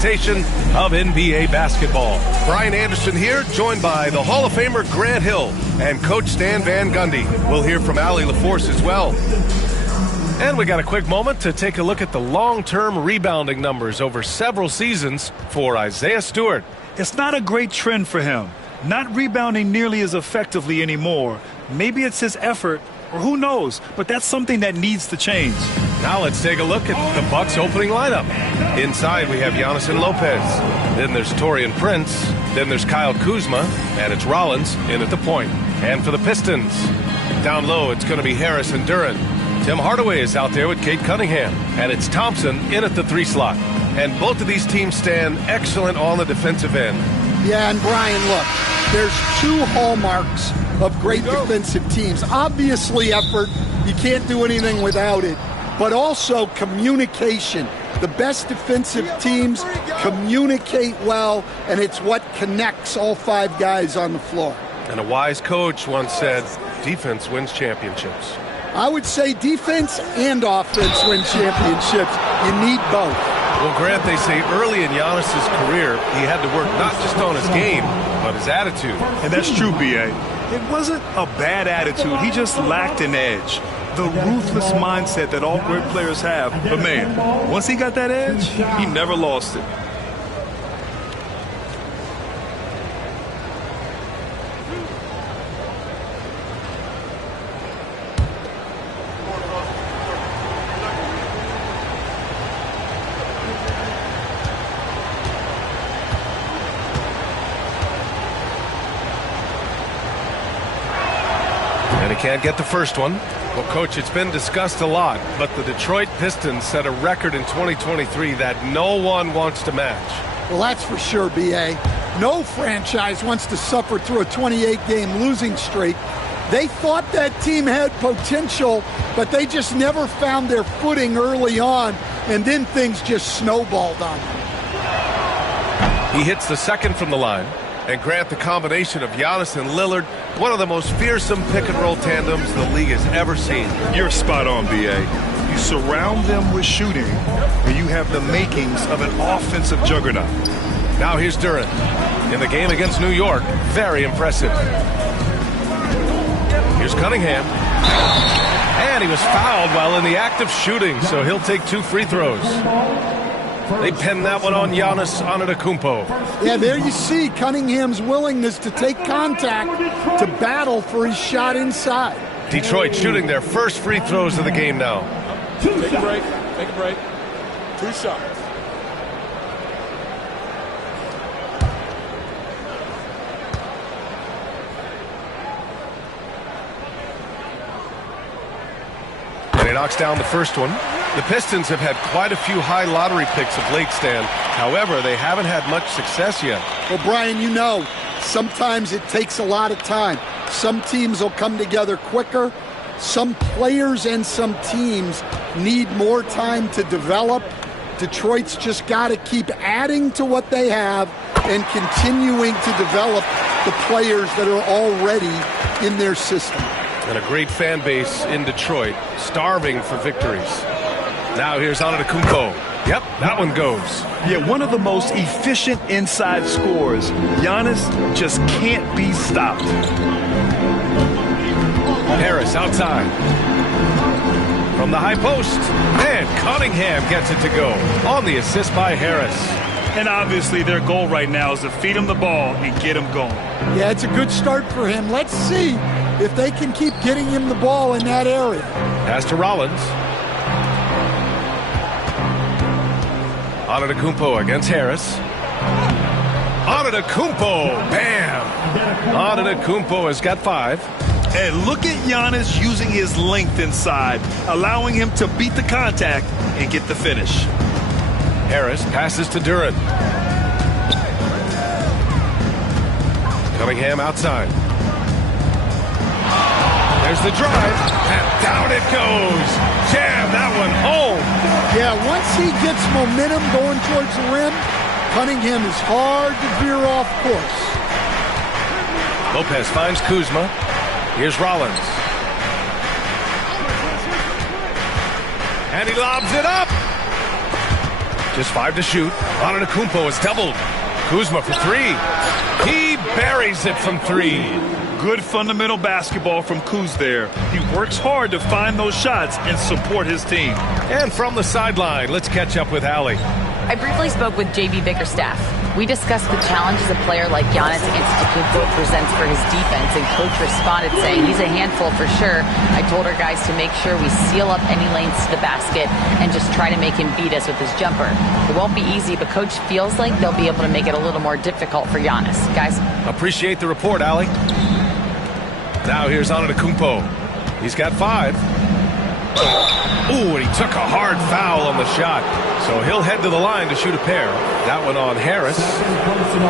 presentation of NBA basketball. Brian Anderson here, joined by the Hall of Famer Grant Hill and Coach Stan Van Gundy. We'll hear from Allie LaForce as well. And we got a quick moment to take a look at the long-term rebounding numbers over several seasons for Isaiah Stewart. It's not a great trend for him. Not rebounding nearly as effectively anymore. Maybe it's his effort, or who knows, but that's something that needs to change. Now let's take a look at the Bucks opening lineup. Inside we have Giannis and Lopez. Then there's Taurean Prince. Then there's Kyle Kuzma. And it's Rollins in at the point. And for the Pistons, down low it's going to be Harris and Duren. Tim Hardaway is out there with Cade Cunningham. And it's Thompson in at the 3 slot. And both of these teams stand excellent on the defensive end. Yeah, and Brian, look, there's 2 hallmarks of great defensive teams. Obviously effort, you can't do anything without it, but also communication. The best defensive teams communicate well, and it's what connects all 5 guys on the floor. And a wise coach once said, defense wins championships. I would say defense and offense win championships. You need both. Well, Grant, they say early in Giannis's career, he had to work not just on his game, but his attitude. And that's true, B.A. It wasn't a bad attitude. He just lacked an edge. The ruthless mindset that all great players have. But, man, once he got that edge, he never lost it. Can't get the first one. Well, Coach, it's been discussed a lot, but the Detroit Pistons set a record in 2023 that no one wants to match. Well, that's for sure, B.A. No franchise wants to suffer through a 28-game losing streak. They thought that team had potential, but they just never found their footing early on, and then things just snowballed on them. He hits the second from the line. And Grant, the combination of Giannis and Lillard, one of the most fearsome pick-and-roll tandems the league has ever seen. You're spot on, B.A. You surround them with shooting, and you have the makings of an offensive juggernaut. Now here's Duren. In the game against New York, very impressive. Here's Cunningham. And he was fouled while in the act of shooting, so he'll take 2 free throws. They pinned that one on Giannis Antetokounmpo. Yeah, there you see Cunningham's willingness to take contact, to battle for his shot inside. Detroit shooting their first free throws of the game now. Take a break. Take a break. 2 shots. And he knocks down the first one. The Pistons have had quite a few high lottery picks of late, Stan. However, they haven't had much success yet. Well, Brian, you know, sometimes it takes a lot of time. Some teams will come together quicker. Some players and some teams need more time to develop. Detroit's just got to keep adding to what they have and continuing to develop the players that are already in their system. And a great fan base in Detroit, starving for victories. Now here's Antetokounmpo. Yep, that one goes. Yeah, one of the most efficient inside scorers. Giannis just can't be stopped. Harris outside. From the high post. And Cunningham gets it to go on the assist by Harris. And obviously their goal right now is to feed him the ball and get him going. Yeah, it's a good start for him. Let's see if they can keep getting him the ball in that area. Pass to Rollins. Antetokounmpo against Harris. Antetokounmpo, bam! Antetokounmpo has got 5. And look at Giannis using his length inside, allowing him to beat the contact and get the finish. Harris passes to Duren. Cunningham outside. There's the drive, and down it goes. Jam that one home. Yeah, once he gets momentum going towards the rim, Cunningham is hard to veer off course. Lopez finds Kuzma. Here's Rollins. And he lobs it up. Just 5 to shoot. Antetokounmpo is doubled. Kuzma for 3. He buries it from 3. Good fundamental basketball from Kuz there. He works hard to find those shots and support his team. And from the sideline, let's catch up with Allie. I briefly spoke with J.B. Bickerstaff. We discussed the challenges a player like Giannis Antetokounmpo presents for his defense, and Coach responded saying he's a handful for sure. I told our guys to make sure we seal up any lanes to the basket and just try to make him beat us with his jumper. It won't be easy, but Coach feels like they'll be able to make it a little more difficult for Giannis. Guys? Appreciate the report, Allie. Now here's Antetokounmpo. He's got 5. Ooh, and he took a hard foul on the shot. So he'll head to the line to shoot a pair. That one on Harris.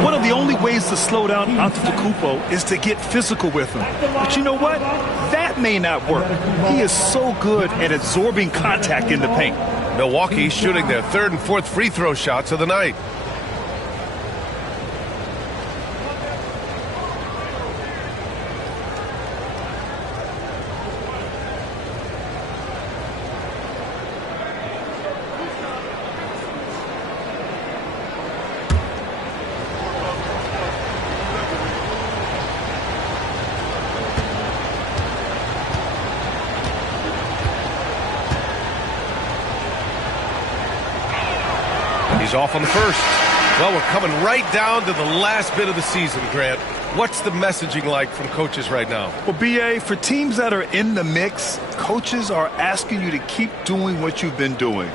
One of the only ways to slow down Antetokounmpo is to get physical with him. But you know what? That may not work. He is so good at absorbing contact in the paint. Milwaukee shooting their 3rd and 4th free throw shots of the night. He's off on the first. Well, we're coming right down to the last bit of the season, Grant. What's the messaging like from coaches right now? Well, B.A., for teams that are in the mix, coaches are asking you to keep doing what you've been doing.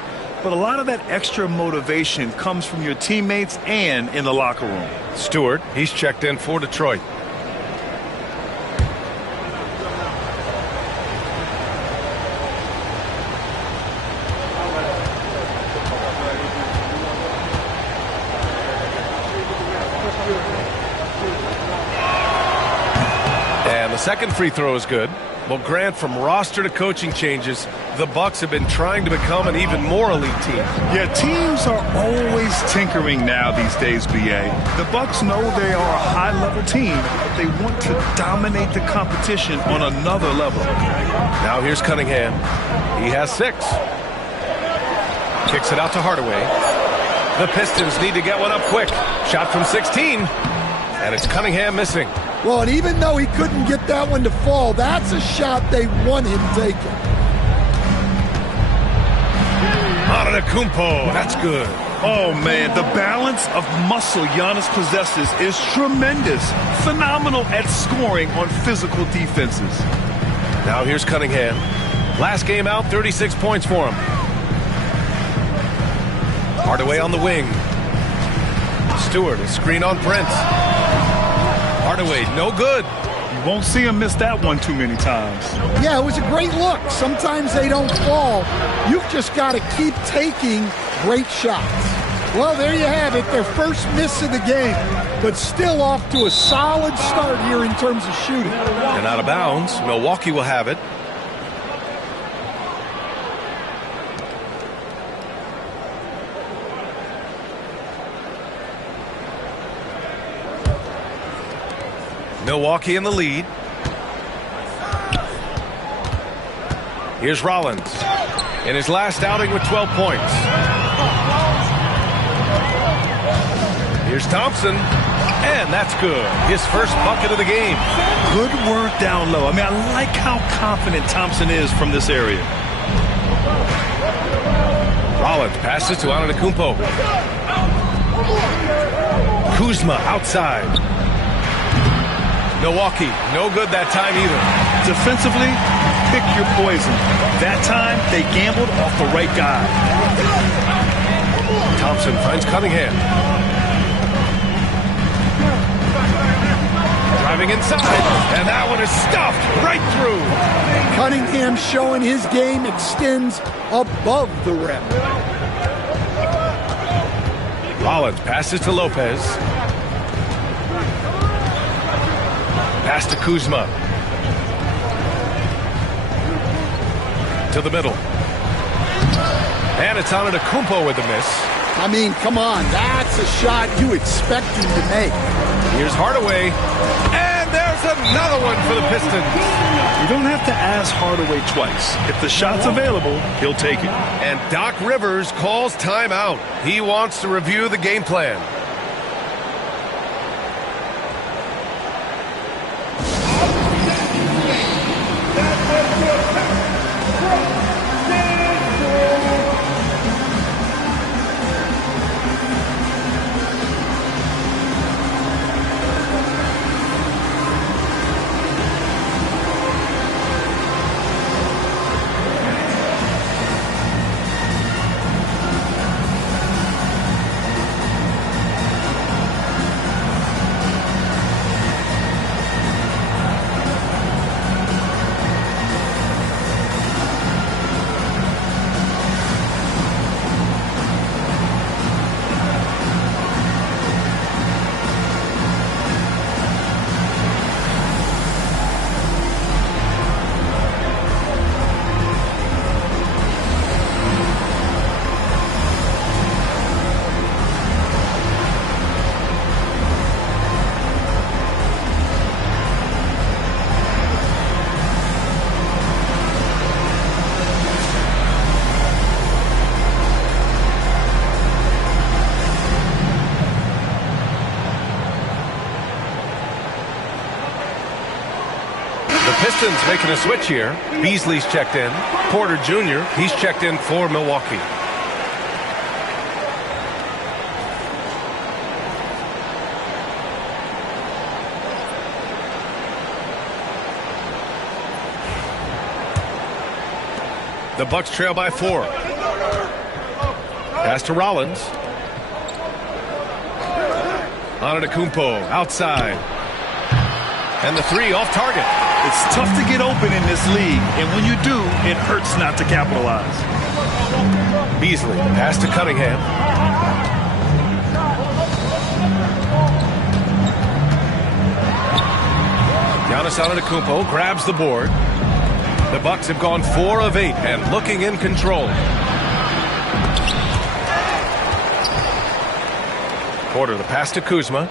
But a lot of that extra motivation comes from your teammates and in the locker room. Stewart, he's checked in for Detroit. Second free throw is good. Well, Grant, from roster to coaching changes, the Bucks have been trying to become an even more elite team. Yeah, teams are always tinkering now these days, B.A. The Bucks know they are a high-level team, but they want to dominate the competition on another level. Now here's Cunningham. He has 6. Kicks it out to Hardaway. The Pistons need to get one up quick. Shot from 16. And it's Cunningham missing. Well, and even though he couldn't get that one to fall, that's a shot they want him taking. Antetokounmpo, that's good. Oh, man, the balance of muscle Giannis possesses is tremendous. Phenomenal at scoring on physical defenses. Now here's Cunningham. Last game out, 36 points for him. Hardaway on the wing. Stewart, a screen on Prince. Hardaway, no good. You won't see him miss that one too many times. Yeah, it was a great look. Sometimes they don't fall. You've just got to keep taking great shots. Well, there you have it, their first miss of the game, but still off to a solid start here in terms of shooting. And out of bounds, Milwaukee will have it. Milwaukee in the lead. Here's Rollins in his last outing with 12 points. Here's Thompson, and that's good. His first bucket of the game. Good work down low. I mean, I like how confident Thompson is from this area. Rollins passes to Antetokounmpo. Kuzma outside. Milwaukee, no good that time either. Defensively, pick your poison. That time, they gambled off the right guy. Thompson finds Cunningham. Driving inside, and that one is stuffed right through. Cunningham showing his game extends above the rim. Rollins passes to Lopez. Pass to Kuzma. To the middle. And it's Antetokounmpo with the miss. I mean, come on, that's a shot you expect him to make. Here's Hardaway. And there's another one for the Pistons. You don't have to ask Hardaway twice. If the shot's available, he'll take it. And Doc Rivers calls timeout. He wants to review the game plan. Pistons making a switch here. Beasley's checked in. Porter Jr., he's checked in for Milwaukee. The Bucks trail by 4. Pass to Rollins. Antetokounmpo outside. And the three off target. It's tough to get open in this league, and when you do, it hurts not to capitalize. Beasley, pass to Cunningham. Giannis Antetokounmpo grabs the board. The Bucks have gone 4 of 8 and looking in control. Porter, the pass to Kuzma.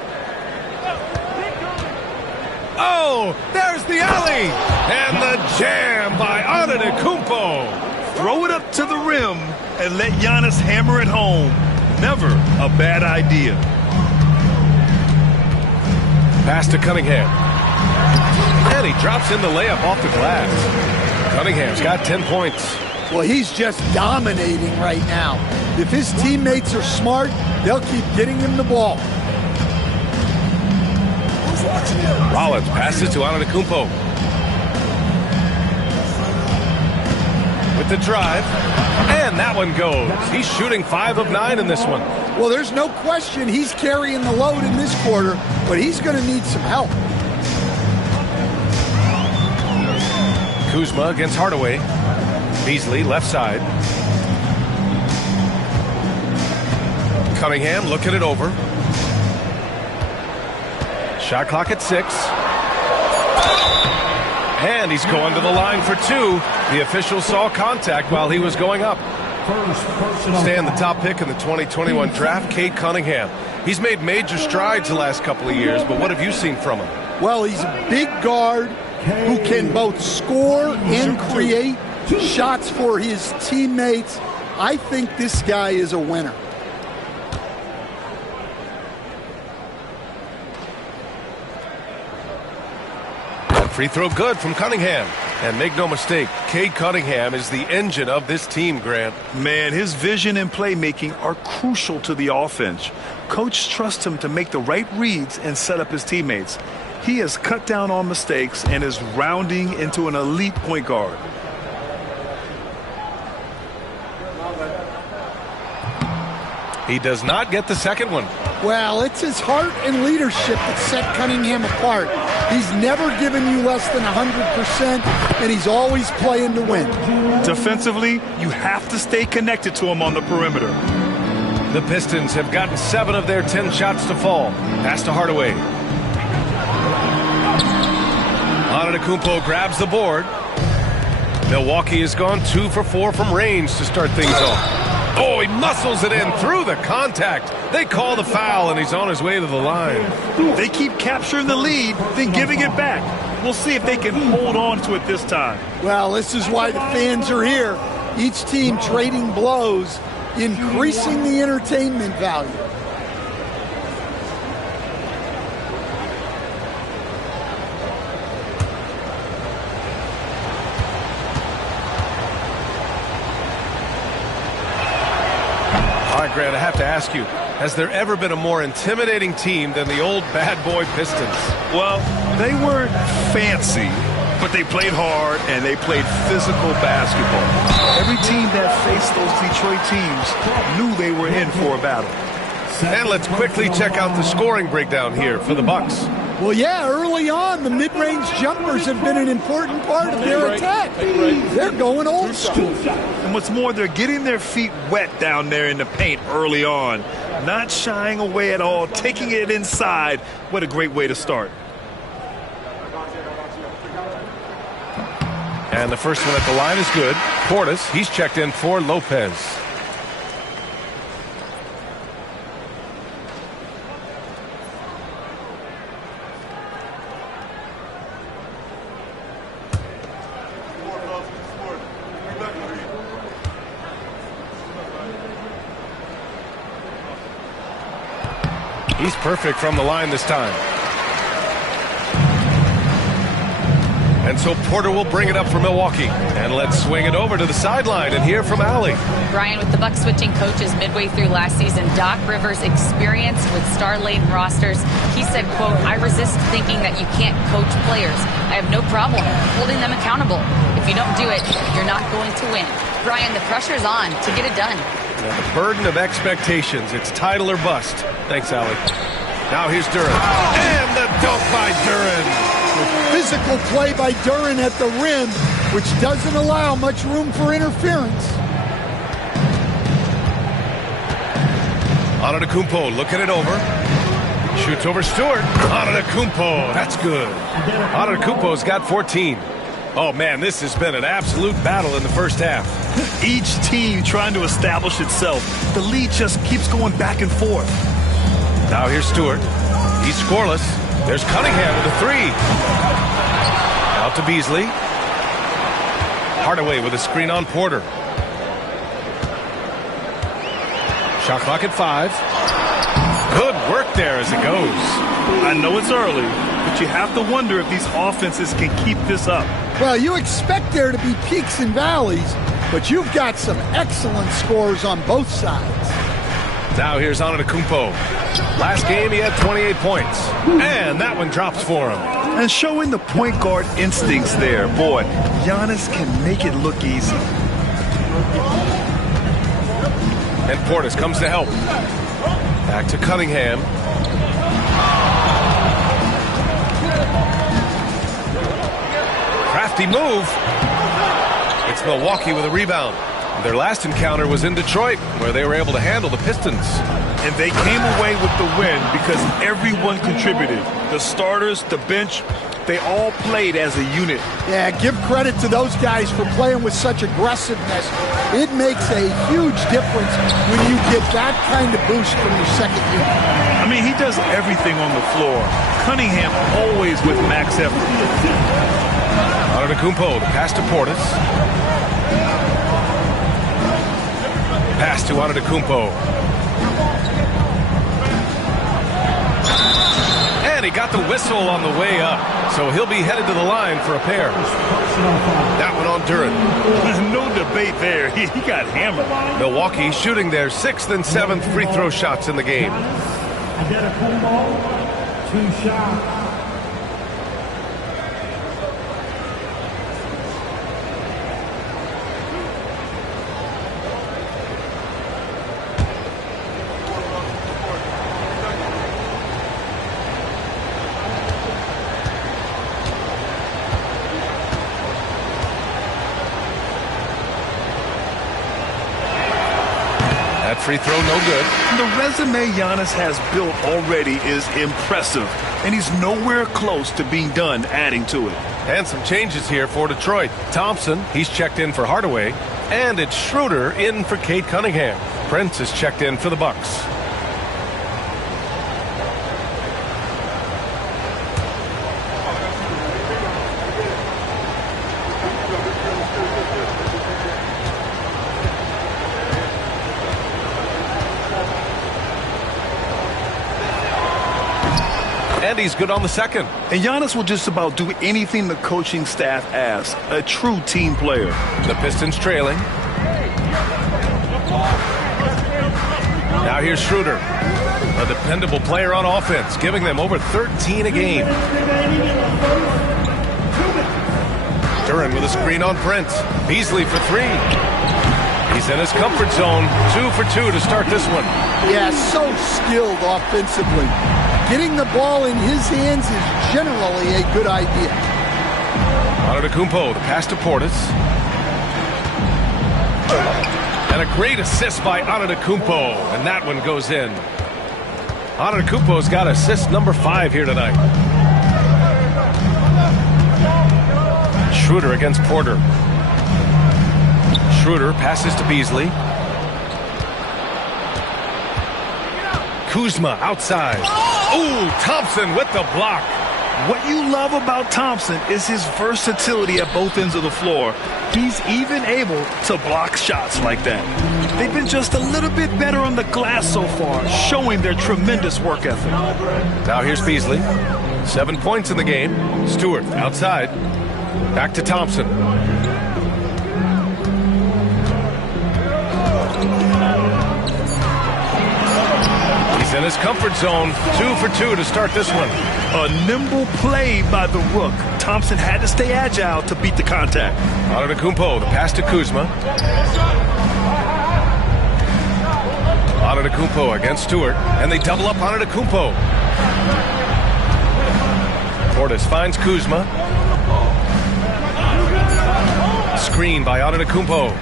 Oh, there's the alley! And the jam by Antetokounmpo. Throw it up to the rim and let Giannis hammer it home. Never a bad idea. Pass to Cunningham. And he drops in the layup off the glass. Cunningham's got 10 points. Well, he's just dominating right now. If his teammates are smart, they'll keep getting him the ball. Rollins passes to Antetokounmpo. With the drive. And that one goes. He's shooting 5 of 9 in this one. Well, there's no question he's carrying the load in this quarter, but he's going to need some help. Kuzma against Hardaway. Beasley left side. Cunningham looking it over. Shot clock at 6. And he's going to the line for 2. The official saw contact while he was going up. Staying the top pick in the 2021 draft, Cade Cunningham. He's made major strides the last couple of years, but what have you seen from him? Well, he's a big guard who can both score and create shots for his teammates. I think this guy is a winner. Free throw good from Cunningham. And make no mistake, Cade Cunningham is the engine of this team, Grant. Man, his vision and playmaking are crucial to the offense. Coach trusts him to make the right reads and set up his teammates. He has cut down on mistakes and is rounding into an elite point guard. He does not get the second one. Well, it's his heart and leadership that set Cunningham apart. He's never given you less than 100%, and he's always playing to win. Defensively, you have to stay connected to him on the perimeter. The Pistons have gotten 7 of their 10 shots to fall. Pass to Hardaway. Antetokounmpo grabs the board. Milwaukee has gone 2 for 4 from range to start things off. Oh, he muscles it in through the contact. They call the foul, and he's on his way to the line. They keep capturing the lead, then giving it back. We'll see if they can hold on to it this time. Well, this is why the fans are here. Each team trading blows, increasing the entertainment value. All right, Grant, I have to ask you, has there ever been a more intimidating team than the old bad boy Pistons? Well, they weren't fancy, but they played hard and they played physical basketball. Every team that faced those Detroit teams knew they were in for a battle. And let's quickly check out the scoring breakdown here for the Bucks. Well, yeah, early on, the mid-range jumpers have been an important part of their attack. They're going old school. And what's more, they're getting their feet wet down there in the paint early on. Not shying away at all, taking it inside. What a great way to start. And the first one at the line is good. Portis, he's checked in for Lopez. He's perfect from the line this time. And so Porter will bring it up for Milwaukee. And let's swing it over to the sideline and hear from Allie. Brian, with the Bucks switching coaches midway through last season, Doc Rivers' experience with star-laden rosters, he said, quote, "I resist thinking that you can't coach players. I have no problem holding them accountable. If you don't do it, you're not going to win." Brian, the pressure's on to get it done. Now, the burden of expectations. It's title or bust. Thanks, Allie. Now here's Duren. And the dunk by Duren. Physical play by Duren at the rim, which doesn't allow much room for interference. Antetokounmpo looking it over. Shoots over Stewart. Antetokounmpo. That's good. Antetokounmpo's got 14. Oh, man, this has been an absolute battle in the first half. Each team trying to establish itself. The lead just keeps going back and forth. Now here's Stewart. He's scoreless. There's Cunningham with a three. Out to Beasley. Hardaway with a screen on Porter. Shot clock at 5. Good work there as it goes. I know it's early, but you have to wonder if these offenses can keep this up. Well, you expect there to be peaks and valleys, but you've got some excellent scores on both sides. Now here's Antetokounmpo. Last game he had 28 points. And that one drops for him. And showing the point guard instincts there. Boy, Giannis can make it look easy. And Portis comes to help. Back to Cunningham. Crafty move. It's Milwaukee with a rebound. Their last encounter was in Detroit, where they were able to handle the Pistons. And they came away with the win because everyone contributed. The starters, the bench, they all played as a unit. Yeah, give credit to those guys for playing with such aggressiveness. It makes a huge difference when you get that kind of boost from your second unit. I mean, he does everything on the floor. Cunningham always with max effort. Antetokounmpo, the pass to Portis. Pass to Antetokounmpo. And he got the whistle on the way up. So he'll be headed to the line for a pair. That one on Duren. No debate there. He got hammered. Milwaukee shooting their 6th and 7th free throw shots in the game. Antetokounmpo, 2 shots. Free throw, no good. The resume Giannis has built already is impressive, and he's nowhere close to being done adding to it. And some changes here for Detroit. Thompson, he's checked in for Hardaway. And it's Schroeder in for Cade Cunningham. Prince is checked in for the Bucks. And he's good on the second. And Giannis will just about do anything the coaching staff asks. A true team player. The Pistons trailing. Now here's Schroeder. A dependable player on offense, giving them over 13 a game. Duran with a screen on Prince. Beasley for three. He's in his comfort zone. 2 for 2 to start this one. Yeah, so skilled offensively. Getting the ball in his hands is generally a good idea. Antetokounmpo, the pass to Portis. And a great assist by Antetokounmpo, and that one goes in. Antetokounmpo's got assist number 5 here tonight. Schroeder against Porter. Schroeder passes to Beasley. Kuzma outside. Ooh, Thompson with the block. What you love about Thompson is his versatility at both ends of the floor. He's even able to block shots like that. They've been just a little bit better on the glass so far, showing their tremendous work ethic. Now here's Beasley. 7 points in the game. Stewart outside. Back to Thompson. In his comfort zone, 2 for 2 to start this one. A nimble play by the Rook. Thompson had to stay agile to beat the contact. Antetokounmpo, the pass to Kuzma. Antetokounmpo against Stewart, and they double up Antetokounmpo. Portis finds Kuzma. Screen by Antetokounmpo.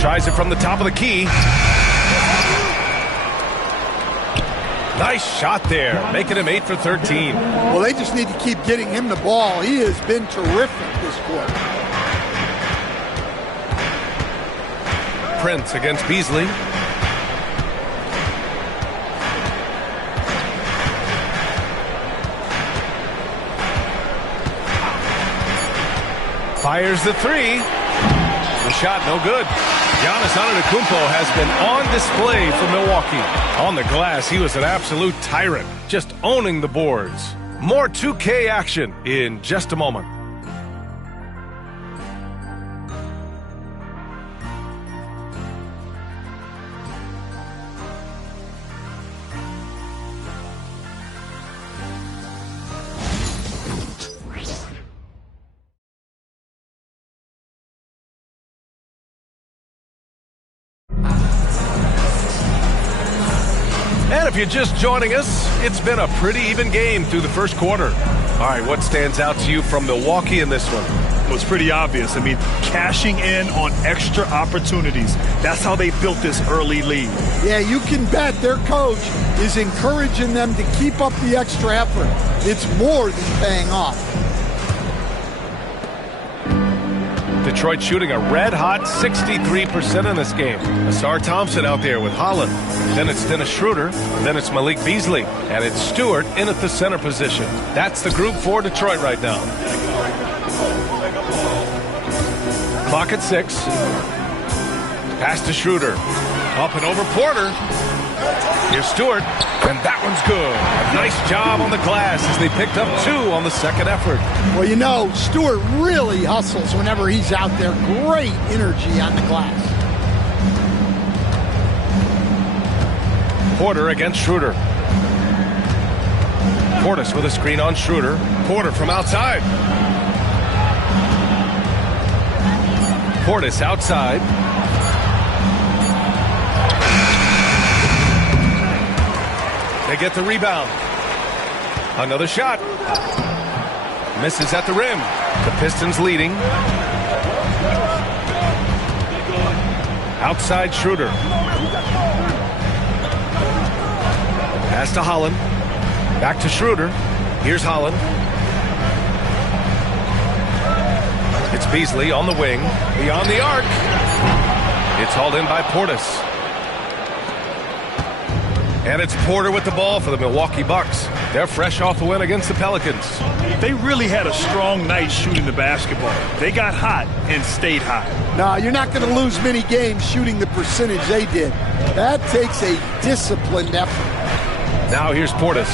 Tries it from the top of the key. Nice shot there, making him 8 for 13. Well, they just need to keep getting him the ball. He has been terrific this quarter. Prince against Beasley. Fires the three. The shot no good. Giannis Antetokounmpo has been on display for Milwaukee. On the glass, he was an absolute tyrant, just owning the boards. More 2K action in just a moment. And if you're just joining us, it's been a pretty even game through the first quarter. All right, what stands out to you from Milwaukee in this one? Well, it's pretty obvious. I mean, cashing in on extra opportunities. That's how they built this early lead. Yeah, you can bet their coach is encouraging them to keep up the extra effort. It's more than paying off. Detroit shooting a red-hot 63% in this game. Asar Thompson out there with Holland. Then it's Dennis Schroeder. Then it's Malik Beasley. And it's Stewart in at the center position. That's the group for Detroit right now. Clock at 6. Pass to Schroeder. Up and over Porter. Here's Stewart, and that one's good. A nice job on the glass as they picked up 2 on the second effort. Well, you know, Stewart really hustles whenever he's out there. Great energy on the glass. Porter against Schroeder. Portis with a screen on Schroeder. Porter from outside. Portis outside. They get the rebound. Another shot. Misses at the rim. The Pistons leading. Outside Schroeder. Pass to Holland. Back to Schroeder. Here's Holland. It's Beasley on the wing, beyond the arc. It's hauled in by Portis. And it's Porter with the ball for the Milwaukee Bucks. They're fresh off the win against the Pelicans. They really had a strong night shooting the basketball. They got hot and stayed hot. No, you're not going to lose many games shooting the percentage they did. That takes a disciplined effort. Now here's Portis.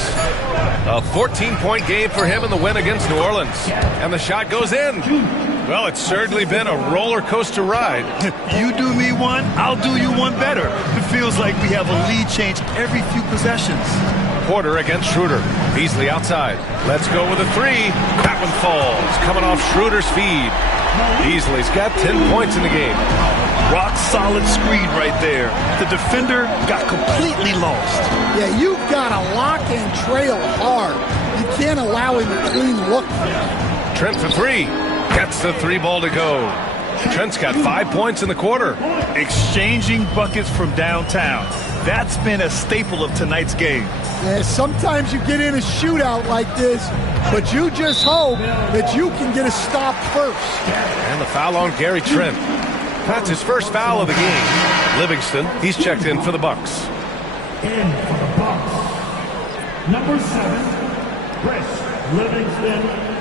A 14-point game for him in the win against New Orleans. And the shot goes in. Well, it's certainly been a roller coaster ride. You do me one, I'll do you one better. It feels like we have a lead change every few possessions. Porter against Schroeder. Beasley outside. Let's go with a three. That one falls. Coming off Schroeder's feed. Beasley's got 10 points in the game. Rock solid screen right there. The defender got completely lost. Yeah, you've got to lock and trail hard. You can't allow him a clean look. Trent for three. Gets the three ball to go. Trent's got 5 points in the quarter. Exchanging buckets from downtown. That's been a staple of tonight's game. Yeah, sometimes you get in a shootout like this, but you just hope that you can get a stop first. And the foul on Gary Trent. That's his first foul of the game. Livingston, he's checked in for the Bucks. In for the Bucks, number 7, Chris Livingston.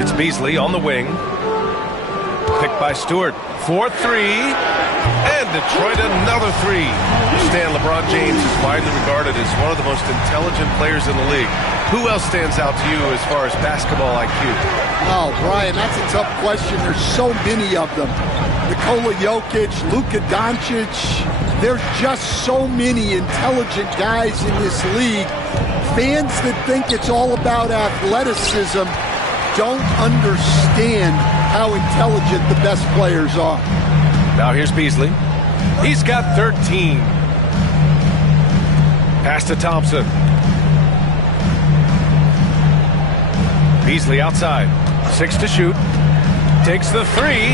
It's Beasley on the wing. Picked by Stewart. 4-3. And Detroit another three. Stan, LeBron James is widely regarded as one of the most intelligent players in the league. Who else stands out to you as far as basketball IQ? Oh, Brian, that's a tough question. There's so many of them. Nikola Jokic, Luka Doncic. There's just so many intelligent guys in this league. Fans that think it's all about athleticism don't understand how intelligent the best players are. Now here's Beasley. He's got 13. Pass to Thompson. Beasley outside. 6 to shoot. Takes the three.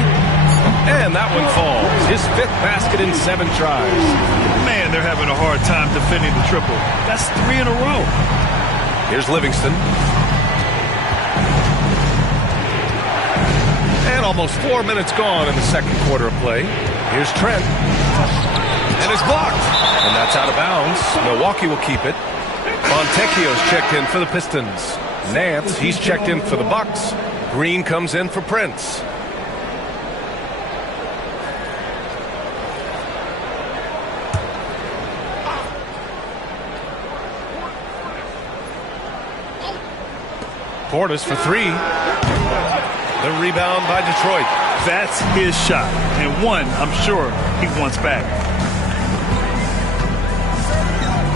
And that one falls. His 5th basket in 7 tries. Man, they're having a hard time defending the triple. That's 3 in a row. Here's Livingston. And almost 4 minutes gone in the second quarter of play. Here's Trent. And it's blocked. And that's out of bounds. Milwaukee will keep it. Fontecchio's checked in for the Pistons. Nance, he's checked in for the Bucks. Green comes in for Prince. Portis for three. The rebound by Detroit. That's his shot. And one, I'm sure, he wants back.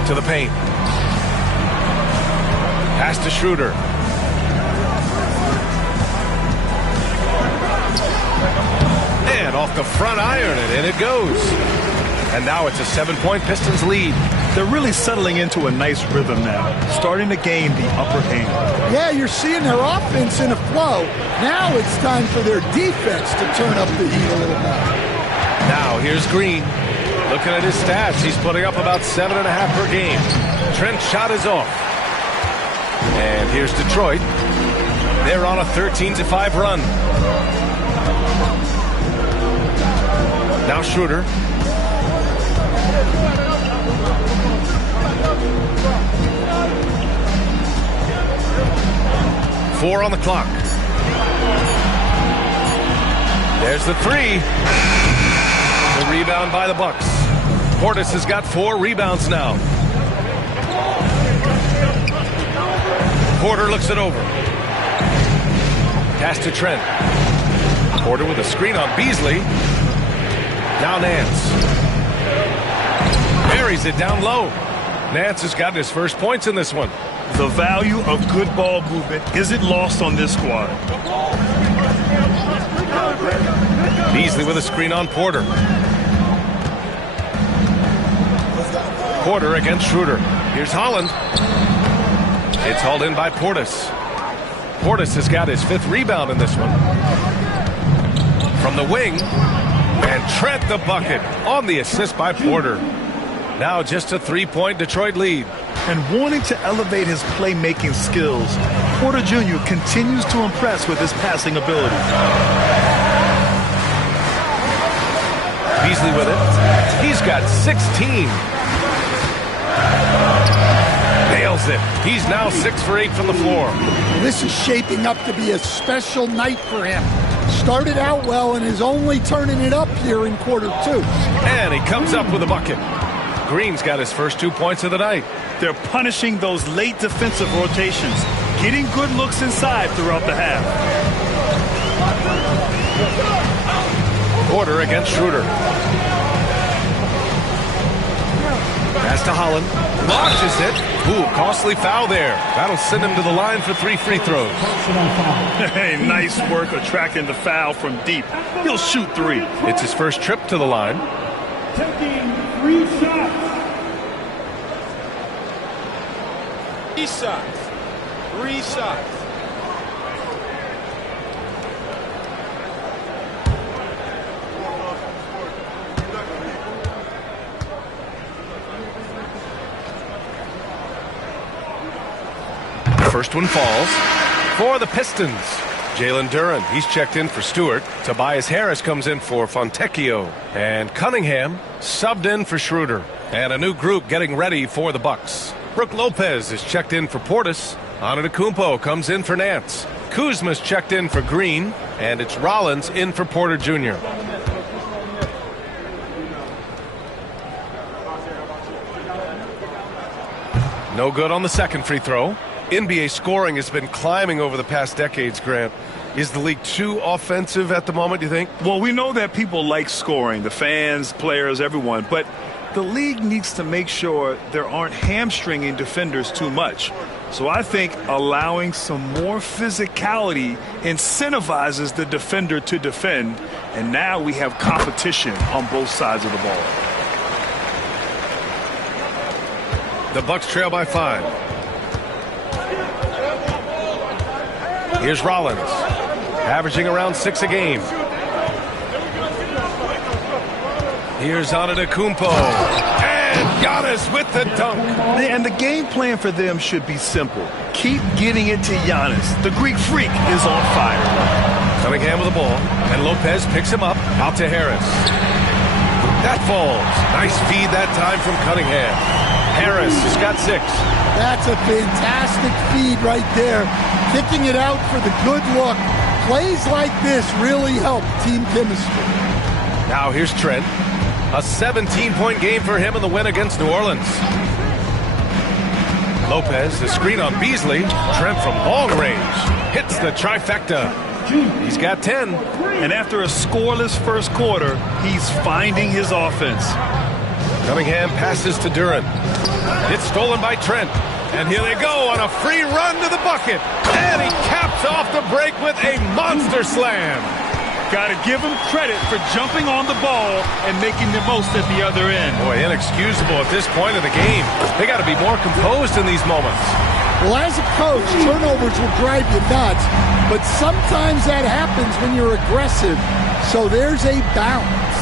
To the paint. Pass to Schroeder. And off the front iron, and in it goes. And now it's a 7-point Pistons lead. They're really settling into a nice rhythm now, starting to gain the upper hand. Yeah, you're seeing their offense in a flow. Now it's time for their defense to turn up the heat a little more. Now here's Green. Looking at his stats, he's putting up about 7.5 per game. Trent's shot is off. And here's Detroit. They're on a 13-5 run. Now Schroeder. Four on the clock. There's the three. The rebound by the Bucks. Portis has got 4 rebounds now. Porter looks it over. Pass to Trent. Porter with a screen on Beasley. Now Nance. Buries it down low. Nance has gotten his first points in this one. The value of good ball movement isn't lost on this squad. Beasley with a screen on Porter. Porter against Schroeder. Here's Holland. It's hauled in by Portis. Portis has got his 5th rebound in this one. From the wing. And Trent the bucket on the assist by Porter. Now just a 3-point Detroit lead. And wanting to elevate his playmaking skills, Porter Jr. continues to impress with his passing ability. Beasley with it. He's got 16. Nails it. He's now 6 for 8 from the floor. This is shaping up to be a special night for him. Started out well and is only turning it up here in quarter 2. And he comes up with a bucket. Green's got his first 2 points of the night. They're punishing those late defensive rotations, getting good looks inside throughout the half. Porter against Schroeder. Pass to Holland. Launches it. Ooh, costly foul there. That'll send him to the line for 3 free throws. Hey, nice work attracting the foul from deep. He'll shoot 3. It's his first trip to the line. Taking 3 shots. 3 shots. 3 shots. First one falls for the Pistons. Jalen Duren, he's checked in for Stewart. Tobias Harris comes in for Fontecchio. And Cunningham subbed in for Schroeder. And a new group getting ready for the Bucks. Brook Lopez is checked in for Portis. Antetokounmpo comes in for Nance. Kuzma's checked in for Green. And it's Rollins in for Porter Jr. No good on the second free throw. NBA scoring has been climbing over the past decades, Grant. Is the league too offensive at the moment, do you think? Well, we know that people like scoring, the fans, players, everyone, but the league needs to make sure there aren't hamstringing defenders too much. So I think allowing some more physicality incentivizes the defender to defend, and now we have competition on both sides of the ball. The Bucks trail by 5. Here's Rollins, averaging around 6 a game. Here's Antetokounmpo, and Giannis with the dunk. And the game plan for them should be simple. Keep getting it to Giannis. The Greek freak is on fire. Cunningham with the ball, and Lopez picks him up, out to Harris. That falls. Nice feed that time from Cunningham. Harris has got 6. That's a fantastic feed right there. Kicking it out for the good look. Plays like this really help team chemistry. Now here's Trent. A 17-point game for him in the win against New Orleans. Lopez, the screen on Beasley. Trent from long range hits the trifecta. He's got 10. And after a scoreless first quarter, he's finding his offense. Cunningham passes to Duren. It's stolen by Trent. And here they go on a free run to the bucket. And he caps off the break with a monster slam. Got to give him credit for jumping on the ball and making the most at the other end. Boy, inexcusable at this point of the game. They got to be more composed in these moments. Well, as a coach, turnovers will drive you nuts, but sometimes that happens when you're aggressive. So there's a balance.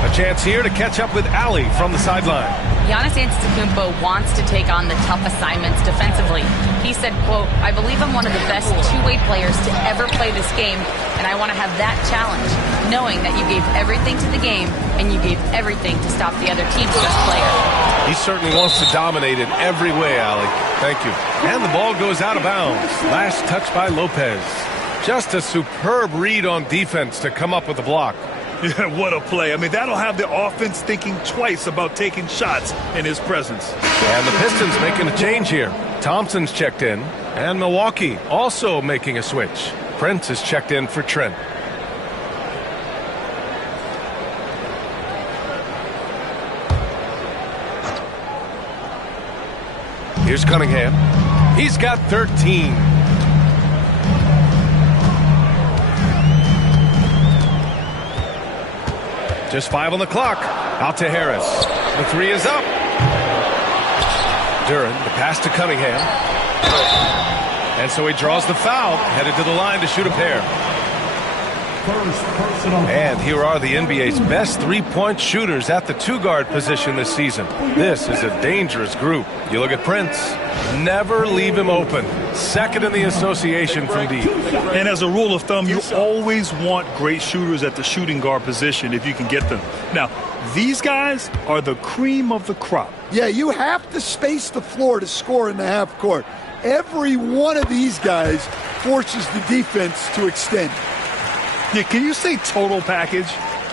A chance here to catch up with Allie from the sideline. Giannis Antetokounmpo wants to take on the tough assignments defensively. He said, quote, "I believe I'm one of the best two-way players to ever play this game, and I want to have that challenge, knowing that you gave everything to the game and you gave everything to stop the other team's best player." He certainly wants to dominate in every way, Allie. Thank you. And the ball goes out of bounds. Last touch by Lopez. Just a superb read on defense to come up with the block. Yeah, what a play. I mean, that'll have the offense thinking twice about taking shots in his presence. And the Pistons making a change here. Thompson's checked in, and Milwaukee also making a switch. Prince is checked in for Trent. Here's Cunningham. He's got 13. Just 5 on the clock. Out to Harris. The 3 is up. Duren, the pass to Cunningham. And so he draws the foul, headed to the line to shoot a pair. First personal. And here are the NBA's best three-point shooters at the two-guard position this season. This is a dangerous group. You look at Prince. Never leave him open. Second in the association from deep. And as a rule of thumb, you always want great shooters at the shooting guard position if you can get them. Now, these guys are the cream of the crop. Yeah, you have to space the floor to score in the half court. Every one of these guys forces the defense to extend. Yeah, can you say total package?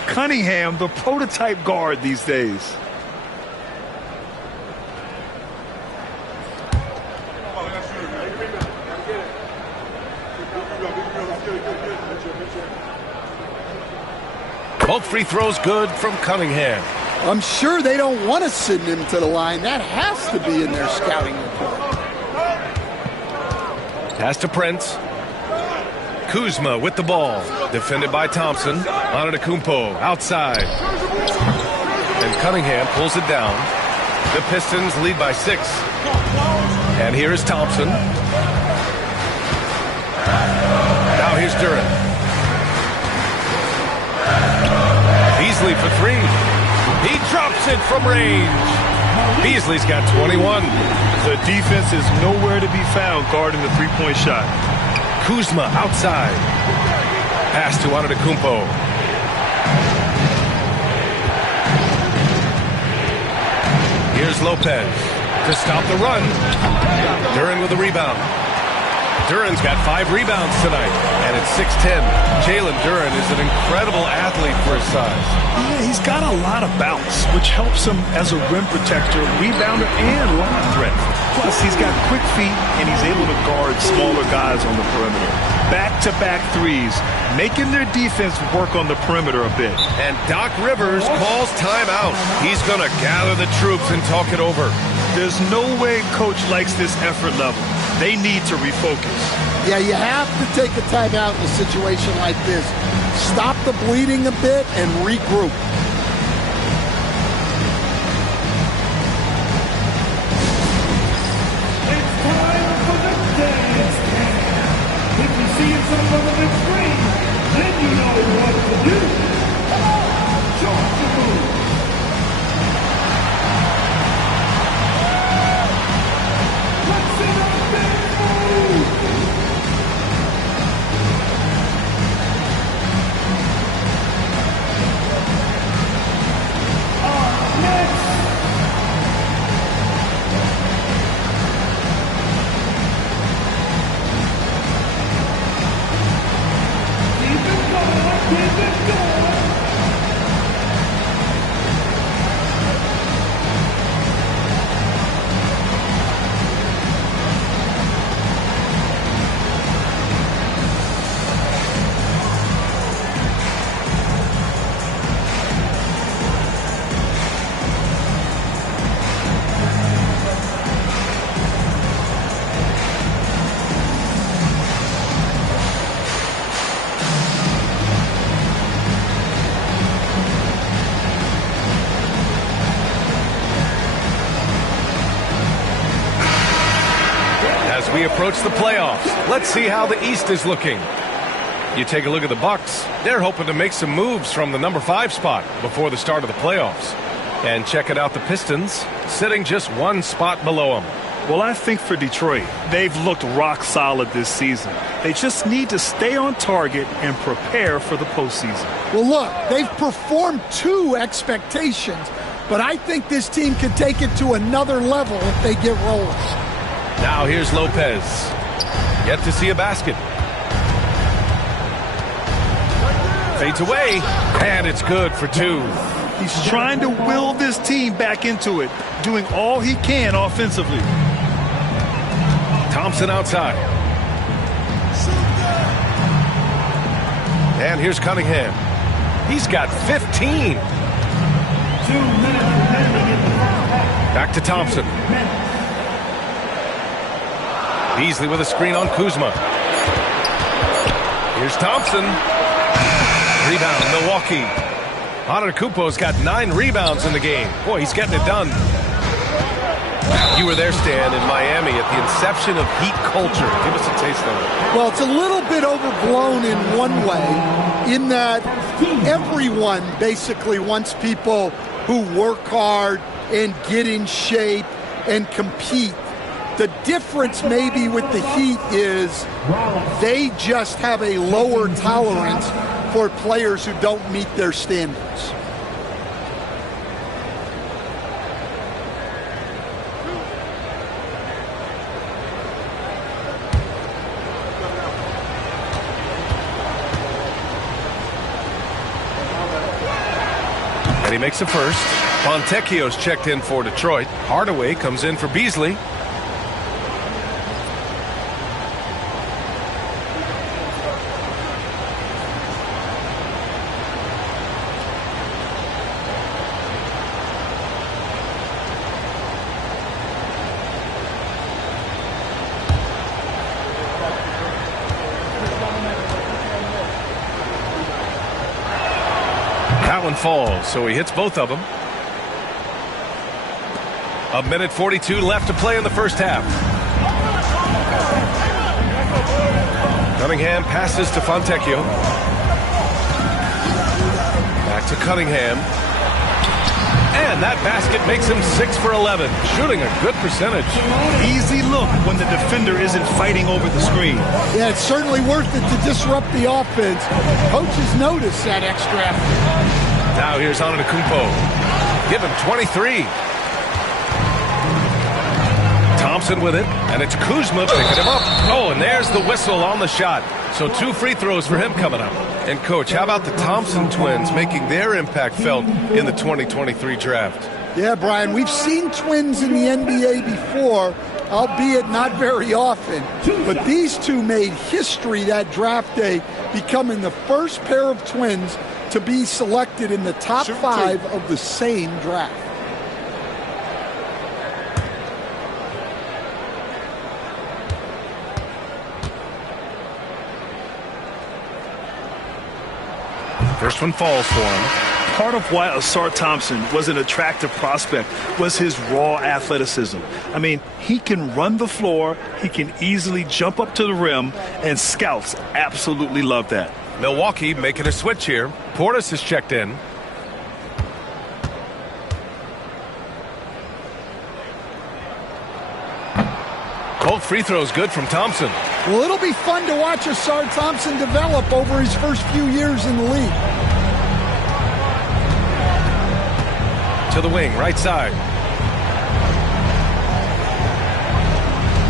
Cunningham, the prototype guard these days. Both free throws good from Cunningham. I'm sure they don't want to send him to the line. That has to be in their scouting report. Pass to Prince. Kuzma with the ball. Defended by Thompson. Antetokounmpo outside. And Cunningham pulls it down. The Pistons lead by 6. And here is Thompson. Now here's Duran. Beasley for 3. He drops it from range. Beasley's got 21. The defense is nowhere to be found guarding the three-point shot. Kuzma outside. Pass to Antetokounmpo. Here's Lopez to stop the run. Duran with a rebound. Duran's got 5 rebounds tonight, and it's 6-10. Jalen Duran is an incredible athlete for his size. Yeah, he's got a lot of bounce, which helps him as a rim protector, rebounder, and line threat. Plus, he's got quick feet, and he's able to guard smaller guys on the perimeter. Back-to-back threes, making their defense work on the perimeter a bit. And Doc Rivers calls timeout. He's going to gather the troops and talk it over. There's no way Coach likes this effort level. They need to refocus. Yeah, you have to take a timeout in a situation like this. Stop the bleeding a bit and regroup. It's time for the dance cam. If you see yourself on the big screen, then you know what to do. Come on, join the move. Let's see the big move. Next. Keep it going, keep it going. As we approach the playoffs, let's see how the East is looking. You take a look at the Bucks. They're hoping to make some moves from the number 5 spot before the start of the playoffs. And check it out, the Pistons, sitting just 1 spot below them. Well, I think for Detroit, they've looked rock solid this season. They just need to stay on target and prepare for the postseason. Well, look, they've performed to expectations, but I think this team can take it to another level if they get rolling. Now here's Lopez. Yet to see a basket. Fades away, and it's good for 2. He's trying to will this team back into it, doing all he can offensively. Thompson outside. And here's Cunningham. He's got 15. 2 minutes remaining in the first half. Back to Thompson. Beasley with a screen on Kuzma. Here's Thompson. Rebound, Milwaukee. Antetokounmpo's got 9 rebounds in the game. Boy, he's getting it done. You were there, Stan, in Miami at the inception of Heat culture. Give us a taste of it. Well, it's a little bit overblown in one way. in that everyone basically wants people who work hard and get in shape and compete. The difference maybe with the Heat is they just have a lower tolerance for players who don't meet their standards. And he makes the first. Fontecchio's checked in for Detroit. Hardaway comes in for Beasley. That one falls, so he hits both of them. 1:42 left to play in the first half. Cunningham passes to Fontecchio. Back to Cunningham. And that basket makes him 6 for 11, shooting a good percentage. Easy look when the defender isn't fighting over the screen. Yeah, it's certainly worth it to disrupt the offense. Coaches notice that extra effort. Now here's Antetokounmpo. Give him 23. Thompson with it, and it's Kuzma picking him up. Oh, and there's the whistle on the shot. So 2 free throws for him coming up. And, Coach, how about the Thompson twins making their impact felt in the 2023 draft? Yeah, Brian, we've seen twins in the NBA before, albeit not very often. But these two made history that draft day, becoming the first pair of twins to be selected in the top 5 of the same draft. First one falls for him. Part of why Ausar Thompson was an attractive prospect was his raw athleticism. I mean, he can run the floor, he can easily jump up to the rim, and scouts absolutely love that. Milwaukee making a switch here. Portis is checked in. Both free throws good from Thompson. Well, it'll be fun to watch Ausar Thompson develop over his first few years in the league. To the wing, right side.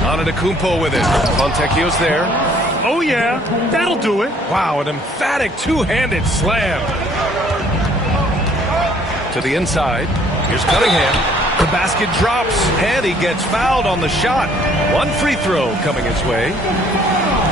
Antetokounmpo with it. Fontecchio's there. Oh, yeah, that'll do it. Wow, an emphatic two-handed slam. To the inside. Here's Cunningham. The basket drops, and he gets fouled on the shot. 1 free throw coming his way.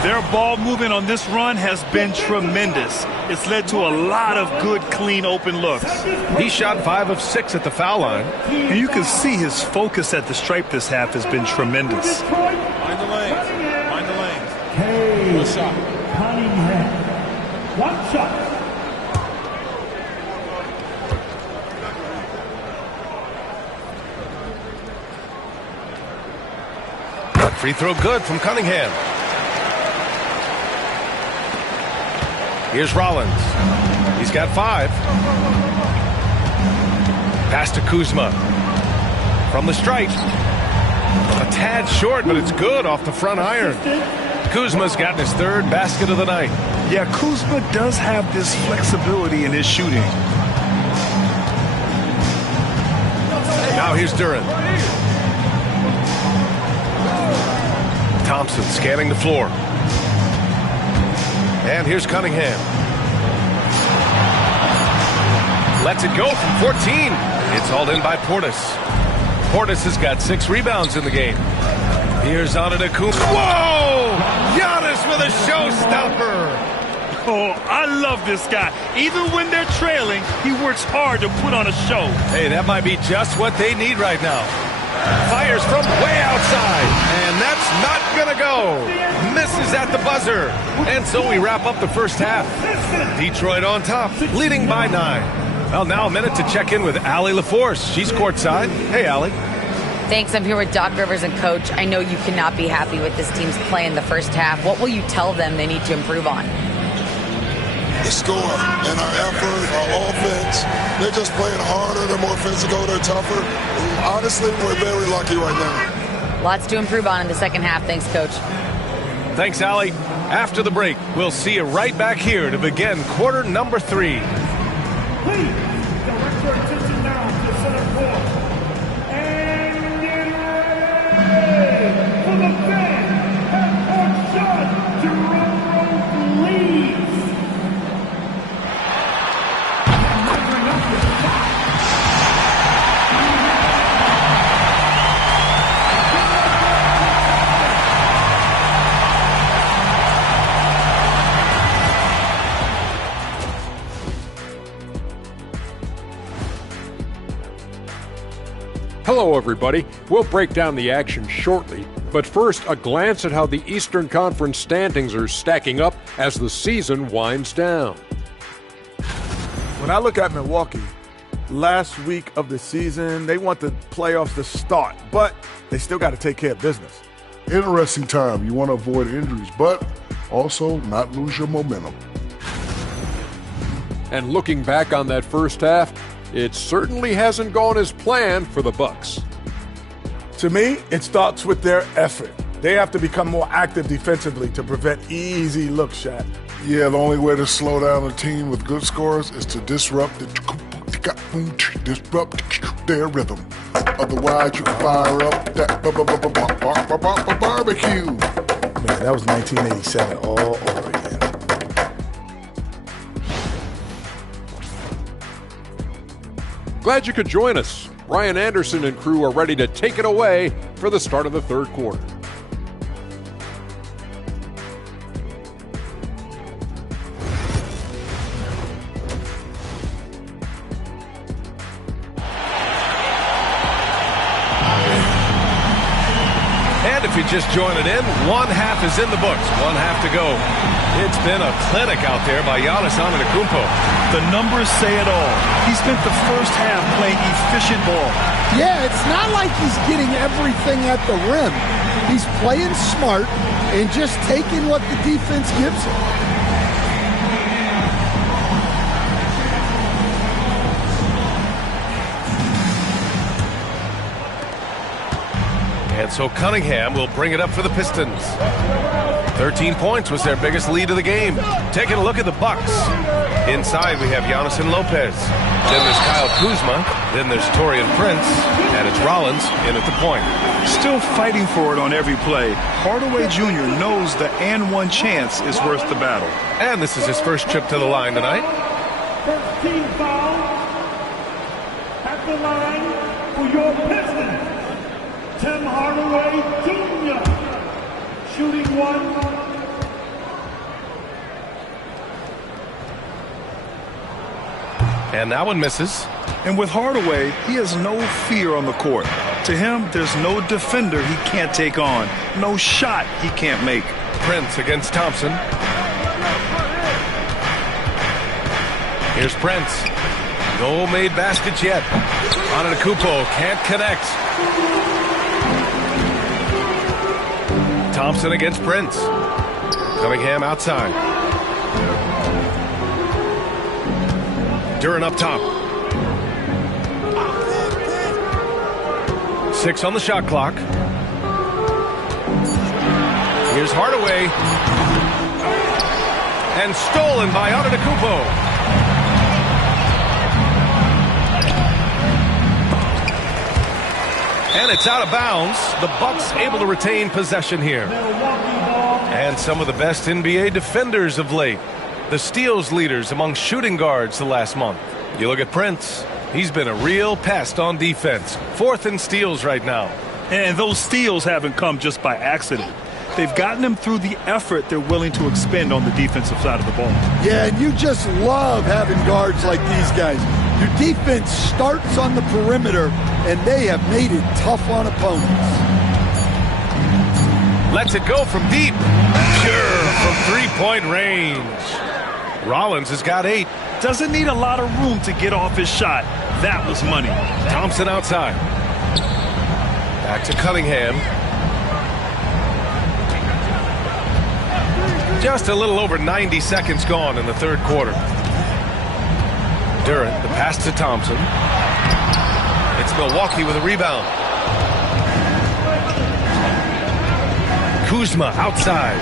Their ball movement on this run has been tremendous. It's led to a lot of good, clean, open looks. He shot 5 of 6 at the foul line. And you can see his focus at the stripe this half has been tremendous. Find the lanes. Find the lanes. Hey, One shot. Cunningham. 1 shot. Free throw good from Cunningham. Here's Rollins. He's got 5. Pass to Kuzma. From the stripe. A tad short, but it's good off the front iron. Kuzma's gotten his 3rd basket of the night. Yeah, Kuzma does have this flexibility in his shooting. Now here's Duran. Thompson scanning the floor. And here's Cunningham. Lets it go from 14. It's hauled in by Portis. Portis has got 6 rebounds in the game. Here's Antetokounmpo. Whoa! Giannis with a showstopper. Oh, I love this guy. Even when they're trailing, he works hard to put on a show. Hey, that might be just what they need right now. Fires from way outside, and that's not going to go. Misses at the buzzer. And so we wrap up the first half. Detroit on top, leading by 9. Well, now a minute to check in with Allie LaForce. She's courtside. Hey, Allie. Thanks. I'm here with Doc Rivers and Coach. I know you cannot be happy with this team's play in the first half. What will you tell them they need to improve on? the score, and our effort, our offense. They're just playing harder. They're more physical. They're tougher. Honestly, we're very lucky right now. Lots to improve on in the second half. Thanks, Coach. Thanks, Allie. After the break, we'll see you right back here to begin quarter number 3. Please direct your attention now to center court. And get ready for the fan half-court shot. Drum roll, please. Measuring up the shot. Hello, everybody. We'll break down the action shortly, but first, a glance at how the Eastern Conference standings are stacking up as the season winds down. When I look at Milwaukee, last week of the season, they want the playoffs to start, but they still got to take care of business. Interesting time. You want to avoid injuries, but also not lose your momentum. And looking back on that first half, it certainly hasn't gone as planned for the Bucks. To me, it starts with their effort. They have to become more active defensively to prevent easy look shots. Yeah, the only way to slow down a team with good scores is to disrupt their rhythm. Otherwise, you can fire up that barbecue. Man, that was 1987 all over again. Glad you could join us. Ryan Anderson and crew are ready to take it away for the start of the third quarter. And if you just joined it in, one half is in the books, one half to go. It's been a clinic out there by Giannis Antetokounmpo. The numbers say it all. He spent the first half playing efficient ball. Yeah, it's not like he's getting everything at the rim. He's playing smart and just taking what the defense gives him. And so Cunningham will bring it up for the Pistons. 13 points was their biggest lead of the game. Taking a look at the Bucks. Inside we have Giannis and Lopez. Then there's Kyle Kuzma. Then there's Taurean Prince. And it's Rollins in at the point. Still fighting for it on every play. Hardaway Jr. knows the and one chance is worth the battle. And this is his first trip to the line tonight. First team foul at the line for your Pistons. Tim Hardaway Jr. shooting one. And that one misses. And with Hardaway, he has no fear on the court. To him, there's no defender he can't take on. No shot he can't make. Prince against Thompson. Here's Prince. No made baskets yet. Antetokounmpo can't connect. Thompson against Prince. Cunningham outside. Duran up top. 6 on the shot clock. Here's Hardaway. And stolen by Antetokounmpo. And it's out of bounds. The Bucks able to retain possession here. And some of the best NBA defenders of late. The steals leaders among shooting guards the last month. You look at Prince. He's been a real pest on defense. 4th in steals right now. And those steals haven't come just by accident. They've gotten them through the effort they're willing to expend on the defensive side of the ball. Yeah, and you just love having guards like these guys. Your defense starts on the perimeter, and they have made it tough on opponents. Lets it go from deep. Sure, from three-point range. Rollins has got 8. Doesn't need a lot of room to get off his shot. That was money. Thompson outside. Back to Cunningham. Just a little over 90 seconds gone in the third quarter. Durant, the pass to Thompson. It's Milwaukee with a rebound. Kuzma outside.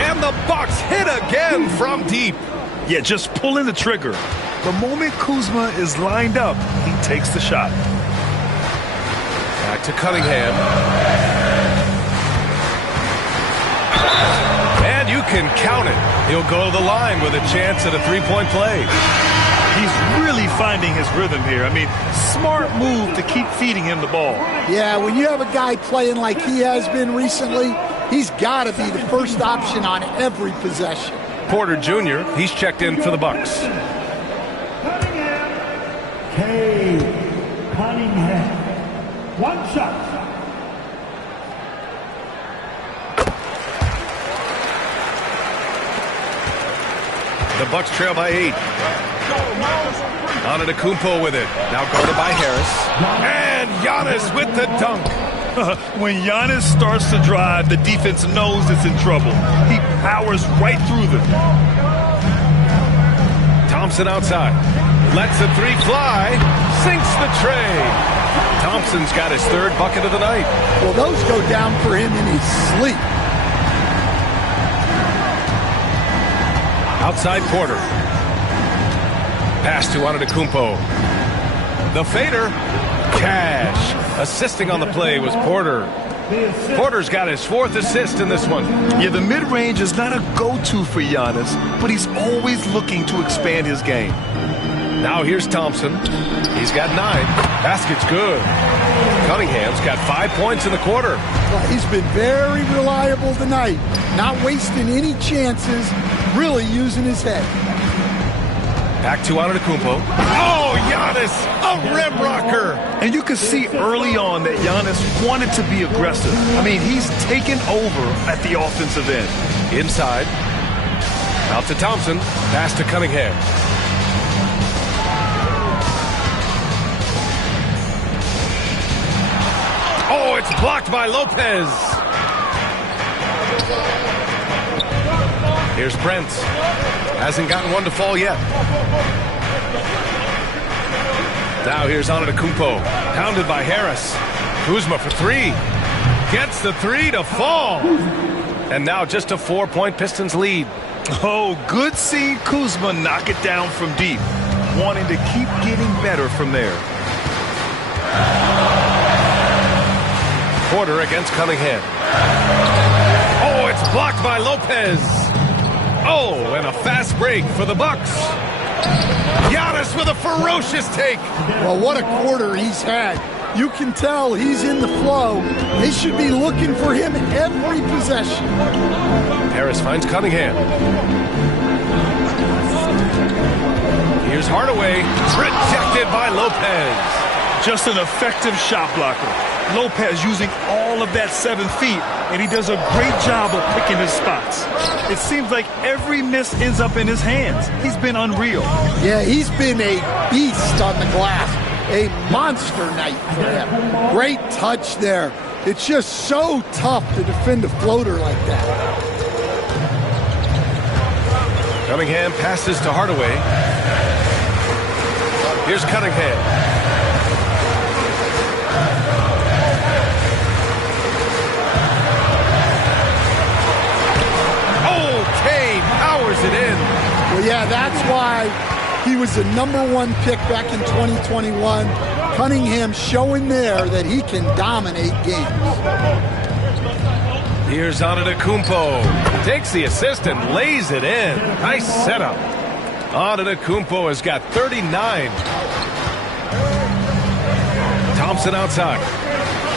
And the Bucks hit again from deep. Yeah, just pulling the trigger. The moment Kuzma is lined up, he takes the shot. Back to Cunningham. And you can count it. He'll go to the line with a chance at a three-point play. He's really finding his rhythm here. I mean, smart move to keep feeding him the ball. Yeah, when you have a guy playing like he has been recently, he's got to be the first option on every possession. Porter Jr., he's checked in for the Bucks. Cunningham. One shot. The Bucks trail by 8. Antetokounmpo with it. Now guarded by Harris. And Giannis with the dunk. When Giannis starts to drive, the defense knows it's in trouble. He powers right through them. Thompson outside. Lets the three fly. Sinks the tray. Thompson's got his third bucket of the night. Well, those go down for him in his sleep. Outside Porter. Pass to Antetokounmpo. The fader. Cash. Assisting on the play was Porter. Porter's got his fourth assist in this one. Yeah, the mid-range is not a go-to for Giannis, but he's always looking to expand his game. Now here's Thompson. He's got 9. Basket's good. Cunningham's got 5 points in the quarter. Well, he's been very reliable tonight. Not wasting any chances, really using his head. Back to Antetokounmpo. Oh, Giannis, a rim rocker. And you could see early on that Giannis wanted to be aggressive. I mean, he's taken over at the offensive end. Inside. Out to Thompson. Pass to Cunningham. Oh, it's blocked by Lopez. Here's Brent. Hasn't gotten one to fall yet. Now here's Antetokounmpo. Pounded by Harris. Kuzma for 3. Gets the 3 to fall. And now just a 4-point Pistons lead. Oh, good seeing Kuzma knock it down from deep. Wanting to keep getting better from there. Porter against Cunningham. Oh, it's blocked by Lopez. Oh, and a fast break for the Bucks. Giannis with a ferocious take. Well, what a quarter he's had. You can tell he's in the flow. They should be looking for him in every possession. Harris finds Cunningham. Here's Hardaway. Rejected by Lopez. Just an effective shot blocker. Lopez using all of that 7 feet, and he does a great job of picking his spots. It seems like every miss ends up in his hands. He's been unreal. Yeah, he's been a beast on the glass. A monster night for him. Great touch there. It's just so tough to defend a floater like that. Cunningham passes to Hardaway. Here's Cunningham. Powers it in. Well, yeah, that's why he was the #1 pick back in 2021. Cunningham showing there that he can dominate games. Here's Antetokounmpo. Takes the assist and lays it in. Nice setup. Antetokounmpo has got 39. Thompson outside.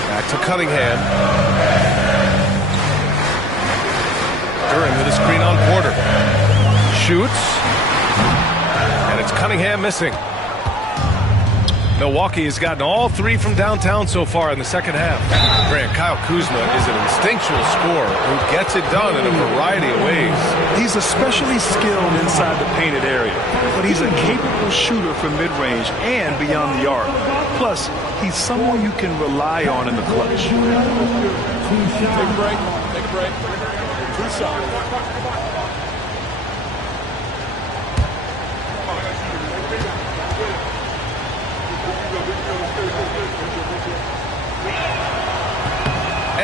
Back to Cunningham. Durant with a screen on Porter. Shoots. And it's Cunningham missing. Milwaukee has gotten all 3 from downtown so far in the second half. Grant, Kyle Kuzma is an instinctual scorer who gets it done in a variety of ways. He's especially skilled inside the painted area, but he's a capable shooter from mid-range and beyond the arc. Plus, he's someone you can rely on in the clutch. Take a break. Take a break. 2 shots.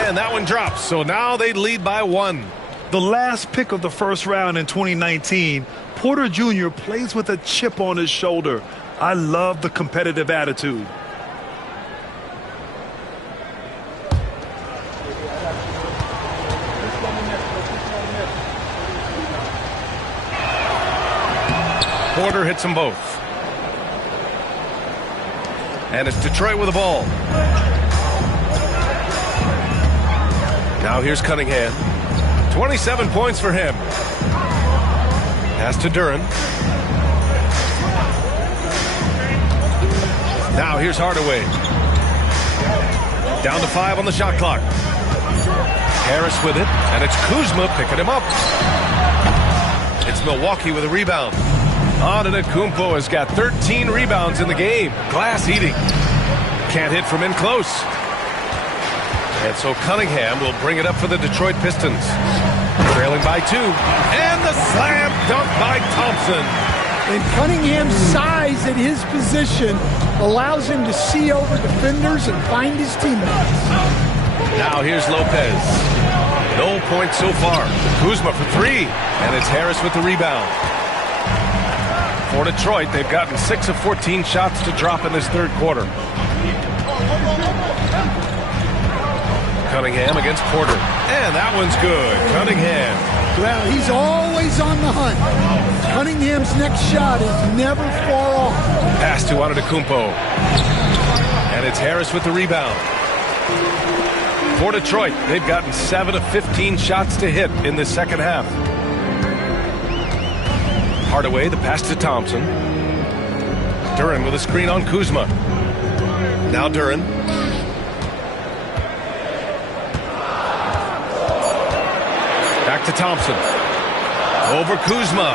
And that one drops, so now they lead by 1. The last pick of the first round in 2019, Porter Jr. plays with a chip on his shoulder. I love the competitive attitude. Porter hits them both. And it's Detroit with the ball. Now here's Cunningham. 27 points for him. Pass to Duren. Now here's Hardaway. Down to 5 on the shot clock. Harris with it, and it's Kuzma picking him up. It's Milwaukee with a rebound. Antetokounmpo has got 13 rebounds in the game. Glass eating. Can't hit from in close. And so Cunningham will bring it up for the Detroit Pistons. Trailing by 2. And the slam dunk by Thompson. And Cunningham's size at his position allows him to see over defenders and find his teammates. Now here's Lopez. No points so far. Kuzma for 3. And it's Harris with the rebound. For Detroit, they've gotten 6 of 14 shots to drop in this third quarter. Cunningham against Porter. And that one's good. Cunningham. Well, he's always on the hunt. Cunningham's next shot is never far off. Pass to Antetokounmpo. And it's Harris with the rebound. For Detroit, they've gotten 7 of 15 shots to hit in the second half. Hardaway, the pass to Thompson. Duren with a screen on Kuzma. Now Duren. Back to Thompson. Over Kuzma.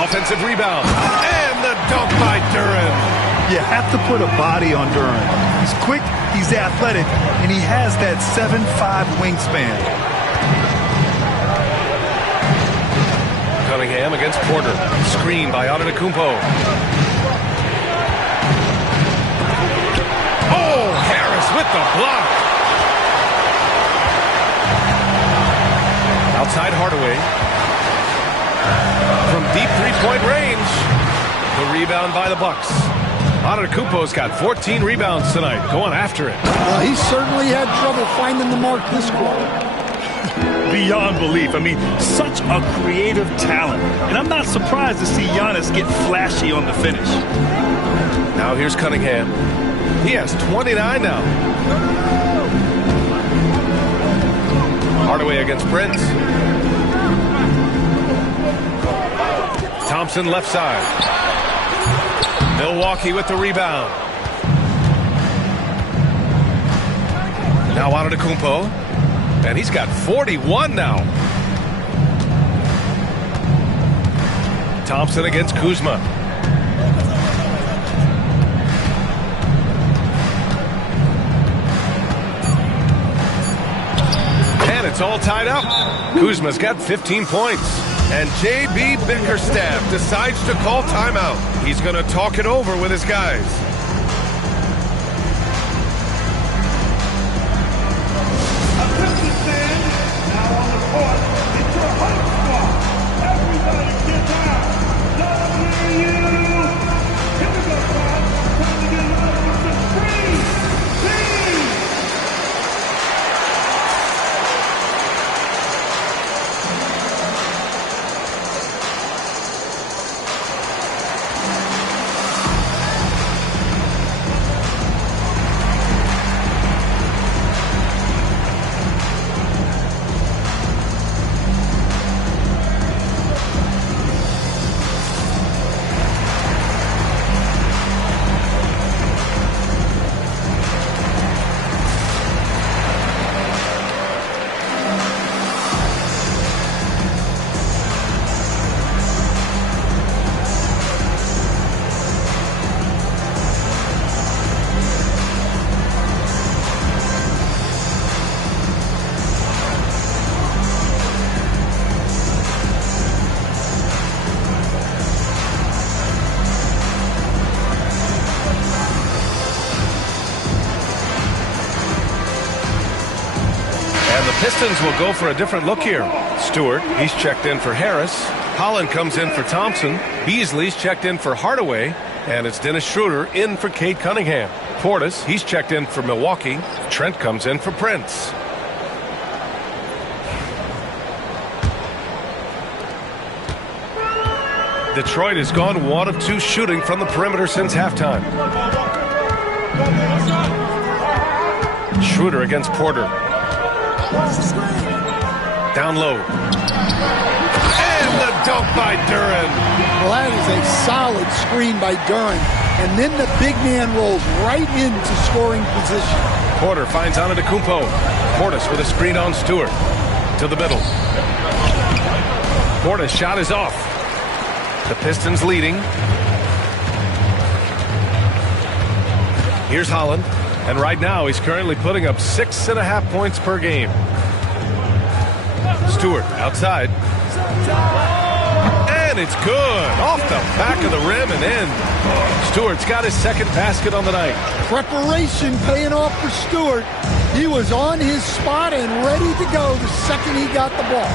Offensive rebound. And the dunk by Duren. You have to put a body on Duren. He's quick, he's athletic, and he has that 7'5" wingspan. Cunningham against Porter. Screen by Antetokounmpo. Oh, Harris with the block. Outside Hardaway. From deep three-point range. The rebound by the Bucks. Antetokounmpo's got 14 rebounds tonight. Going after it. Well, he certainly had trouble finding the mark this quarter. Beyond belief. I mean, such a creative talent. And I'm not surprised to see Giannis get flashy on the finish. Now here's Cunningham. He has 29 now. Hardaway against Prince. Thompson left side. Milwaukee with the rebound. Now Antetokounmpo. And he's got 41 now. Thompson against Kuzma. And it's all tied up. Kuzma's got 15 points. And J.B. Bickerstaff decides to call timeout. He's going to talk it over with his guys. Pistons will go for a different look here. Stewart, he's checked in for Harris. Holland comes in for Thompson. Beasley's checked in for Hardaway. And it's Dennis Schroeder in for Cade Cunningham. Portis, he's checked in for Milwaukee. Trent comes in for Prince. Detroit has gone 1 of 2 shooting from the perimeter since halftime. Schroeder against Porter. Down low. And the dunk by Duren. Well, that is a solid screen by Duren. And then the big man rolls right into scoring position. Porter finds Antetokounmpo. Portis with a screen on Stewart. To the middle. Portis' shot is off. The Pistons leading. Here's Holland. And right now he's currently putting up 6.5 points per game. Stewart outside. And it's good. Off the back of the rim and in. Stewart's got his second basket on the night. Preparation paying off for Stewart. He was on his spot and ready to go the second he got the ball.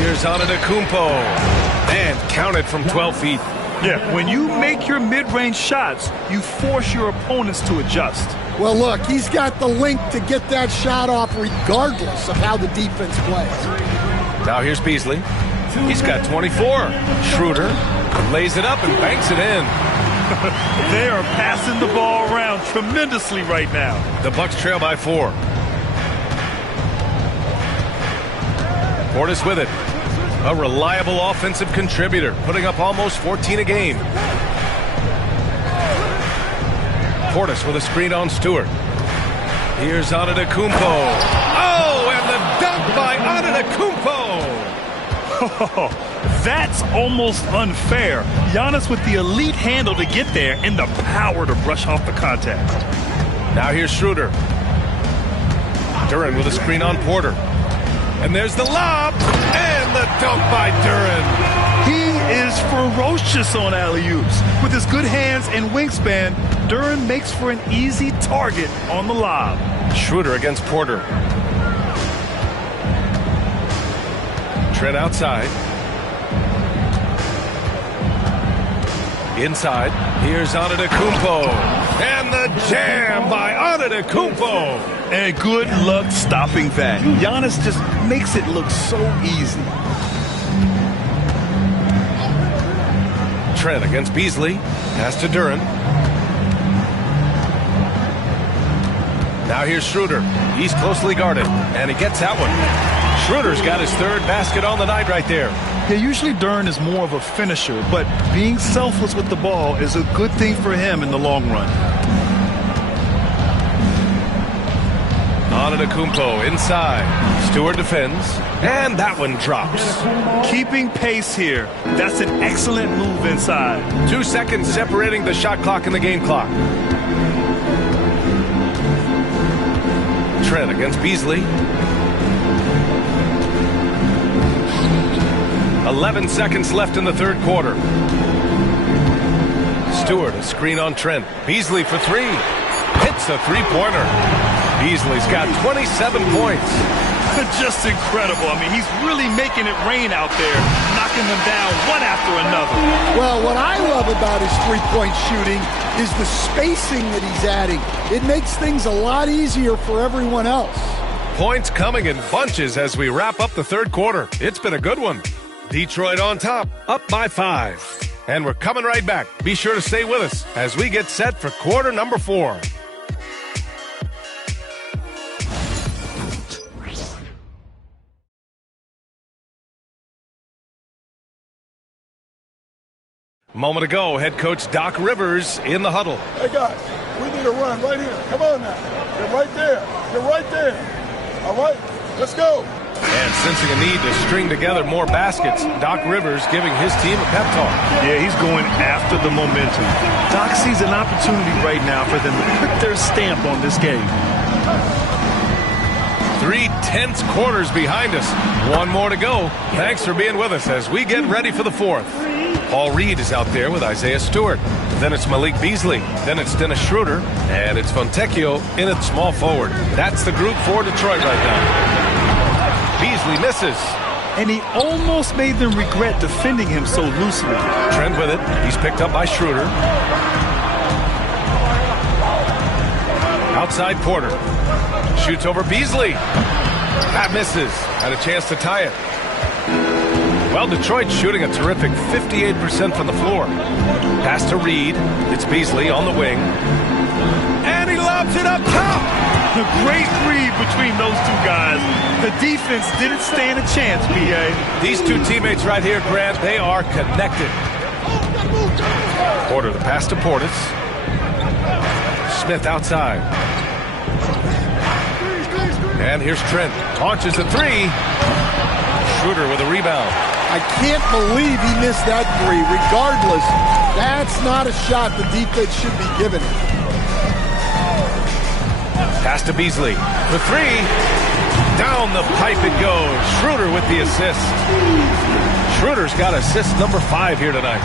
Here's Antetokounmpo. And counted from 12 feet. Yeah, when you make your mid-range shots, you force your opponents to adjust. Well, look, he's got the length to get that shot off regardless of how the defense plays. Now here's Beasley. He's got 24. Schroeder lays it up and banks it in. They are passing the ball around tremendously right now. The Bucks trail by 4. Portis with it. A reliable offensive contributor, putting up almost 14 a game. Portis with a screen on Stewart. Here's Antetokounmpo. Oh, and the dunk by Antetokounmpo. That's almost unfair. Giannis with the elite handle to get there and the power to brush off the contact. Now here's Schroeder. Duren with a screen on Porter. And there's the lob. And the dunk by Duren. He is ferocious on alley-oops. With his good hands and wingspan, Duren makes for an easy target on the lob. Schroeder against Porter. Trent outside. Inside. Here's Antetokounmpo. And the jam by Antetokounmpo. And good luck stopping that. Giannis just makes it look so easy. Trent against Beasley. Pass to Duren. Now here's Schroeder. He's closely guarded. And he gets that one. Schroeder's got his third basket on the night right there. Yeah, usually Duren is more of a finisher, but being selfless with the ball is a good thing for him in the long run. Antetokounmpo inside. Stewart defends. And that one drops. Keeping pace here. That's an excellent move inside. 2 seconds separating the shot clock and the game clock. Trent against Beasley. 11 seconds left in the third quarter. Stewart, a screen on Trent. Beasley for 3. Hits a three-pointer. Beasley's got 27 points. Just incredible. I mean, he's really making it rain out there, knocking them down one after another. Well, what I love about his three-point shooting is the spacing that he's adding. It makes things a lot easier for everyone else. Points coming in bunches as we wrap up the third quarter. It's been a good one. Detroit on top, up by 5. And we're coming right back. Be sure to stay with us as we get set for quarter number 4. Moment ago, head coach Doc Rivers in the huddle. Hey, guys, we need a run right here. Come on now. You're right there. You're right there. All right, let's go. And sensing a need to string together more baskets, Doc Rivers giving his team a pep talk. Yeah, he's going after the momentum. Doc sees an opportunity right now for them to put their stamp on this game. 3 tense quarters behind us. One more to go. Thanks for being with us as we get ready for the fourth. Paul Reed is out there with Isaiah Stewart. Then it's Malik Beasley. Then it's Dennis Schroeder. And it's Fontecchio in at small forward. That's the group for Detroit right now. Beasley misses. And he almost made them regret defending him so loosely. Trent with it. He's picked up by Schroeder. Outside Porter. Shoots over Beasley. That misses. Had a chance to tie it. Well, Detroit's shooting a terrific 58% from the floor. Pass to Reed. It's Beasley on the wing. And he lobs it up top. A great read between those two guys. The defense didn't stand a chance, B.A. These two teammates right here, Grant, they are connected. Porter, the pass to Portis. Smith outside. And here's Trent. Launches the three. Schroeder with a rebound. I can't believe he missed that three. Regardless, that's not a shot the defense should be giving him. Pass to Beasley. The three. Down the pipe it goes. Schroeder with the assist. Schroeder's got assist number 5 here tonight.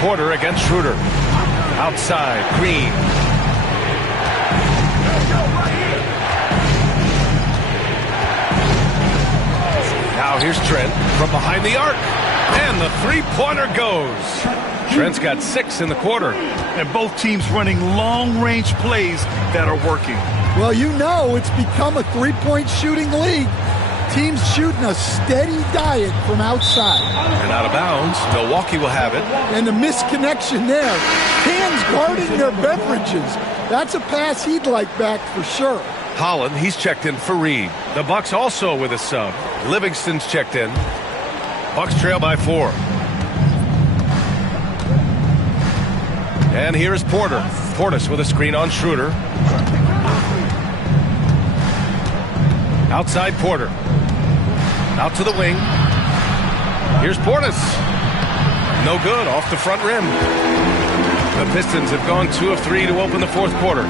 Porter against Schroeder. Outside, Green. Now here's Trent from behind the arc. And the three-pointer goes. Trent's got 6 in the quarter. And both teams running long-range plays that are working. Well, you know it's become a three-point shooting league. Teams shooting a steady diet from outside. And out of bounds, Milwaukee will have it. And the misconnection there. Hands guarding their beverages. That's a pass he'd like back for sure. Holland, he's checked in for Reed. The Bucks also with a sub. Livingston's checked in. Bucks trail by 4. And here is Porter. Portis with a screen on Schroeder. Outside Porter. Out to the wing. Here's Portis. No good, off the front rim. The Pistons have gone 2 of 3 to open the 4th quarter.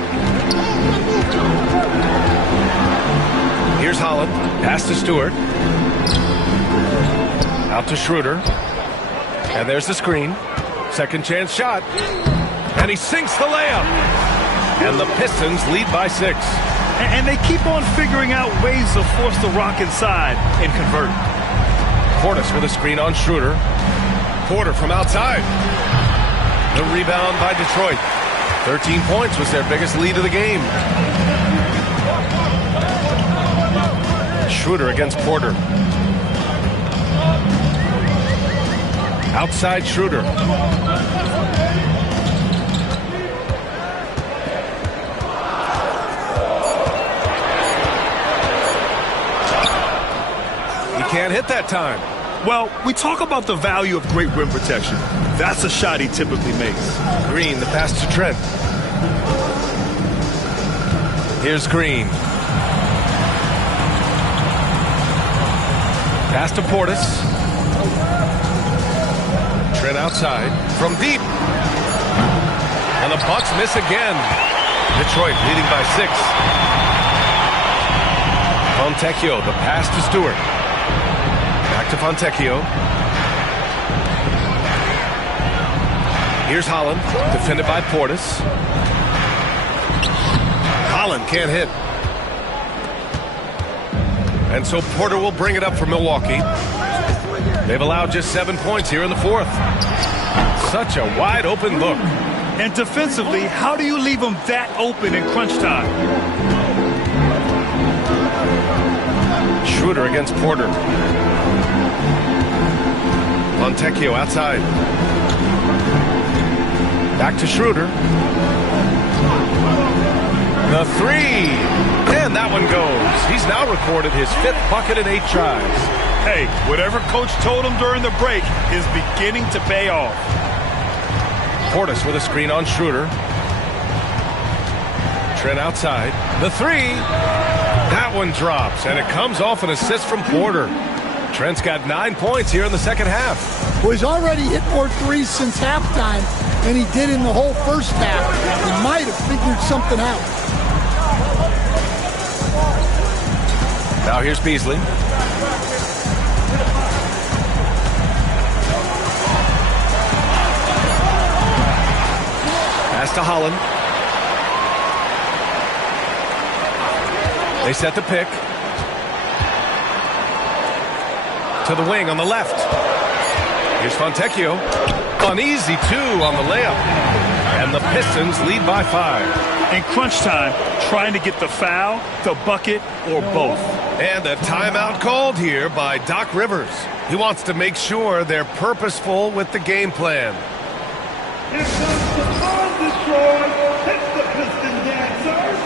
Here's Holland. Pass to Stewart. Out to Schroeder. And there's the screen. Second chance shot. And he sinks the layup. And the Pistons lead by 6. And they keep on figuring out ways to force the rock inside and convert. Portis with a screen on Schroeder. Porter from outside. The rebound by Detroit. 13 points was their biggest lead of the game. Schroeder against Porter. Outside Schroeder. Can't hit that time. Well, we talk about the value of great rim protection. That's a shot he typically makes. Green, the pass to Trent. Here's Green. Pass to Portis. Trent outside. From deep. And the Bucks miss again. Detroit leading by 6. Fontecchio, the pass to Stewart. Back to Fontecchio. Here's Holland, defended by Portis. Holland can't hit. And so Porter will bring it up for Milwaukee. They've allowed just 7 points here in the 4th. Such a wide open look. And defensively, how do you leave them that open in crunch time? Schroeder against Porter. Fontecchio outside. Back to Schroeder. The three. And that one goes. He's now recorded his 5th bucket in 8 tries. Hey, whatever coach told him during the break is beginning to pay off. Portis with a screen on Schroeder. Trent outside. The three. That one drops, and it comes off an assist from Porter. Trent's got 9 points here in the second half. Well, he's already hit more threes since halftime than he did in the whole first half. He might have figured something out. Now here's Beasley. Pass to Holland. They set the pick. To the wing on the left. Here's Fontecchio. An easy 2 on the layup. And the Pistons lead by 5. In crunch time, trying to get the foul, the bucket, or both. And a timeout called here by Doc Rivers. He wants to make sure they're purposeful with the game plan. Here comes the ball destroyer. Takes the Pistons dancers.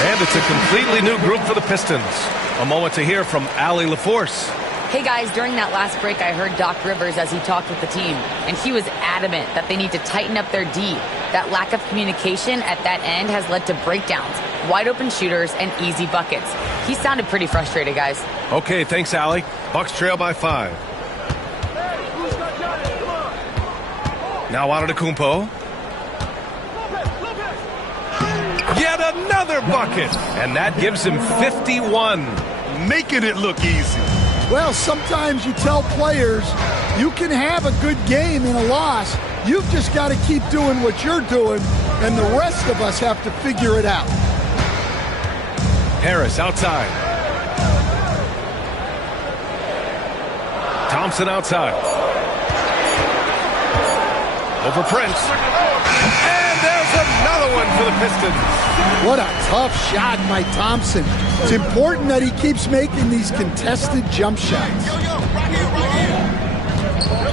And it's a completely new group for the Pistons. A moment to hear from Allie LaForce. Hey guys, during that last break, I heard Doc Rivers as he talked with the team, and he was adamant that they need to tighten up their D. That lack of communication at that end has led to breakdowns, wide open shooters, and easy buckets. He sounded pretty frustrated, guys. Okay, thanks, Allie. Bucks trail by 5. Now Antetokounmpo. Yet another bucket, and that gives him 51. Making it look easy. Well, sometimes you tell players you can have a good game in a loss. You've just got to keep doing what you're doing, and the rest of us have to figure it out. Harris outside. Thompson outside. Over Prince. And there's another one for the Pistons. What a tough shot by Thompson. It's important that he keeps making these contested jump shots.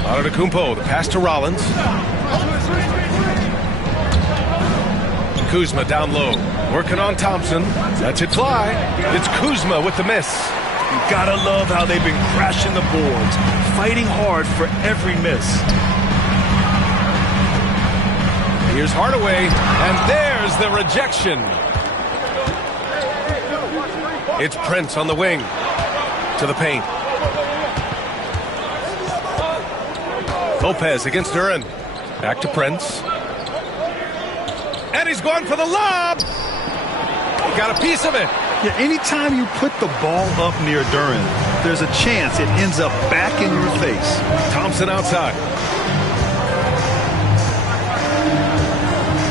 Antetokounmpo, the pass to Rollins. Kuzma down low, working on Thompson. That's it fly. It's Kuzma with the miss. You gotta love how they've been crashing the boards, fighting hard for every miss. Here's Hardaway, and there's the rejection. It's Prince on the wing to the paint. Lopez against Duran. Back to Prince. And he's going for the lob. Got a piece of it. Yeah, anytime you put the ball up near Duran, there's a chance it ends up back in your face. Thompson outside.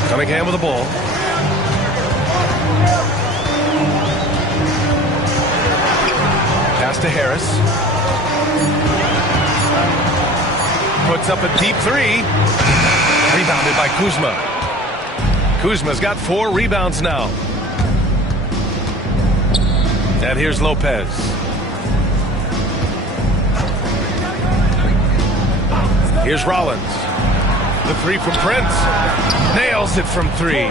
Cunningham with the ball. Pass to Harris. Puts up a deep 3. Rebounded by Kuzma. Kuzma's got 4 rebounds now. And here's Lopez. Here's Rollins. The 3 from Prince. Nails it from 3.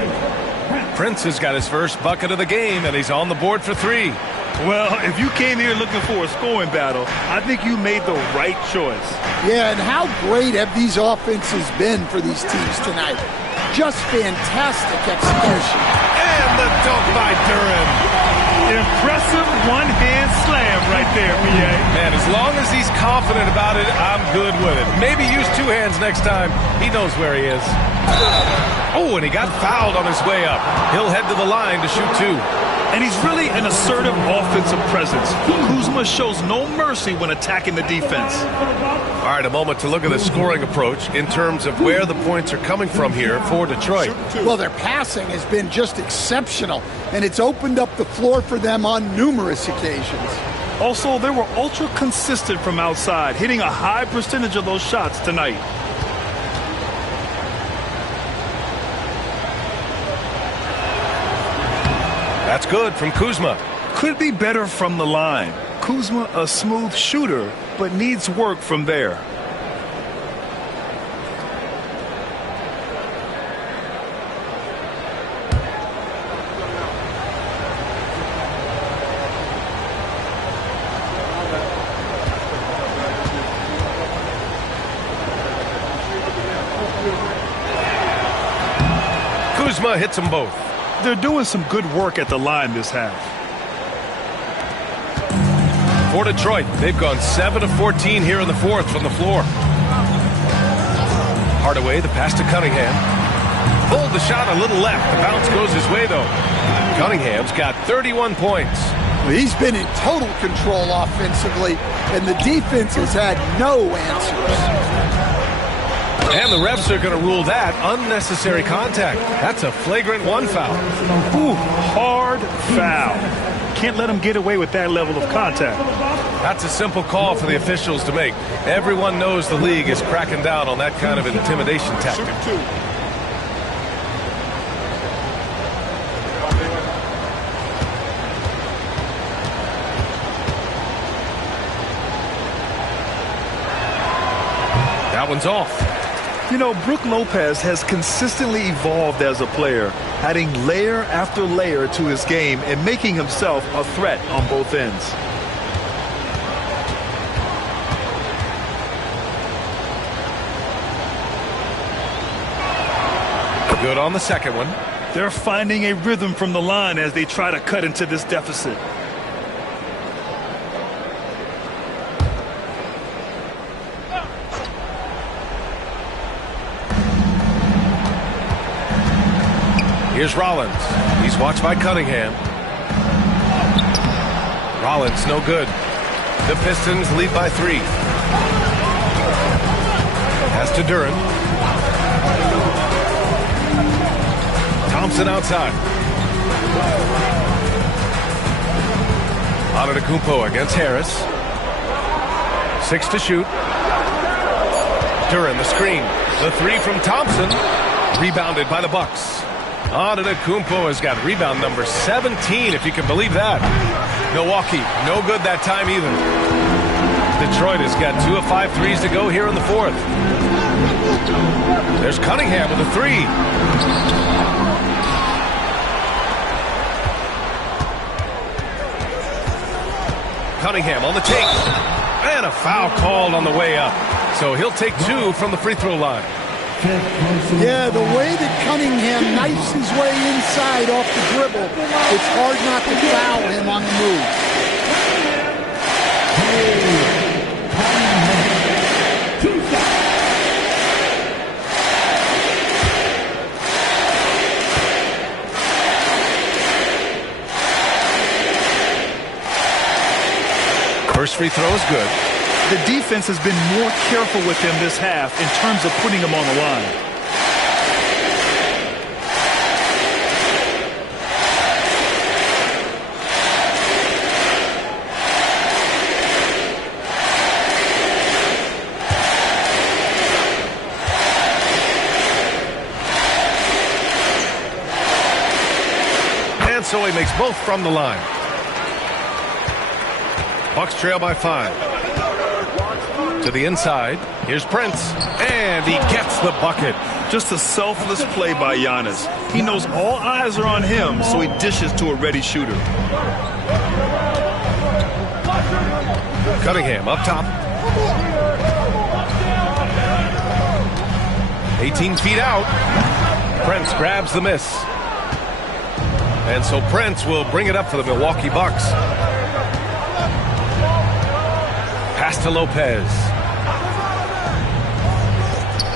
Prince has got his first bucket of the game, and he's on the board for 3. Well, if you came here looking for a scoring battle, I think you made the right choice. Yeah, and how great have these offenses been for these teams tonight? Just fantastic execution. And the dunk by Duran. Impressive one-hand slam right there, PA. Man, as long as he's confident about it, I'm good with it. Maybe use 2 hands next time. He knows where he is. Oh, and he got fouled on his way up. He'll head to the line to shoot 2. And he's really an assertive offensive presence. Kuzma shows no mercy when attacking the defense. All right, a moment to look at the scoring approach in terms of where the points are coming from here for Detroit. Well, their passing has been just exceptional, and it's opened up the floor for them on numerous occasions. Also, they were ultra consistent from outside, hitting a high percentage of those shots tonight. That's good from Kuzma. Could be better from the line. Kuzma, a smooth shooter, but needs work from there. Kuzma hits them both. They're doing some good work at the line this half. For Detroit, they've gone 7 of 14 here in the fourth from the floor. Hardaway, the pass to Cunningham. Pulled the shot a little left. The bounce goes his way, though. Cunningham's got 31 points. He's been in total control offensively, and the defense has had no answers. And the refs are going to rule that unnecessary contact. That's a flagrant 1 foul. Ooh, hard foul. Can't let him get away with that level of contact. That's a simple call for the officials to make. Everyone knows the league is cracking down on that kind of intimidation tactic. That one's off. You know, Brook Lopez has consistently evolved as a player, adding layer after layer to his game and making himself a threat on both ends. Good on the second one. They're finding a rhythm from the line as they try to cut into this deficit. Here's Rollins. He's watched by Cunningham. Rollins, no good. The Pistons lead by 3. Pass to Duran. Thompson outside. Antetokounmpo against Harris. 6 to shoot. Duran, the screen. The 3 from Thompson. Rebounded by the Bucks. Antetokounmpo has got rebound number 17, if you can believe that. Milwaukee, no good that time either. Detroit has got 2 of 5 threes to go here in the fourth. There's Cunningham with a 3. Cunningham on the take. And a foul called on the way up. So he'll take 2 from the free throw line. Yeah, the way that Cunningham knifes his way inside off the dribble, it's hard not to foul him on the move. First free throw is good. The defense has been more careful with him this half in terms of putting him on the line. And so he makes both from the line. Bucks trail by 5. To the inside. Here's Prince. And he gets the bucket. Just a selfless play by Giannis. He knows all eyes are on him, so he dishes to a ready shooter. Cunningham up top. 18 feet out. Prince grabs the miss. And so Prince will bring it up for the Milwaukee Bucks. Pass to Lopez.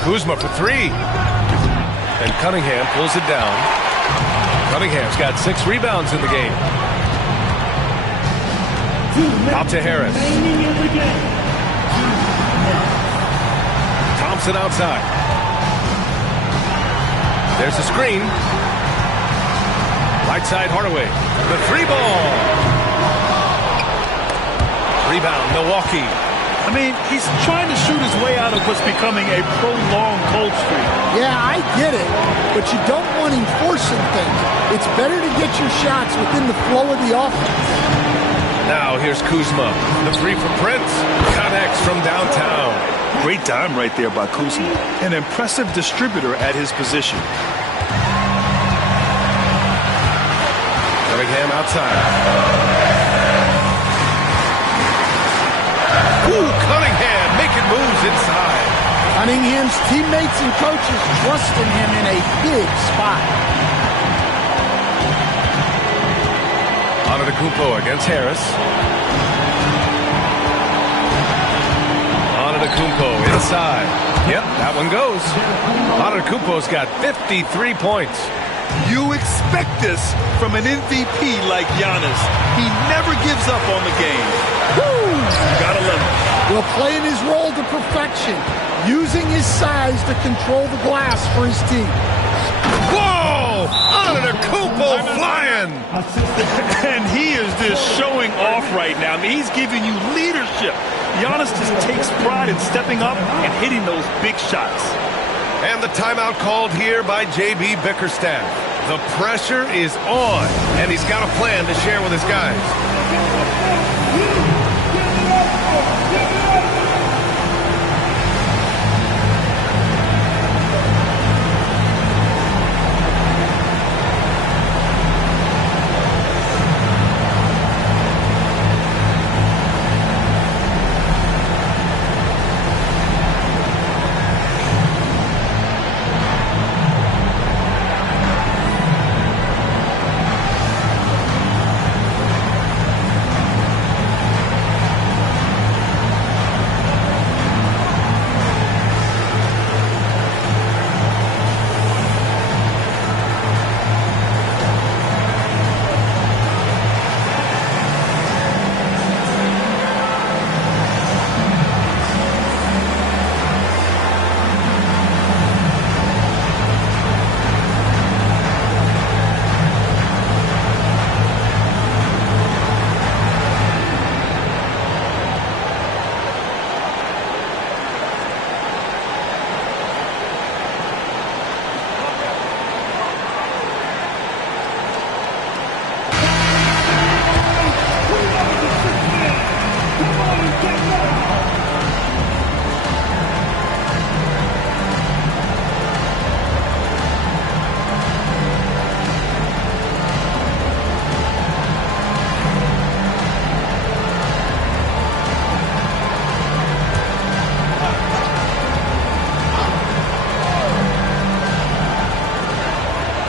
Kuzma for 3. And Cunningham pulls it down. Cunningham's got 6 rebounds in the game. Out to Harris. Thompson outside. There's a screen. Right side Hardaway. The 3 ball. Rebound, Milwaukee. I mean, he's trying to shoot his way out of what's becoming a prolonged cold streak. Yeah, I get it, but you don't want him forcing things. It's better to get your shots within the flow of the offense. Now here's Kuzma. The three for Prince. Connects from downtown. Great dime right there by Kuzma. An impressive distributor at his position. Cunningham outside. Ooh, Cunningham making moves inside. Cunningham's teammates and coaches trusting him in a big spot. Antetokounmpo against Harris. Antetokounmpo inside. Yep, that one goes. Antetokounmpo's got 53 points. You expect this from an MVP like Giannis. He never gives up on the game. Woo! Gotta love him. Well, playing his role to perfection, using his size to control the glass for his team. Whoa! Antetokounmpo flying! And he is just showing off right now. I mean, he's giving you leadership. Giannis just takes pride in stepping up and hitting those big shots. And the timeout called here by J.B. Bickerstaff. The pressure is on, and he's got a plan to share with his guys.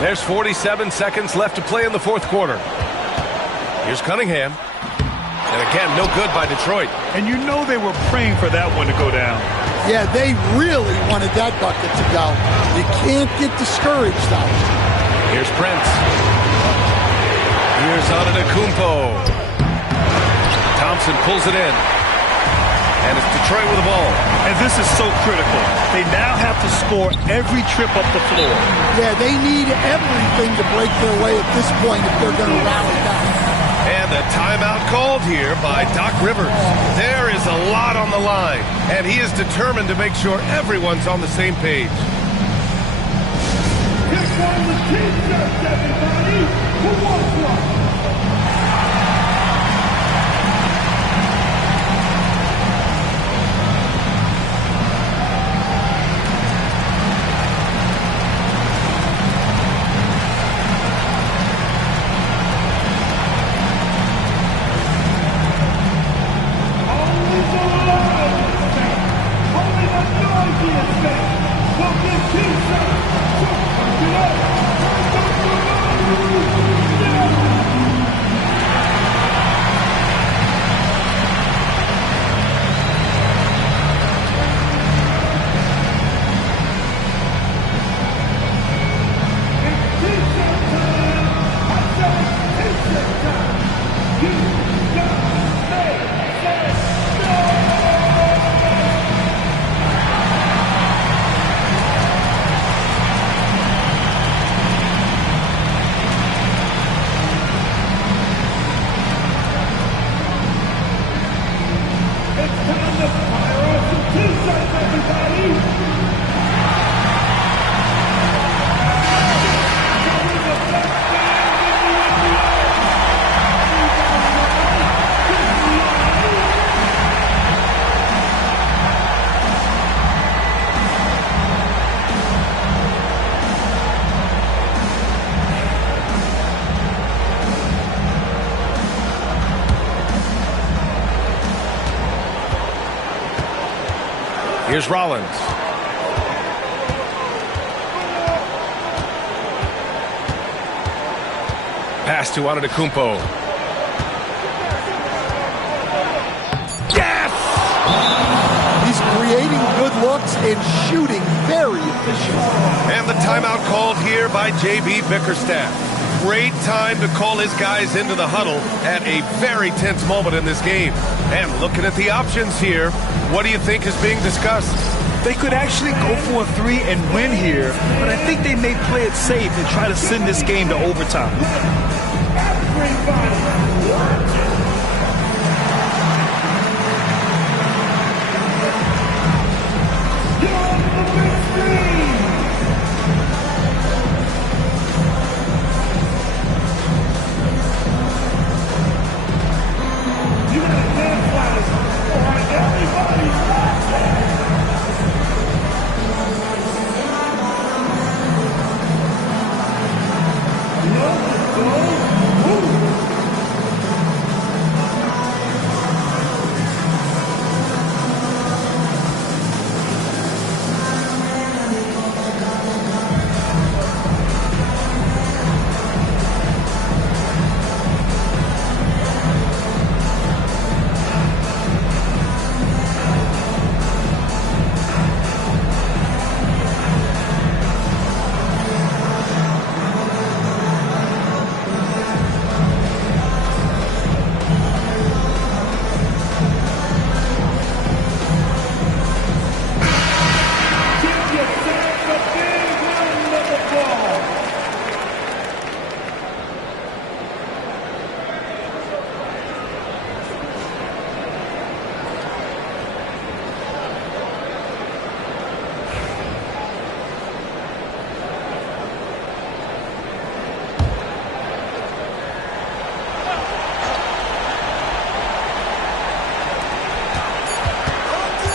There's 47 seconds left to play in the fourth quarter. Here's Cunningham. And again, no good by Detroit. And you know they were praying for that one to go down. Yeah, they really wanted that bucket to go. You can't get discouraged, though. Here's Prince. Here's Antetokounmpo. Thompson pulls it in. And it's Detroit with the ball. And this is so critical. They now have to score every trip up the floor. Yeah, they need everything to break their way at this point if they're going to rally back. And a timeout called here by Doc Rivers. There is a lot on the line, and he is determined to make sure everyone's on the same page. Here comes the T-shirts, everybody. Who wants one? T-shirts. Here's Rollins. Pass to Antetokounmpo. Yes! He's creating good looks and shooting very efficient. And the timeout called here by J.B. Bickerstaff. Great time to call his guys into the huddle at a very tense moment in this game. And looking at the options here, what do you think is being discussed? They could actually go for a 3 and win here, but I think they may play it safe and try to send this game to overtime.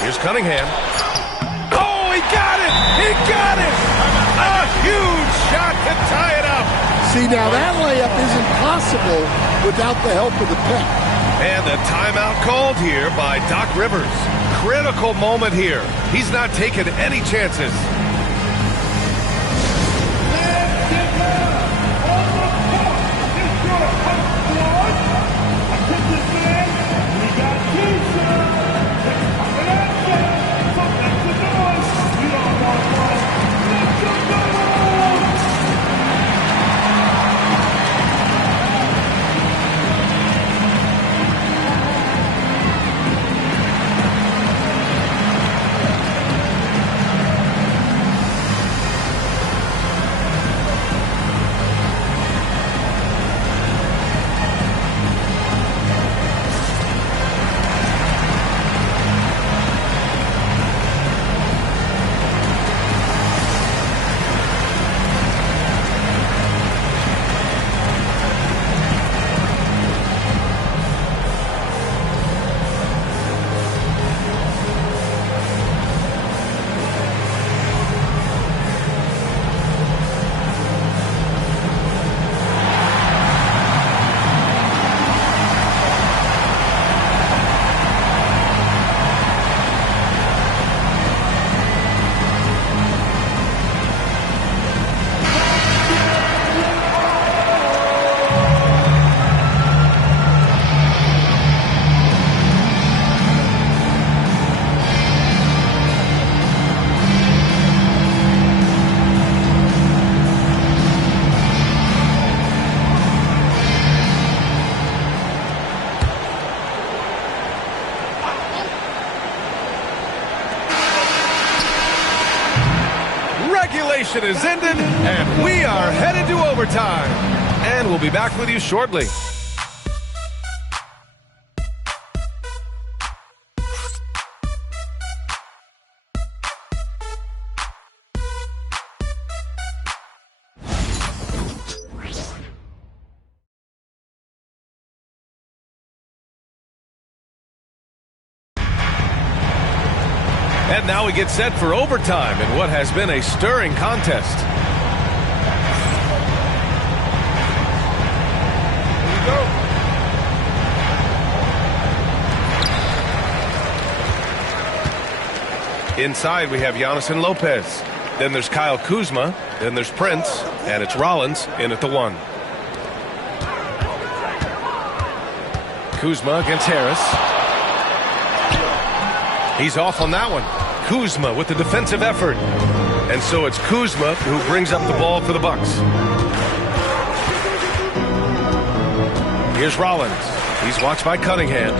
Here's Cunningham. Oh, he got it! He got it! A huge shot to tie it up. See, now that layup isn't possible without the help of the pen. And the timeout called here by Doc Rivers. Critical moment here. He's not taking any chances. Regulation is ended, and we are headed to overtime. And we'll be back with you shortly. And now we get set for overtime in what has been a stirring contest. Here we go. Inside, we have Giannis and Lopez. Then there's Kyle Kuzma. Then there's Prince. And it's Rollins in at the 1. Kuzma against Harris. He's off on that one. Kuzma with the defensive effort. And so it's Kuzma who brings up the ball for the Bucks. Here's Rollins. He's watched by Cunningham.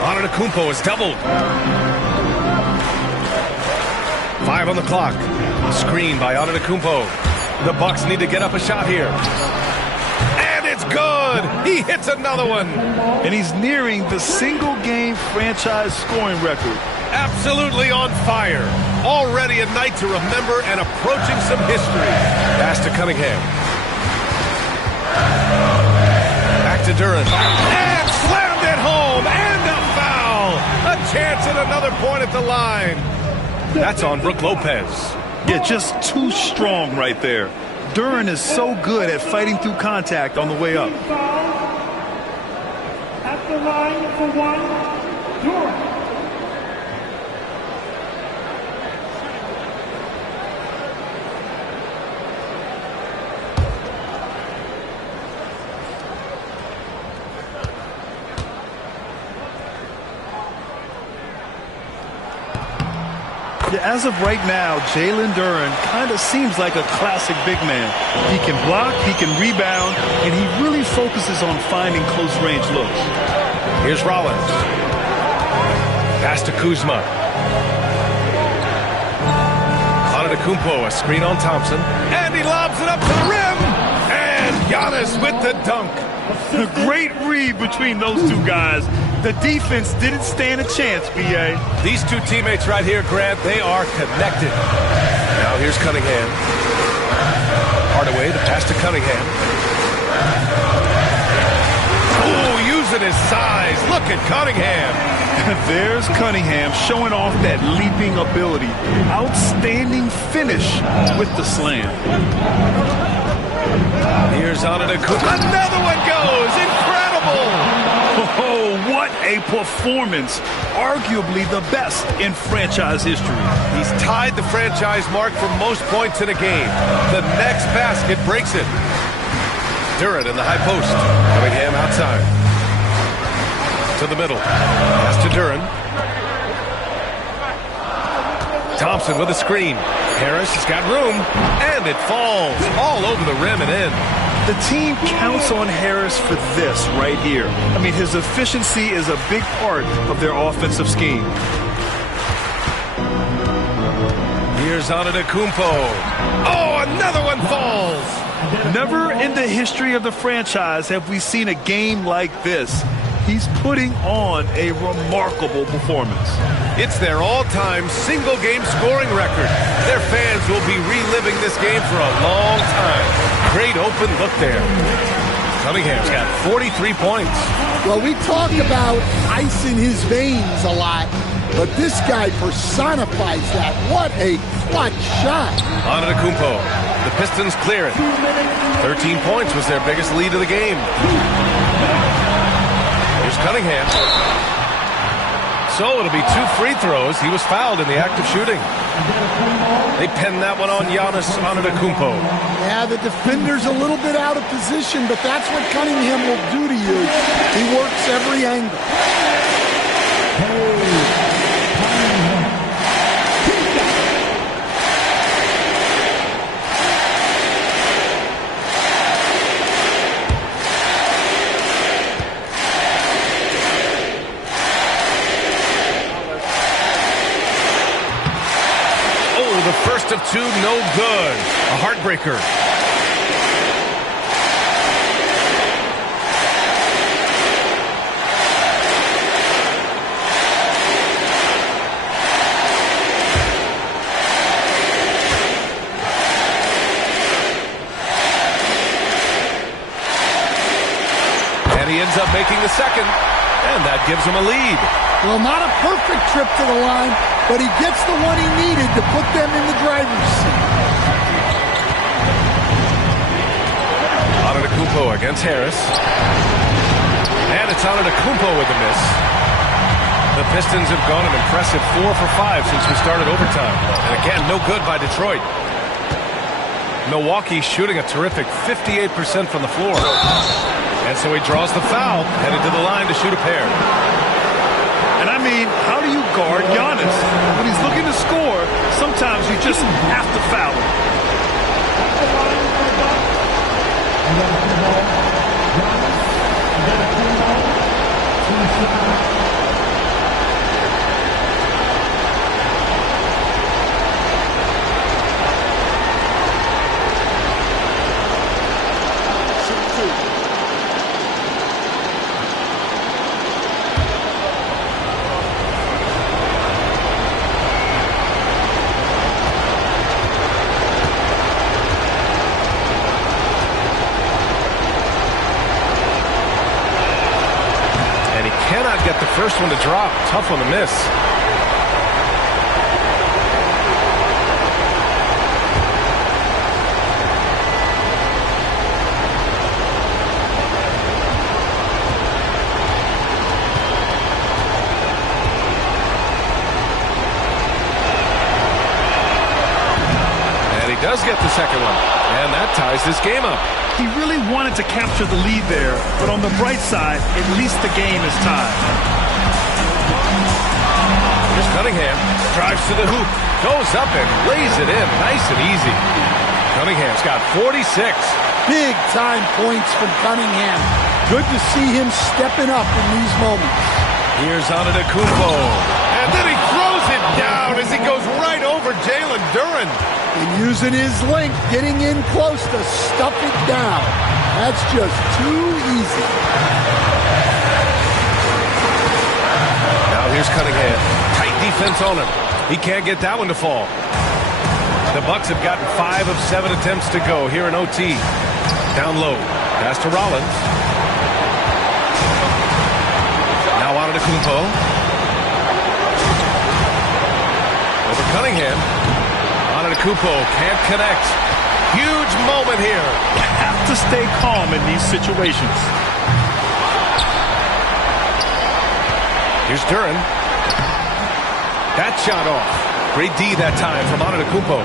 Antetokounmpo is doubled. 5 on the clock. Screen by Antetokounmpo. The Bucks need to get up a shot here. And it's good. He hits another one. And he's nearing the single-game franchise scoring record. Absolutely on fire. Already a night to remember and approaching some history. Pass to Cunningham. Back to Duren. And slammed it home. And a foul. A chance at another point at the line. That's on Brook Lopez. Yeah, just too strong right there. Duren is so good at fighting through contact on the way up. At the line for 1, Duren. As of right now, Jalen Duren kind of seems like a classic big man. He can block, he can rebound, and he really focuses on finding close-range looks. Here's Rollins. Pass to Kuzma. Antetokounmpo, a screen on Thompson. And he lobs it up to the rim. And Giannis with the dunk. A great read between those two guys. The defense didn't stand a chance, B.A. These two teammates right here, Grant, they are connected. Now here's Cunningham. Hardaway, the pass to Cunningham. Ooh, using his size. Look at Cunningham. There's Cunningham showing off that leaping ability. Outstanding finish with the slam. Here's Antetokounmpo. Another one goes. Incredible. Oh, what a performance. Arguably the best in franchise history. He's tied the franchise mark for most points in a game. The next basket breaks it. Duren in the high post. Cunningham outside. To the middle. Pass to Duren. Thompson with a screen. Harris has got room. And it falls all over the rim and in. The team counts on Harris for this right here. I mean, his efficiency is a big part of their offensive scheme. Here's Antetokounmpo. Oh, another one falls. Never in the history of the franchise have we seen a game like this. He's putting on a remarkable performance. It's their all-time single-game scoring record. Their fans will be reliving this game for a long time. Great open look there. Cunningham's got 43 points. Well, we talk about ice in his veins a lot, but this guy personifies that. What a clutch shot. Antetokounmpo. The Pistons clear it. 13 points was their biggest lead of the game. Here's Cunningham. So it'll be 2 free throws. He was fouled in the act of shooting. They pinned that one on Giannis Antetokounmpo. Yeah, the defender's a little bit out of position, but that's what Cunningham will do to you. He works every angle. First of 2, no good. A heartbreaker. And he ends up making the second. And that gives him a lead. Well, not a perfect trip to the line, but he gets the one he needed to put them in the driver's seat. Antetokounmpo against Harris. And it's Antetokounmpo with the miss. The The Pistons have gone an impressive 4 for 5 since we started overtime. And again, no good by Detroit. Milwaukee shooting a terrific 58% from the floor. And so he draws the foul, headed to the line to shoot a pair. And I mean, how do you guard Giannis? When he's looking to score, sometimes you just have to foul him. Cannot get the first one to drop. Tough one to miss. And he does get the second one. And that ties this game up. He really wanted to capture the lead there, but on the bright side, at least the game is tied. Here's Cunningham, drives to the hoop, goes up and lays it in, nice and easy. Cunningham's got 46. Big time points from Cunningham. Good to see him stepping up in these moments. Here's Antetokounmpo, and then he throws it down as he goes right over Jalen Duren. And using his length, getting in close to stuff it down. That's just too easy. Now here's Cunningham. Tight defense on him. He can't get that one to fall. The Bucks have gotten 5 of 7 attempts to go here in OT. Down low. Pass to Rollins. Now Antetokounmpo. Over Cunningham. Antetokounmpo can't connect. Huge moment here. You have to stay calm in these situations. Here's Duren. That shot off. Great D that time from Antetokounmpo.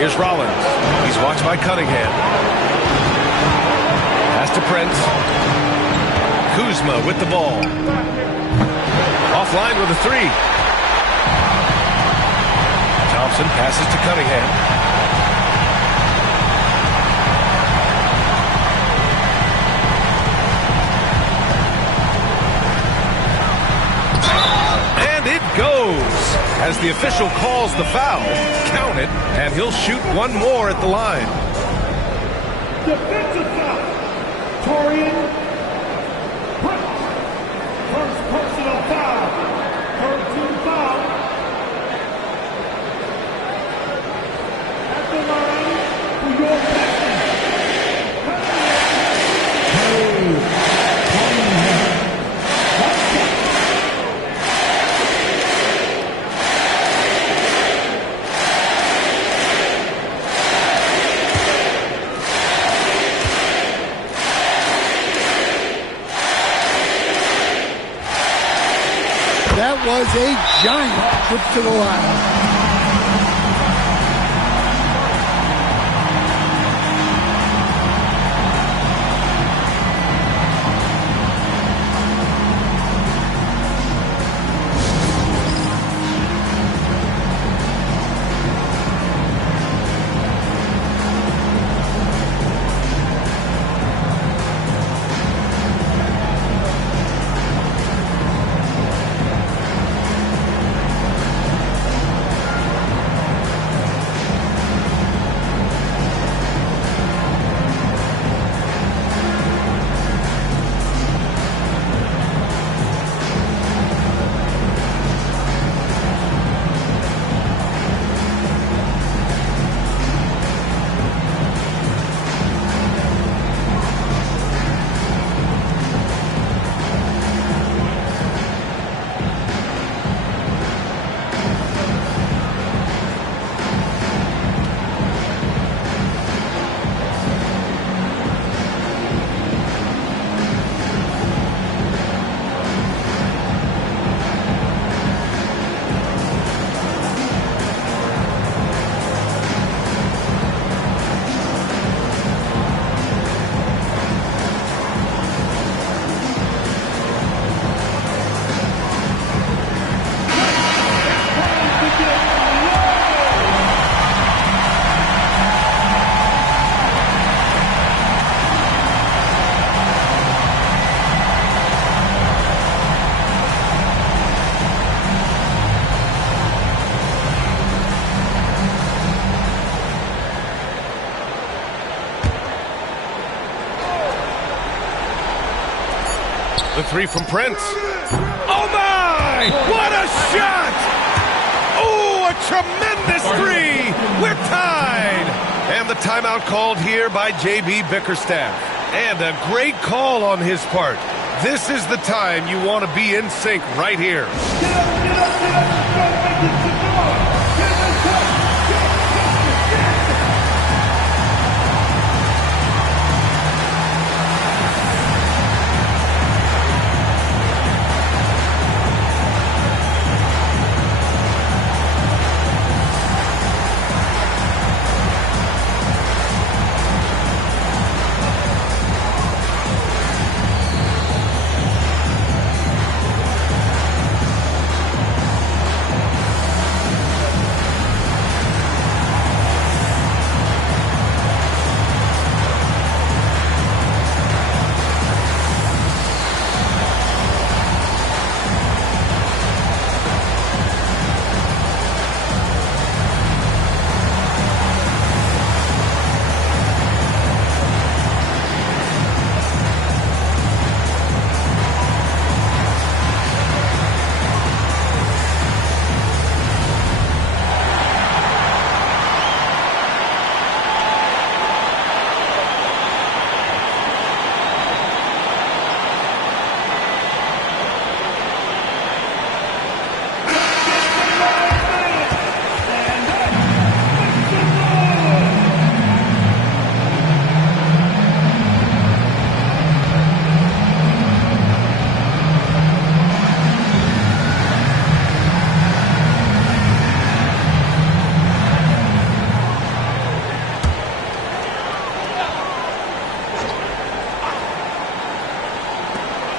Here's Rollins. He's watched by Cunningham. Pass to Prince. Kuzma with the ball. Offline with a three. Thompson passes to Cunningham. And it goes. As the official calls the foul, count it, and he'll shoot one more at the line. Defensive foul. Torian Prince. First personal foul. Third team foul. At the line for your Pistons. That was a giant trip to the line. The three from Prince. Oh, my! What a shot! Oh, a tremendous three! We're tied! And the timeout called here by J.B. Bickerstaff. And a great call on his part. This is the time you want to be in sync right here.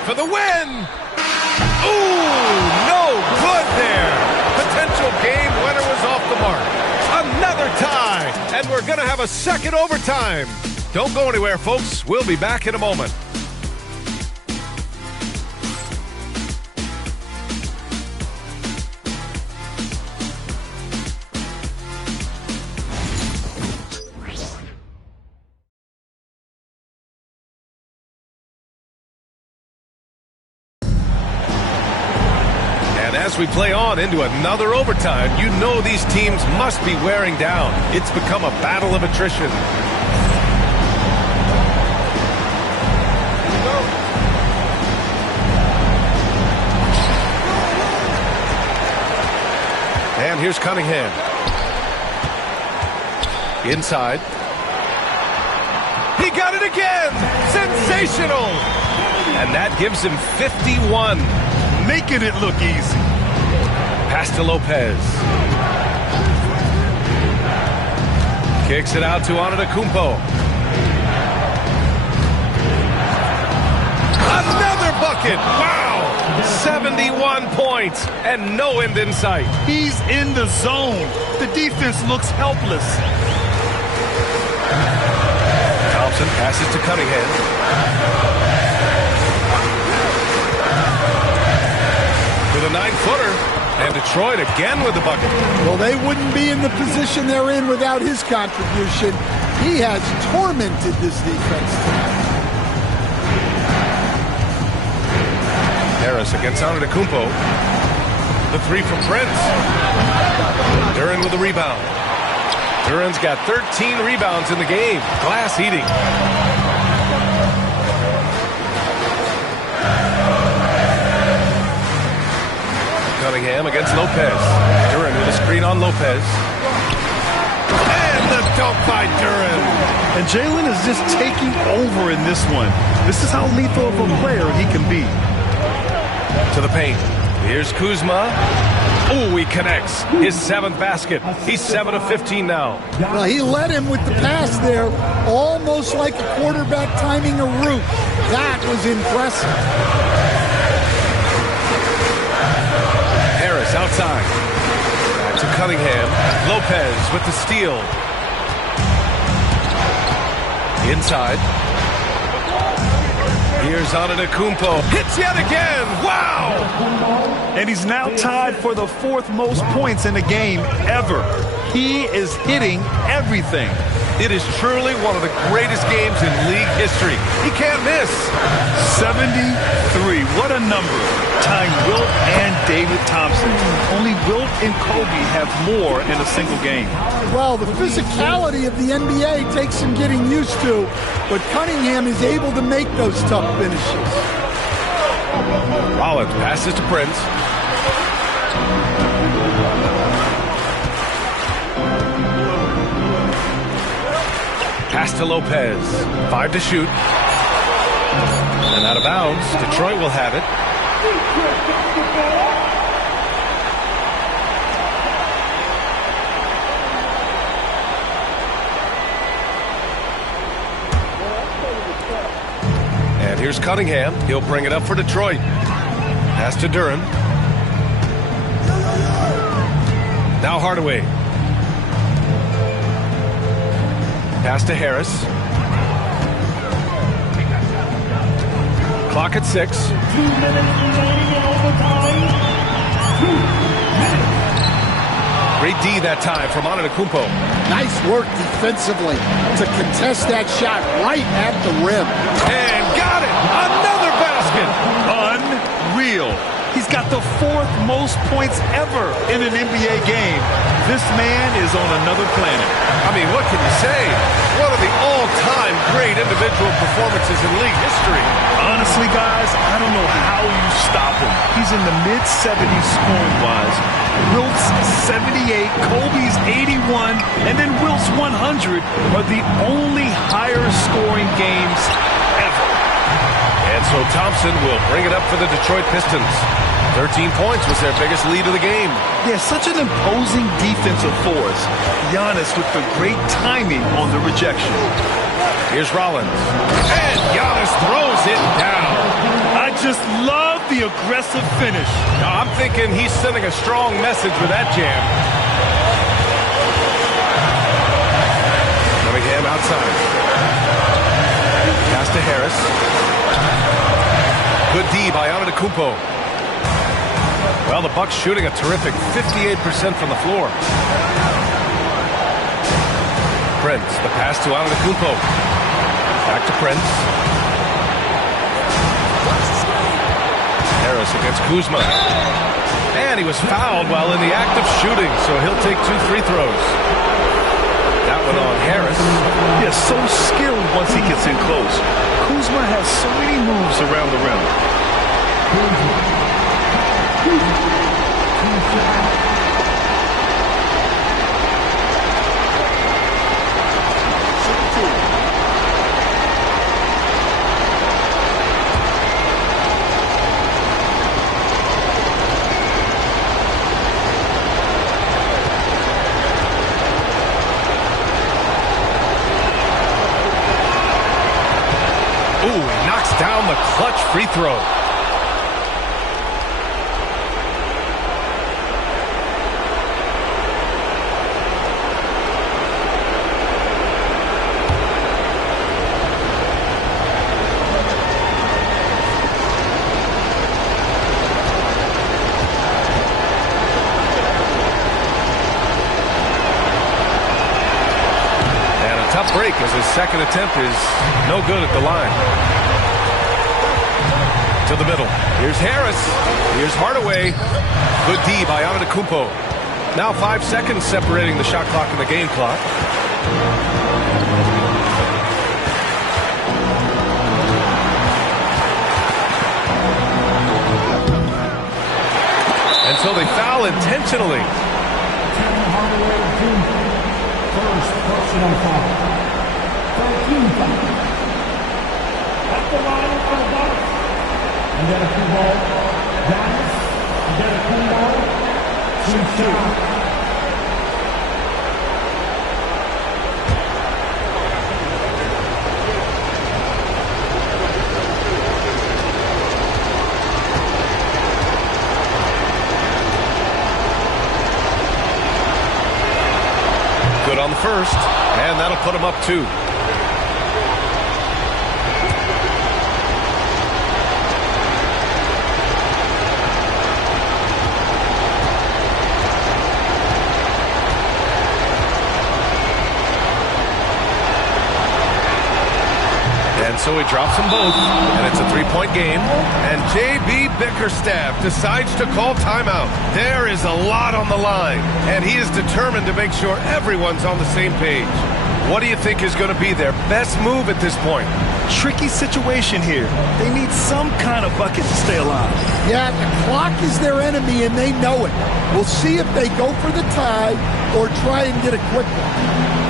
For the win! Ooh, no good there. Potential game winner was off the mark. Another tie, and we're going to have a second overtime. Don't go anywhere, folks. We'll be back in a moment. As we play on into another overtime, you know these teams must be wearing down. It's become a battle of attrition. And here's Cunningham. Inside. He got it again! Sensational! And that gives him 51. Making it look easy. Pass to Lopez. Kicks it out to Antetokounmpo. Another bucket! Wow! 71 points and no end in sight. He's in the zone. The defense looks helpless. Thompson passes to Cunningham. With a 9-footer. And Detroit again with the bucket. Well, they wouldn't be in the position they're in without his contribution. He has tormented this defense tonight. Harris against Antetokounmpo. The three from Prince. Duren with the rebound. Duren's got 13 rebounds in the game. Glass eating. Cunningham against Lopez. Duren with a screen on Lopez. And the dunk by Duren. And Jalen is just taking over in this one. This is how lethal of a player he can be. To the paint. Here's Kuzma. Oh, he connects. His 7th basket. He's 7 of 15 now. Well, he led him with the pass there, almost like a quarterback timing a route. That was impressive. Harris outside. Back to Cunningham. Lopez with the steal. Inside. Here's Antetokounmpo. Hits yet again. Wow! And he's now tied for the 4th most points in the game ever. He is hitting everything. It is truly one of the greatest games in league history. He can't miss. 73. What a number. Tying Wilt and David Thompson. Only Wilt and Kobe have more in a single game. Well, the physicality of the NBA takes some getting used to, but Cunningham is able to make those tough finishes. Rollins passes to Prince. Pass to Lopez. 5 to shoot. And out of bounds. Detroit will have it. And here's Cunningham. He'll bring it up for Detroit. Pass to Duren. Now Hardaway. Pass to Harris. Clock at 6. 2 minutes remaining in overtime. 2 minutes. Great D that time from Antetokounmpo. Nice work defensively to contest that shot right at the rim. And got it! Another basket! Unreal. He's got the 4th most points ever in an NBA game. This man is on another planet. I mean, what can you say? One of the all-time great individual performances in league history. Honestly, guys, I don't know how you stop him. He's in the mid-70s scoring-wise. Wilt's 78, Kobe's 81, and then Wilt's 100 are the only higher-scoring games ever. And so Thompson will bring it up for the Detroit Pistons. 13 points was their biggest lead of the game. Yeah, such an imposing defensive force. Giannis with the great timing on the rejection. Here's Rollins. And Giannis throws it down. I just love the aggressive finish. Now, I'm thinking he's sending a strong message with that jam. Cunningham outside. Pass to Harris. Good D by Antetokounmpo. Well, the Bucks shooting a terrific 58% from the floor. Prince, the pass to Antetokounmpo. Back to Prince. Harris against Kuzma. And he was fouled while in the act of shooting, so he'll take 2 free throws. That one on Harris. Yeah, so skilled once he gets in close. Kuzma has so many moves around the rim. Ooh, he knocks down the clutch free throw. Break as his second attempt is no good at the line. To the middle. Here's Harris. Here's Hardaway. Good D by Antetokounmpo. Now 5 seconds separating the shot clock and the game clock. And so they foul intentionally. First personal foul. At the line for the Bucks. And then a two ball. Giannis. And then a two ball. Shoot. Good on the first, and that'll put him up 2. so he drops them both, and it's a three-point game. And J.B. Bickerstaff decides to call timeout. There is a lot on the line, and he is determined to make sure everyone's on the same page. What do you think is going to be their best move at this point? Tricky situation here. They need some kind of bucket to stay alive. Yeah, the clock is their enemy, and they know it. We'll see if they go for the tie or try and get a quick one.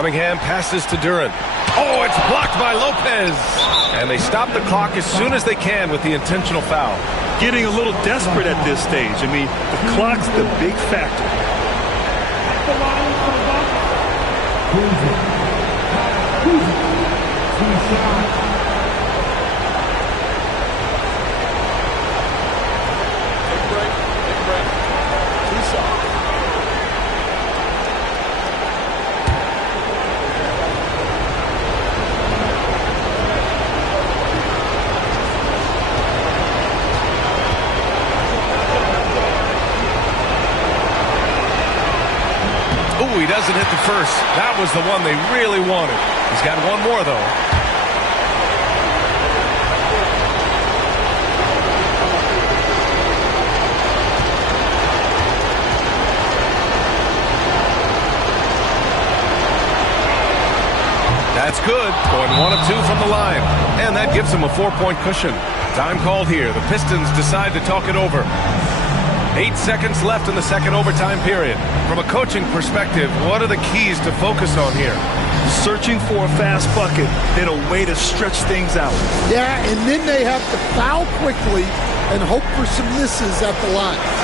Cunningham passes to Duran. Oh, it's blocked by Lopez. And they stop the clock as soon as they can with the intentional foul. Getting a little desperate at this stage. I mean, the clock's the big factor. He doesn't hit the first. That was the one they really wanted. He's got one more, though. That's good. Going 1 of 2 from the line. And that gives him a 4-point cushion. Time called here. The Pistons decide to talk it over. 8 seconds left in the second overtime period. From a coaching perspective, what are the keys to focus on here? Searching for a fast bucket and a way to stretch things out. Yeah, and then they have to foul quickly and hope for some misses at the line.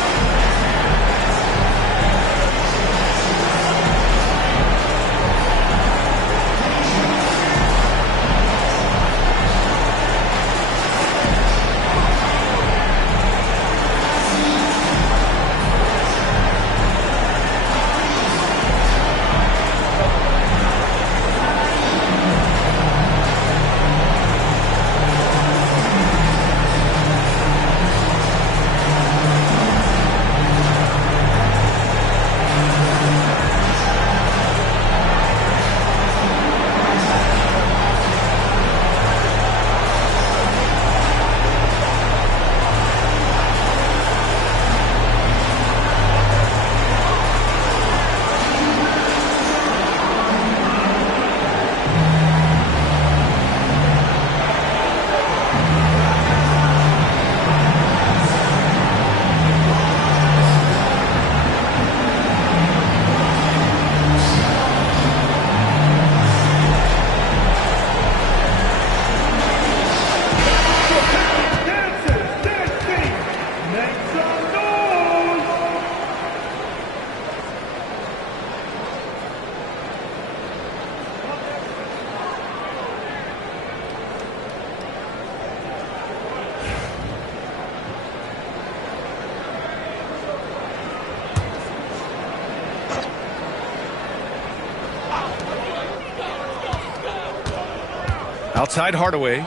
Outside Hardaway.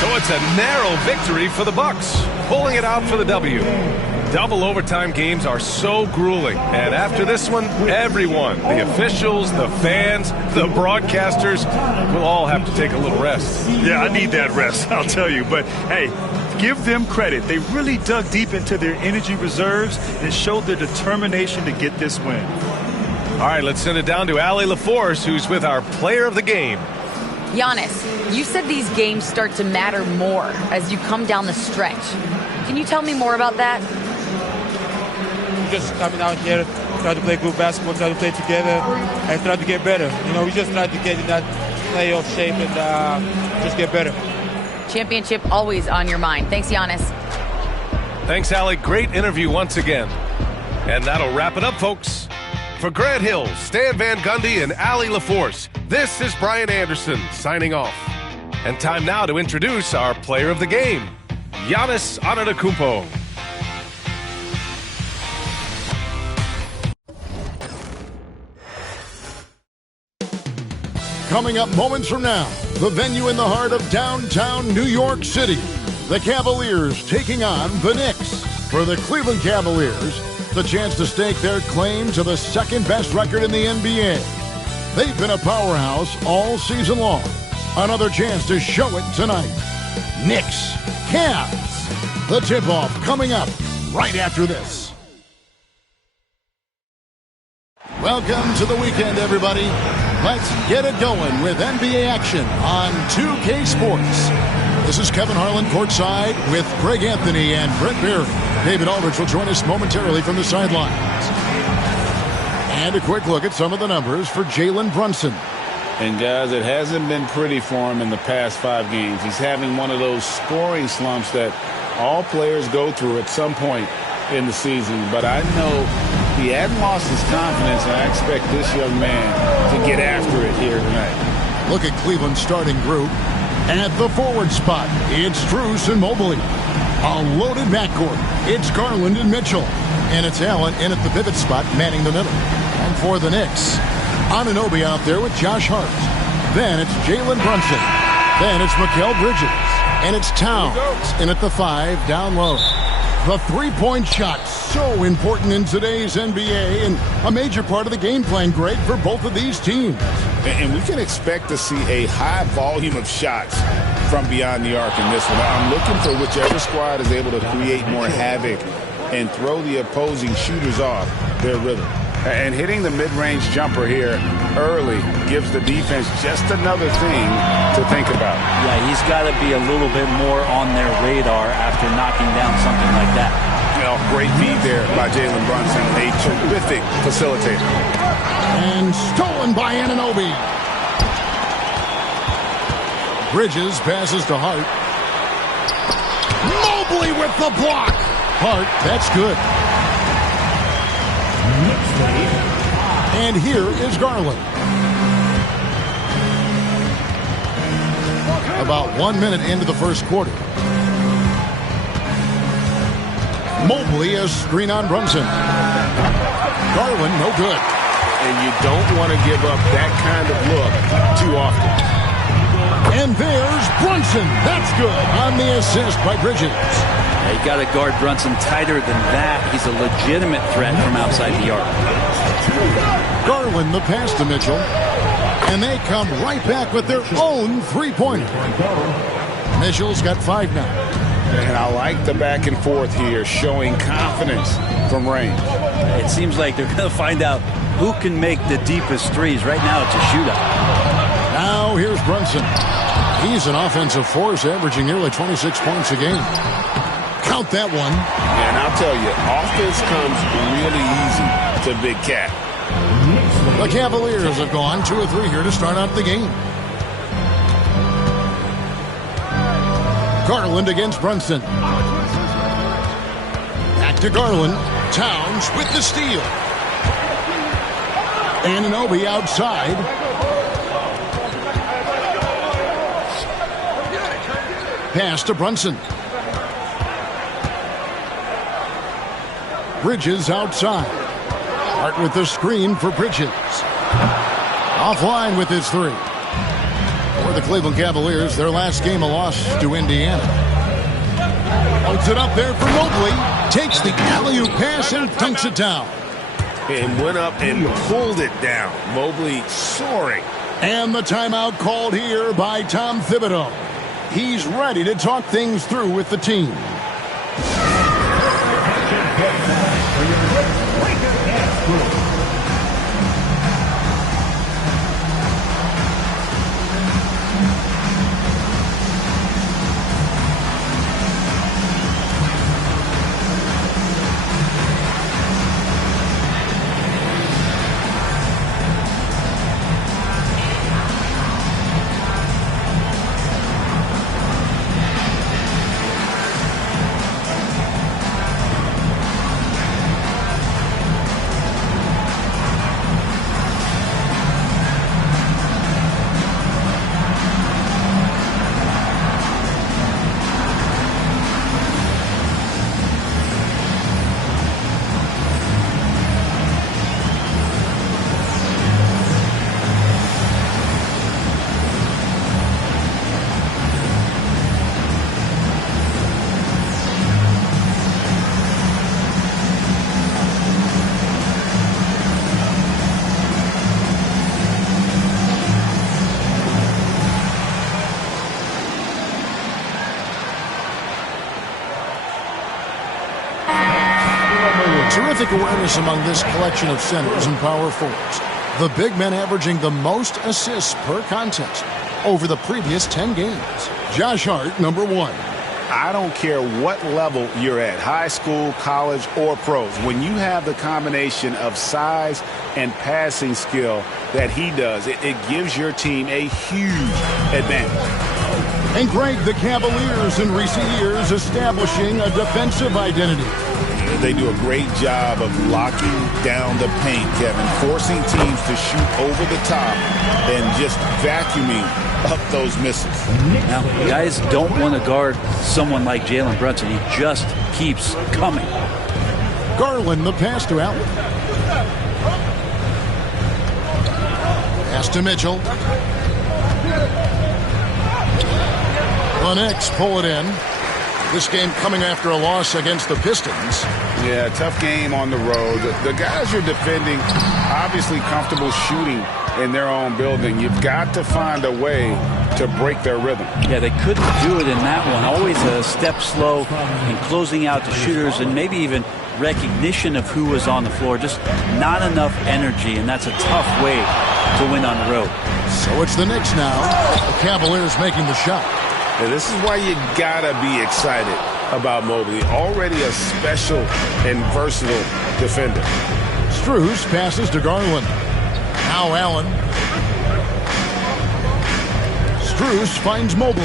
So it's a narrow victory for the Bucks, pulling it out for the W. Double overtime games are so grueling, and after this one, everyone, the officials, the fans, the broadcasters, will all have to take a little rest. Yeah, I need that rest, I'll tell you. But, hey, give them credit. They really dug deep into their energy reserves and showed their determination to get this win. All right, let's send it down to Allie LaForce, who's with our player of the game. Giannis, you said these games start to matter more as you come down the stretch. Can you tell me more about that? Just coming out here, try to play good basketball, try to play together, and try to get better. You know, we just try to get in that playoff shape and just get better. Championship always on your mind. Thanks, Giannis. Thanks, Allie. Great interview once again. And that'll wrap it up, folks. For Grant Hill, Stan Van Gundy, and Allie LaForce, this is Brian Anderson signing off. And time now to introduce our player of the game, Giannis Antetokounmpo. Coming up moments from now, the venue in the heart of downtown New York City. The Cavaliers taking on the Knicks. For the Cleveland Cavaliers, the chance to stake their claim to the second-best record in the NBA. They've been a powerhouse all season long. Another chance to show it tonight. Knicks, Cavs. The tip-off coming up right after this. Welcome to the weekend, everybody. Let's get it going with NBA action on 2K Sports. This is Kevin Harlan courtside with Greg Anthony and Brett Berry. David Aldridge will join us momentarily from the sidelines. And a quick look at some of the numbers for Jalen Brunson. And guys, it hasn't been pretty for him in the past 5 games. He's having one of those scoring slumps that all players go through at some point in the season. But I know he hadn't lost his confidence, and I expect this young man to get after it here tonight. Look at Cleveland's starting group. At the forward spot, it's Strus and Mobley. A loaded backcourt, it's Garland and Mitchell. And it's Allen in at the pivot spot, manning the middle. And for the Knicks, Anunoby out there with Josh Hart. Then it's Jalen Brunson. Then it's Mikal Bridges. And it's Towns in at the 5 down low. The three-point shot, so important in today's NBA and a major part of the game plan, Greg, for both of these teams. And we can expect to see a high volume of shots from beyond the arc in this one. I'm looking for whichever squad is able to create more havoc and throw the opposing shooters off their rhythm. And hitting the mid-range jumper here early gives the defense just another thing to think about. Yeah, he's got to be a little bit more on their radar after knocking down something like that. You know, great feed there by Jalen Brunson, a terrific facilitator. And stolen by Anunoby. Bridges passes to Hart. Mobley with the block. Hart, that's good. And here is Garland. About 1 minute into the first quarter. Mobley a screen on Brunson. Garland, no good. And you don't want to give up that kind of look too often. And there's Brunson. That's good on the assist by Bridges. Yeah, you got to guard Brunson tighter than that. He's a legitimate threat from outside the arc. Garland the pass to Mitchell. And they come right back with their own three-pointer. Mitchell's got 5 now. And I like the back and forth here, showing confidence from range. It seems like they're going to find out who can make the deepest threes. Right now it's a shootout. Now here's Brunson. He's an offensive force, averaging nearly 26 points a game. Count that one. And I'll tell you, offense comes really easy to Big Cat. The Cavaliers have gone 2 of 3 here to start out the game. Garland against Brunson. Back to Garland. Towns with the steal. Anunoby outside. Pass to Brunson. Bridges outside. Hart with the screen for Bridges. Offline with his three. For the Cleveland Cavaliers, their last game a loss to Indiana. Holds it up there for Mobley. Takes the alley-oop pass and dunks it down. And went up and pulled it down. Mobley soaring. And the timeout called here by Tom Thibodeau. He's ready to talk things through with the team. Terrific awareness among this collection of centers and power forwards. The big men averaging the most assists per contest over the previous 10 games. Josh Hart, number 1. I don't care what level you're at, high school, college, or pros. When you have the combination of size and passing skill that he does, it gives your team a huge advantage. And Greg, the Cavaliers in recent years establishing a defensive identity. They do a great job of locking down the paint, Kevin, forcing teams to shoot over the top and just vacuuming up those misses. Now, guys don't want to guard someone like Jalen Brunson. He just keeps coming. Garland, the pass to Allen. Pass to Mitchell. The Knicks pull it in. This game coming after a loss against the Pistons. Yeah, tough game on the road. The guys you're defending, obviously comfortable shooting in their own building. You've got to find a way to break their rhythm. Yeah, they couldn't do it in that one. Always a step slow in closing out the shooters and maybe even recognition of who was on the floor. Just not enough energy, and that's a tough way to win on the road. So it's the Knicks now. The Cavaliers making the shot. And this is why you gotta be excited about Mobley. Already a special and versatile defender. Strus passes to Garland. Now Allen. Strus finds Mobley.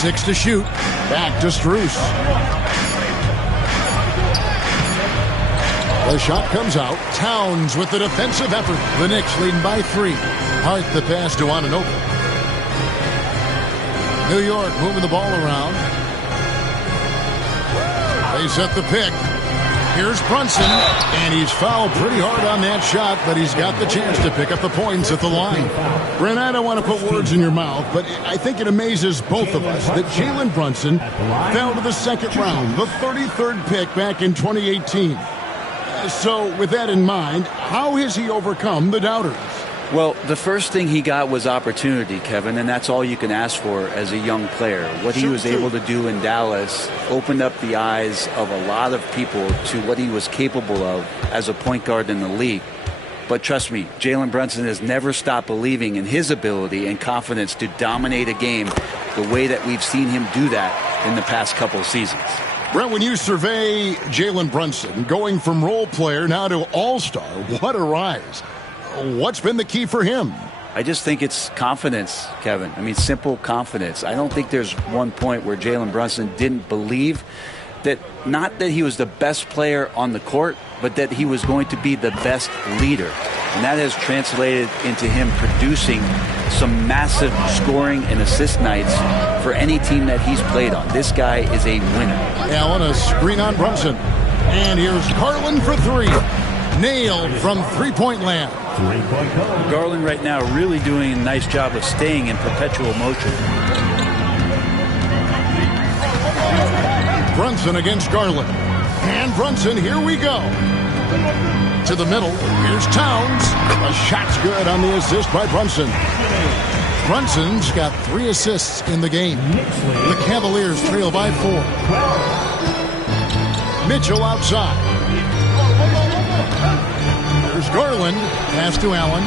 6 to shoot. Back to Strus. The shot comes out. Towns with the defensive effort. The Knicks leading by 3. Hart the pass to Anunoby. New York moving the ball around. They set the pick. Here's Brunson, and he's fouled pretty hard on that shot, but he's got the chance to pick up the points at the line. Brent, I don't want to put words in your mouth, but I think it amazes both of us that Jalen Brunson fell to the second round, the 33rd pick back in 2018. So with that in mind, how has he overcome the doubters? Well, the first thing he got was opportunity, Kevin, and that's all you can ask for as a young player. What he was able to do in Dallas opened up the eyes of a lot of people to what he was capable of as a point guard in the league. But trust me, Jalen Brunson has never stopped believing in his ability and confidence to dominate a game the way that we've seen him do that in the past couple of seasons. Brent, when you survey Jalen Brunson going from role player now to all-star, what a rise. What's been the key for him? I just think it's confidence, Kevin. I mean, simple confidence. I don't think there's one point where Jalen Brunson didn't believe that, not that he was the best player on the court, but that he was going to be the best leader. And that has translated into him producing some massive scoring and assist nights for any team that he's played on. This guy is a winner. Allen, a screen on Brunson. And here's Garland for three. Nailed from three-point land. Garland right now really doing a nice job of staying in perpetual motion. Brunson against Garland. And Brunson, here we go. To the middle, here's Towns. A shot's good on the assist by Brunson. Brunson's got 3 assists in the game. The Cavaliers trail by 4. Mitchell outside. There's Garland. Pass to Allen.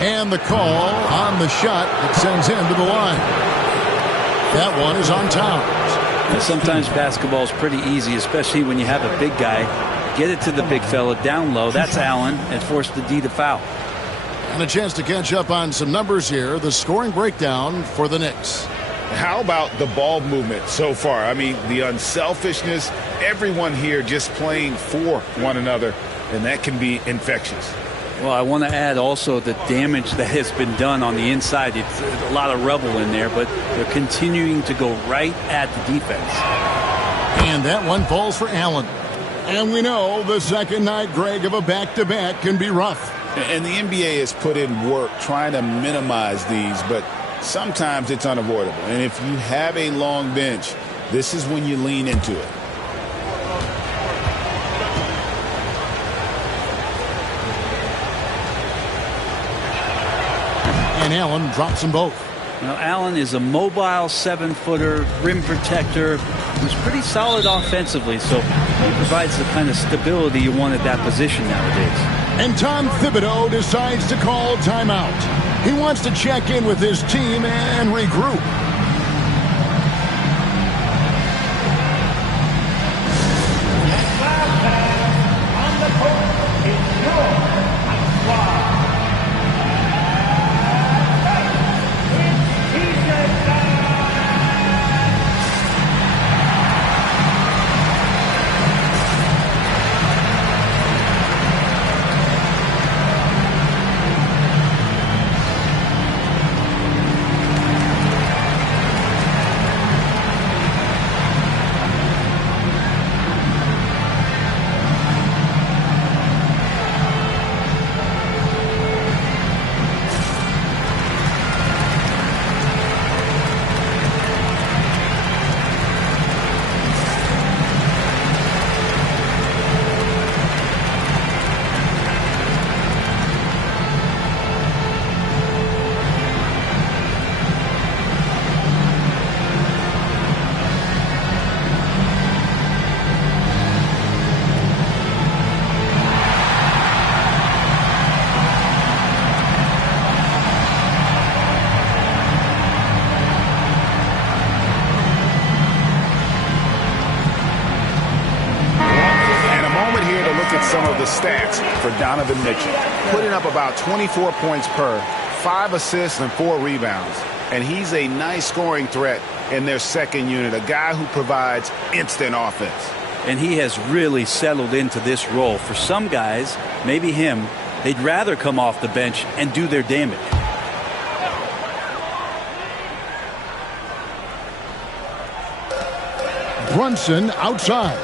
And the call on the shot that sends him to the line. That one is on Towns. And sometimes basketball is pretty easy, especially when you have a big guy. Get it to the big fella down low. That's Allen, and force the D to foul. And a chance to catch up on some numbers here. The scoring breakdown for the Knicks. How about the ball movement so far? I mean, the unselfishness, everyone here just playing for one another, and that can be infectious. Well, I want to add also the damage that has been done on the inside. It's a lot of rubble in there, but they're continuing to go right at the defense. And that one falls for Allen. And we know the second night, Greg, of a back-to-back can be rough. And the NBA has put in work trying to minimize these, but sometimes it's unavoidable. And if you have a long bench, this is when you lean into it. And Allen drops them both. Now, Allen is a mobile 7-footer, rim protector, who's pretty solid offensively, so he provides the kind of stability you want at that position nowadays. And Tom Thibodeau decides to call timeout. He wants to check in with his team and regroup. On the court is your Stats for Donovan Mitchell, putting up about 24 points per, 5 assists and 4 rebounds. And he's a nice scoring threat in their second unit, a guy who provides instant offense. And he has really settled into this role. For some guys, maybe him, they'd rather come off the bench and do their damage. Brunson outside.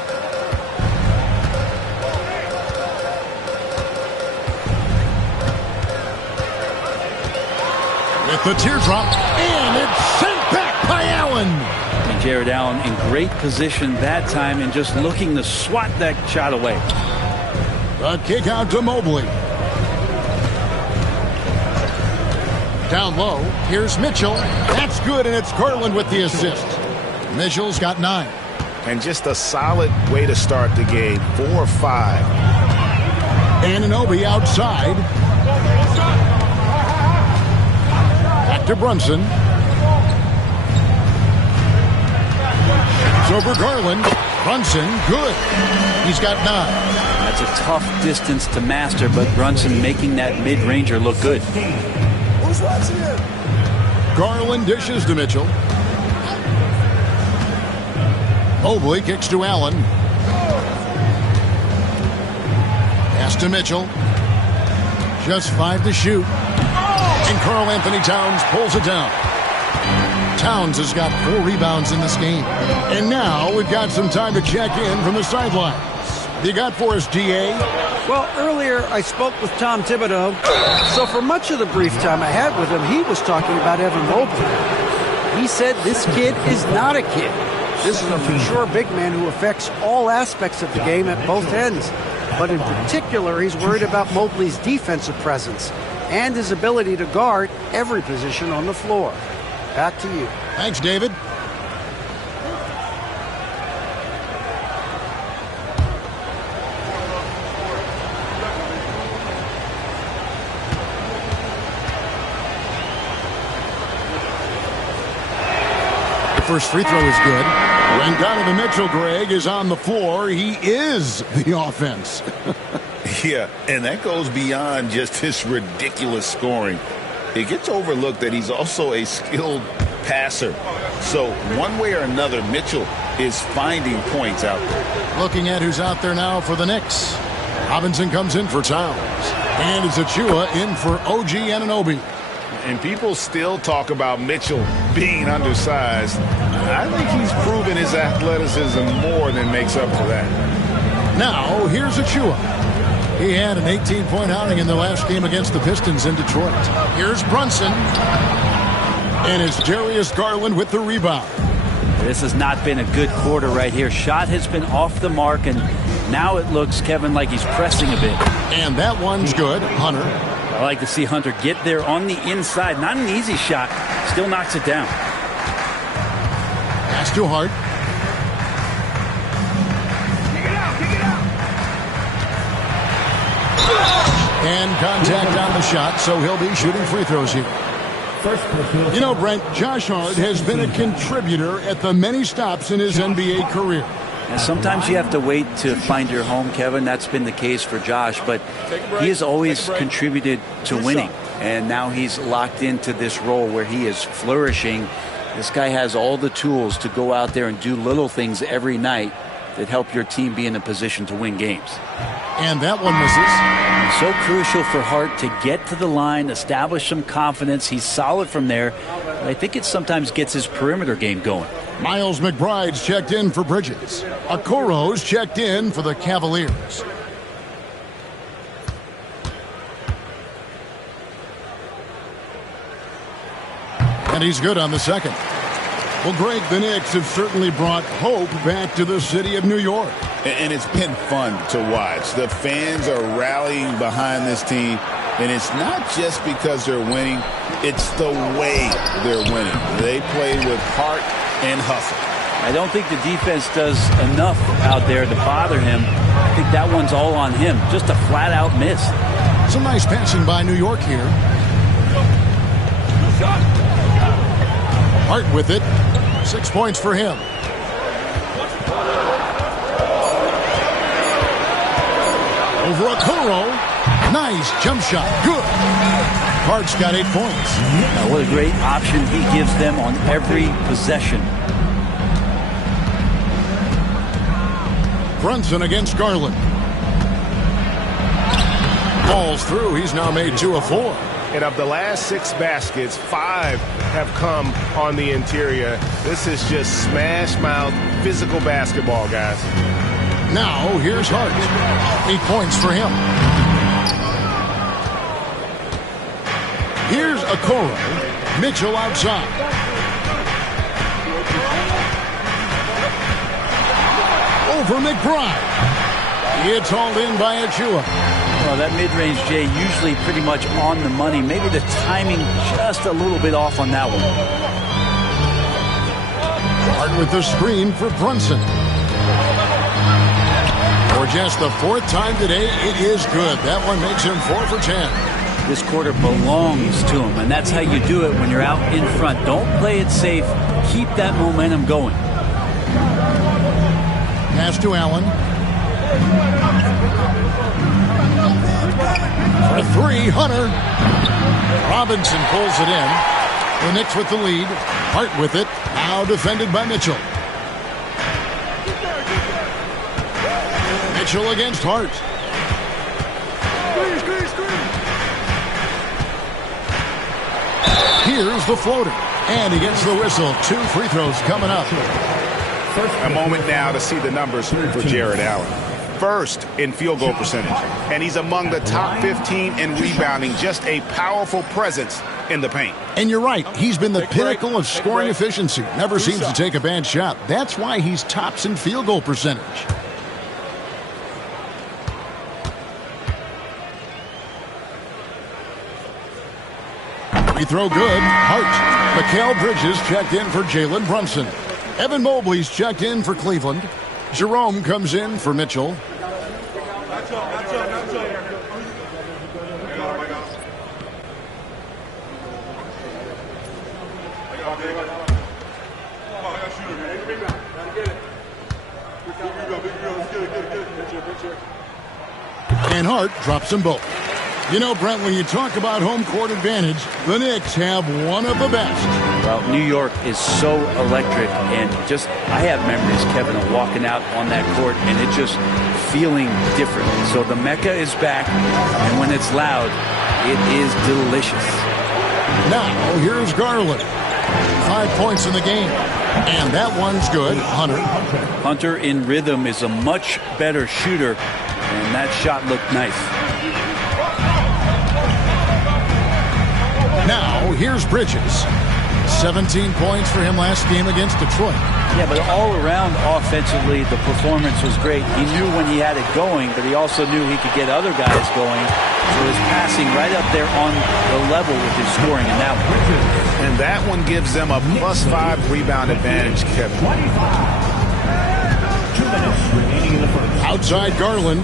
With the teardrop, and it's sent back by Allen. And Jared Allen in great position that time and just looking to swat that shot away. The kick out to Mobley. Down low, here's Mitchell. That's good, and it's Garland with the assist. Mitchell's got 9. And just a solid way to start the game, 4 or 5. Anunoby outside. Back to Brunson. It's over Garland. Brunson, good. He's got 9. That's a tough distance to master, but Brunson making that mid-ranger look good. Who's watching it? Garland dishes to Mitchell. Mobley kicks to Allen. Pass to Mitchell. Just 5 to shoot. And Karl Anthony Towns pulls it down. Towns has got 4 rebounds in this game. And now we've got some time to check in from the sidelines. What you got for us, DA? Well, earlier I spoke with Tom Thibodeau. So for much of the brief time I had with him, he was talking about Evan Mobley. He said this kid is not a kid. This is a for sure big man who affects all aspects of the game at both ends. But in particular, he's worried about Mobley's defensive presence and his ability to guard every position on the floor. Back to you. Thanks, David. The first free throw is good. When Donovan Mitchell, Greg, is on the floor, he is the offense. Yeah, and that goes beyond just his ridiculous scoring. It gets overlooked that he's also a skilled passer. So one way or another, Mitchell is finding points out there. Looking at who's out there now for the Knicks. Robinson comes in for Towns. And it's Achua in for OG Anunoby. And people still talk about Mitchell being undersized. I think he's proven his athleticism more than makes up for that. Now, here's Achua. He had an 18-point outing in the last game against the Pistons in Detroit. Here's Brunson. And it's Darius Garland with the rebound. This has not been a good quarter right here. Shot has been off the mark, and now it looks, Kevin, like he's pressing a bit. And that one's good. Hunter. I like to see Hunter get there on the inside. Not an easy shot. Still knocks it down. Pass to Hart. And contact on the shot, so he'll be shooting free throws here. You know, Brent, Josh Hart has been a contributor at the many stops in his NBA career. And sometimes you have to wait to find your home, Kevin. That's been the case for Josh, but he has always contributed to winning. And now he's locked into this role where he is flourishing. This guy has all the tools to go out there and do little things every night that help your team be in a position to win games. And that one misses. So crucial for Hart to get to the line, establish some confidence. He's solid from there. But I think it sometimes gets his perimeter game going. Miles McBride's checked in for Bridges. Okoro's checked in for the Cavaliers. And he's good on the second. Well, Greg, the Knicks have certainly brought hope back to the city of New York. And it's been fun to watch. The fans are rallying behind this team. And it's not just because they're winning. It's the way they're winning. They play with heart and hustle. I don't think the defense does enough out there to bother him. I think that one's all on him. Just a flat-out miss. Some nice passing by New York here. Hart with it. 6 points for him. Over Okoro. Nice jump shot. Good. Hart's got 8 points. Now, what a great option he gives them on every possession. Brunson against Garland. Falls through. He's now made 2 of 4. And of the last 6 baskets, 5 have come on the interior. This is just smash mouth physical basketball, guys. Now here's Hart. 8 points for him. Here's Okoro. Mitchell outside. Over McBride. It's hauled in by Achua. Well, that mid-range, Jay, usually pretty much on the money. Maybe the timing just a little bit off on that one. Hart with the screen for Brunson. For just the 4th time today, it is good. That one makes him 4 for 10. This quarter belongs to him, and that's how you do it when you're out in front. Don't play it safe. Keep that momentum going. Pass to Allen. For 3, Hunter. Robinson pulls it in. The Knicks with the lead. Hart with it. Now defended by Mitchell. Mitchell against Hart. Here's the floater. And he gets the whistle. 2 free throws coming up. A moment now to see the numbers for Jared Allen. First in field goal percentage, and he's among the top 15 in rebounding. Just a powerful presence in the paint. And you're right, he's been the pinnacle of scoring efficiency. Never seems to take a bad shot. That's why he's tops in field goal percentage. Free throw good. Hart. Mikal Bridges checked in for Jalen Brunson. Evan Mobley's checked in for Cleveland. Jerome comes in for Mitchell. And Hart drops them both. You know, Brent, when you talk about home court advantage, the Knicks have one of the best. Well, New York is so electric, and just, I have memories, Kevin, of walking out on that court and it just feeling different. So the Mecca is back, and when it's loud, it is delicious. Now, here's Garland. 5 points in the game. And that one's good. Hunter in rhythm is a much better shooter, and that shot looked nice. Now, here's Bridges. 17 points for him last game against Detroit. Yeah, but all around offensively, the performance was great. He knew when he had it going, but he also knew he could get other guys going. So his passing right up there on the level with his scoring in that one. And that one gives them a +5 rebound advantage, Kevin. 2 minutes remaining in the first. Outside Garland.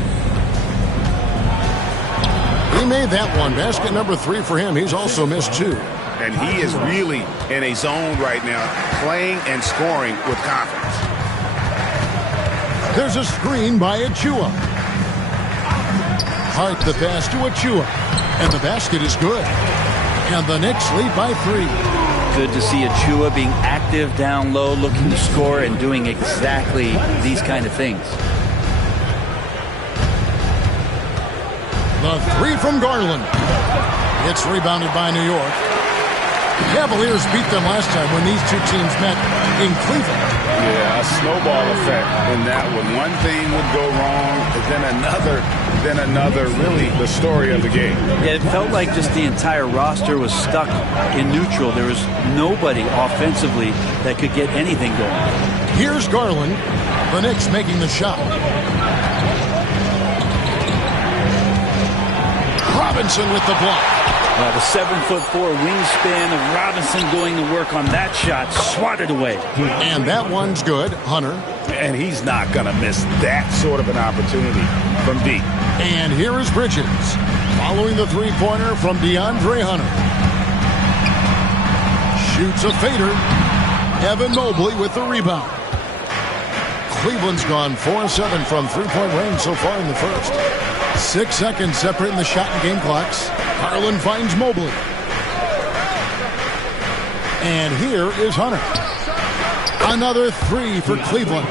He made that one. Basket number 3 for him. He's also missed 2. And he is really in a zone right now, playing and scoring with confidence. There's a screen by Achua. Hart the pass to Achua. And the basket is good. And the Knicks lead by 3. Good to see Achua being active down low, looking to score and doing exactly these kind of things. The 3 from Garland. It's rebounded by New York. Cavaliers beat them last time when these two teams met in Cleveland. Yeah, a snowball effect in that one. One thing would go wrong, then another, really the story of the game. Yeah, it felt like just the entire roster was stuck in neutral. There was nobody offensively that could get anything going. Here's Garland. The Knicks making the shot. Robinson with the block. The 7'4" wingspan of Robinson going to work on that shot. Swatted away. And that one's good. Hunter. And he's not going to miss that sort of an opportunity from deep. And here is Bridges. Following the three-pointer from DeAndre Hunter. Shoots a fader. Evan Mobley with the rebound. Cleveland's gone 4-7 from three-point range so far in the first. 6 seconds separating the shot and game clocks. Garland finds Mobley. And here is Hunter. Another 3 for Cleveland.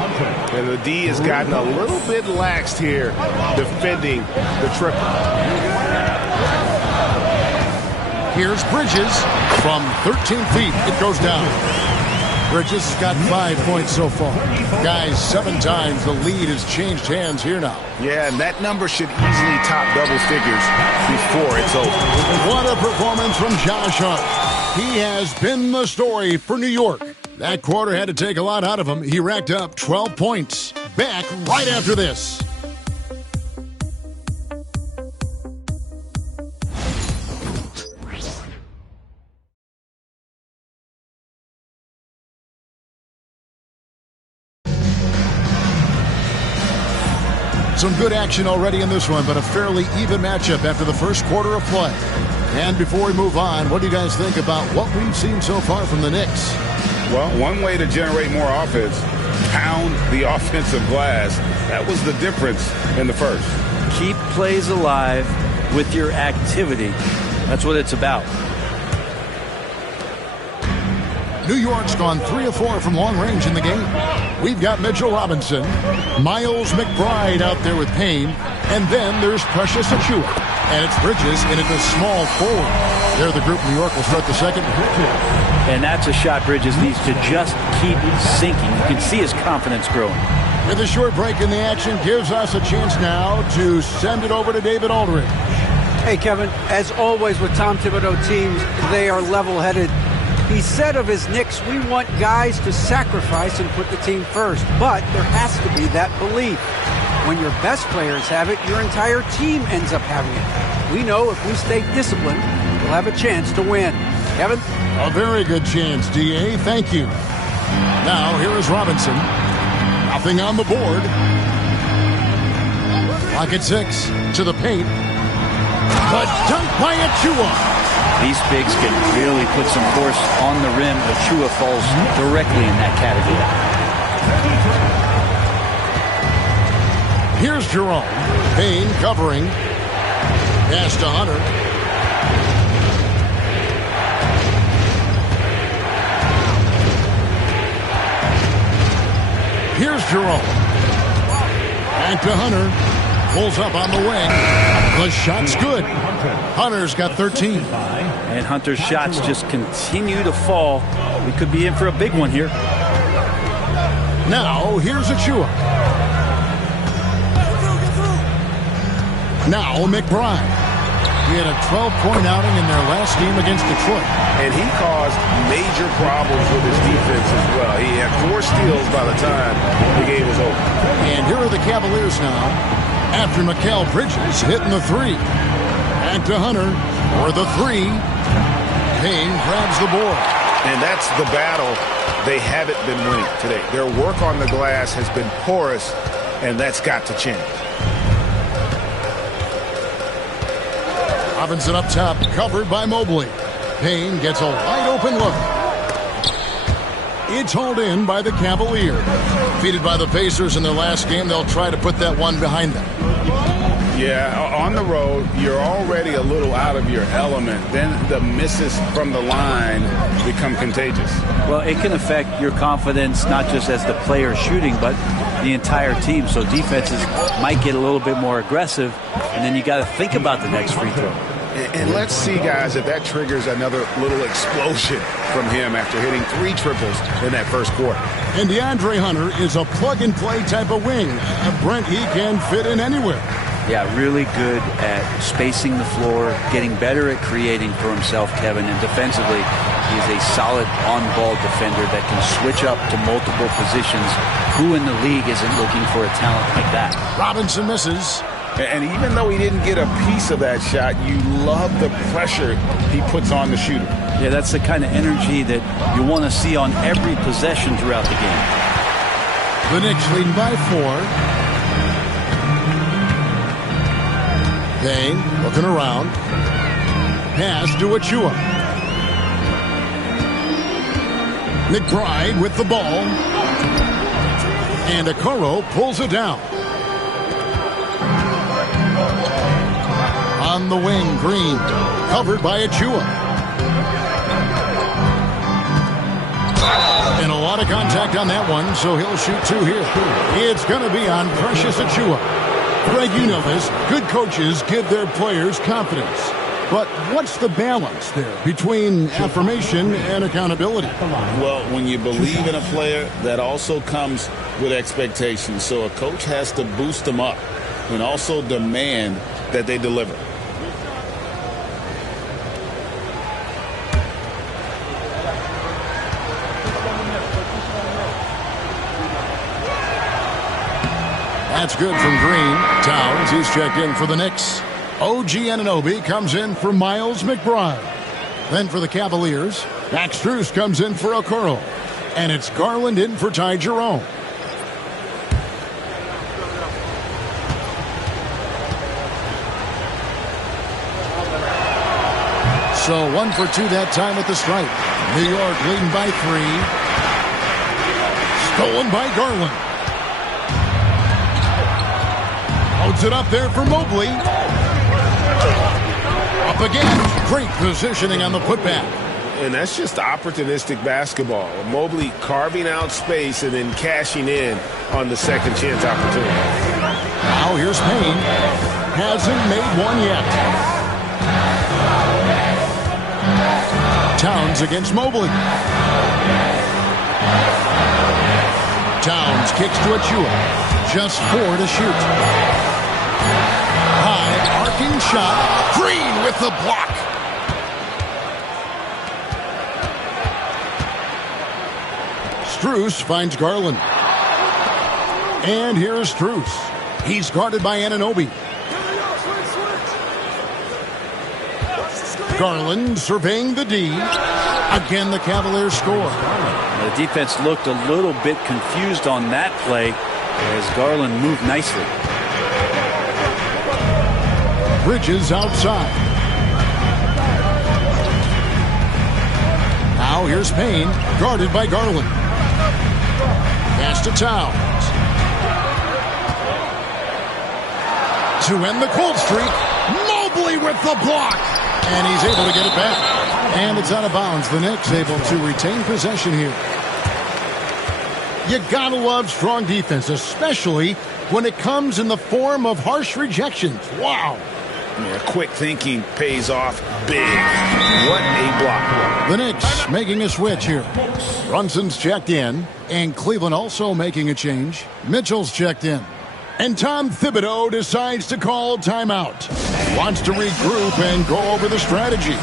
And the D has gotten a little bit laxed here defending the triple. Here's Bridges from 13 feet. It goes down. Bridges has got 5 points so far. Guys, 7 times the lead has changed hands here now. Yeah, and that number should easily top double figures before it's over. What a performance from Josh Hart. He has been the story for New York. That quarter had to take a lot out of him. He racked up 12 points. Back right after this. Some good action already in this one, but a fairly even matchup after the first quarter of play. And before we move on, what do you guys think about what we've seen so far from the Knicks? Well, one way to generate more offense, pound the offensive glass. That was the difference in the first. Keep plays alive with your activity. That's what it's about. New York's gone 3 of 4 from long range in the game. We've got Mitchell Robinson, Miles McBride out there with Payne, and then there's Precious Achua. And it's Bridges in at the small forward. They're the group. New York will start the second. And that's a shot Bridges needs to just keep sinking. You can see his confidence growing. With a short break in the action gives us a chance now to send it over to David Aldridge. Hey, Kevin, as always with Tom Thibodeau teams, they are level-headed. He said of his Knicks, we want guys to sacrifice and put the team first, but there has to be that belief. When your best players have it, your entire team ends up having it. We know if we stay disciplined, we'll have a chance to win. Kevin? A very good chance, D.A. Thank you. Now, here is Robinson. Nothing on the board. Clock at 6 to the paint. The dunk by Achua. These bigs can really put some force on the rim. Achua falls directly in that category. Here's Jerome. Payne covering. Pass to Hunter. Here's Jerome. Back to Hunter. Pulls up on the wing. The shot's good. Hunter's got 13. And Hunter's shots just continue to fall. We could be in for a big one here. Now, here's Achua. Now, McBride. He had a 12-point outing in their last game against Detroit. And he caused major problems with his defense as well. He had 4 steals by the time the game was over. And here are the Cavaliers now. After Mikal Bridges hitting the 3. Back to Hunter for the 3. Payne grabs the board. And that's the battle they haven't been winning today. Their work on the glass has been porous, and that's got to change. Robinson up top, covered by Mobley. Payne gets a wide-open look. It's hauled in by the Cavaliers. Defeated by the Pacers in their last game, they'll try to put that one behind them. Yeah, on the road, you're already a little out of your element. Then the misses from the line become contagious. Well, it can affect your confidence, not just as the player shooting, but the entire team. So defenses might get a little bit more aggressive, and then you got to think about the next free throw. And let's see, guys, if that triggers another little explosion from him after hitting 3 triples in that first quarter. And DeAndre Hunter is a plug-and-play type of wing. Brent, he can fit in anywhere. Yeah, really good at spacing the floor, getting better at creating for himself, Kevin. And defensively, he's a solid on-ball defender that can switch up to multiple positions. Who in the league isn't looking for a talent like that? Robinson misses. And even though he didn't get a piece of that shot, you love the pressure he puts on the shooter. Yeah, that's the kind of energy that you want to see on every possession throughout the game. The Knicks leading by 4. Payne looking around. Pass to Achua. McBride with the ball. And Okoro pulls it down. On the wing, Green. Covered by Achua. And a lot of contact on that one, so he'll shoot 2 here. It's going to be on Precious Achua. Greg, you know this. Good coaches give their players confidence. But what's the balance there between affirmation and accountability? Well, when you believe in a player, that also comes with expectations. So a coach has to boost them up and also demand that they deliver. That's good from Green. Towns, he's checked in for the Knicks. OG Anunoby comes in for Miles McBride. Then for the Cavaliers, Max Strus comes in for Okoro. And it's Garland in for Ty Jerome. So 1 for 2 that time at the stripe. New York leading by 3. Stolen by Garland. Holds it up there for Mobley. Up again. Great positioning on the putback. And that's just opportunistic basketball. Mobley carving out space and then cashing in on the second chance opportunity. Now here's Payne. Hasn't made one yet. Towns against Mobley. Towns kicks to Achua. Just 4 to shoot. High arcing shot. Green with the block. Strus finds Garland. And here's Strus. He's guarded by Anunoby. Garland surveying the D. Again, the Cavaliers score. The defense looked a little bit confused on that play as Garland moved nicely. Bridges outside. Now here's Payne, guarded by Garland. Pass to Towns. To end the cold streak, Mobley with the block. And he's able to get it back. And it's out of bounds. The Knicks able to retain possession here. You gotta love strong defense, especially when it comes in the form of harsh rejections. Wow. Yeah, quick thinking pays off big. What a block. The Knicks making a switch here. Brunson's checked in. And Cleveland also making a change. Mitchell's checked in. And Tom Thibodeau decides to call timeout. Wants to regroup and go over the strategy.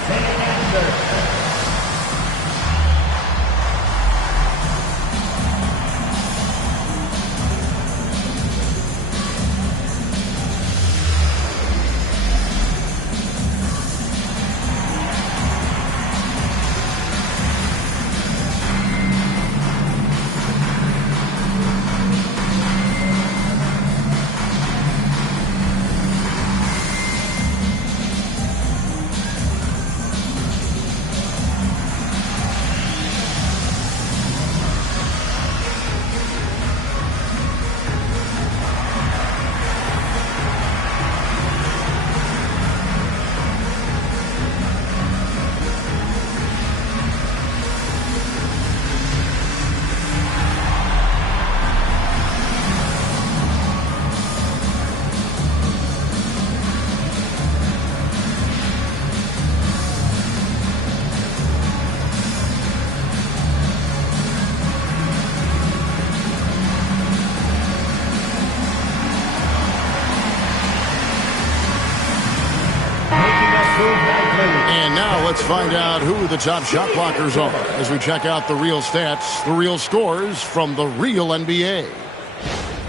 And now let's find out who the top shot blockers are as we check out the real stats, the real scores from the real NBA.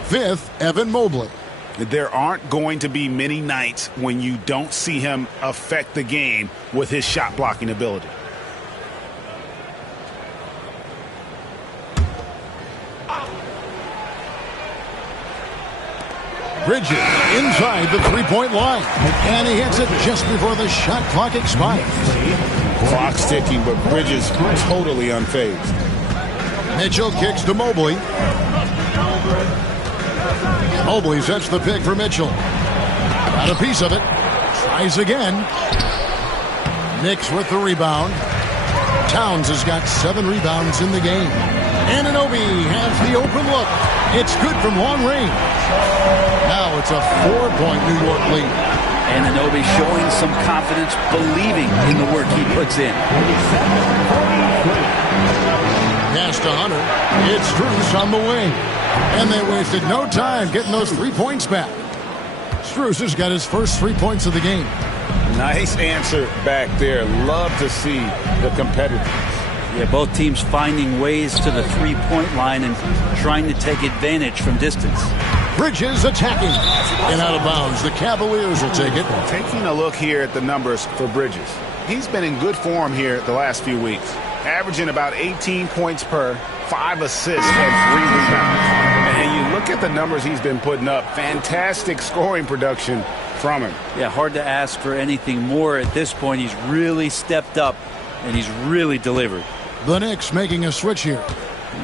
Fifth, Evan Mobley. There aren't going to be many nights when you don't see him affect the game with his shot blocking ability. Bridges inside the three-point line. And he hits it just before the shot clock expires. Clock's ticking, but Bridges totally unfazed. Mitchell kicks to Mobley. Mobley sets the pick for Mitchell. Got a piece of it. Tries again. Knicks with the rebound. Towns has got 7 rebounds in the game. Anunoby has the open look. It's good from long range. Now it's a 4-point New York lead. Anunoby showing some confidence, believing in the work he puts in. Pass to Hunter. It's Strus on the wing. And they wasted no time getting those 3 points back. Strus has got his first 3 points of the game. Nice answer back there. Love to see the competitors. Yeah, both teams finding ways to the three-point line and trying to take advantage from distance. Bridges attacking. And out of bounds. The Cavaliers will take it. Taking a look here at the numbers for Bridges. He's been in good form here the last few weeks. Averaging about 18 points per, 5 assists, and 3 rebounds. And you look at the numbers he's been putting up. Fantastic scoring production from him. Yeah, hard to ask for anything more at this point. He's really stepped up, and he's really delivered. The Knicks making a switch here.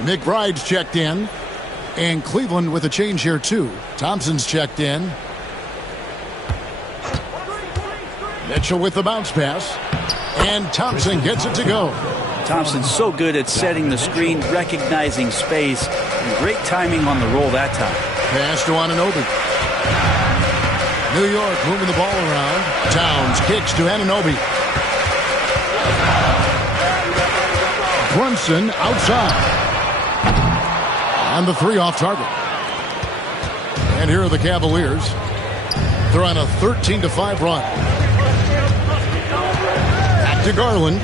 McBride's checked in. And Cleveland with a change here, too. Thompson's checked in. Mitchell with the bounce pass. And Thompson gets it to go. Thompson's so good at setting the screen, recognizing space, and great timing on the roll that time. Pass to Anunoby. New York moving the ball around. Towns kicks to Anunoby. Brunson outside. And the three off target. And here are the Cavaliers. They're on a 13-5 run. Back to Garland.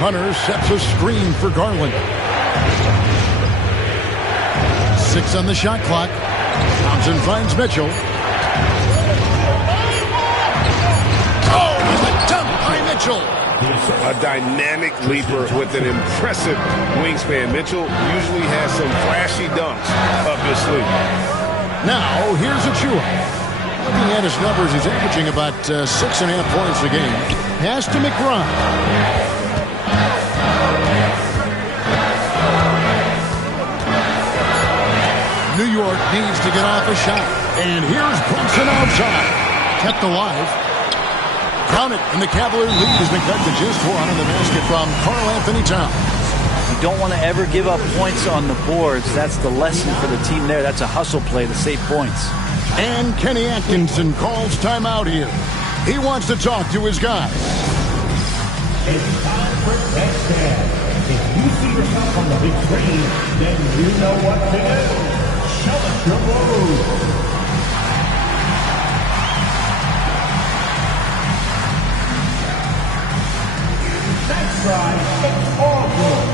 Hunter sets a screen for Garland. 6 on the shot clock. Thompson finds Mitchell. Oh, and the dunk by Mitchell. A dynamic leaper with an impressive wingspan. Mitchell usually has some flashy dunks up his sleeve. Now, here's Achua. Looking at his numbers, he's averaging about 6.5 points a game. Pass to McBride. New York needs to get off a shot. And here's Brunson outside. Kept alive. Count it, and the Cavalier lead has been cut to just 1 on the basket from Karl Anthony Towns. You don't want to ever give up points on the boards. That's the lesson for the team there. That's a hustle play to save points. And Kenny Atkinson calls timeout here. He wants to talk to his guys. It's time for touchdown. If you see yourself on the big screen, then you know what to do. Show us your move. Next drive, it's all good.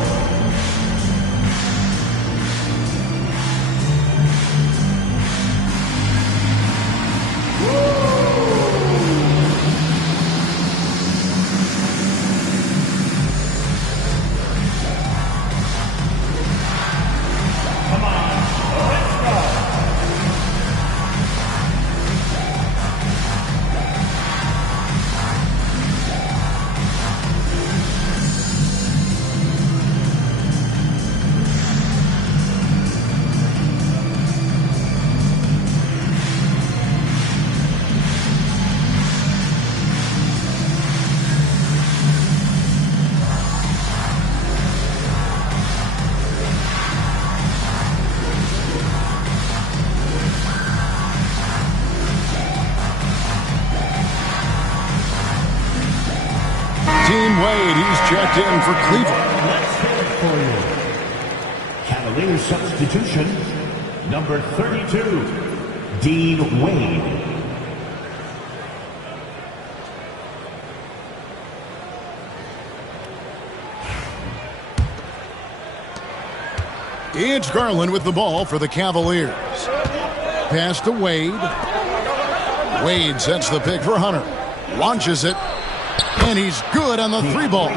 Checked in for Cleveland. Let's hear it for you. Cavaliers substitution, number 32, Dean Wade. It's Garland with the ball for the Cavaliers. Pass to Wade. Wade sets the pick for Hunter. Launches it. And he's good on the 3-ball.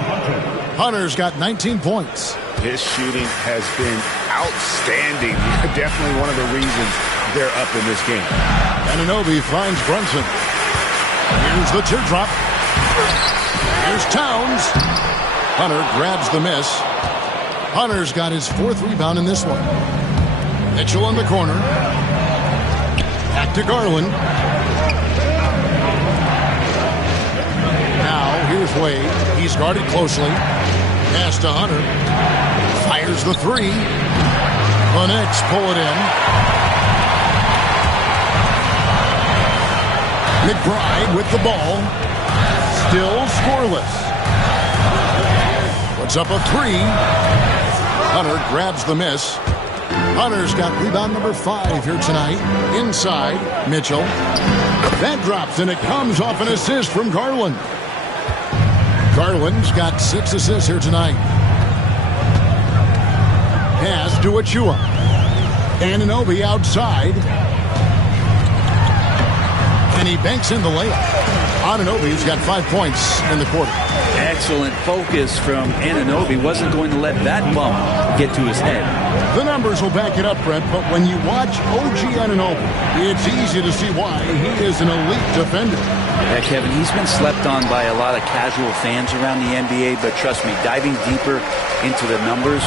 Hunter's got 19 points. His shooting has been outstanding. Definitely one of the reasons they're up in this game. Anunoby finds Brunson. Here's the teardrop. Here's Towns. Hunter grabs the miss. Hunter's got his 4th rebound in this one. Mitchell in the corner. Back to Garland. Here's Wade. He's guarded closely. Pass to Hunter. Fires the 3. The Knicks pull it in. McBride with the ball. Still scoreless. Puts up a 3. Hunter grabs the miss. Hunter's got rebound number 5 here tonight. Inside, Mitchell. That drops, and it comes off an assist from Garland. Garland's got 6 assists here tonight. Pass to Achua. Anunoby outside. And he banks in the layup. Anunoby's got 5 points in the quarter. Excellent focus from Anunoby. Wasn't going to let that bump get to his head. The numbers will back it up, Brett, but when you watch OG Anunoby, it's easy to see why he is an elite defender. Yeah, Kevin, he's been slept on by a lot of casual fans around the NBA, but trust me, diving deeper into the numbers,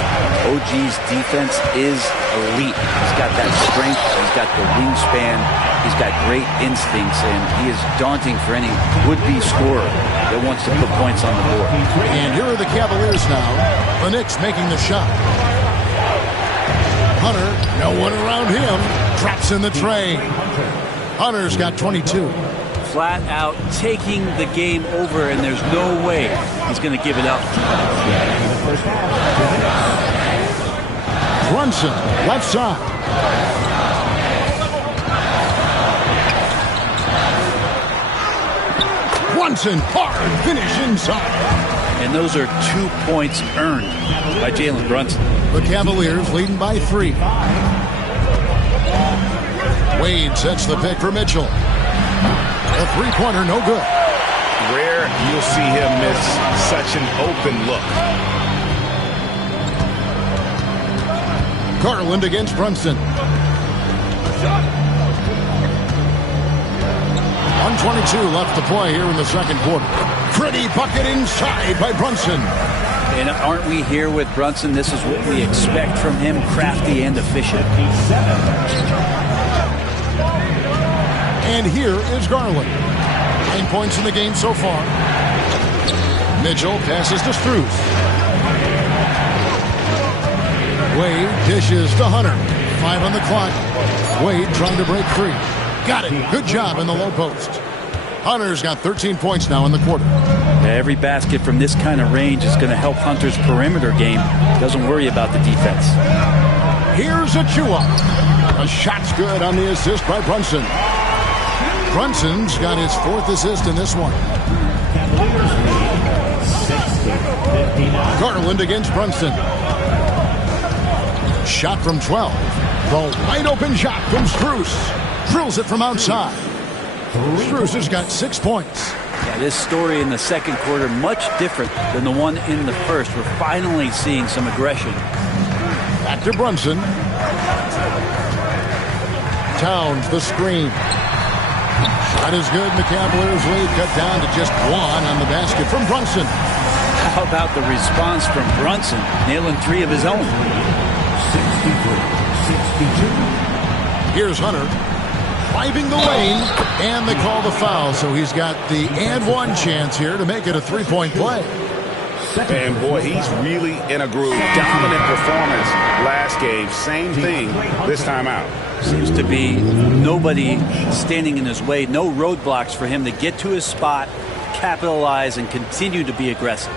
OG's defense is elite. He's got that strength, he's got the wingspan, he's got great instincts, and he is daunting for any would-be scorer that wants to put points on the board. And here are the Cavaliers now. The Knicks making the shot. Hunter, no one around him, drops in the tray. Hunter's got 22. flat out taking the game over, and there's no way he's going to give it up. Brunson, left side. Brunson, hard finish inside. And those are 2 points earned by Jalen Brunson. The Cavaliers leading by 3. Wade sets the pick for Mitchell. A three-pointer, no good. Rare you'll see him miss such an open look. Garland against Brunson. 1:22 left to play here in the second quarter. Pretty bucket inside by Brunson. And aren't we here with Brunson? This is what we expect from him, crafty and efficient. And here is Garland. 9 points in the game so far. Mitchell passes to Strus. Wade dishes to Hunter. 5 on the clock. Wade trying to break free. Got it. Good job in the low post. Hunter's got 13 points now in the quarter. Every basket from this kind of range is going to help Hunter's perimeter game. Doesn't worry about the defense. Here's Achua. A shot's good on the assist by Brunson. Brunson's got his 4th assist in this one. Garland against Brunson. Shot from 12. The wide open shot from Strus. Drills it from outside. Strus has got 6 points. Yeah, this story in the second quarter much different than the one in the first. We're finally seeing some aggression. Back to Brunson. Towns the screen. Shot is good. The Cavaliers lead cut down to just 1 on the basket from Brunson. How about the response from Brunson, nailing 3 of his own? 62. Here's Hunter. Driving the lane, and they call the foul, so he's got the and one chance here to make it a 3-point play. And boy, he's really in a groove. Dominant performance last game. Same thing this time out. Seems to be nobody standing in his way, no roadblocks for him to get to his spot, capitalize, and continue to be aggressive.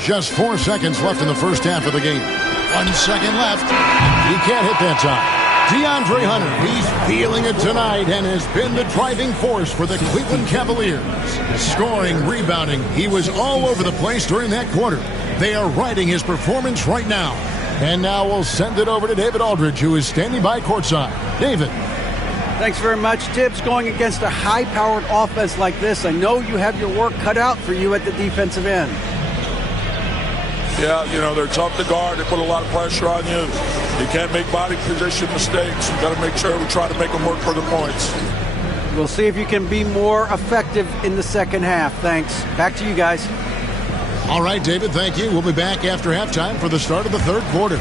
Just 4 seconds left in the first half of the game. 1 second left. He can't hit that time. DeAndre Hunter, he's feeling it tonight and has been the driving force for the Cleveland Cavaliers. Scoring, rebounding, he was all over the place during that quarter. They are riding his performance right now. And now we'll send it over to David Aldridge, who is standing by courtside. David. Thanks very much, Tibbs. Going against a high-powered offense like this, I know you have your work cut out for you at the defensive end. Yeah, you know, they're tough to guard. They put a lot of pressure on you. You can't make body position mistakes. You got to make sure we try to make them work for the points. We'll see if you can be more effective in the second half. Thanks. Back to you guys. All right, David, thank you. We'll be back after halftime for the start of the third quarter.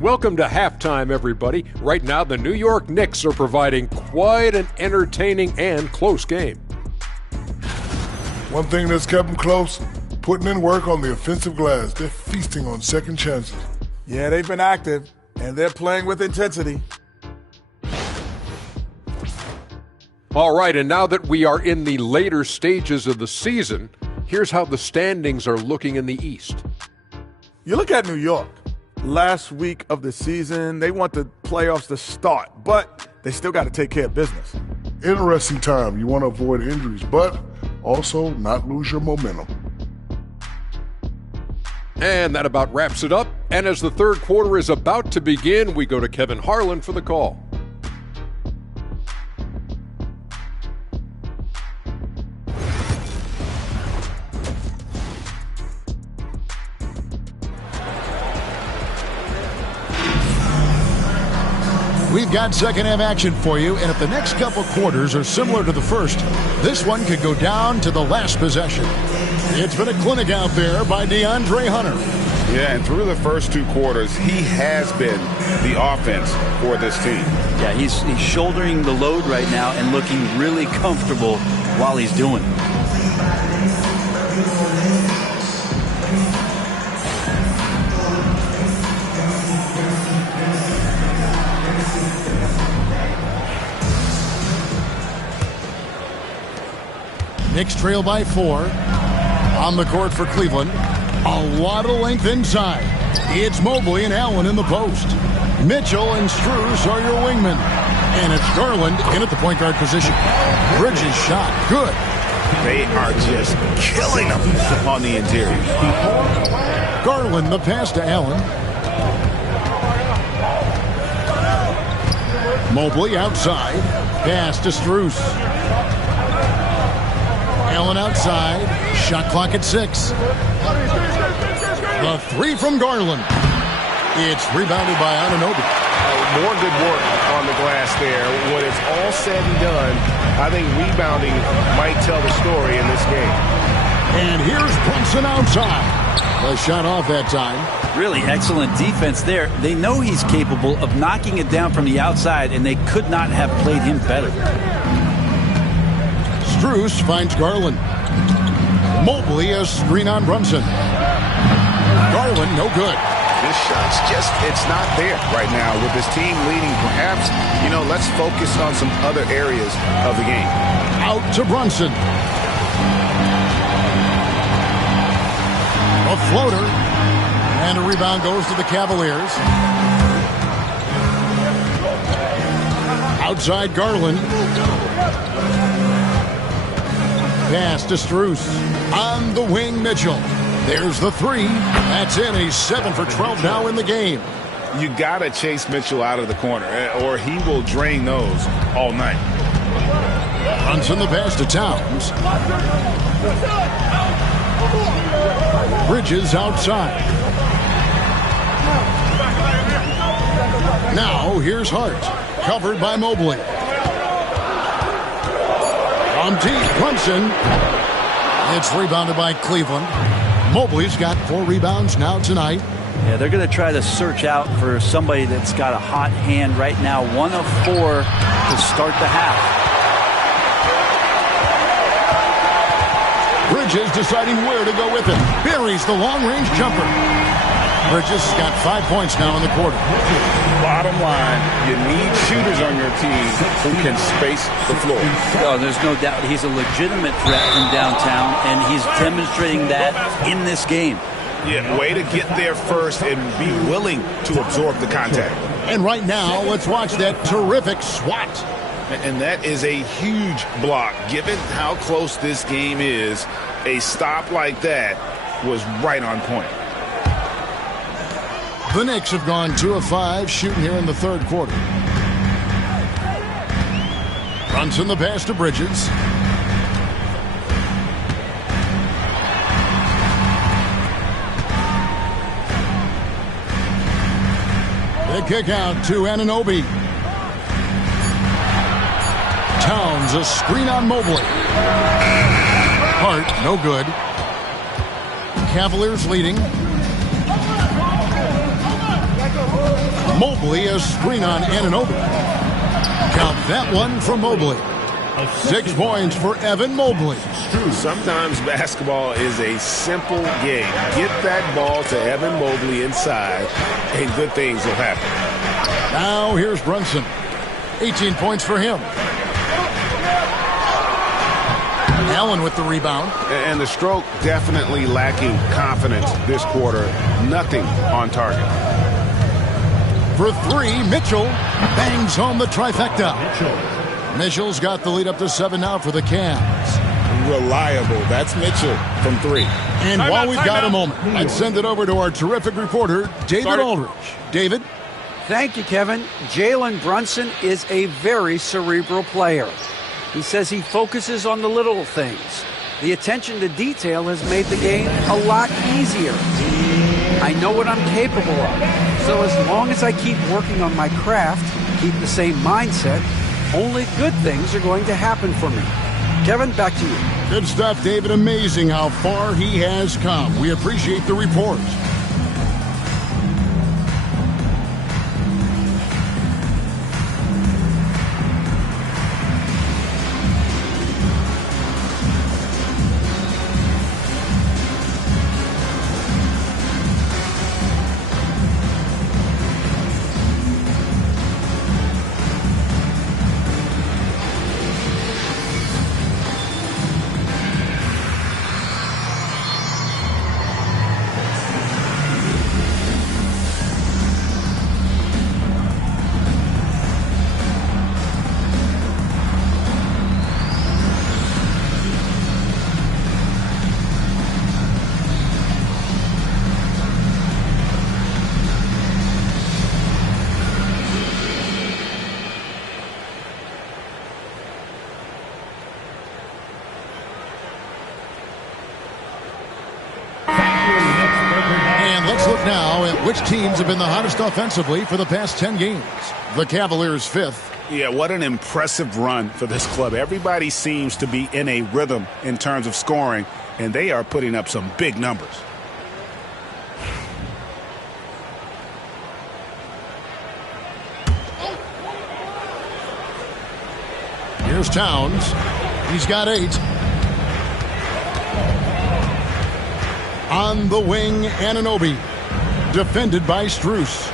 Welcome to halftime, everybody. Right now, the New York Knicks are providing quite an entertaining and close game. One thing that's kept them close, putting in work on the offensive glass. They're feasting on second chances. Yeah, they've been active, and they're playing with intensity. All right, and now that we are in the later stages of the season, here's how the standings are looking in the East. You look at New York. Last week of the season, they want the playoffs to start, but they still got to take care of business. Interesting time. You want to avoid injuries, but also not lose your momentum. And that about wraps it up. And as the third quarter is about to begin, we go to Kevin Harlan for the call. We've got second half action for you, and if the next couple quarters are similar to the first, this one could go down to the last possession. It's been a clinic out there by DeAndre Hunter. Yeah, and through the first 2 quarters, he has been the offense for this team. Yeah, he's shouldering the load right now and looking really comfortable while he's doing it. Knicks trail by 4. On the court for Cleveland. A lot of length inside. It's Mobley and Allen in the post. Mitchell and Strus are your wingmen. And it's Garland in at the point guard position. Bridges shot. Good. They are just killing them on the interior. Garland the pass to Allen. Mobley outside. Pass to Strus. Allen outside. Shot clock at 6. The 3 from Garland. It's rebounded by Anunoby. More good work on the glass there. When it's all said and done, I think rebounding might tell the story in this game. And here's Brunson outside. The shot off that time. Really excellent defense there. They know he's capable of knocking it down from the outside, and they could not have played him better. Strus finds Garland. Mobley a screen on Brunson. Garland no good. This shot's just, it's not there right now with this team leading. Perhaps, let's focus on some other areas of the game. Out to Brunson. A floater. And a rebound goes to the Cavaliers. Outside Garland. Pass to Strus. On the wing, Mitchell. There's the 3. That's in. He's 7 for 12 now in the game. You got to chase Mitchell out of the corner, or he will drain those all night. Brunson the pass to Towns. Bridges outside. Now here's Hart. Covered by Mobley. From deep, Brunson. It's rebounded by Cleveland. Mobley's got 4 rebounds now tonight. Yeah, they're going to try to search out for somebody that's got a hot hand right now. 1 of 4 to start the half. Bridges deciding where to go with it. Buries the long-range jumper. Bridges got 5 points now in the quarter. Bottom line, you need shooters on your team who can space the floor. Oh, there's no doubt he's a legitimate threat from downtown, and he's demonstrating that in this game. Yeah, way to get there first and be willing to absorb the contact. And right now, let's watch that terrific swat. And that is a huge block. Given how close this game is, a stop like that was right on point. The Knicks have gone 2 of 5 shooting here in the third quarter. Brunson the pass to Bridges. The kick out to Anunoby. Towns a screen on Mobley. Hart no good. Cavaliers leading. Mobley a screen on Anunoby. Count that one from Mobley. 6 points for Evan Mobley. Sometimes basketball is a simple game. Get that ball to Evan Mobley inside, and good things will happen. Now here's Brunson. 18 points for him. Allen with the rebound. And the stroke definitely lacking confidence this quarter. Nothing on target. For 3, Mitchell bangs home the trifecta. Mitchell's got the lead up to 7 now for the Cavs. Reliable. That's Mitchell from 3. And while we've got a moment, I'd send it over to our terrific reporter, David Aldridge. David? Thank you, Kevin. Jalen Brunson is a very cerebral player. He says he focuses on the little things. The attention to detail has made the game a lot easier. I know what I'm capable of. So as long as I keep working on my craft, keep the same mindset, only good things are going to happen for me. Kevin, back to you. Good stuff, David. Amazing how far he has come. We appreciate the report. Now at which teams have been the hottest offensively for the past 10 games. The Cavaliers 5th. Yeah, what an impressive run for this club. Everybody seems to be in a rhythm in terms of scoring, and they are putting up some big numbers. Here's Towns. He's got 8. On the wing, Anunoby. Defended by Strus.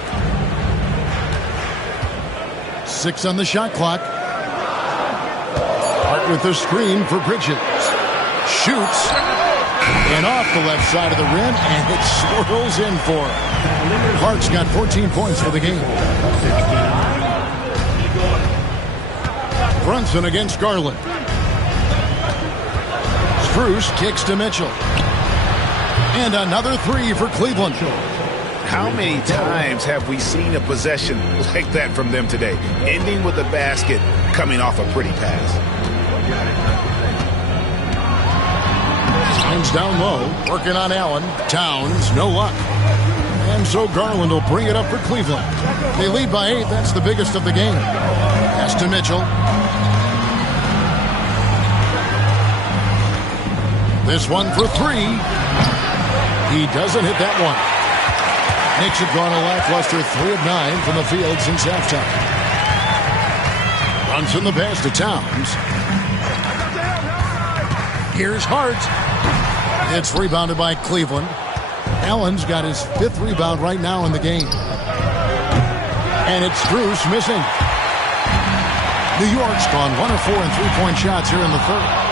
6 on the shot clock. Hart with the screen for Bridges. Shoots. And off the left side of the rim, and it swirls in for him. Hart's got 14 points for the game. Brunson against Garland. Strus kicks to Mitchell. And another 3 for Cleveland. How many times have we seen a possession like that from them today? Ending with a basket, coming off a pretty pass. Signs down low, working on Allen. Towns, no luck. And so Garland will bring it up for Cleveland. They lead by 8. That's the biggest of the game. Pass to Mitchell. This one for 3. He doesn't hit that one. Knicks have gone a lackluster 3 of 9 from the field since halftime. Runs in the pass to Towns. Here's Hart. It's rebounded by Cleveland. Allen's got his 5th rebound right now in the game. And it's Strus missing. New York's gone 1 of 4 in 3-point shots here in the third.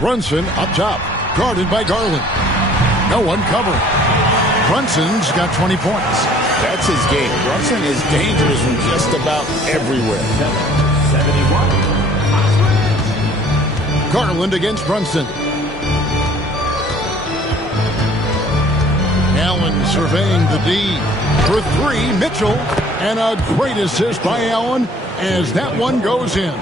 Brunson up top, guarded by Garland. No one covering. Brunson's got 20 points. That's his game. Brunson is dangerous from just about everywhere. Garland against Brunson. Allen surveying the D. For 3, Mitchell. And a great assist by Allen as that one goes in.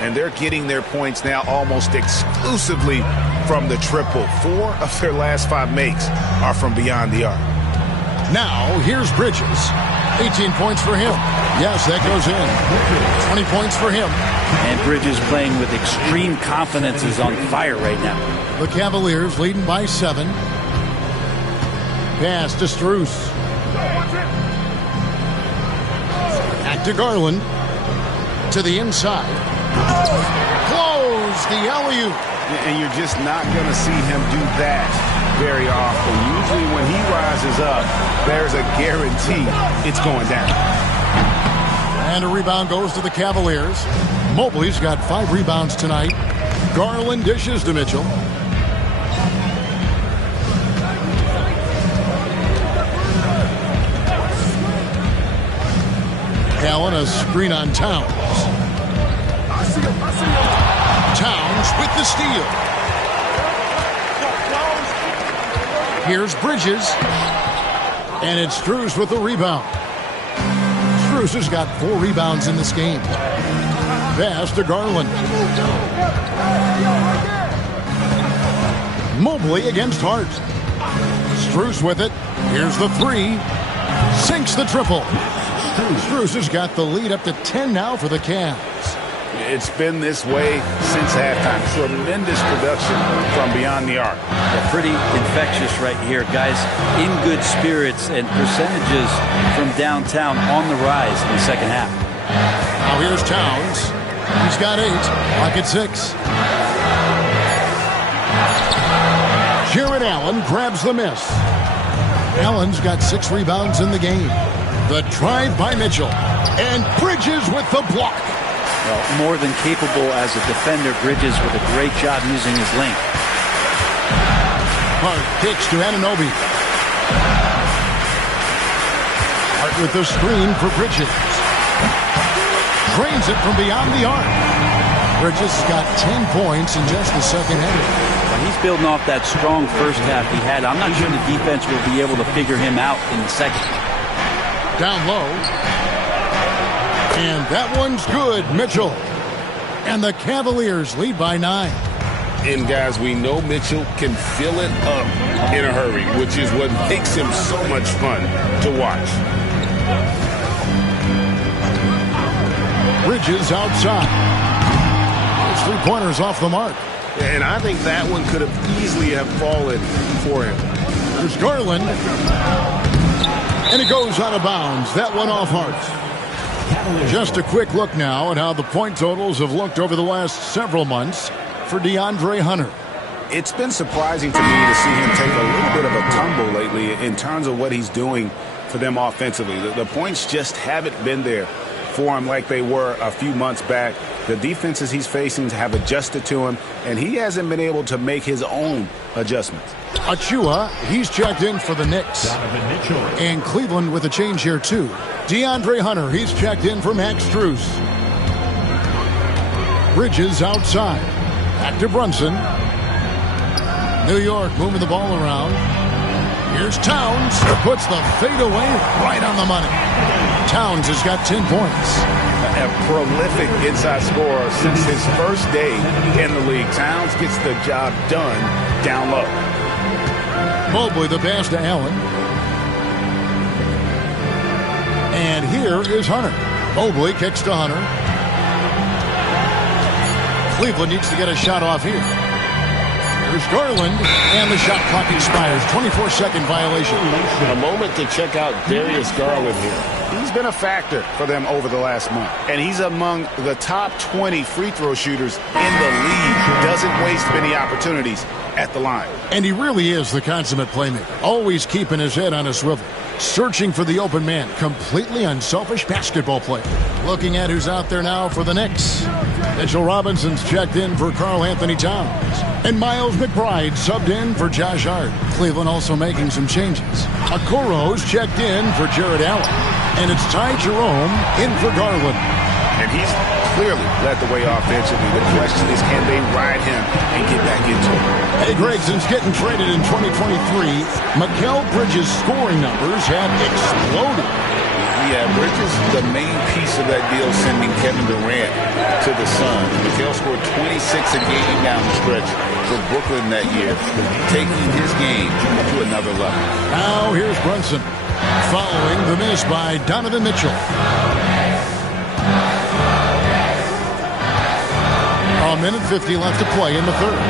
And they're getting their points now almost exclusively from the triple. 4 of their last 5 makes are from beyond the arc. Now, here's Bridges. 18 points for him. Yes, that goes in. 20 points for him. And Bridges playing with extreme confidence is on fire right now. The Cavaliers leading by 7. Pass to Strus. Back to Garland. To the inside. Close the alley-oop. And you're just not going to see him do that very often. Usually when he rises up, there's a guarantee it's going down. And a rebound goes to the Cavaliers. Mobley's got 5 rebounds tonight. Garland dishes to Mitchell. Allen, a screen on Towns. Towns with the steal. Here's Bridges. And it's Strus with the rebound. Strus has got 4 rebounds in this game. Pass to Garland. Mobley against Hart. Strus with it. Here's the 3. Sinks the triple. Strus has got the lead up to 10 now for the Cavs. It's been this way since halftime. Tremendous production from beyond the arc. Yeah, pretty infectious right here. Guys in good spirits and percentages from downtown on the rise in the second half. Now here's Towns. He's got 8. Lock at 6. Jared Allen grabs the miss. Allen's got 6 rebounds in the game. The drive by Mitchell. And Bridges with the block. Well, more than capable as a defender, Bridges with a great job using his length. Hart kicks to Anunoby. Hart with the screen for Bridges. Drains it from beyond the arc. Bridges got 10 points in just the second half. Well, he's building off that strong first half he had. I'm not sure the defense will be able to figure him out in the second. Down low. And that one's good, Mitchell. And the Cavaliers lead by 9. And guys, we know Mitchell can fill it up in a hurry, which is what makes him so much fun to watch. Bridges outside. It's 3-pointers off the mark. And I think that one could have easily have fallen for him. There's Garland. And it goes out of bounds. That one off Hart. Just a quick look now at how the point totals have looked over the last several months for DeAndre Hunter. It's been surprising to me to see him take a little bit of a tumble lately in terms of what he's doing for them offensively. The points just haven't been there for him like they were a few months back. The defenses he's facing have adjusted to him, and he hasn't been able to make his own adjustments. Achua, he's checked in for the Knicks. And Cleveland with a change here, too. DeAndre Hunter, he's checked in for Max Strus. Bridges outside. Back to Brunson. New York moving the ball around. Here's Towns. Puts the fadeaway right on the money. Towns has got 10 points. A prolific inside scorer since his first day in the league. Towns gets the job done down low. Mobley the pass to Allen. And here is Hunter. Mobley kicks to Hunter. Cleveland needs to get a shot off here. There's Garland, and the shot clock expires. 24-second violation. A moment to check out Darius Garland here. He's been a factor for them over the last month. And he's among the top 20 free throw shooters in the league. Doesn't waste many opportunities at the line. And he really is the consummate playmaker. Always keeping his head on a swivel. Searching for the open man. Completely unselfish basketball player. Looking at who's out there now for the Knicks. Mitchell Robinson's checked in for Karl Anthony Towns. And Miles McBride subbed in for Josh Hart. Cleveland also making some changes. Okoro's checked in for Jared Allen. And it's Ty Jerome in for Garland. And he's clearly led the way offensively. The question is, can they ride him and get back into it? Eddie Gregson's getting traded in 2023. Mikal Bridges' scoring numbers have exploded. Yeah, Bridges, the main piece of that deal, sending Kevin Durant to the Suns. Mikal scored 26 a game down the stretch for Brooklyn that year, taking his game to another level. Now here's Brunson, following the miss by Donovan Mitchell. A minute 50 left to play in the third.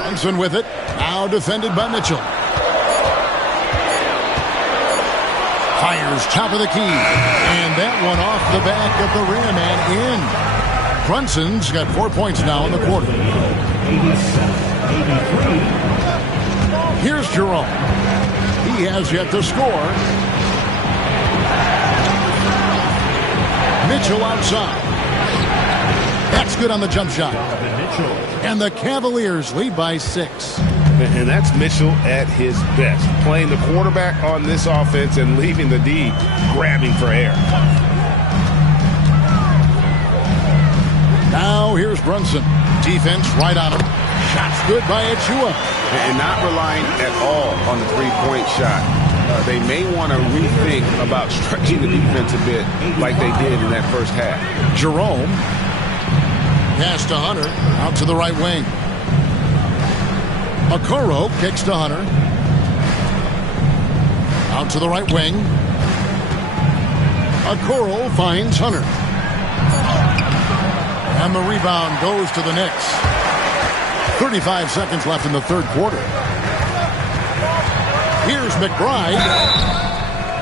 Brunson with it, now defended by Mitchell. Fires top of the key, and that one off the back of the rim and in. Brunson's got 4 points now in the quarter. Here's Jerome. He has yet to score. Mitchell outside. That's good on the jump shot. And the Cavaliers lead by 6. And that's Mitchell at his best. Playing the quarterback on this offense and leaving the D grabbing for air. Now here's Brunson. Defense right on him. Shots good by Achua. And not relying at all on the three-point shot. They may want to rethink about stretching the defense a bit like they did in that first half. Jerome. Pass to Hunter. Out to the right wing. Okoro kicks to Hunter. Out to the right wing. Okoro finds Hunter. And the rebound goes to the Knicks. 35 seconds left in the third quarter. Here's McBride.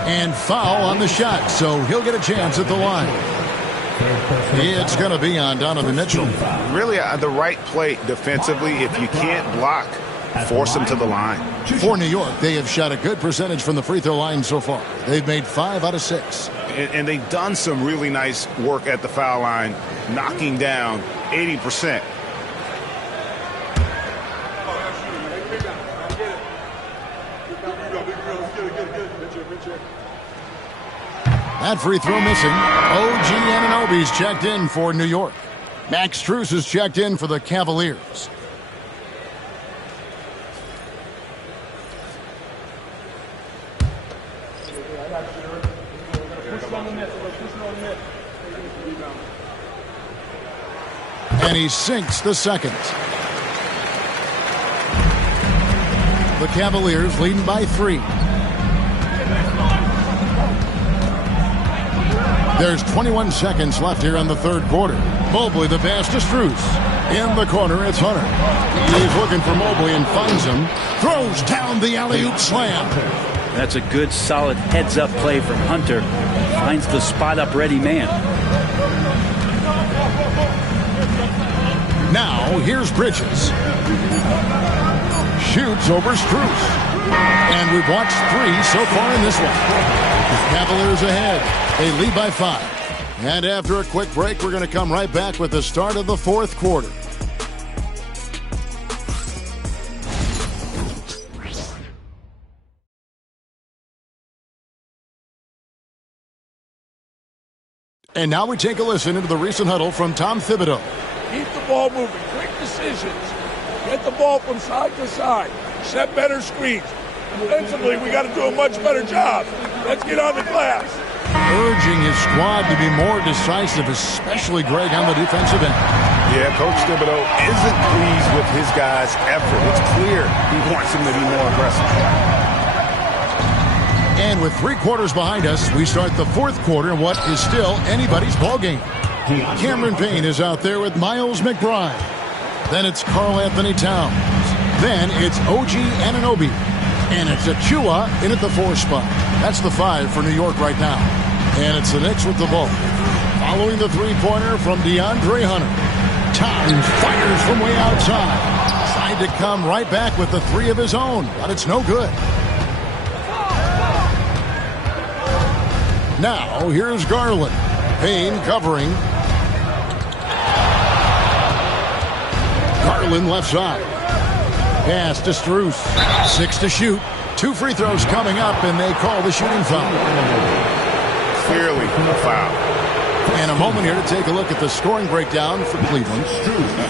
And foul on the shot, so he'll get a chance at the line. It's going to be on Donovan Mitchell. Really the right play defensively. If you can't block, force him to the line. For New York, they have shot a good percentage from the free throw line so far. They've made 5 out of 6. And they've done some really nice work at the foul line, knocking down 80%. That free throw missing. OG Anunoby's checked in for New York. Max Strus is checked in for the Cavaliers. And he sinks the second. The Cavaliers leading by 3. There's 21 seconds left here in the third quarter. Mobley the pass to Strus. In the corner, it's Hunter. He's looking for Mobley and finds him. Throws down the alley-oop slam. That's a good, solid heads-up play from Hunter. Finds the spot-up ready man. Now, here's Bridges. Shoots over Strus. And we've watched 3 so far in this one. Cavaliers ahead. They lead by 5. And after a quick break, we're going to come right back with the start of the fourth quarter. And now we take a listen into the recent huddle from Tom Thibodeau. Keep the ball moving. Quick decisions. Get the ball from side to side. Set better screens. Defensively, we got to do a much better job. Let's get on the glass. Urging his squad to be more decisive, especially Greg on the defensive end. Yeah, Coach Thibodeau isn't pleased with his guys' effort. It's clear he wants them to be more aggressive. And with 3 quarters behind us, we start the fourth quarter in what is still anybody's ballgame. Cameron Payne is out there with Miles McBride. Then it's Karl Anthony Towns. Then it's OG Anunoby. And it's Achua in at the 4 spot. That's the 5 for New York right now. And it's the Knicks with the ball. Following the three-pointer from DeAndre Hunter. Towns fires from way outside. Tried to come right back with the 3 of his own, but it's no good. Now, here's Garland. Payne covering. Garland left side. Pass to Strus. 6 to shoot. 2 free throws coming up, and they call the shooting foul. Clearly a foul. And a moment here to take a look at the scoring breakdown for Cleveland.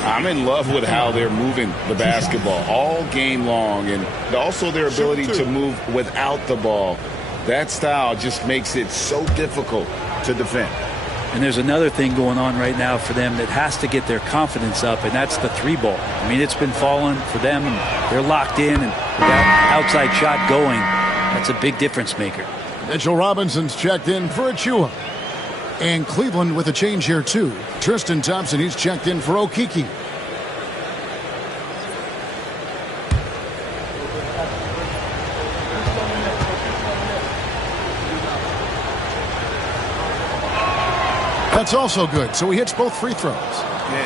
I'm in love with how they're moving the basketball all game long, and also their ability to move without the ball. That style just makes it so difficult to defend. And there's another thing going on right now for them that has to get their confidence up, and that's the 3 ball. I mean, it's been falling for them, and they're locked in, and with that outside shot going, that's a big difference maker. Mitchell Robinson's checked in for Achua. And Cleveland with a change here, too. Tristan Thompson, he's checked in for Okiki. That's also good, so he hits both free throws.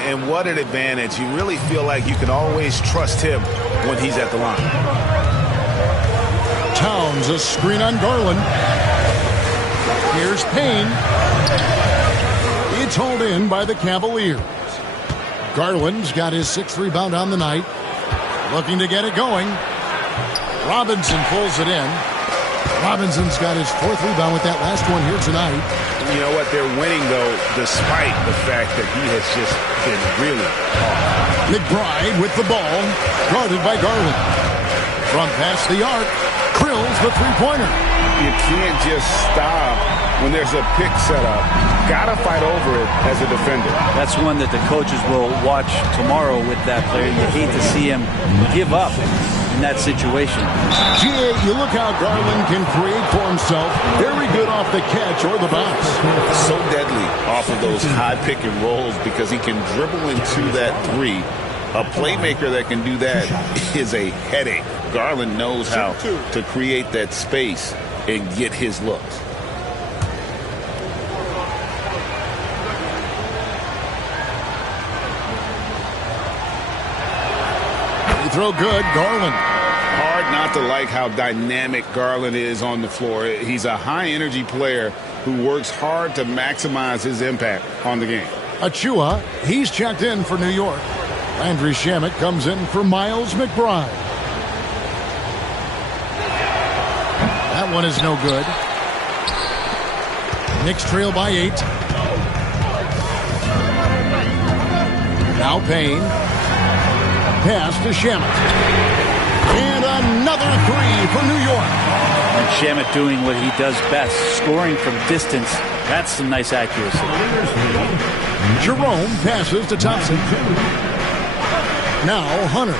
And what an advantage. You really feel like you can always trust him when he's at the line. Towns, a screen on Garland. Here's Payne. It's hauled in by the Cavaliers. Garland's got his 6th rebound on the night. Looking to get it going. Robinson pulls it in. Robinson's got his 4th rebound with that last one here tonight. You know what? They're winning, though, despite the fact that he has just been really hard. McBride with the ball, guarded by Garland. From past the arc, drills the three-pointer. You can't just stop when there's a pick set up. Got to fight over it as a defender. That's one that the coaches will watch tomorrow with that player. You hate to see him give up. in that situation. GA, you look how Garland can create for himself. Very good off the catch or the bounce. So deadly off of those high pick and rolls because he can dribble into that three. A playmaker that can do that is a headache. Garland knows how to create that space and get his looks. Throw good, Garland. Hard not to like how dynamic Garland is on the floor. He's a high-energy player who works hard to maximize his impact on the game. Achua, he's checked in for New York. Landry Shamet comes in for Miles McBride. That one is no good. Knicks trail by 8. Now Payne. Pass to Shamet. And another three for New York. And Shamet doing what he does best, scoring from distance. That's some nice accuracy. Jerome passes to Thompson. Now Hunter.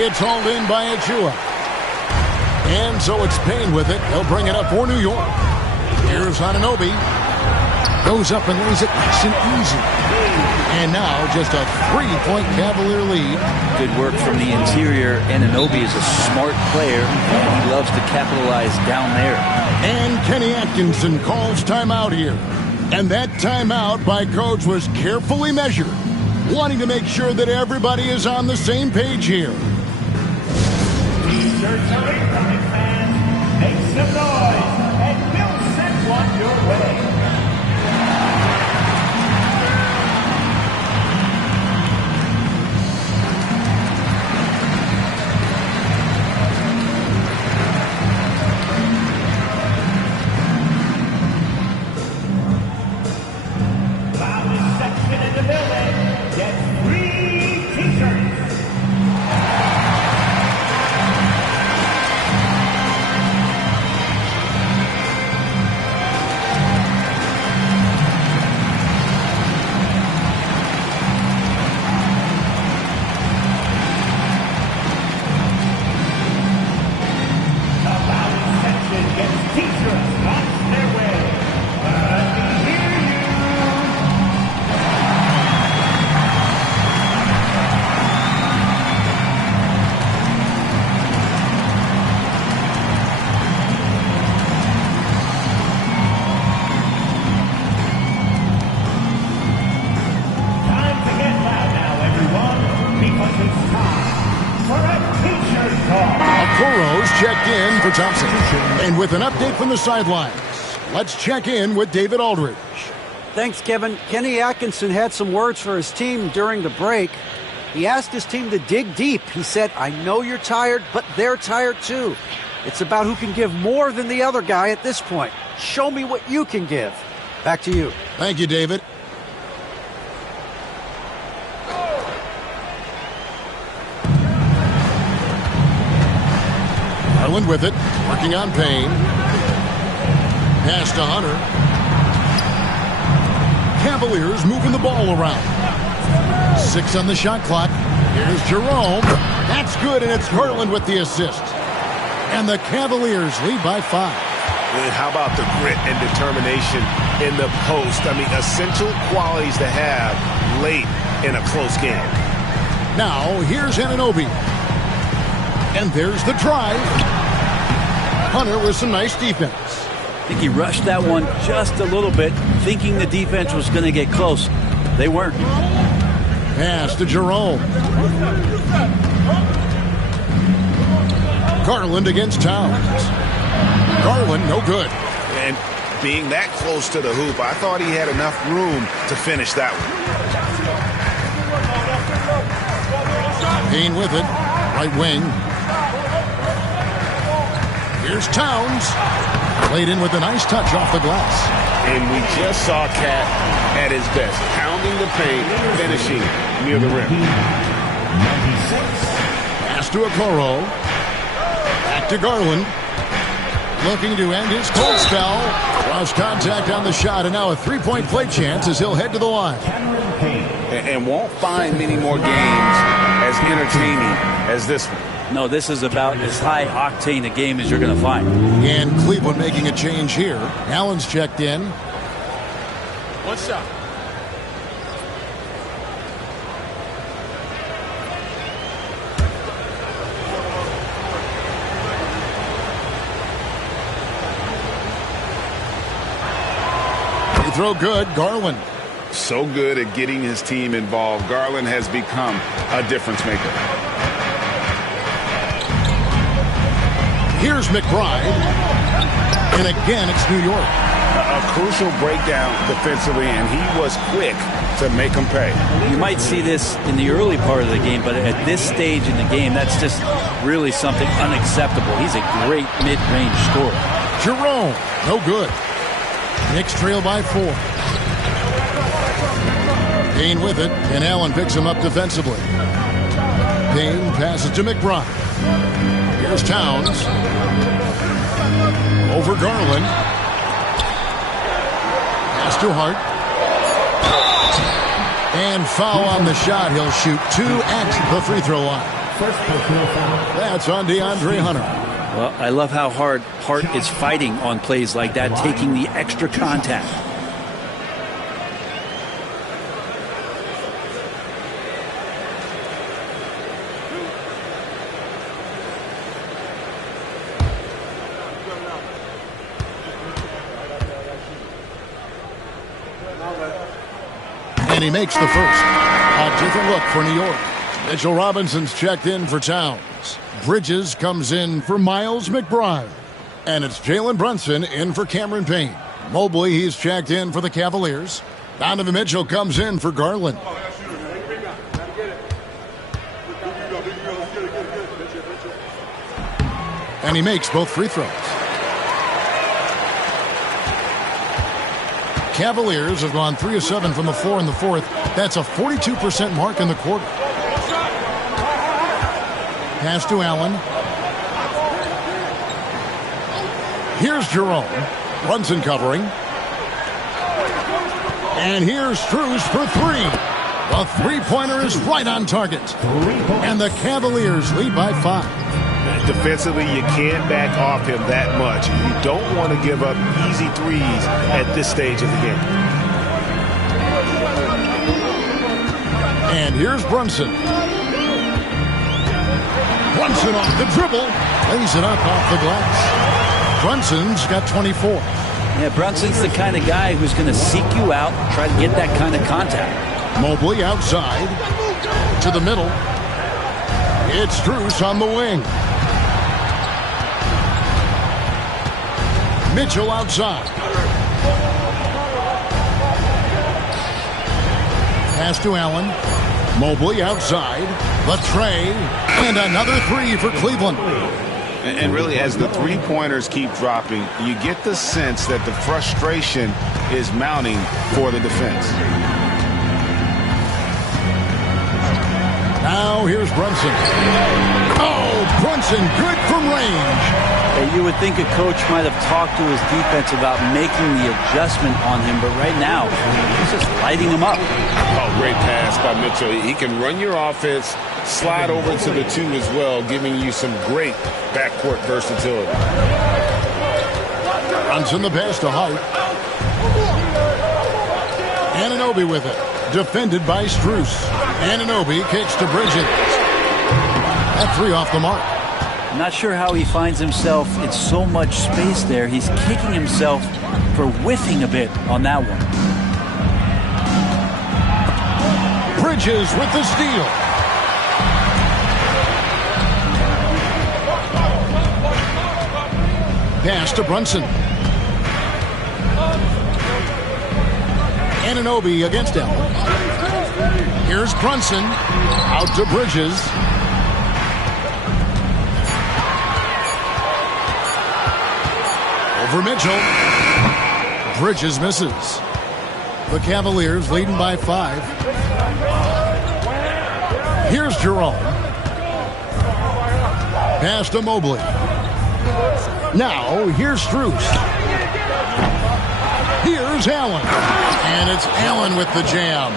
It's hauled in by Achua. And so it's Payne with it. They'll bring it up for New York. Here's Anunoby. Goes up and lays it nice and easy. And now just a 3-point Cavalier lead. Good work from the interior. Anunoby is a smart player, and he loves to capitalize down there. And Kenny Atkinson calls timeout here. And that timeout by Coach was carefully measured, wanting to make sure that everybody is on the same page here. T-shirts are incoming, fans. Make some noise, and we'll send one your way. Checked in for Thompson. And with an update from the sidelines, let's check in with David Aldridge. Thanks, Kevin. Kenny Atkinson had some words for his team during the break. He asked his team to dig deep. He said, I know you're tired, but they're tired too. It's about who can give more than the other guy at this point. Show me what you can give. Back to you. Thank you, David. Garland with it, working on Payne. Pass to Hunter. Cavaliers moving the ball around. 6 on the shot clock. Here's Jerome. That's good, and it's Garland with the assist. And the Cavaliers lead by 5. And how about the grit and determination in the post? I mean, essential qualities to have late in a close game. Now, here's Anunoby. And there's the try. Hunter with some nice defense. I think he rushed that one just a little bit, thinking the defense was going to get close. They weren't. Pass to Jerome. Garland against Towns. Garland, no good. And being that close to the hoop, I thought he had enough room to finish that one. Payne with it. Right wing. Here's Towns. Played in with a nice touch off the glass. And we just saw Cat at his best, pounding the paint, finishing near the rim. Pass to Okoro. Back to Garland. looking to end his cold spell. Cross contact on the shot, and now a three-point play chance as he'll head to the line. And won't find many more games as entertaining as this one. No, this is about as high octane a game as you're going to find. And Cleveland making a change here. Allen's checked in. One shot. Free throw good, Garland. So good at getting his team involved. Garland has become a difference maker. Here's McBride. And again, it's New York. A crucial breakdown defensively, and he was quick to make them pay. You might see this in the early part of the game, but at this stage in the game, that's just really something unacceptable. He's a great mid-range scorer. Jerome, no good. Knicks trail by 4. Payne with it, and Allen picks him up defensively. Payne passes to McBride. Here's Towns. Over Garland. Pass to Hart. And foul on the shot. He'll shoot 2 at the free throw line. That's on DeAndre Hunter. Well, I love how hard Hart is fighting on plays like that, taking the extra contact. And he makes the first. A different look for New York. Mitchell Robinson's checked in for Towns. Bridges comes in for Miles McBride. And it's Jalen Brunson in for Cameron Payne. Mobley, he's checked in for the Cavaliers. Donovan Mitchell comes in for Garland. And he makes both free throws. Cavaliers have gone 3 of 7 from the floor in the fourth. That's a 42% mark in the quarter. Pass to Allen. Here's Jerome. Brunson covering. And here's Strus for 3. The three-pointer is right on target. And the Cavaliers lead by 5. Defensively, you can't back off him that much. You don't want to give up easy threes at this stage of the game. And here's Brunson. Brunson off the dribble. Lays it up off the glass. Brunson's got 24. Yeah, Brunson's the kind of guy who's going to seek you out, try to get that kind of contact. Mobley outside. To the middle. It's Strus on the wing. Mitchell outside. Pass to Allen. Mobley outside. The tray. And another 3 for Cleveland. And really, as the three-pointers keep dropping, you get the sense that the frustration is mounting for the defense. Now here's Brunson. Oh, Brunson good from range. You would think a coach might have talked to his defense about making the adjustment on him, but right now, he's just lighting him up. Oh, great pass by Mitchell. He can run your offense, slide over to the 2 as well, giving you some great backcourt versatility. Brunson the pass to Hart. Anunoby with it. Defended by Strus. Anunoby kicks to Bridges. That 3 off the mark. I'm not sure how he finds himself in so much space there. He's kicking himself for whiffing a bit on that one. Bridges with the steal. Pass to Brunson. Anunoby against Allen. Here's Brunson. Out to Bridges. Over Mitchell. Bridges misses. The Cavaliers leading by 5. Here's Jerome. Pass to Mobley. Now, here's Strus. Here's Allen. And it's Allen with the jam.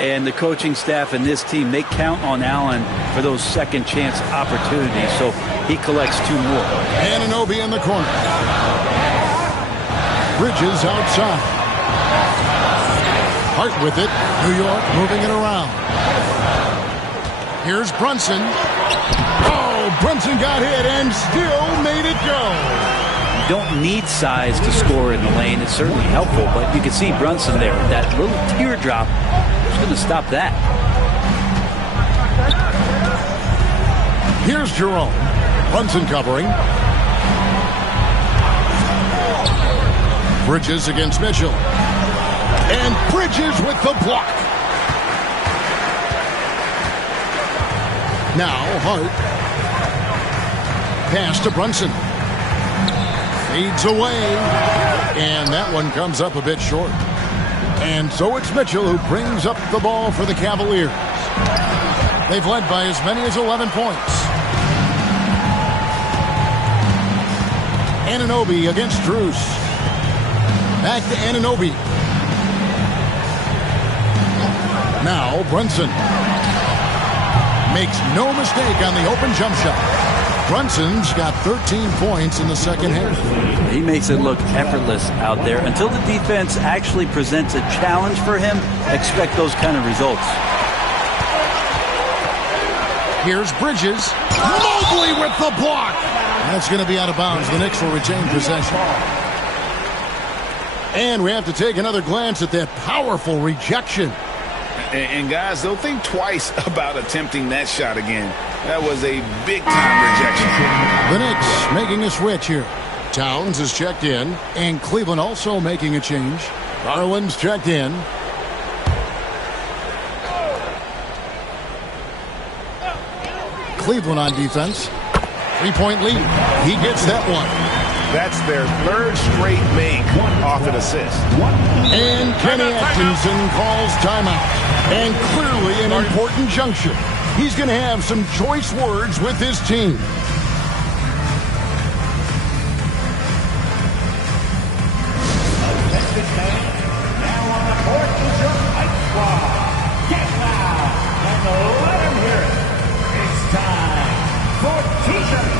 And the coaching staff and this team, they count on Allen for those second chance opportunities, so he collects 2 more. Anunoby in the corner. Bridges outside. Hart with it. New York moving it around. Here's Brunson. Oh, Brunson got hit and still made it go. You don't need size to score in the lane. It's certainly helpful, but you can see Brunson there. That little teardrop is going to stop that. Here's Jerome. Brunson covering. Bridges against Mitchell. And Bridges with the block. Now Hart. Pass to Brunson. Fades away. And that one comes up a bit short. And so it's Mitchell who brings up the ball for the Cavaliers. They've led by as many as 11 points. Anunoby against Strus. Back to Anunoby. Now Brunson. Makes no mistake on the open jump shot. Brunson's got 13 points in the second half. He makes it look effortless out there. Until the defense actually presents a challenge for him, expect those kind of results. Here's Bridges. Mobley with the block. That's going to be out of bounds. The Knicks will retain possession. And we have to take another glance at that powerful rejection. And guys, they'll think twice about attempting that shot again. That was a big-time rejection. The Knicks making a switch here. Towns is checked in, and Cleveland also making a change. Garland's checked in. Cleveland on defense. 3-point lead. He gets that one. That's their 3rd straight make off an assist. And Kenny Atkinson calls timeout. And clearly an important juncture. He's going to have some choice words with his team. Now on the court is your Mike Squad. Get loud and let him hear it. It's time for T-shirts.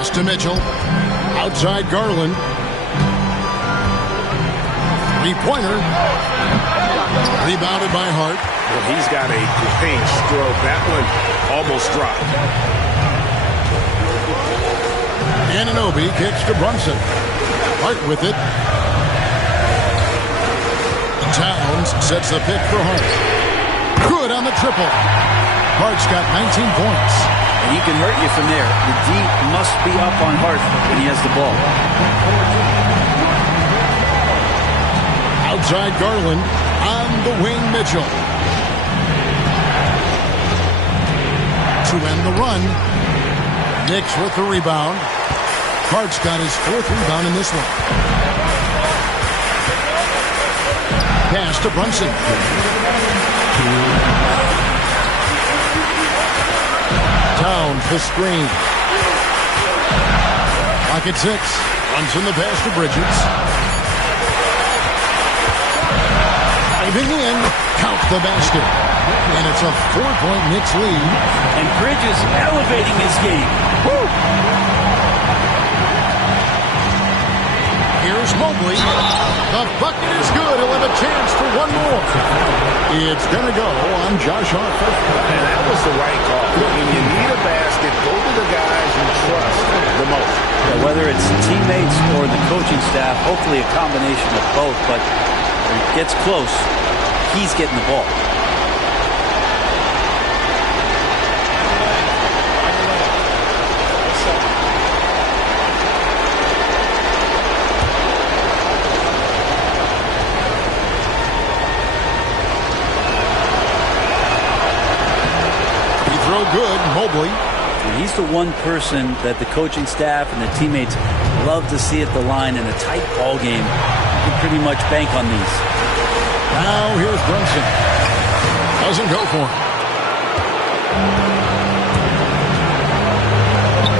Pass to Mitchell. Outside Garland. Three-pointer. Rebounded by Hart. Well, he's got a great stroke. That one almost dropped. Anunoby kicks to Brunson. Hart with it. Towns sets the pick for Hart. Good on the triple. Hart's got 19 points. And he can hurt you from there. The D must be up on Hart when he has the ball. Outside Garland. On the wing, Mitchell. To end the run. Knicks with the rebound. Hart's got his 4th rebound in this one. Pass to Brunson. Towns the screen. Clock at 6. Brunson the pass to Bridges. Diving in. Count the basket. And it's a 4-point Knicks lead. And Bridges elevating his game. Woo! Here's Mobley. The bucket is good. He'll have a chance for one more. It's going to go on Josh Hart. And that was the right call. When you need a basket, go to the guys you trust the most. Yeah, whether it's teammates or the coaching staff, hopefully a combination of both. But when it gets close, he's getting the ball. Good, Mobley. And he's the one person that the coaching staff and the teammates love to see at the line in a tight ball game. You can pretty much bank on these. Now here's Brunson. Doesn't go for him.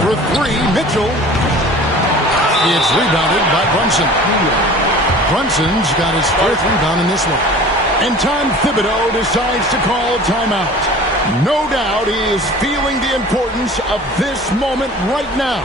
For 3, Mitchell. It's rebounded by Brunson. Brunson's got his 4th rebound in this one. And Tom Thibodeau decides to call timeout. No doubt he is feeling the importance of this moment right now.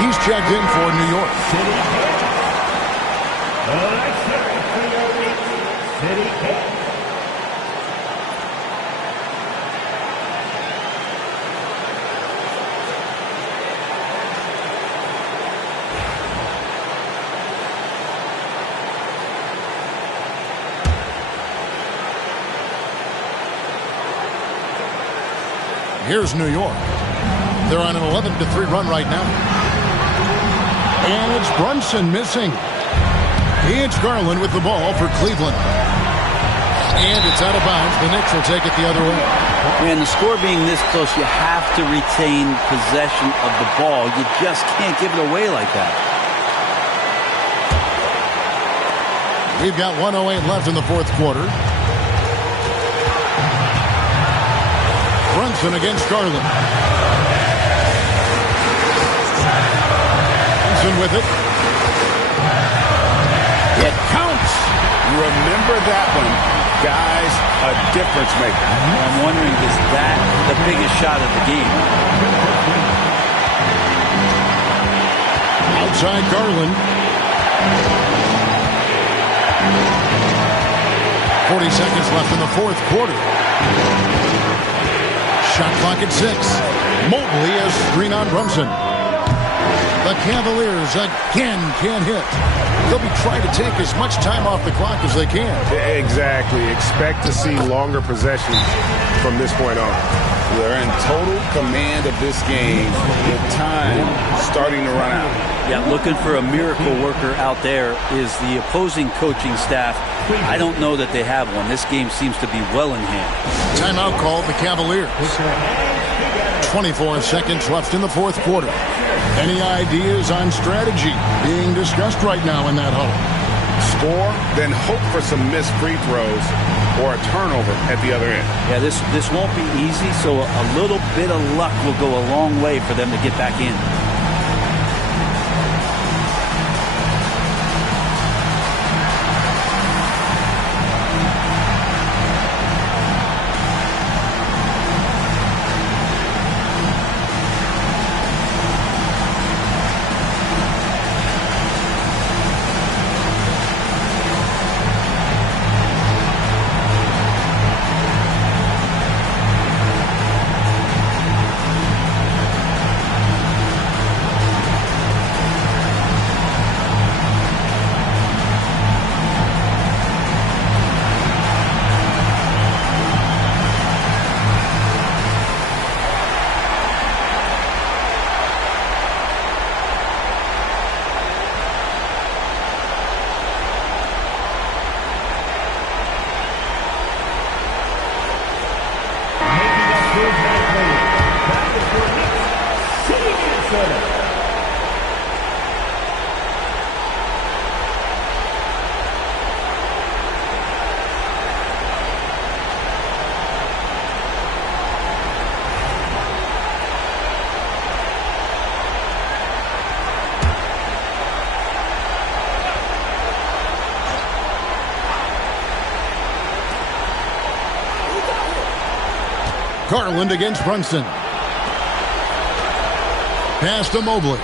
He's checked in for New York. Here's New York. They're on an 11-3 run right now. And it's Brunson missing. It's Garland with the ball for Cleveland. And it's out of bounds. The Knicks will take it the other way. Man, the score being this close, you have to retain possession of the ball. You just can't give it away like that. We've got 1:08 left in the 4th quarter. Brunson against Garland. Brunson with it. It counts. Remember that one. Guys, a difference maker. I'm wondering, is that the biggest shot of the game? Outside Garland. 40 seconds left in the 4th quarter. Shot clock at 6. Mobley has screen on Brunson. The Cavaliers again can't hit. They'll be trying to take as much time off the clock as they can. Exactly. Expect to see longer possessions from this point on. They're in total command of this game with time starting to run out. Yeah, looking for a miracle worker out there is the opposing coaching staff I don't know that they have one. This game seems to be well in hand. Timeout called the Cavaliers. 24 seconds left in the fourth quarter. Any ideas on strategy being discussed right now in that huddle? Score, then hope for some missed free throws or a turnover at the other end. Yeah, this won't be easy, so a little bit of luck will go a long way for them to get back in. Garland against Brunson. Pass to Mobley.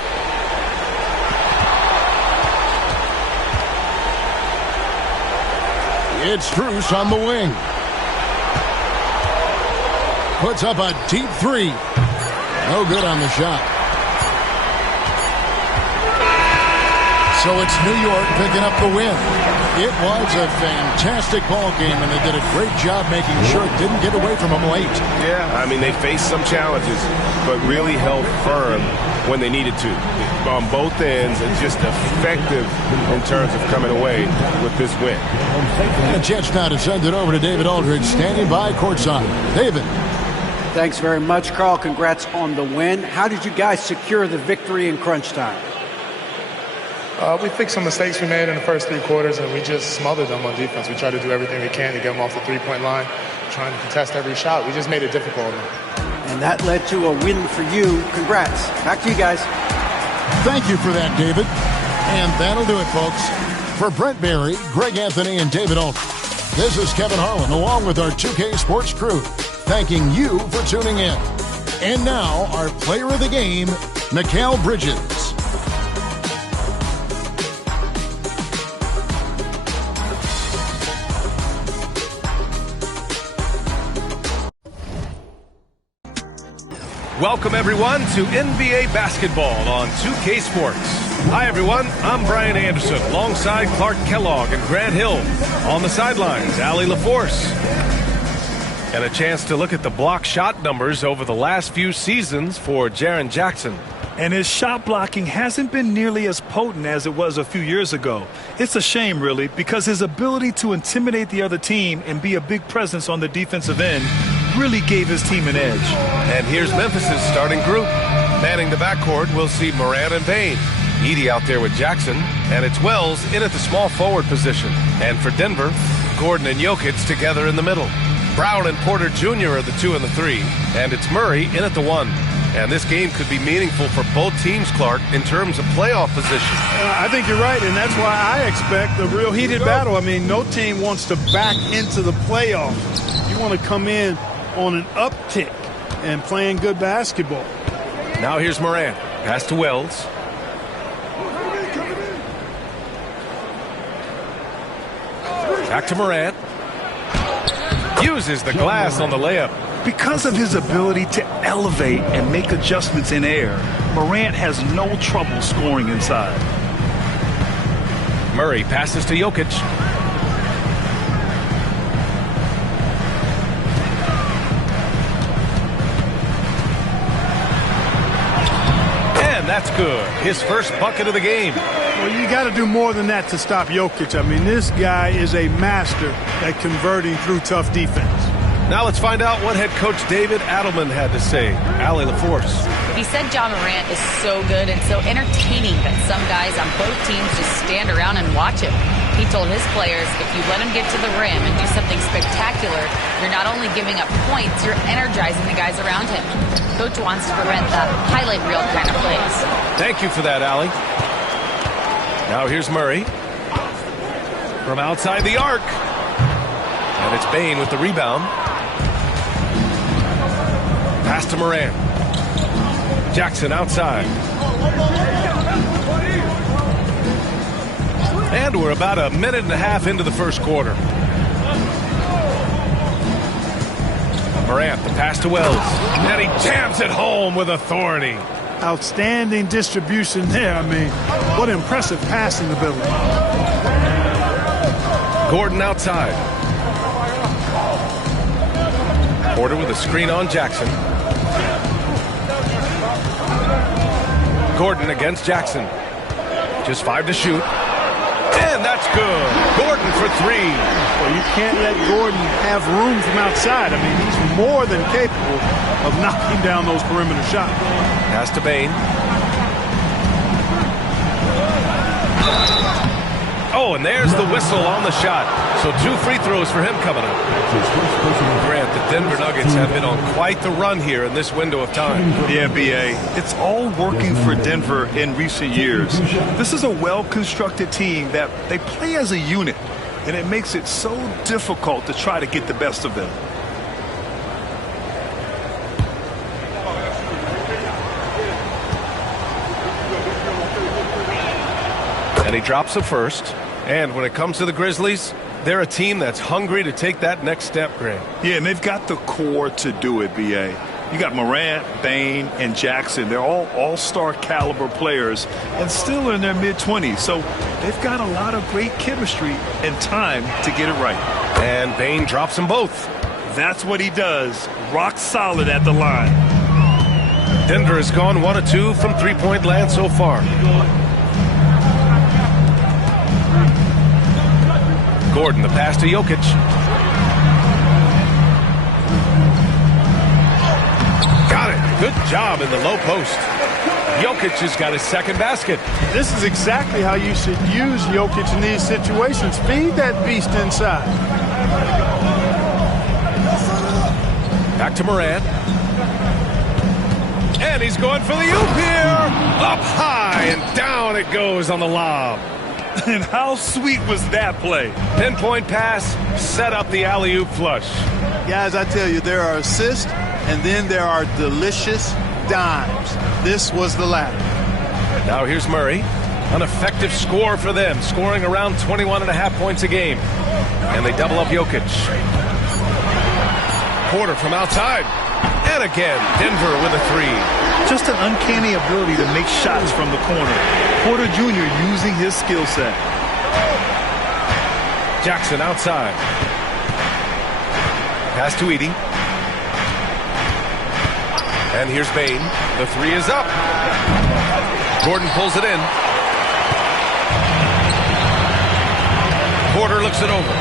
It's Strus on the wing. Puts up a deep three. No good on the shot. So it's New York picking up the win. It was a fantastic ball game, and they did a great job making sure it didn't get away from them late. Yeah, I mean, they faced some challenges, but really held firm when they needed to. On both ends, and just effective in terms of coming away with this win. And a chance now to send it over to David Aldridge, standing by courtside. David. Thanks very much, Carl. Congrats on the win. How did you guys secure the victory in crunch time? We fixed some mistakes we made in the first 3 quarters, and we just smothered them on defense. We tried to do everything we can to get them off the three-point line, trying to contest every shot. We just made it difficult on them. And that led to a win for you. Congrats. Back to you guys. Thank you for that, David. And that'll do it, folks. For Brent Barry, Greg Anthony, and David Aldridge, this is Kevin Harlan, along with our 2K Sports crew, thanking you for tuning in. And now, our player of the game, Mikal Bridges. Welcome, everyone, to NBA basketball on 2K Sports. Hi, everyone. I'm Brian Anderson, alongside Clark Kellogg and Grant Hill. On the sidelines, Allie LaForce. And a chance to look at the block shot numbers over the last few seasons for Jaren Jackson. And his shot blocking hasn't been nearly as potent as it was a few years ago. It's a shame, really, because his ability to intimidate the other team and be a big presence on the defensive end really gave his team an edge. And here's Memphis' starting group. Manning the backcourt, we'll see Morant and Bane. Edey out there with Jackson, and it's Wells in at the small forward position. And for Denver, Gordon and Jokic together in the middle. Brown and Porter Jr. are the 2 and the 3, and it's Murray in at the 1. And this game could be meaningful for both teams, Clark, in terms of playoff position. I think you're right, and that's why I expect a real heated battle. I mean, no team wants to back into the playoffs. You want to come in on an uptick and playing good basketball. Now here's Morant. Pass to Wells. Back to Morant. Uses the glass on the layup. Because of his ability to elevate and make adjustments in air, Morant has no trouble scoring inside. Murray passes to Jokic. And that's good. His first bucket of the game. Well, you got to do more than that to stop Jokic. I mean, this guy is a master at converting through tough defense. Now let's find out what head coach David Adelman had to say. Allie LaForce. He said John Morant is so good and so entertaining that some guys on both teams just stand around and watch him. He told his players, if you let him get to the rim and do something spectacular, you're not only giving up points, you're energizing the guys around him. Coach wants to prevent the highlight reel kind of plays. Thank you for that, Allie. Now here's Murray from outside the arc. And it's Bane with the rebound. Pass to Morant. Jackson outside. And we're about a minute and a half into the first quarter. Morant, the pass to Wells. And he jams it home with authority. Outstanding distribution there. I mean, what impressive passing ability. Gordon outside. Porter with a screen on Jackson. Gordon against Jackson. Just 5 to shoot. And that's good. Gordon for 3. Well, you can't let Gordon have room from outside. I mean, he's more than capable of knocking down those perimeter shots. Pass to Bane. Oh, and there's the whistle on the shot. So 2 free throws for him coming up. Grant, the Denver Nuggets have been on quite the run here in this window of time. Yeah, B.A. It's all working for Denver in recent years. This is a well-constructed team that they play as a unit, and it makes it so difficult to try to get the best of them. And he drops the first. And when it comes to the Grizzlies, they're a team that's hungry to take that next step, Grant. Yeah, and they've got the core to do it, B.A. You got Morant, Bane, and Jackson. They're all all-star caliber players and still in their mid-20s. So they've got a lot of great chemistry and time to get it right. And Bane drops them both. That's what he does. Rock solid at the line. Denver has gone 1 of 2 from three-point land so far. Gordon, the pass to Jokic. Got it. Good job in the low post. Jokic has got his second basket. This is exactly how you should use Jokic in these situations. Feed that beast inside. Back to Morant. And he's going for the oop here. Up high and down it goes on the lob. And how sweet was that play? Pinpoint pass, set up the alley-oop flush. Guys, I tell you, there are assists, and then there are delicious dimes. This was the latter. Now here's Murray. An effective score for them, scoring around 21.5 points a game. And they double up Jokic. Porter from outside. And again, Denver with a 3. Just an uncanny ability to make shots from the corner. Porter Jr. using his skill set. Jackson outside. Pass to Edey. And here's Bane. The 3 is up. Gordon pulls it in. Porter looks it over.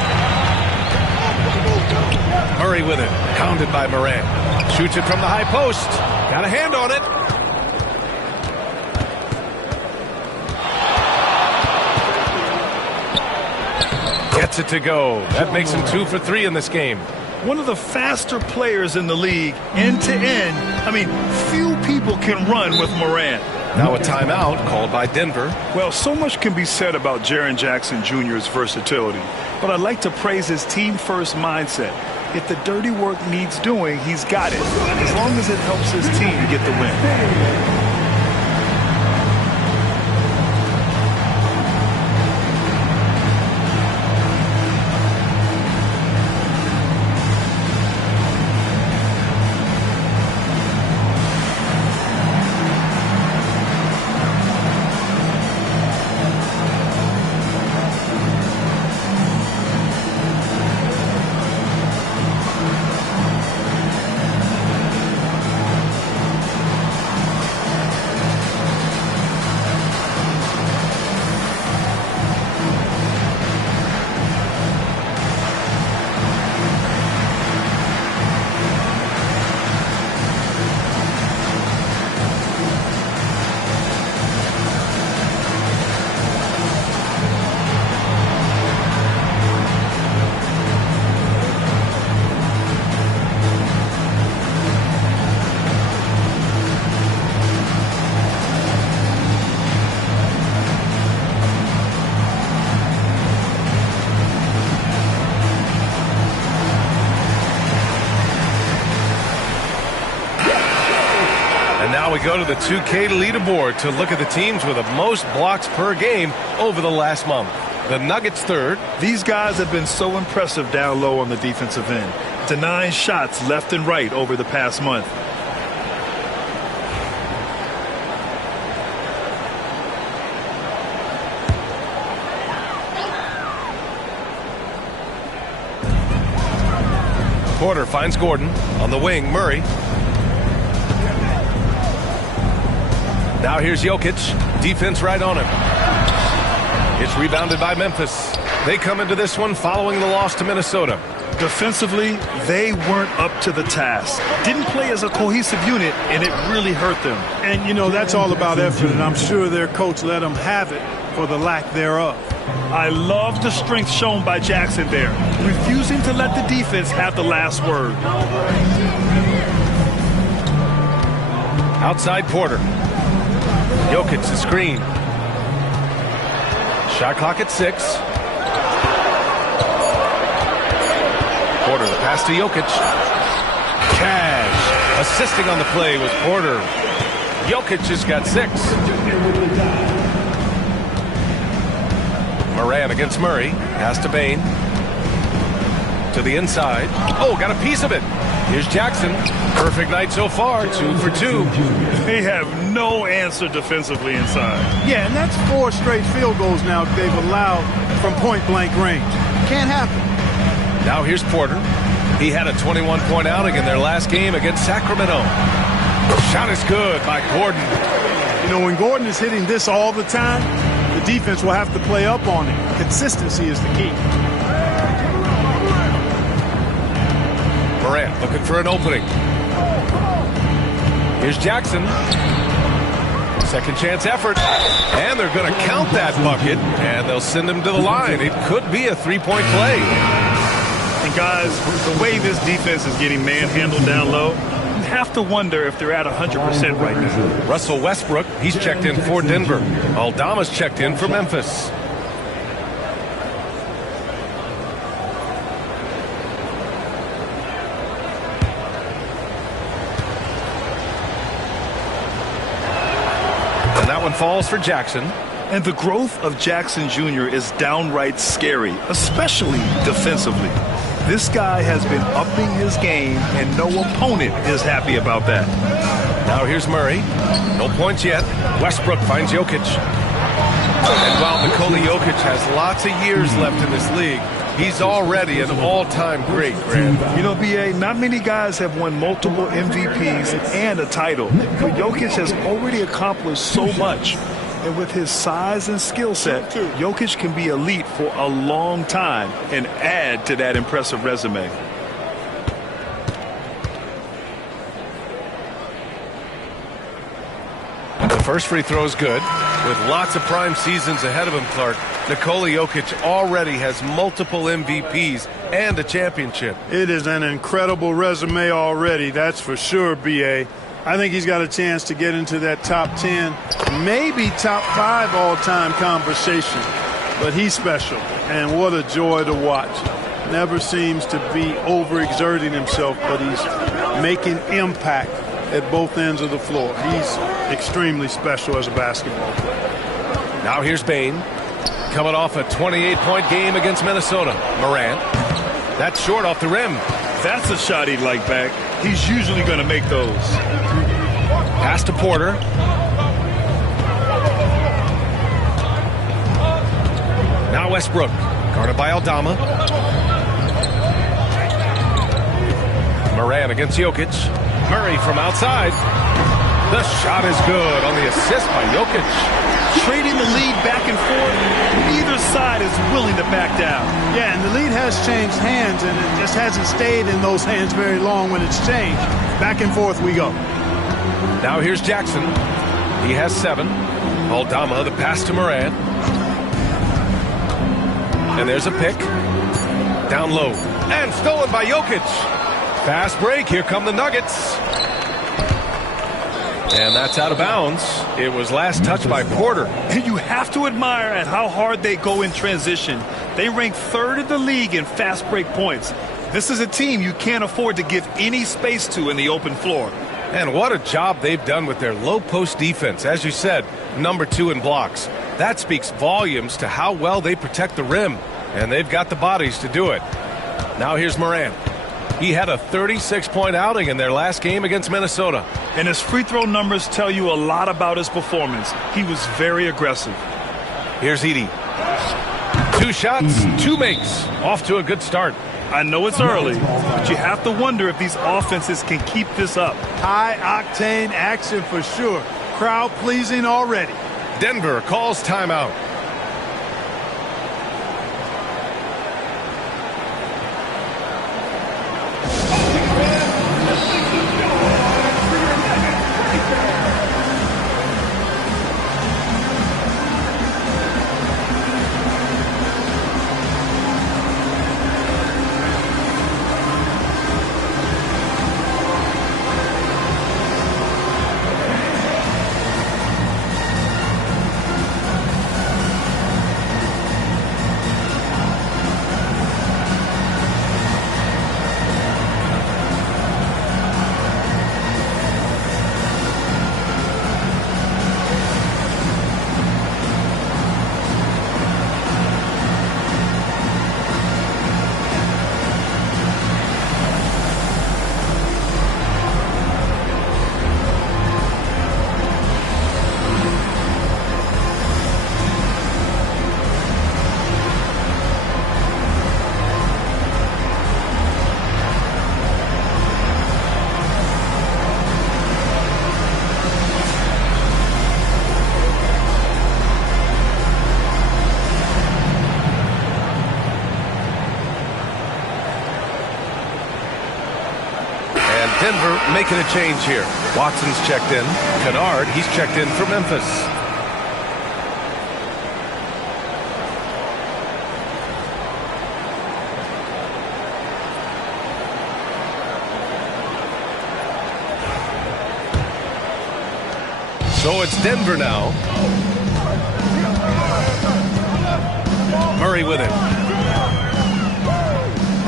Murray with it. Pounded by Morant. Shoots it from the high post. Got a hand on it. Gets it to go. That makes him 2 for 3 in this game. One of the faster players in the league, end to end. I mean, few people can run with Morant. Now a timeout called by Denver. Well, so much can be said about Jaren Jackson Jr.'s versatility, but I'd like to praise his team-first mindset. If the dirty work needs doing, he's got it, as long as it helps his team get the win. we go to the 2K leaderboard to look at the teams with the most blocks per game over the last month. The Nuggets third. These guys have been so impressive down low on the defensive end, denying shots left and right over the past month. Porter finds Gordon on the wing. Murray. Now here's Jokic. Defense right on him. It's rebounded by Memphis. They come into this one following the loss to Minnesota. Defensively, they weren't up to the task. Didn't play as a cohesive unit, and it really hurt them. And, you know, that's all about effort, and I'm sure their coach let them have it for the lack thereof. I love the strength shown by Jackson there, refusing to let the defense have the last word. Outside Porter. Jokic the screen. Shot clock at 6. Porter the pass to Jokic. Cash assisting on the play was Porter. Jokic just got 6. Moran against Murray. Pass to Bane. To the inside. Oh, got a piece of it. Here's Jackson. Perfect night so far. 2 for 2. They have no answer defensively inside. Yeah, and that's 4 straight field goals now they've allowed from point-blank range. Can't happen. Now here's Porter. He had a 21-point outing in their last game against Sacramento. Shot is good by Gordon. You know, when Gordon is hitting this all the time, the defense will have to play up on it. Consistency is the key. Morant looking for an opening. Here's Jackson. Second chance effort. And they're going to count that bucket. And they'll send him to the line. It could be a 3-point play. And guys, the way this defense is getting manhandled down low, you have to wonder if they're at 100% right now. Russell Westbrook, he's checked in for Denver. Aldama's checked in for Memphis. And that one falls for Jackson. And the growth of Jackson Jr. is downright scary, especially defensively. This guy has been upping his game, and no opponent is happy about that. Now here's Murray. No points yet. Westbrook finds Jokic. And while Nikola Jokic has lots of years left in this league, he's already an all-time great, Grant. You know, B.A., not many guys have won multiple MVPs and a title. But Jokic has already accomplished so much. And with his size and skill set, Jokic can be elite for a long time and add to that impressive resume. The first free throw is good. With lots of prime seasons ahead of him, Clark, Nikola Jokic already has multiple MVPs and a championship. It is an incredible resume already, that's for sure, B.A. I think he's got a chance to get into that top 10, maybe top 5 all-time conversation. But he's special, and what a joy to watch. Never seems to be overexerting himself, but he's making impact at both ends of the floor. He's extremely special as a basketball player. Now here's Bane, coming off a 28-point game against Minnesota. Morant. That's short off the rim. That's a shot he'd like back. He's usually going to make those. Pass to Porter. Now Westbrook, guarded by Aldama. Moran against Jokic. Murray from outside. The shot is good on the assist by Jokic. Trading the lead back and forth, neither side is willing to back down. Yeah, and the lead has changed hands, and it just hasn't stayed in those hands very long when it's changed. Back and forth we go. Now here's Jackson. He has 7. Aldama, the pass to Moran. And there's a pick. Down low. And stolen by Jokic. Fast break. Here come the Nuggets. And that's out of bounds. It was last touched by Porter. And you have to admire at how hard they go in transition. They rank 3rd in the league in fast break points. This is a team you can't afford to give any space to in the open floor. And what a job they've done with their low post defense. As you said, number 2 in blocks. That speaks volumes to how well they protect the rim. And they've got the bodies to do it. Now here's Morant. He had a 36-point outing in their last game against Minnesota. And his free throw numbers tell you a lot about his performance. He was very aggressive. Here's Edey. 2 shots, 2 makes. Off to a good start. I know it's early, but you have to wonder if these offenses can keep this up. High-octane action for sure. Crowd-pleasing already. Denver calls timeout. Denver making a change here. Watson's checked in. Kennard, he's checked in for Memphis. So it's Denver now. Murray with it.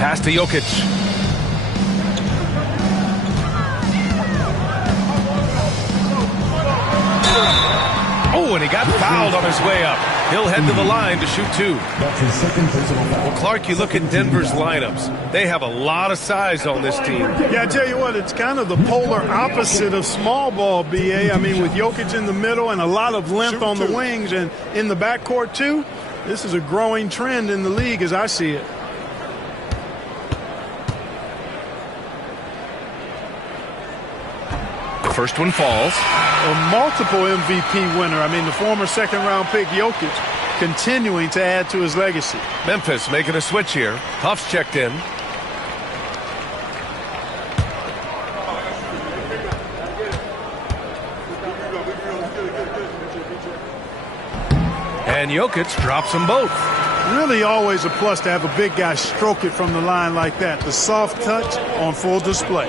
Pass to Jokic. Oh, and he got fouled on his way up. He'll head to the line to shoot 2. Well, Clark, you look at Denver's lineups. They have a lot of size on this team. Yeah, I tell you what, it's kind of the polar opposite of small ball, B.A. I mean, with Jokic in the middle and a lot of length on the wings and in the backcourt, too, this is a growing trend in the league as I see it. First one falls. A multiple MVP winner. I mean, the former second-round pick Jokic continuing to add to his legacy. Memphis making a switch here. Huff's checked in. And Jokic drops them both. Really always a plus to have a big guy stroke it from the line like that. The soft touch on full display.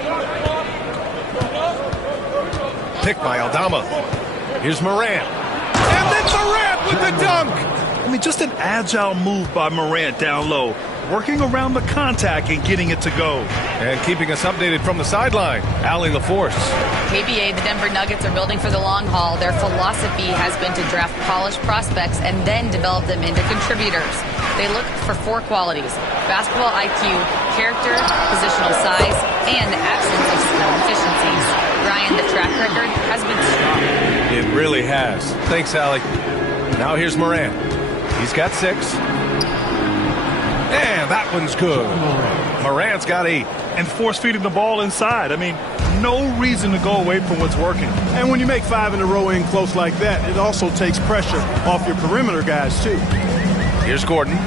Pick by Aldama. Here's Morant. And then Morant with the dunk. I mean, just an agile move by Morant down low. Working around the contact and getting it to go. And keeping us updated from the sideline, Allie LaForce. KBA, the Denver Nuggets are building for the long haul. Their philosophy has been to draft polished prospects and then develop them into contributors. They look for 4 qualities: basketball IQ, character, positional size, and the absence of skill deficiencies. Ryan, the track record has been strong. It really has. Thanks, Allie. Now here's Morant. He's got 6. And that one's good. Morant's got 8. And force-feeding the ball inside. I mean, no reason to go away from what's working. And when you make 5 in a row in close like that, it also takes pressure off your perimeter guys, too. Here's Gordon.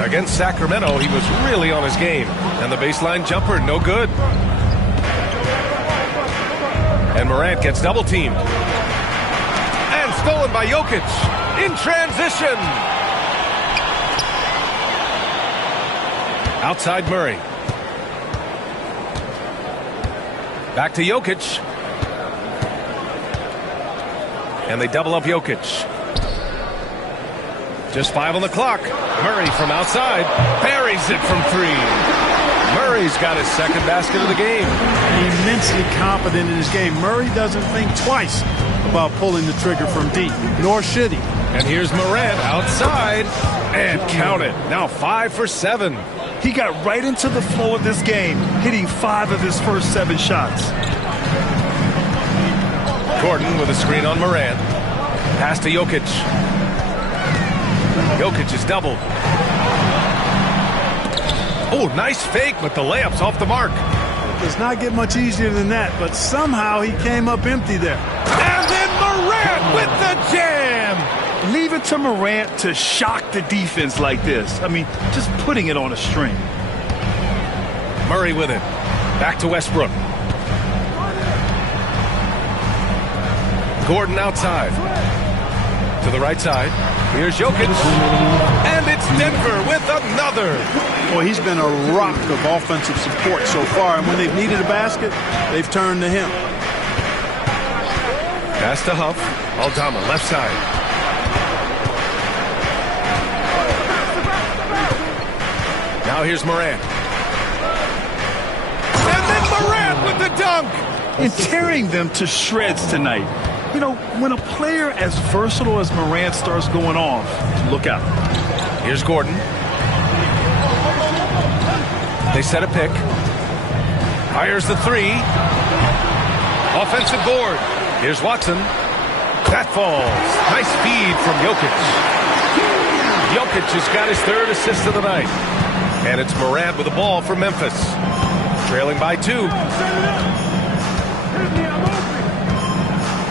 Against Sacramento, he was really on his game. And the baseline jumper, no good. And Morant gets double-teamed. And stolen by Jokic. In transition. Outside Murray. Back to Jokic. And they double up Jokic. Just 5 on the clock. Murray from outside. Buries it from 3. Murray Murray's got his second basket of the game. Immensely confident in his game. Murray doesn't think twice about pulling the trigger from deep, nor should he. And here's Morant outside, and count it. Now 5 for 7. He got right into the flow of this game, hitting 5 of his first 7 shots. Gordon with a screen on Morant. Pass to Jokic. Jokic is doubled. Oh, nice fake, but the layup's off the mark. Does not get much easier than that, but somehow he came up empty there. And then Morant with the jam. Leave it to Morant to shock the defense like this. I mean, just putting it on a string. Murray with it. Back to Westbrook. Gordon outside. To the right side. Here's Jokic. And it's Denver with another. Well, he's been a rock of offensive support so far, and when they've needed a basket, they've turned to him. Pass to Huff. Aldama, left side. Now here's Morant. And then Morant with the dunk. And tearing them to shreds tonight. You know, when a player as versatile as Morant starts going off, look out. Here's Gordon. They set a pick. Fires the 3. Offensive board. Here's Watson. That falls. Nice feed from Jokic. Jokic has got his 3rd assist of the night. And it's Morant with the ball for Memphis. Trailing by 2.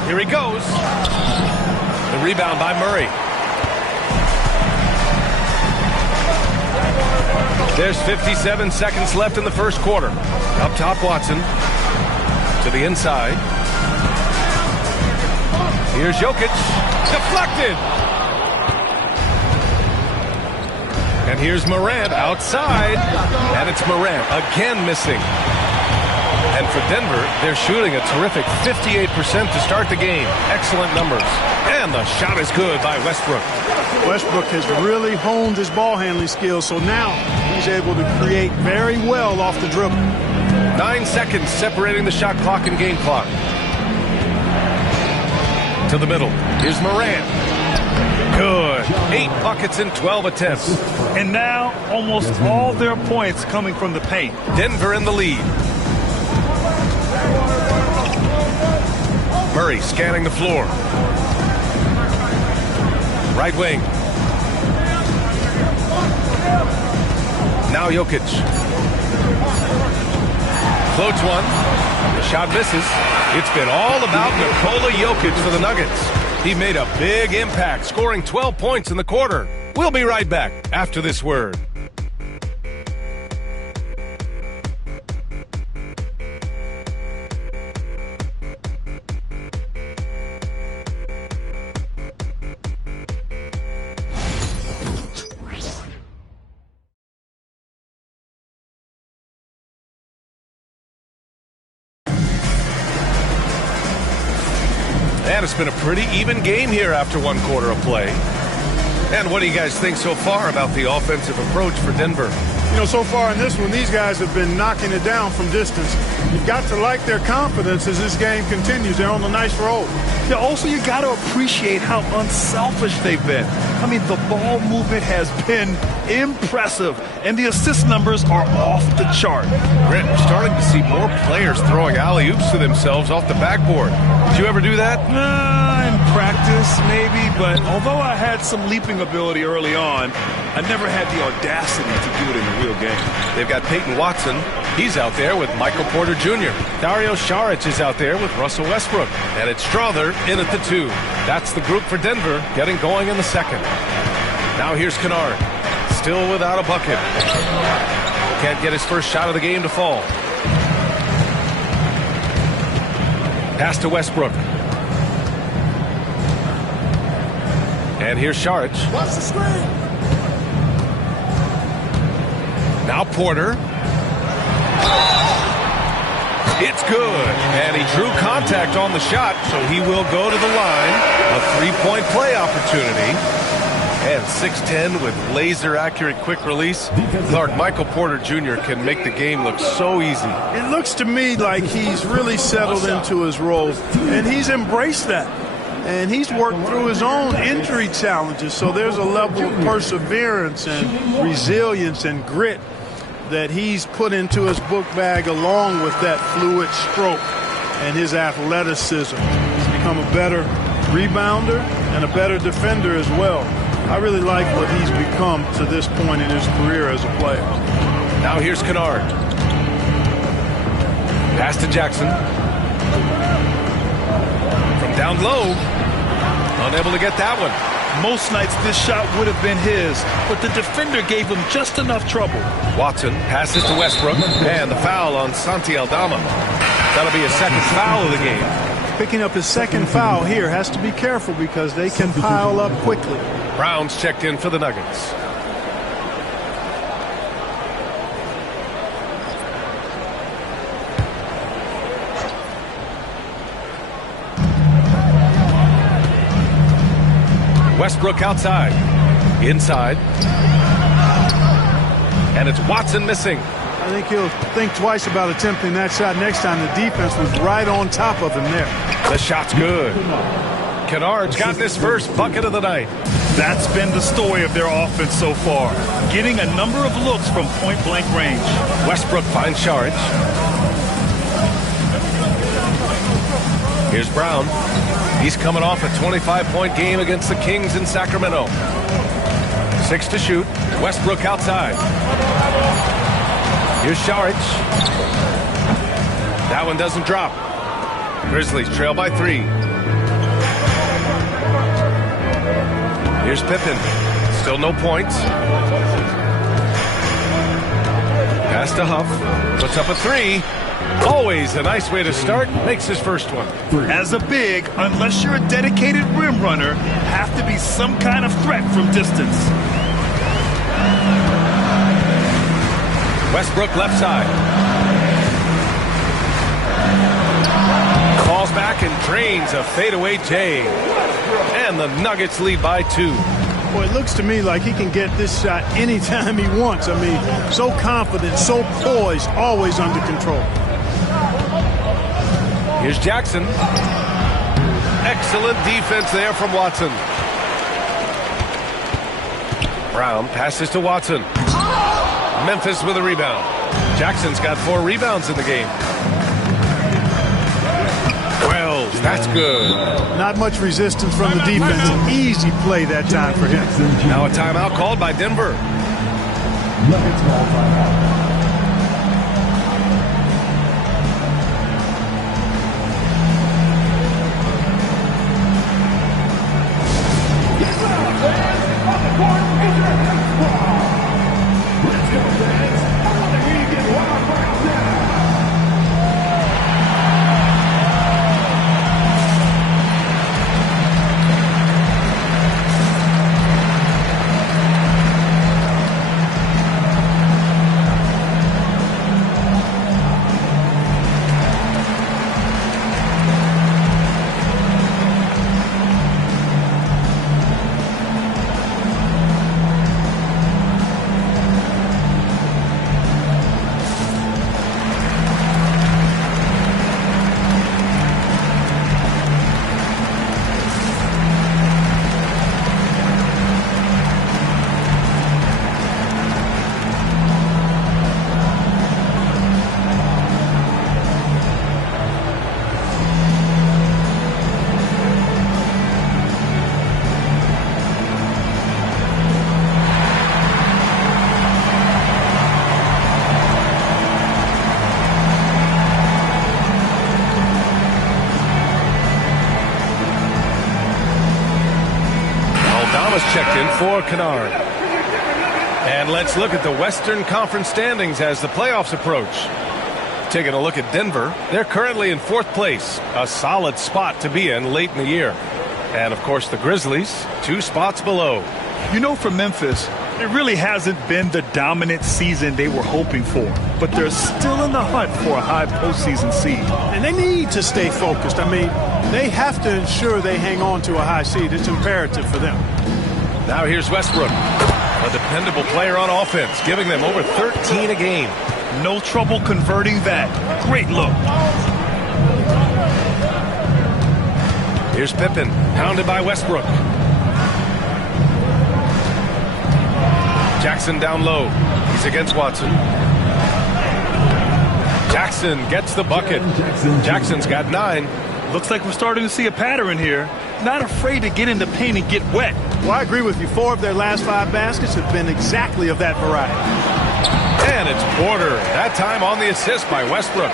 Here he goes. The rebound by Murray. There's 57 seconds left in the first quarter. Up top, Watson. To the inside. Here's Jokic. Deflected. And here's Morant outside. And it's Morant again missing. And for Denver, they're shooting a terrific 58% to start the game. Excellent numbers. And the shot is good by Westbrook. Westbrook has really honed his ball handling skills, so now he's able to create very well off the dribble. 9 seconds separating the shot clock and game clock. To the middle. Here's Morant. Good. 8 buckets in 12 attempts. And now almost all their points coming from the paint. Denver in the lead. Murray scanning the floor. Right wing. Now Jokic. Floats one. The shot misses. It's been all about Nikola Jokic for the Nuggets. He made a big impact, scoring 12 points in the quarter. We'll be right back after this word. And it's been a pretty even game here after 1 quarter of play. And what do you guys think so far about the offensive approach for Denver? You know, so far in this one, these guys have been knocking it down from distance. You've got to like their confidence as this game continues. They're on a nice roll. Yeah, also, you got to appreciate how unselfish they've been. I mean, the ball movement has been impressive, and the assist numbers are off the chart. Brent, we're starting to see more players throwing alley-oops to themselves off the backboard. Did you ever do that? In practice, maybe, but although I had some leaping ability early on, I never had the audacity to do it in a real game. They've got Peyton Watson. He's out there with Michael Porter Jr. Dario Saric is out there with Russell Westbrook. And it's Strother in at the 2. That's the group for Denver getting going in the second. Now here's Kennard. Still without a bucket. Can't get his first shot of the game to fall. Pass to Westbrook. And here's Saric. Watch the screen. Now Porter. It's good. And he drew contact on the shot, so he will go to the line. A 3-point play opportunity. And 6'10" with laser-accurate quick release. Clark, Michael Porter Jr. can make the game look so easy. It looks to me like he's really settled into his role, and he's embraced that. And he's worked through his own injury challenges, so there's a level of perseverance and resilience and grit that he's put into his book bag along with that fluid stroke and his athleticism. He's become a better rebounder and a better defender as well. I really like what he's become to this point in his career as a player. Now here's Kennard. Pass to Jackson. From down low. Unable to get that one. Most nights this shot would have been his, but the defender gave him just enough trouble. Watson passes to Westbrook, and the foul on Santi Aldama. That'll be his second foul of the game. Picking up his second foul here, has to be careful because they can pile up quickly. Brown's checked in for the Nuggets. Westbrook outside. Inside. And it's Watson missing. I think he'll think twice about attempting that shot next time. The defense was right on top of him there. The shot's good. Kennard's got this first bucket of the night. That's been the story of their offense so far. Getting a number of looks from point-blank range. Westbrook finds Saric. Here's Brown. He's coming off a 25-point game against the Kings in Sacramento. 6 to shoot. Westbrook outside. Here's Saric. That one doesn't drop. Grizzlies trail by 3. Here's Pippen. Still no points. Pass to Huff. Puts up a 3. Always a nice way to start. Makes his first one. As a big, unless you're a dedicated rim runner, have to be some kind of threat from distance. Westbrook left side. Falls back and drains a fadeaway J. And the Nuggets lead by 2. Well, it looks to me like he can get this shot anytime he wants. I mean, so confident, so poised, always under control. Here's Jackson. Excellent defense there from Watson. Brown passes to Watson. Memphis with a rebound. Jackson's got 4 rebounds in the game. 12. That's good. Not much resistance from the defense. An easy play that time for him. Now a timeout called by Denver. Nuggets ball timeout. Checked in for Kennard. And let's look at the Western Conference standings as the playoffs approach. Taking a look at Denver, they're currently in 4th place, a solid spot to be in late in the year. And of course the Grizzlies, 2 spots below. You know, for Memphis, it really hasn't been the dominant season they were hoping for, but they're still in the hunt for a high postseason seed. And they need to stay focused. I mean, they have to ensure they hang on to a high seed. It's imperative for them. Now here's Westbrook, a dependable player on offense, giving them over 13 a game. No trouble converting that. Great look. Here's Pippen, pounded by Westbrook. Jackson down low. He's against Watson. Jackson gets the bucket. Jackson's got 9. Looks like we're starting to see a pattern here. Not afraid to get in the paint and get wet. Well, I agree with you. 4 of their last 5 baskets have been exactly of that variety. And it's Porter. That time on the assist by Westbrook.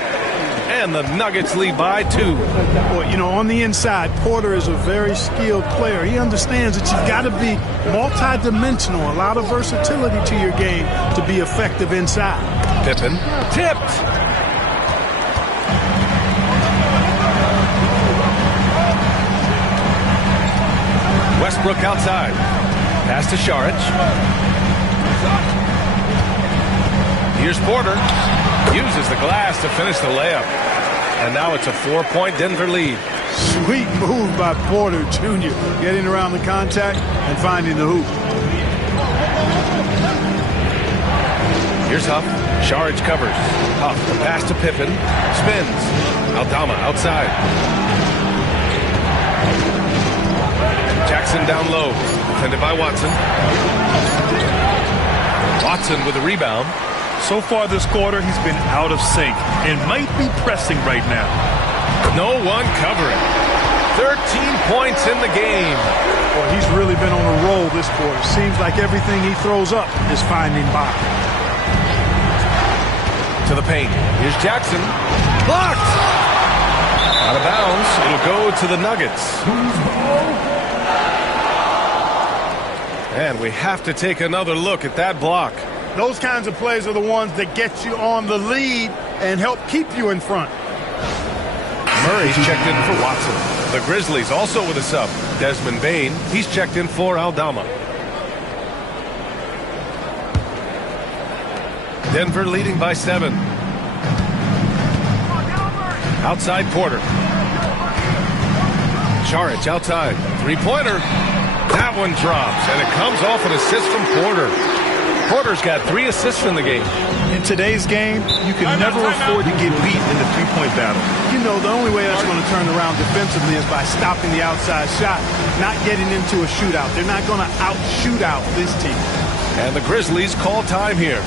And the Nuggets lead by 2. Well, you know, on the inside, Porter is a very skilled player. He understands that you've got to be multi-dimensional, a lot of versatility to your game to be effective inside. Pippen tipped. Westbrook outside. Pass to Saric. Here's Porter. Uses the glass to finish the layup. And now it's a 4-point Denver lead. Sweet move by Porter Jr. Getting around the contact and finding the hoop. Here's Huff. Saric covers. Huff, the pass to Pippen. Spins. Aldama outside. Jackson down low. Defended by Watson. Watson with a rebound. So far this quarter, he's been out of sync and might be pressing right now. No one covering. 13 points in the game. Well, he's really been on a roll this quarter. Seems like everything he throws up is finding bottom. To the paint. Here's Jackson. Blocked. Out of bounds. It'll go to the Nuggets. And we have to take another look at that block. Those kinds of plays are the ones that get you on the lead and help keep you in front. Murray's checked in for Watson. The Grizzlies also with a sub. Desmond Bane, he's checked in for Aldama. Denver leading by 7. Outside Porter. Saric outside. 3-pointer. That one drops, and it comes off an assist from Porter. Porter's got 3 assists in the game. In today's game, you can never afford to get beat in the 3-point battle. You know, the only way that's going to turn around defensively is by stopping the outside shot, not getting into a shootout. They're not going to out-shoot out this team. And the Grizzlies call time here.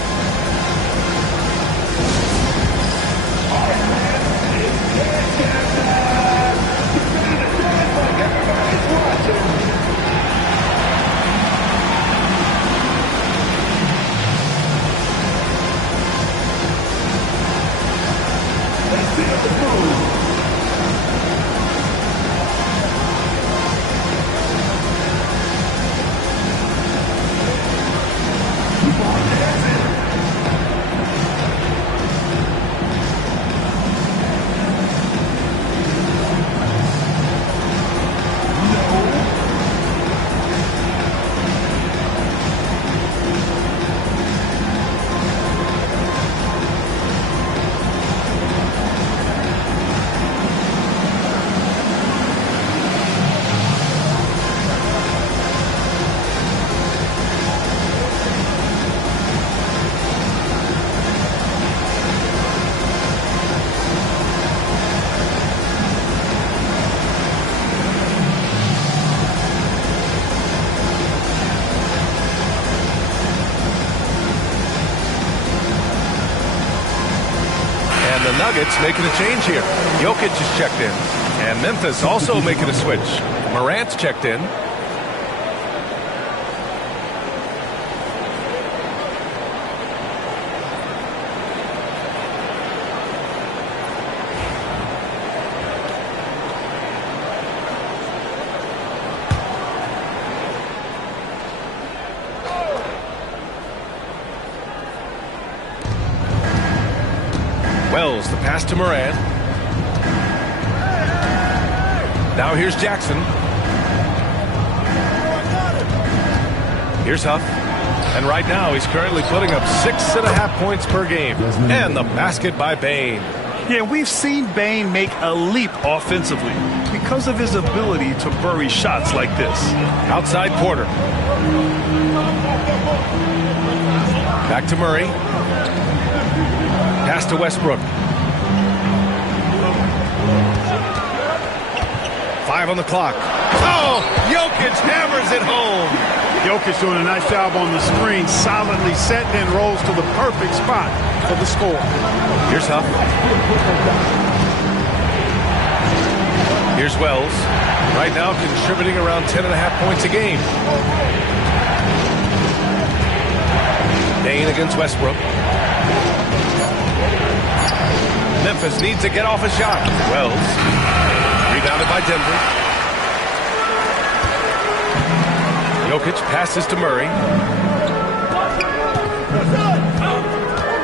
Nuggets making a change here. Jokic is checked in. And Memphis also making a switch. Morant's checked in. Wells, the pass to Morant. Now here's Jackson. Here's Huff. And right now he's currently putting up 6.5 points per game. And the basket by Bane. Yeah, we've seen Bane make a leap offensively because of his ability to bury shots like this. Outside Porter. Back to Murray. Pass to Westbrook. 5 on the clock. Oh, Jokic hammers it home. Jokic doing a nice job on the screen, solidly set, then rolls to the perfect spot for the score. Here's Huff. Here's Wells. Right now contributing around 10.5 points a game. Bane against Westbrook. Memphis needs to get off a shot. Wells. Rebounded by Denver. Jokic passes to Murray.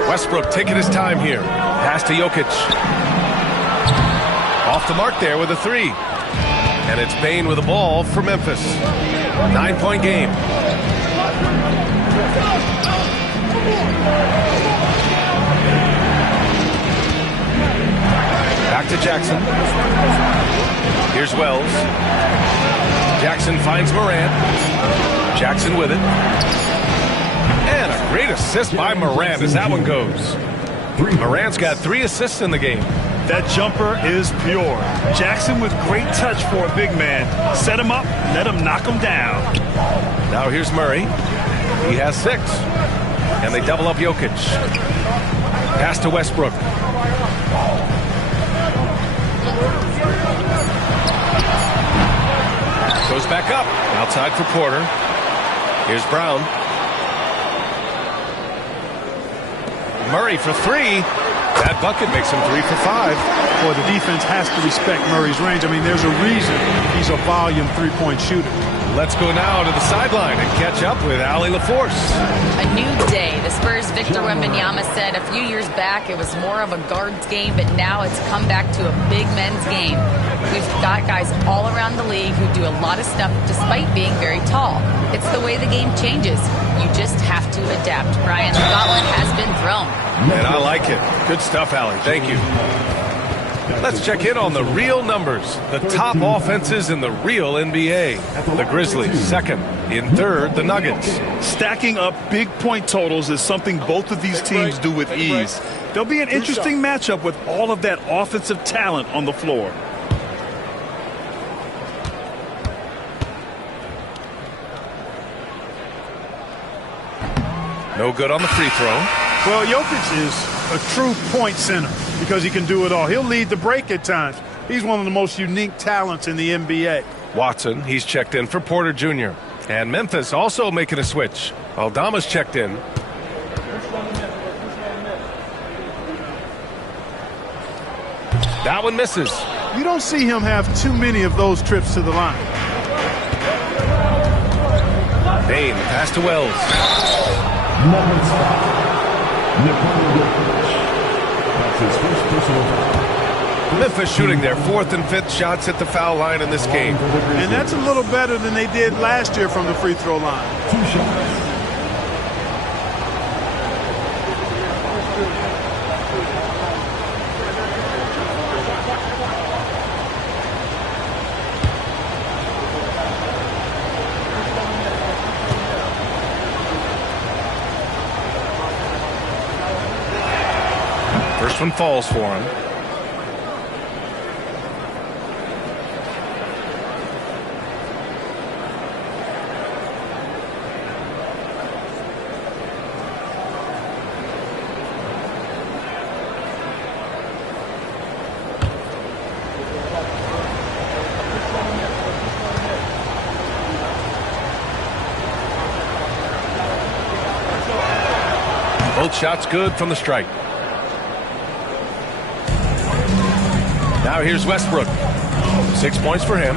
Westbrook taking his time here. Pass to Jokic. Off the mark there with a 3. And it's Bane with the ball for Memphis. 9-point game. Back to Jackson. Here's Wells. Jackson finds Morant. Jackson with it. And a great assist by Morant as that one goes. Morant's got 3 assists in the game. That jumper is pure. Jackson with great touch for a big man. Set him up, let him knock him down. Now here's Murray. He has 6. And they double up Jokic. Pass to Westbrook. Goes back up. Outside for Porter. Here's Brown. Murray for 3. That bucket makes him 3 for 5. Boy, the defense has to respect Murray's range. I mean, there's a reason he's a volume three-point shooter. Let's go now to the sideline and catch up with Allie LaForce. A new day. The Spurs' Victor Wembanyama said a few years back it was more of a guards game, but now it's come back to a big men's game. We've got guys all around the league who do a lot of stuff despite being very tall. It's the way the game changes. You just have to adapt. Brian, the gauntlet has been thrown. And I like it. Good stuff, Allie. Thank you. Let's check in on the real numbers. The top offenses in the real NBA. The Grizzlies, second. In third, the Nuggets. Stacking up big point totals is something both of these teams do with ease. There'll be an interesting matchup with all of that offensive talent on the floor. No good on the free throw. Well, Jokic is a true point center because he can do it all. He'll lead the break at times. He's one of the most unique talents in the NBA. Watson, he's checked in for Porter Jr. And Memphis also making a switch. Aldama's checked in. That one misses. You don't see him have too many of those trips to the line. Bane, pass to Wells. Memphis shooting their 4th and 5th shots at the foul line in this game. And that's a little better than they did last year from the free throw line. 2 shots. First one falls for him. Both shots good from the strike. Now here's Westbrook. 6 points for him.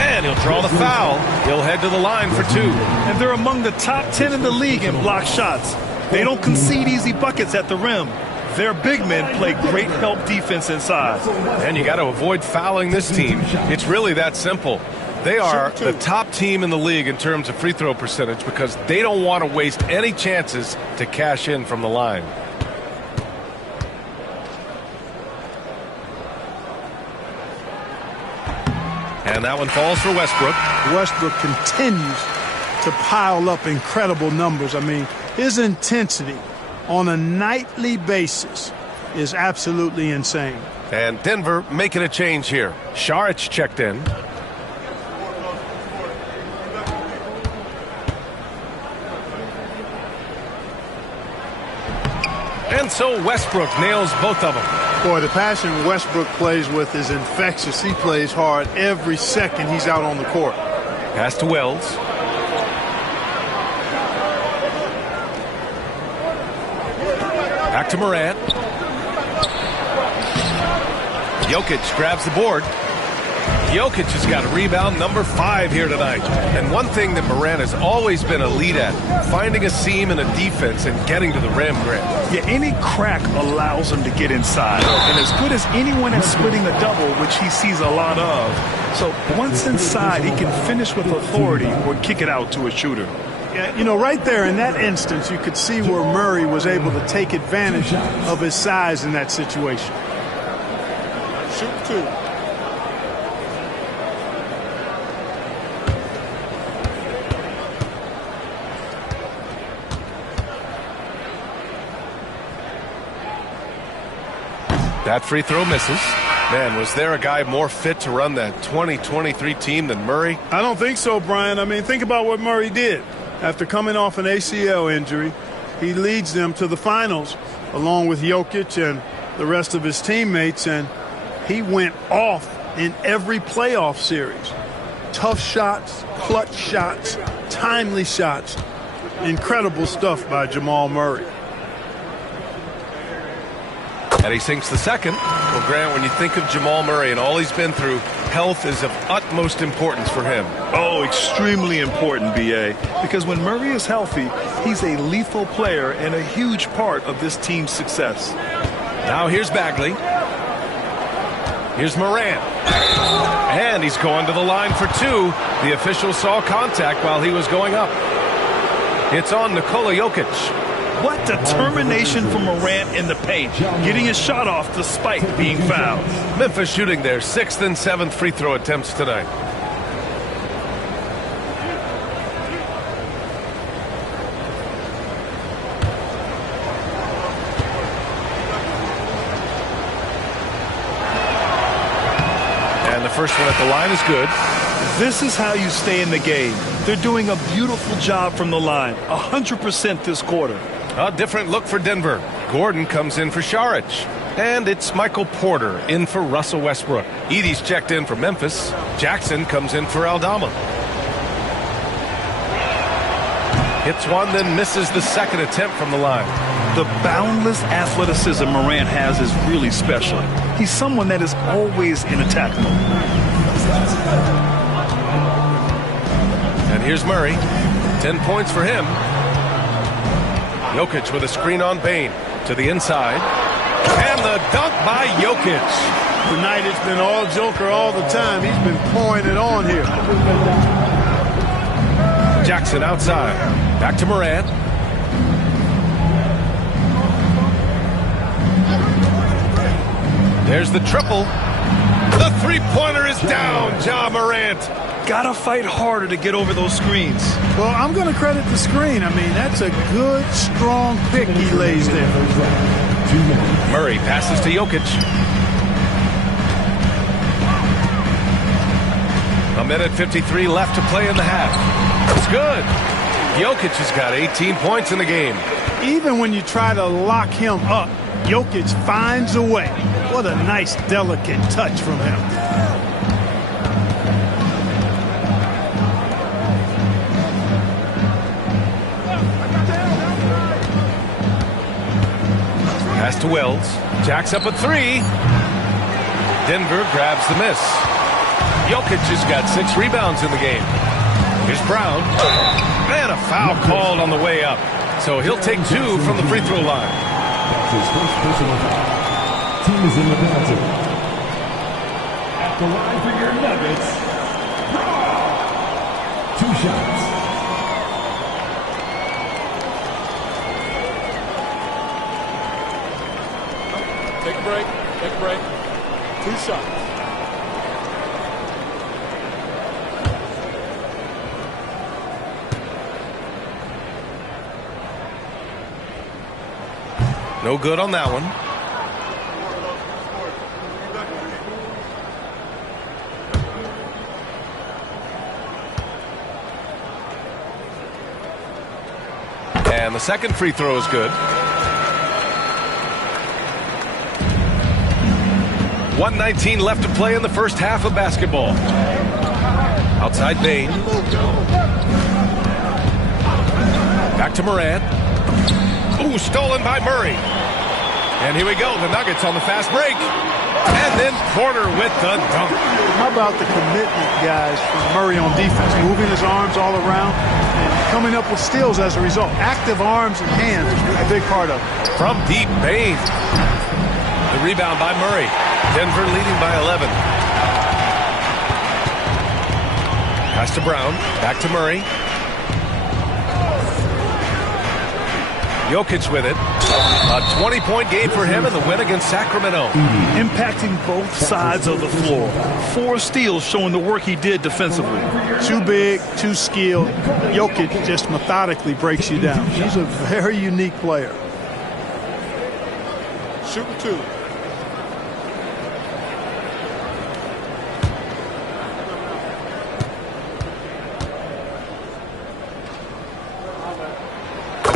And he'll draw the foul. He'll head to the line for 2. And they're among the top 10 in the league in block shots. They don't concede easy buckets at the rim. Their big men play great help defense inside. And you got to avoid fouling this team. It's really that simple. They are the top team in the league in terms of free throw percentage because they don't want to waste any chances to cash in from the line. And that one falls for Westbrook. Westbrook continues to pile up incredible numbers. I mean, his intensity on a nightly basis is absolutely insane. And Denver making a change here. Saric checked in. And so Westbrook nails both of them. Boy, the passion Westbrook plays with is infectious. He plays hard every second he's out on the court. Pass to Wells. Back to Morant. Jokic grabs the board. Jokic has got rebound number 5 here tonight. And one thing that Morant has always been elite at, finding a seam in a defense and getting to the rim, Grant. Yeah, any crack allows him to get inside. And as good as anyone at splitting a double, which he sees a lot of. So once inside, he can finish with authority or kick it out to a shooter. Yeah, you know, right there in that instance, you could see where Murray was able to take advantage of his size in that situation. Shoot 2. That free throw misses. Man, was there a guy more fit to run that 2023 team than Murray? I don't think so, Brian. I mean, think about what Murray did. After coming off an ACL injury, he leads them to the finals along with Jokic and the rest of his teammates, and he went off in every playoff series. Tough shots, clutch shots, timely shots. Incredible stuff by Jamal Murray. And he sinks the second. Well, Grant, when you think of Jamal Murray and all he's been through, health is of utmost importance for him. Oh, extremely important, B.A., because when Murray is healthy, he's a lethal player and a huge part of this team's success. Now here's Bagley. Here's Morant. And he's going to the line for 2. The official saw contact while he was going up. It's on Nikola Jokic. What determination from Morant in the paint, getting his shot off despite being fouled. Memphis shooting their 6th and 7th free throw attempts tonight. And the first one at the line is good. This is how you stay in the game. They're doing a beautiful job from the line, 100% this quarter. A different look for Denver. Gordon comes in for Saric. And it's Michael Porter in for Russell Westbrook. Edey's checked in for Memphis. Jackson comes in for Aldama. Hits one, then misses the second attempt from the line. The boundless athleticism Morant has is really special. He's someone that is always in attack mode. And here's Murray. 10 points for him. Jokic with a screen on Bane to the inside. And the dunk by Jokic. Tonight it's been all Joker all the time. He's been pouring it on here. Jackson outside. Back to Morant. There's the triple. The three-pointer is down, Ja Morant. Gotta fight harder to get over those screens. Well, I'm going to credit the screen. I mean, that's a good, strong pick he lays there. Murray passes to Jokic. A minute 53 left to play in the half. It's good. Jokic has got 18 points in the game. Even when you try to lock him up, Jokic finds a way. What a nice, delicate touch from him. Pass to Wells. Jacks up a 3. Denver grabs the miss. Jokic has got 6 rebounds in the game. Here's Brown. And a foul called on the way up. So he'll take 2 from the free throw line. That's his first personal foul. Team is in the penalty. At the line for your Nuggets, Brown. 2 shots. Take a break. Take a break. 2 shots. No good on that one. And the second free throw is good. 1:19 left to play in the first half of basketball. Outside Bain. Back to Morant. Ooh, stolen by Murray. And here we go, the Nuggets on the fast break. And then Porter with the dunk. How about the commitment, guys, from Murray on defense? Moving his arms all around and coming up with steals as a result. Active arms and hands is a big part of it. From deep, Bain. The rebound by Murray. Denver leading by 11. Pass to Brown. Back to Murray. Jokic with it. A 20-point game for him in the win against Sacramento. Impacting both sides of the floor. 4 steals showing the work he did defensively. Too big, too skilled. Jokic just methodically breaks you down. He's a very unique player. Shooting 2.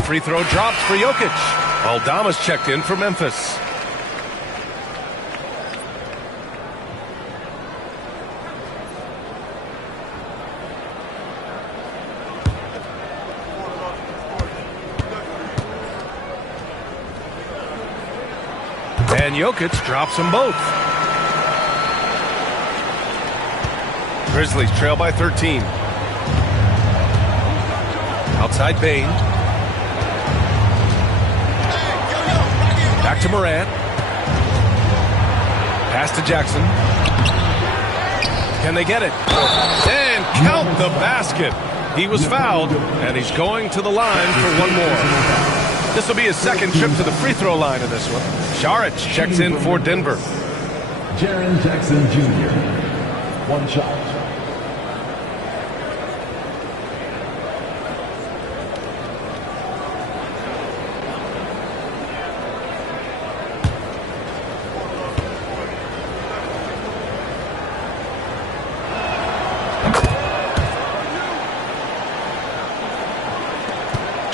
Free throw dropped for Jokic. Aldama's checked in for Memphis. And Jokic drops them both. Grizzlies trail by 13. Outside Bain. Back to Morant. Pass to Jackson. Can they get it? And count the basket. He was fouled, and he's going to the line for one more. This will be his second trip to the free throw line in this one. Saric checks in for Denver. Jaren Jackson Jr. 1 shot.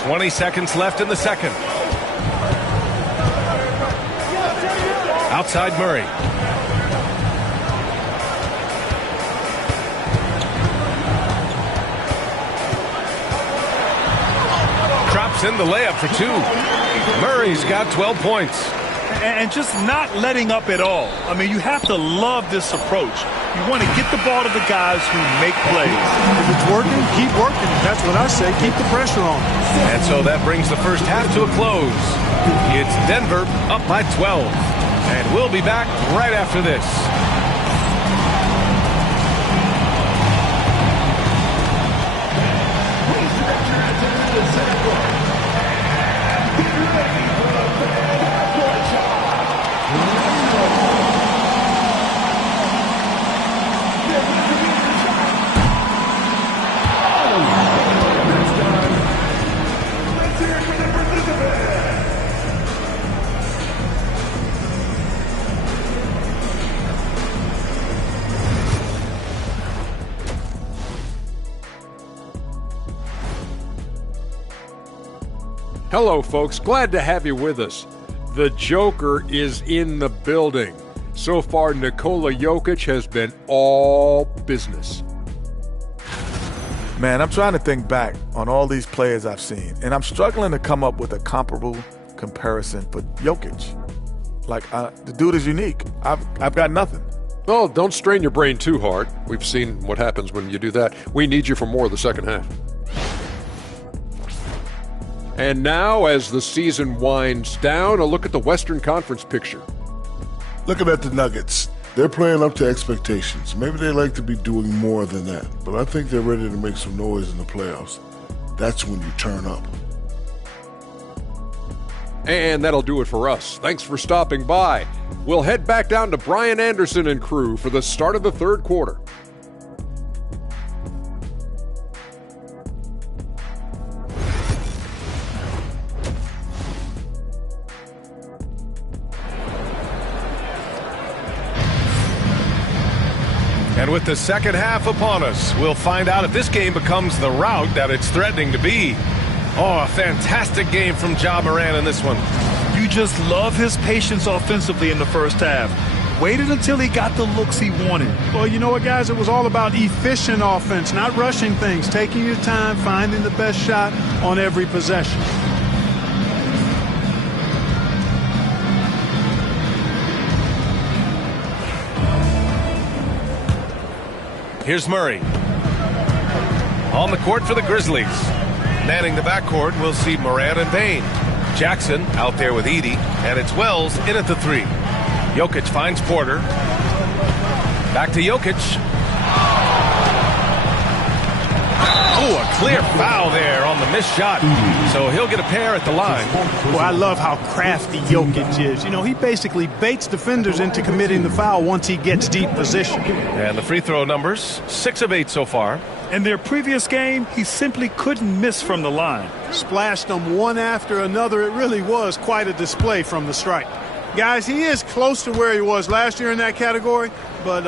.20 seconds left in the second. Outside Murray. Drops in the layup for 2. Murray's got 12 points. And just not letting up at all. I mean, you have to love this approach. You want to get the ball to the guys who make plays. If it's working, keep working. That's what I say. Keep the pressure on. And so that brings the first half to a close. It's Denver up by 12. And we'll be back right after this. Hello, folks. Glad to have you with us. The Joker is in the building. So far, Nikola Jokic has been all business. Man, I'm trying to think back on all these players I've seen, and I'm struggling to come up with a comparable comparison for Jokic. Like, the dude is unique. I've got nothing. Well, don't strain your brain too hard. We've seen what happens when you do that. We need you for more of the second half. And now, as the season winds down, a look at the Western Conference picture. Looking at the Nuggets, they're playing up to expectations. Maybe they like to be doing more than that, but I think they're ready to make some noise in the playoffs. That's when you turn up. And that'll do it for us. Thanks for stopping by. We'll head back down to Brian Anderson and crew for the start of the third quarter. And with the second half upon us, we'll find out if this game becomes the rout that it's threatening to be. Oh, a fantastic game from Ja Morant in this one. You just love his patience offensively in the first half. Waited until he got the looks he wanted. Well, you know what, guys? It was all about efficient offense, not rushing things, taking your time, finding the best shot on every possession. Here's Murray. On the court for the Grizzlies. Manning the backcourt, we'll see Morant and Bane. Jackson out there with Edey, and it's Wells in at the 3. Jokic finds Porter. Back to Jokic. Oh, a clear foul there on the missed shot. So he'll get a pair at the line. Well, I love how crafty Jokic is. You know, he basically baits defenders into committing the foul once he gets deep position. And the free throw numbers, 6 of 8 so far. In their previous game, he simply couldn't miss from the line. Splashed them one after another. It really was quite a display from the stripe. Guys, he is close to where he was last year in that category, but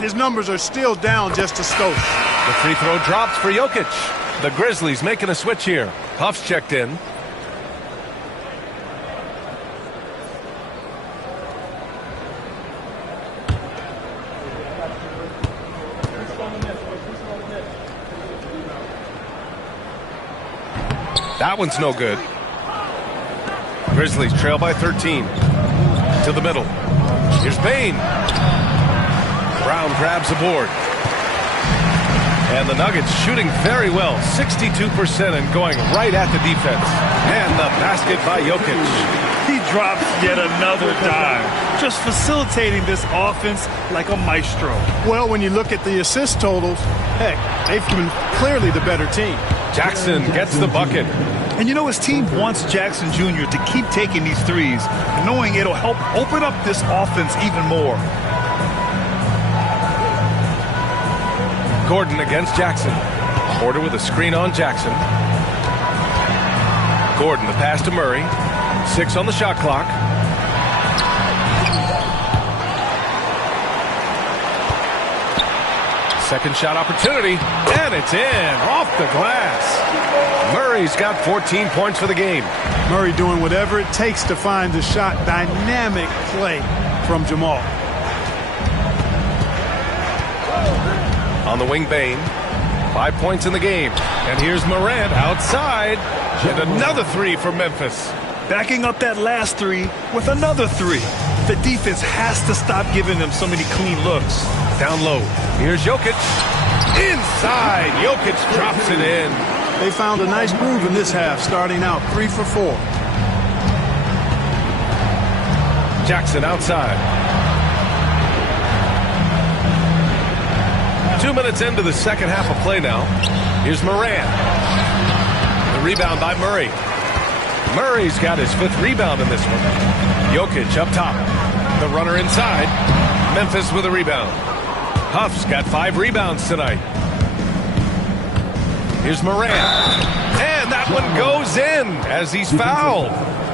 his numbers are still down just a skosh. The free throw drops for Jokic. The Grizzlies making a switch here. Huff's checked in. That one's no good. Grizzlies trail by 13. To the middle. Here's Bane. Brown grabs the board. And the Nuggets shooting very well. 62% and going right at the defense. And the basket by Jokic. He drops yet another dime. Just facilitating this offense like a maestro. Well, when you look at the assist totals, heck, they've been clearly the better team. Jackson gets the bucket. And you know, his team wants Jackson Jr. to keep taking these threes, knowing it'll help open up this offense even more. Gordon against Jackson. Porter with a screen on Jackson. Gordon, the pass to Murray. 6 on the shot clock. Second shot opportunity, and it's in, off the glass. Murray's got 14 points for the game. Murray doing whatever it takes to find the shot. Dynamic play from Jamal. On the wing, Bane. 5 points in the game. And here's Morant outside. And another 3 for Memphis. Backing up that last 3 with another 3. The defense has to stop giving them so many clean looks. Down low. Here's Jokic. Inside. Jokic drops it in. They found a nice groove in this half, starting out 3 for 4. Jackson outside. 2 minutes into the second half of play now. Here's Morant. The rebound by Murray. Murray's got his 5th rebound in this one. Jokic up top. The runner inside. Memphis with a rebound. Huff's got 5 rebounds tonight. Here's Morant. And that one goes in as he's fouled.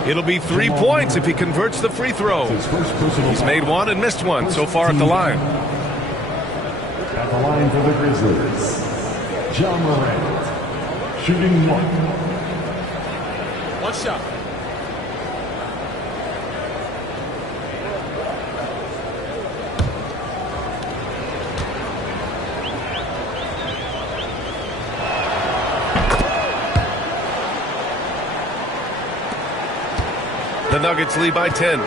It'll be 3 points if he converts the free throw. He's made 1 and missed 1 so far at the line. At the line for the Grizzlies, Ja Morant, shooting 1. 1 shot. The Nuggets lead by 10.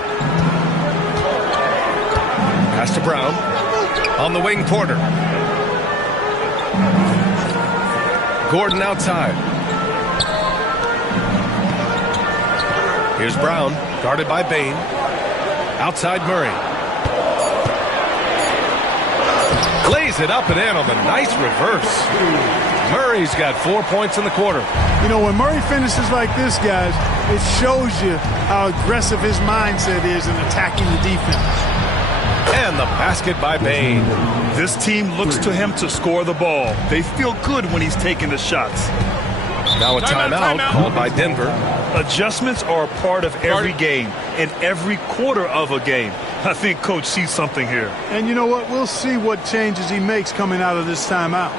Pass to Brown. On the wing, Porter. Gordon outside. Here's Brown, guarded by Bain. Outside Murray. Lays it up and in on the nice reverse. Murray's got 4 points in the quarter. You know, when Murray finishes like this, guys, it shows you how aggressive his mindset is in attacking the defense. And the basket by Bain. This team looks to him to score the ball. They feel good when he's taking the shots. Now a timeout called by Denver. Adjustments are a part of every game and every quarter of a game. I think Coach sees something here. And you know what? We'll see what changes he makes coming out of this timeout.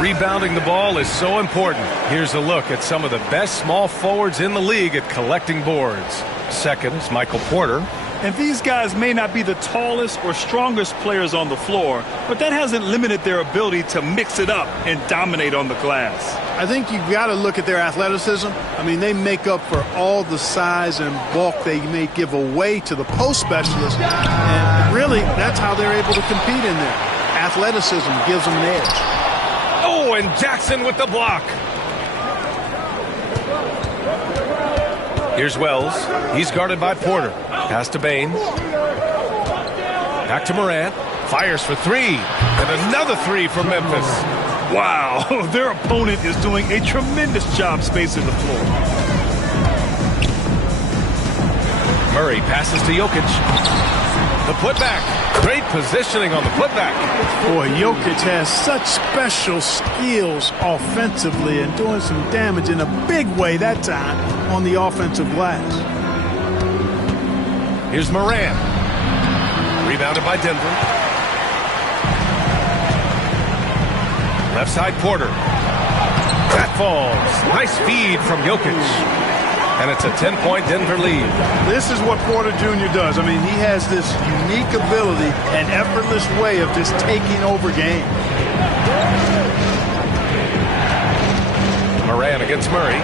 Rebounding the ball is so important. Here's a look at some of the best small forwards in the league at collecting boards. Second is Michael Porter. And these guys may not be the tallest or strongest players on the floor, but that hasn't limited their ability to mix it up and dominate on the glass. I think you've got to look at their athleticism. I mean, they make up for all the size and bulk they may give away to the post specialists. And really, that's how they're able to compete in there. Athleticism gives them an edge. Oh, and Jackson with the block. Here's Wells. He's guarded by Porter. Pass to Bain. Back to Morant. Fires for three. And another three for Memphis. Wow, their opponent is doing a tremendous job spacing the floor. Murray passes to Jokic. The putback. Great positioning on the putback. Boy, Jokic has such special skills offensively and doing some damage in a big way that time on the offensive glass. Here's Morant. Rebounded by Denver. Left side Porter. That falls. Nice feed from Jokic. And it's a 10-point Denver lead. This is what Porter Jr. does. I mean, he has this unique ability and effortless way of just taking over games. Morant against Murray.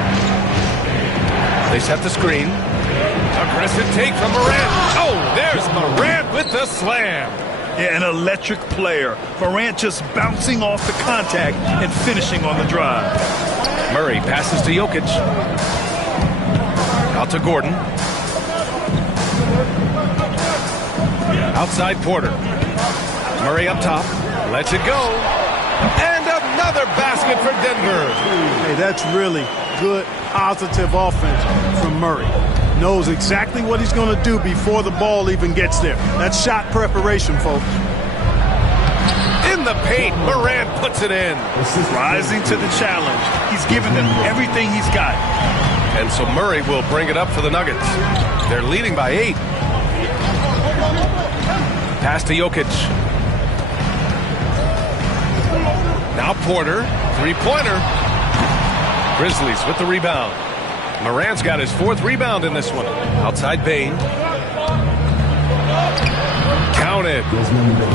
They set the screen. Aggressive take from Morant. Oh, there's Morant with the slam. Yeah, an electric player. Morant just bouncing off the contact and finishing on the drive. Murray passes to Jokic. Out to Gordon. Outside Porter. Murray up top. Lets it go. And another basket for Denver. Hey, that's really good, positive offense from Murray. Knows exactly what he's going to do before the ball even gets there. That's shot preparation, folks. In the paint, Morant puts it in. Rising to the challenge. He's giving them everything he's got. And so Murray will bring it up for the Nuggets. They're leading by 8. Pass to Jokic. Now Porter. Three-pointer. Grizzlies with the rebound. Morant's got his 4th rebound in this one. Outside Bain. Counted.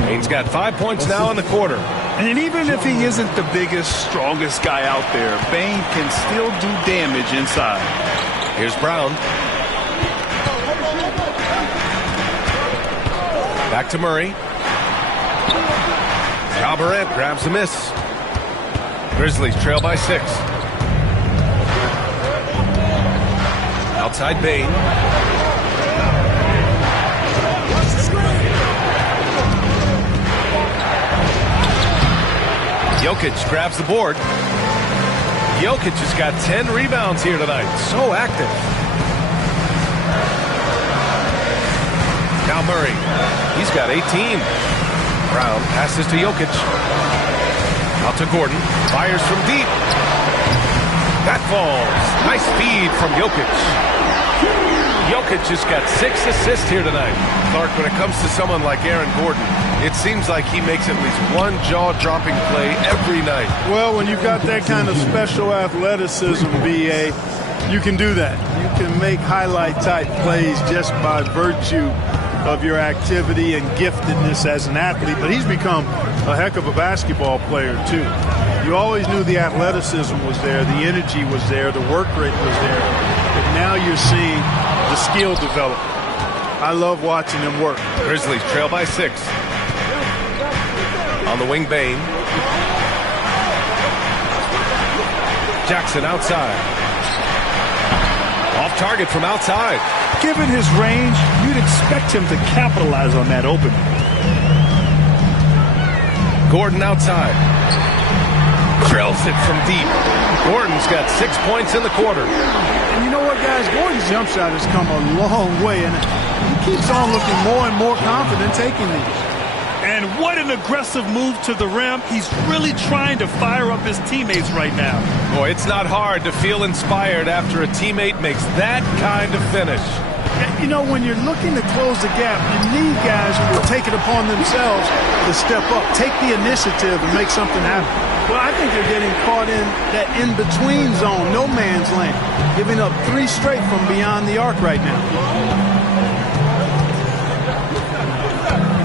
Bain's got 5 points now in the quarter. And even if he isn't the biggest, strongest guy out there, Bain can still do damage inside. Here's Brown. Back to Murray. Ja Morant grabs a miss. Grizzlies trail by 6. Outside Bane. Jokic grabs the board. Jokic has got 10 rebounds here tonight. So active. Now Murray. He's got 18. Brown passes to Jokic. Out to Gordon. Fires from deep. That falls. Nice feed from Jokic. Jokic has got 6 assists here tonight. Clark, when it comes to someone like Aaron Gordon, it seems like he makes at least one jaw-dropping play every night. Well, when you've got that kind of special athleticism, B.A., you can do that. You can make highlight-type plays just by virtue of your activity and giftedness as an athlete, but he's become a heck of a basketball player too. You always knew the athleticism was there, the energy was there, the work rate was there, but now you're seeing the skill develop. I love watching him work. Grizzlies trail by 6. On the wing, Bane. Jackson outside. Off target from outside. Given his range, you'd expect him to capitalize on that opening. Gordon outside. Trails it from deep. Gordon's got 6 points in the quarter. And you know what, guys? Gordon's jump shot has come a long way, and he keeps on looking more and more confident taking these. And what an aggressive move to the rim. He's really trying to fire up his teammates right now. Boy, it's not hard to feel inspired after a teammate makes that kind of finish. You know, when you're looking to close the gap, you need guys who will take it upon themselves to step up, take the initiative, and make something happen. Well, I think they're getting caught in that in-between zone, no man's land, giving up 3 straight from beyond the arc right now.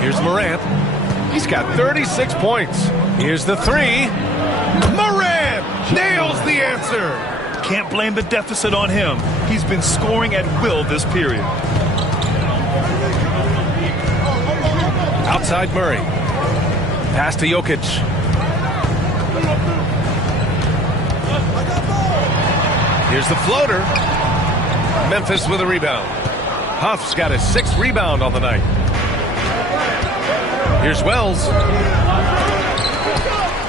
Here's Morant. He's got 36 points. Here's the 3. Morant nails the answer. Can't blame the deficit on him. He's been scoring at will this period. Outside Murray. Pass to Jokic. Here's the floater. Memphis with a rebound. Huff's got his 6th rebound on the night. Here's Wells.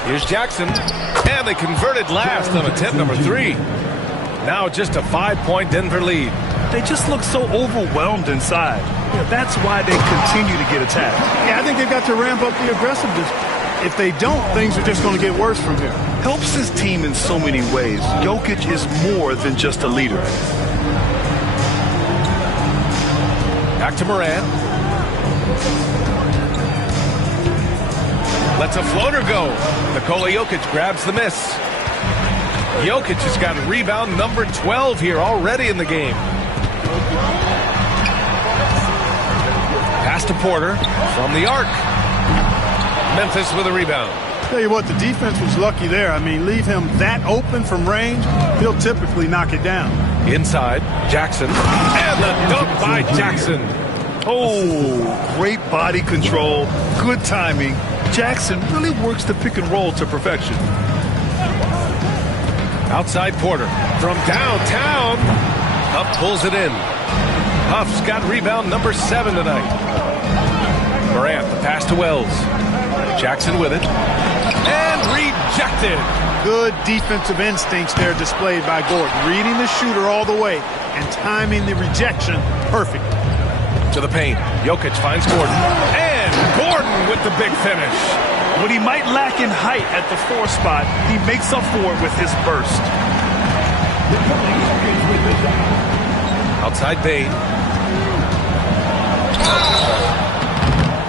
Here's Jackson. And they converted last on attempt number 3. Now just a 5-point Denver lead. They just look so overwhelmed inside. Yeah, that's why they continue to get attacked. Yeah, I think they've got to ramp up the aggressiveness. If they don't, things are just going to get worse from here. Helps his team in so many ways. Jokic is more than just a leader. Back to Morant. Lets a floater go. Nikola Jokic grabs the miss. Jokic has got rebound number 12 here already in the game. Pass to Porter from the arc. Memphis with a rebound. Tell you what, the defense was lucky there. I mean, leave him that open from range, he'll typically knock it down. Inside, Jackson. And the dunk by Jackson. Oh, great body control, good timing. Jackson really works the pick and roll to perfection. Outside Porter from downtown. Huff pulls it in. Huff's got rebound number 7 tonight. Morant, the pass to Wells. Jackson with it. And rejected. Good defensive instincts there displayed by Gordon. Reading the shooter all the way and timing the rejection perfect. To the paint. Jokic finds Gordon. And Gordon with the big finish. What he might lack in height at the 4 spot, he makes up for it with his burst. Outside Bane.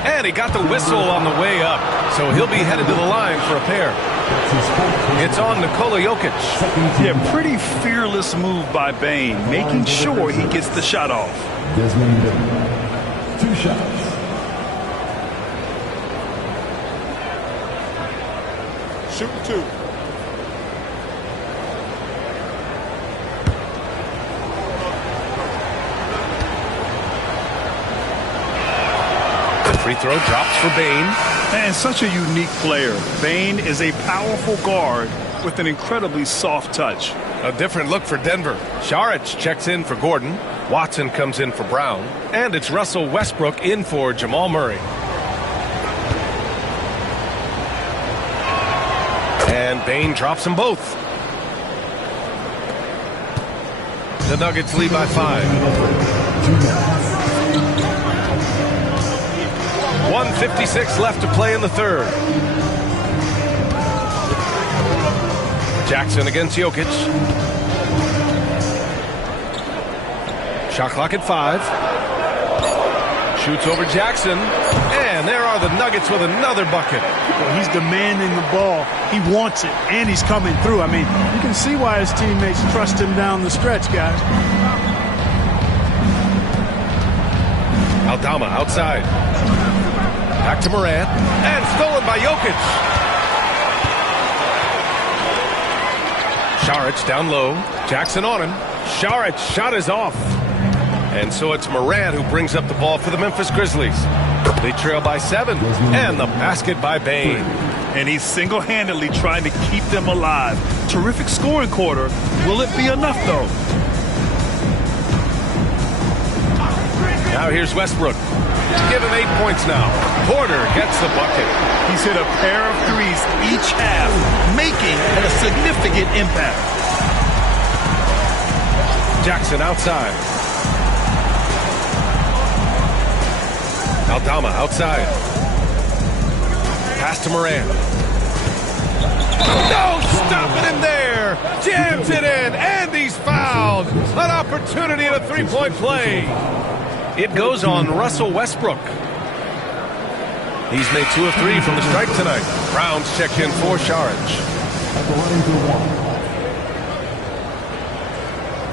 And he got the whistle on the way up, so he'll be headed to the line for a pair. It's on Nikola Jokic. Yeah, pretty fearless move by Bane, making sure he gets the shot off. 2 shots. Shoot 2. Free throw drops for Bane. And such a unique player. Bane is a powerful guard with an incredibly soft touch. A different look for Denver. Saric checks in for Gordon. Watson comes in for Brown. And it's Russell Westbrook in for Jamal Murray. And Bane drops them both. The Nuggets lead by 5. 1:56 left to play in the third. Jackson against Jokic. Shot clock at 5. Shoots over Jackson. And there are the Nuggets with another bucket. Well, he's demanding the ball. He wants it, and he's coming through. I mean, you can see why his teammates trust him down the stretch, guys. Aldama outside. Back to Morant. And stolen by Jokic. Saric down low. Jackson on him. Saric shot is off. And so it's Morant who brings up the ball for the Memphis Grizzlies. They trail by 7. And the basket by Bane. And he's single-handedly trying to keep them alive. Terrific scoring quarter. Will it be enough, though? Now here's Westbrook. Give him 8 points now. Porter gets the bucket. He's hit a pair of threes each half, making a significant impact. Jackson outside. Aldama outside. Pass to Morant. No, stopping him there. Jams it in, and he's fouled. An opportunity at a three-point play. It goes on Russell Westbrook. He's made 2 of 3 from the stripe tonight. Brown's checked in for Saric.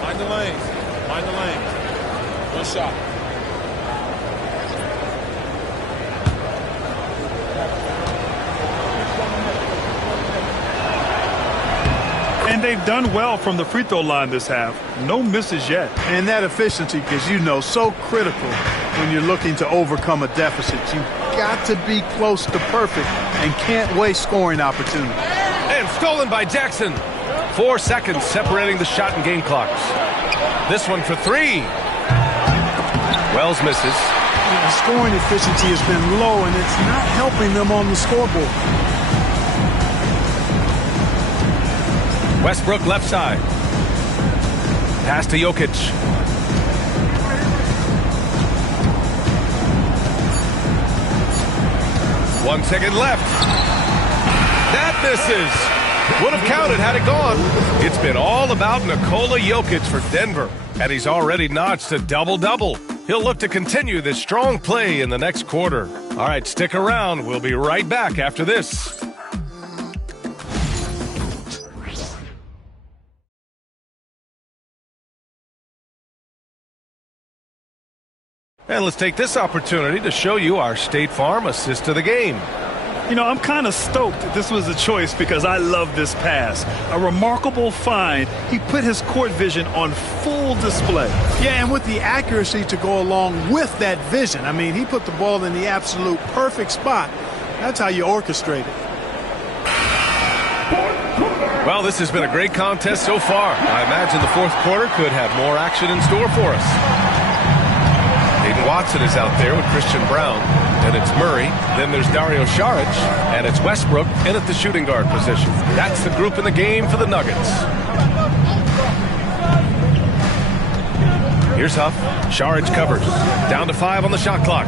Mind the lanes. Mind the lanes. One shot. And they've done well from the free throw line this half. No misses yet. And that efficiency, because you know, so critical when you're looking to overcome a deficit. You've got to be close to perfect and can't waste scoring opportunities. And stolen by Jackson. 4 seconds separating the shot and game clocks. This one for 3. Wells misses. The scoring efficiency has been low, and it's not helping them on the scoreboard. Westbrook left side. Pass to Jokic. One second left. That misses. Would have counted had it gone. It's been all about Nikola Jokic for Denver, and he's already notched a double-double. He'll look to continue this strong play in the next quarter. All right, stick around. We'll be right back after this. And let's take this opportunity to show you our State Farm assist of the game. You know, I'm kind of stoked that this was a choice because I love this pass. A remarkable find. He put his court vision on full display. Yeah, and with the accuracy to go along with that vision. I mean, he put the ball in the absolute perfect spot. That's how you orchestrate it. Well, this has been a great contest so far. I imagine the fourth quarter could have more action in store for us. Hayden Watson is out there with Christian Brown. And it's Murray. Then there's Dario Saric. And it's Westbrook in at the shooting guard position. That's the group in the game for the Nuggets. Here's Huff. Saric covers. Down to 5 on the shot clock.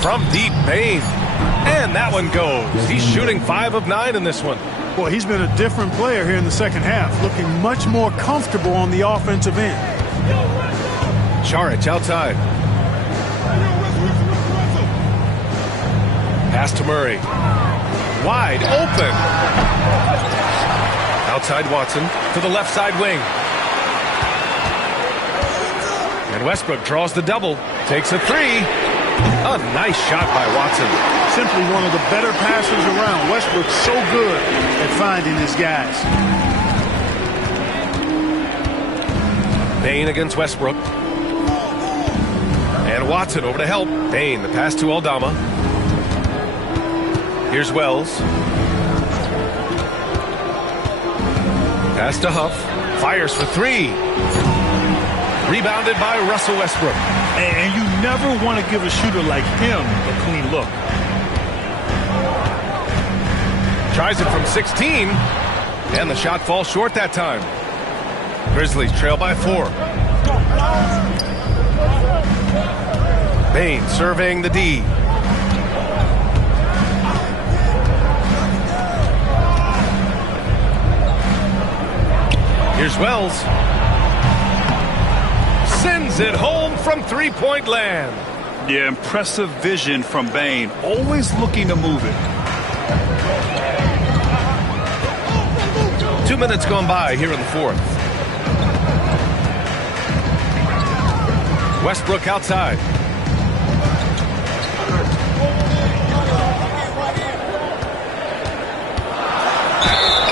From deep, Bane. And that one goes. He's shooting 5 of 9 in this one. Boy, he's been a different player here in the second half. Looking much more comfortable on the offensive end. Saric outside. Pass to Murray. Wide open. Outside Watson to the left side wing. And Westbrook draws the double. Takes a 3. A nice shot by Watson. Simply one of the better passers around. Westbrook's so good at finding his guys. Bane against Westbrook. And Watson over to help. Bane, the pass to Aldama. Here's Wells. Pass to Huff. Fires for three. Rebounded by Russell Westbrook. And you never want to give a shooter like him a clean look. Tries it from 16. And the shot falls short that time. Grizzlies trail by 4. Bane surveying the D. Here's Wells. Sends it home from three-point land. Yeah, impressive vision from Bane. Always looking to move it. 2 minutes gone by here in the fourth. Westbrook outside.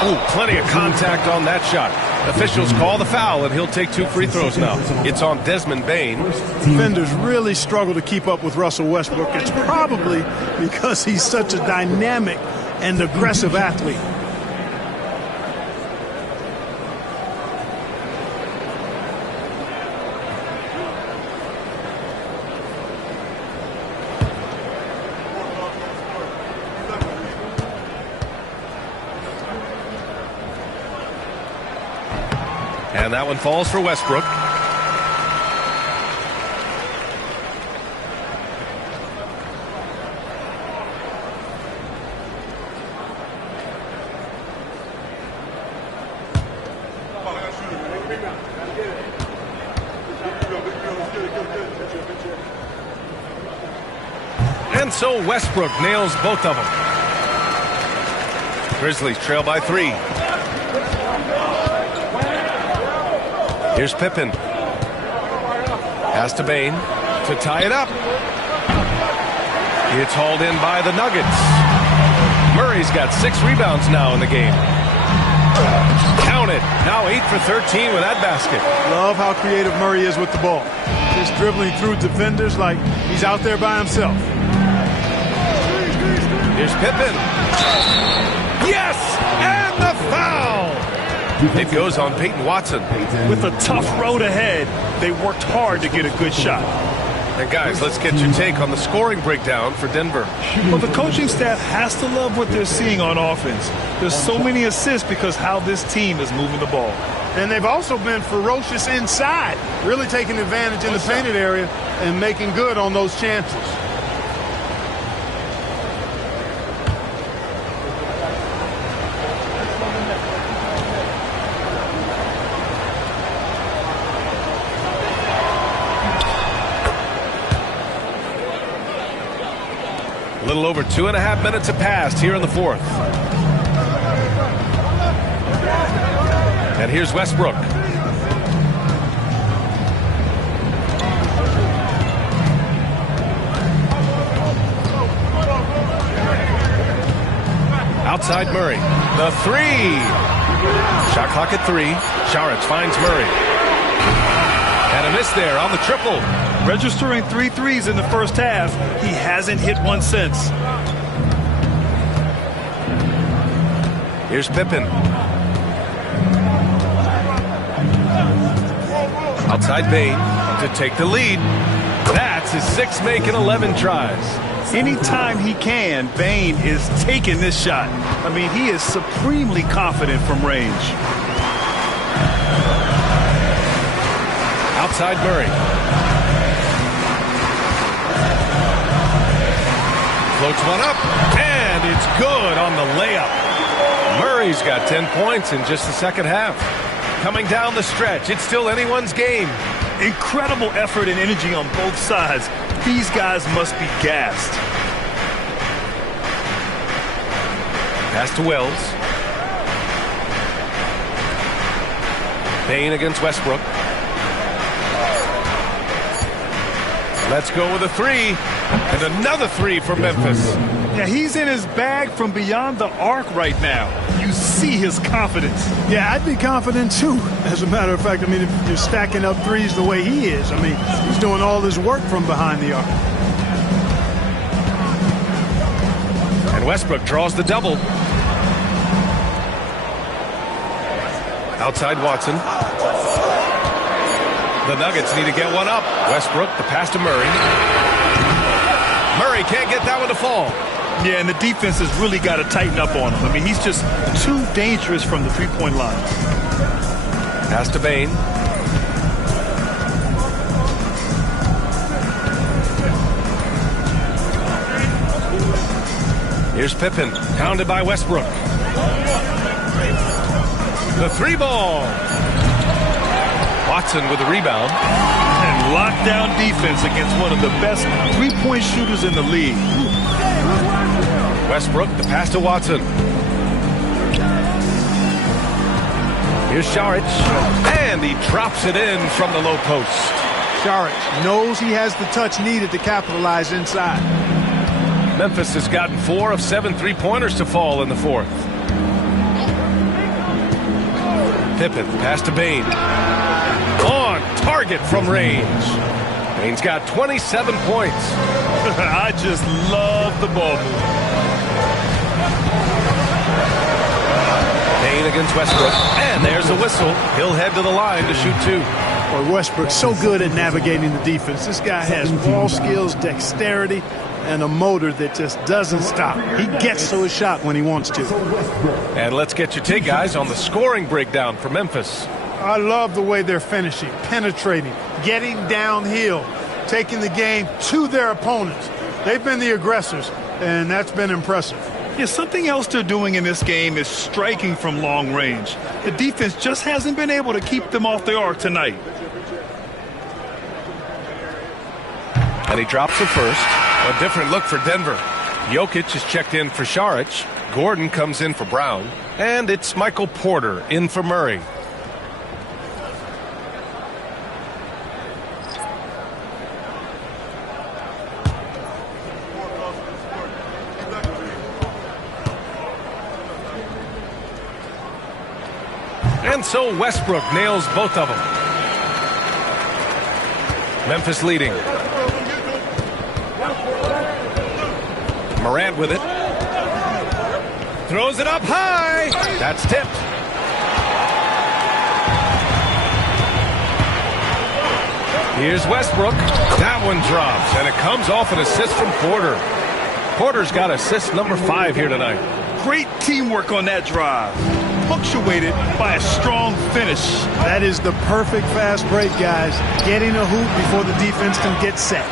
Ooh, plenty of contact on that shot. Officials call the foul, and he'll take 2 free throws now. It's on Desmond Bane. Defenders really struggle to keep up with Russell Westbrook. It's probably because he's such a dynamic and aggressive athlete. And that one falls for Westbrook. And so Westbrook nails both of them. Grizzlies trail by 3. Here's Pippen. Pass to Bane to tie it up. It's hauled in by the Nuggets. Murray's got 6 rebounds now in the game. Count it. Now 8 for 13 with that basket. Love how creative Murray is with the ball. Just dribbling through defenders like he's out there by himself. Here's Pippen. Yes! And the foul! It goes on Peyton Watson. With a tough road ahead, they worked hard to get a good shot. And guys, let's get your take on the scoring breakdown for Denver. Well, the coaching staff has to love what they're seeing on offense. There's so many assists because how this team is moving the ball. And they've also been ferocious inside, really taking advantage in the painted area and making good on those chances. A little over 2.5 minutes have passed here in the fourth. And here's Westbrook. Outside Murray. The 3. Shot clock at 3. Saric finds Murray. And a miss there on the triple. Registering 3 threes in the first half. He hasn't hit one since. Here's Pippen. Outside Bane to take the lead. That's his 6th make in 11 tries. Anytime he can, Bane is taking this shot. I mean, he is supremely confident from range. Outside Murray. Floats one up, and it's good on the layup. Murray's got 10 points in just the second half. Coming down the stretch, it's still anyone's game. Incredible effort and energy on both sides. These guys must be gassed. Pass to Wells. Bane against Westbrook. Let's go with a 3. And another 3 for Memphis. Yeah, he's in his bag from beyond the arc right now. You see his confidence. Yeah, I'd be confident too. As a matter of fact, I mean, if you're stacking up threes the way he is, I mean, he's doing all this work from behind the arc. And Westbrook draws the double. Outside Watson. The Nuggets need to get one up. Westbrook, the pass to Murray. Murray can't get that one to fall. Yeah, and the defense has really got to tighten up on him. I mean, he's just too dangerous from the three-point line. Pass to Bane. Here's Pippen, pounded by Westbrook. The three ball. Watson with the rebound. And lockdown defense against one of the best three-point shooters in the league. Westbrook, the pass to Watson. Here's Saric. And he drops it in from the low post. Saric knows he has the touch needed to capitalize inside. Memphis has gotten 4 of 7 three-pointers to fall in the fourth. Pippen, pass to Bane. On target from range. Bane's got 27 points. I just love the ball move. Bane against Westbrook. And there's a whistle. He'll head to the line to shoot 2. Boy, Westbrook's so good at navigating the defense. This guy has ball skills, dexterity, and a motor that just doesn't stop. He gets to his shot when he wants to. And let's get your take, guys, on the scoring breakdown for Memphis. I love the way they're finishing, penetrating, getting downhill, taking the game to their opponents. They've been the aggressors, and that's been impressive. Yeah, something else they're doing in this game is striking from long range. The defense just hasn't been able to keep them off the arc tonight. And he drops the first. A different look for Denver. Jokic is checked in for Saric. Gordon comes in for Brown. And it's Michael Porter in for Murray. And so Westbrook nails both of them. Memphis leading. Morant with it. Throws it up high. That's tipped. Here's Westbrook. That one drops, and it comes off an assist from Porter. Porter's got assist number 5 here tonight. Great teamwork on that drive. Punctuated by a strong finish. That is the perfect fast break, guys. Getting a hoop before the defense can get set.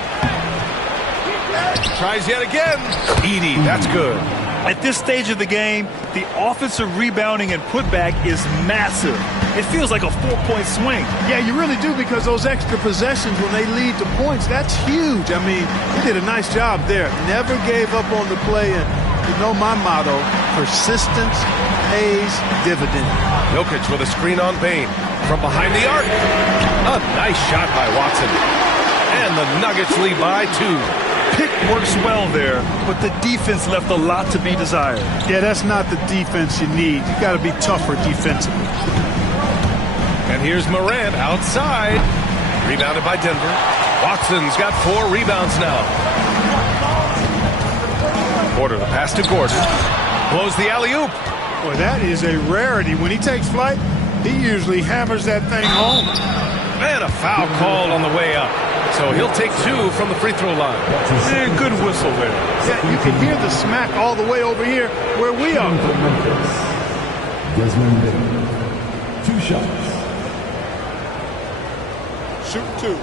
Tries yet again. Edey, that's good. At this stage of the game, the offensive rebounding and putback is massive. It feels like a 4-point swing. Yeah, you really do, because those extra possessions when they lead to points, that's huge. I mean, he did a nice job there. Never gave up on the play, and you know my motto, persistence pays dividend. Jokic with a screen on Bane. From behind the arc. A nice shot by Watson. And the Nuggets lead by 2. Pick works well there, but the defense left a lot to be desired. Yeah, that's not the defense you need. You got to be tougher defensively. And here's Morant outside. Rebounded by Denver. Watson's got 4 rebounds now. Porter, the pass to Gordon. Blows the alley-oop. Boy, that is a rarity. When he takes flight, he usually hammers that thing home. And a foul called on the way up. So he'll take 2 from the free throw line. And good whistle there. Yeah, you can hear the smack all the way over here where we are. Desmond Bane. 2 shots. Shoot 2.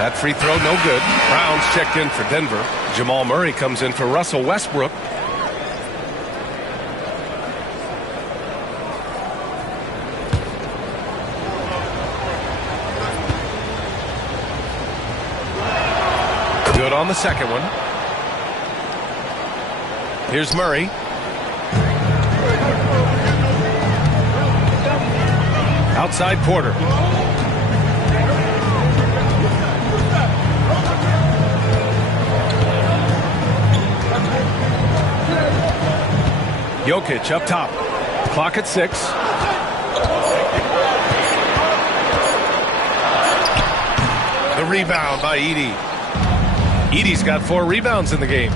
That free throw, no good. Brown's checked in for Denver. Jamal Murray comes in for Russell Westbrook. Good on the second one. Here's Murray. Outside Porter. Jokic up top. Clock at 6. rebound by Edey. Edey's got 4 rebounds in the game.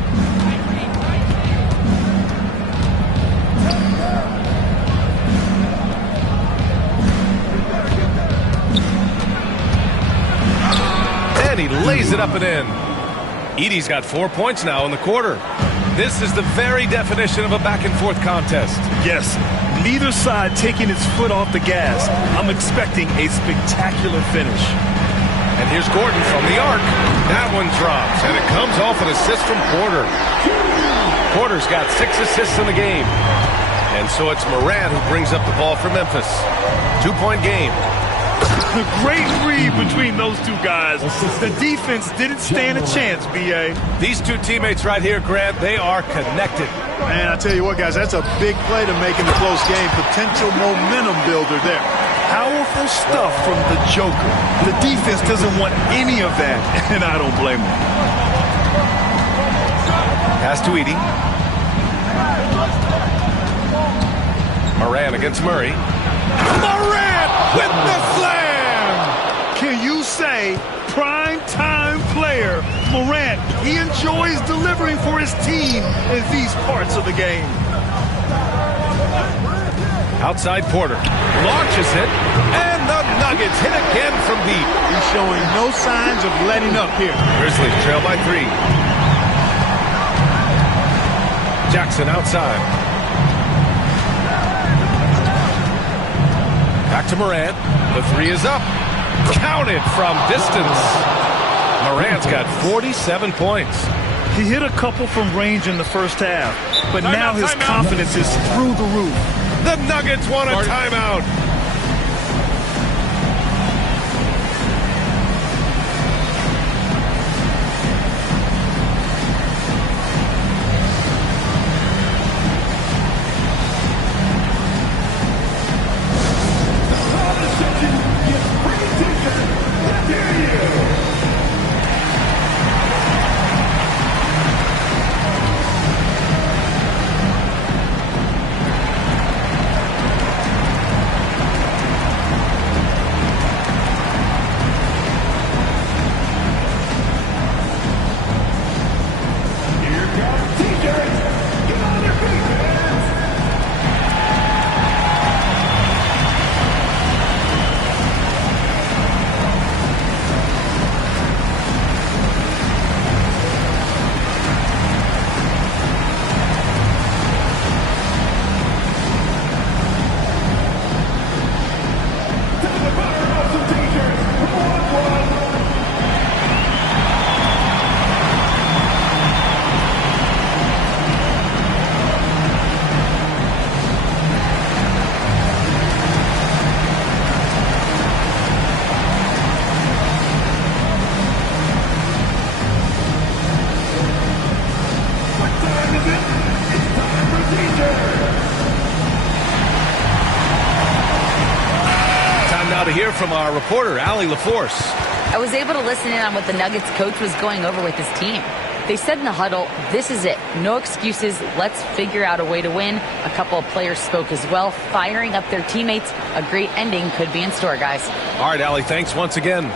And he lays it up and in. Edey's got 4 points now in the quarter. This is the very definition of a back-and-forth contest. Yes, neither side taking its foot off the gas. I'm expecting a spectacular finish. And here's Gordon from the arc. That one drops, and it comes off an assist from Porter. Porter's got 6 assists in the game. And so it's Morant who brings up the ball for Memphis. 2-point game. Great read between those two guys. The defense didn't stand a chance, B.A. These two teammates right here, Grant, they are connected. Man, I tell you what, guys, that's a big play to make in the close game. Potential momentum builder there. Powerful stuff from the Joker. The defense doesn't want any of that, and I don't blame them. Pass to Edey. Morant against Murray. Morant with the slam! Can you say prime-time player Morant? He enjoys delivering for his team in these parts of the game. Outside Porter. Launches it. And the Nuggets hit again from deep. He's showing no signs of letting up here. Grizzlies trail by 3. Jackson outside. Back to Morant. The 3 is up. Counted from distance. Morant's got 47 points. He hit a couple from range in the first half, but now his confidence is through the roof. The Nuggets want a timeout. To hear from our reporter, Allie LaForce. I was able to listen in on what the Nuggets coach was going over with his team. They said in the huddle, this is it. No excuses. Let's figure out a way to win. A couple of players spoke as well, firing up their teammates. A great ending could be in store, guys. All right, Allie, thanks once again.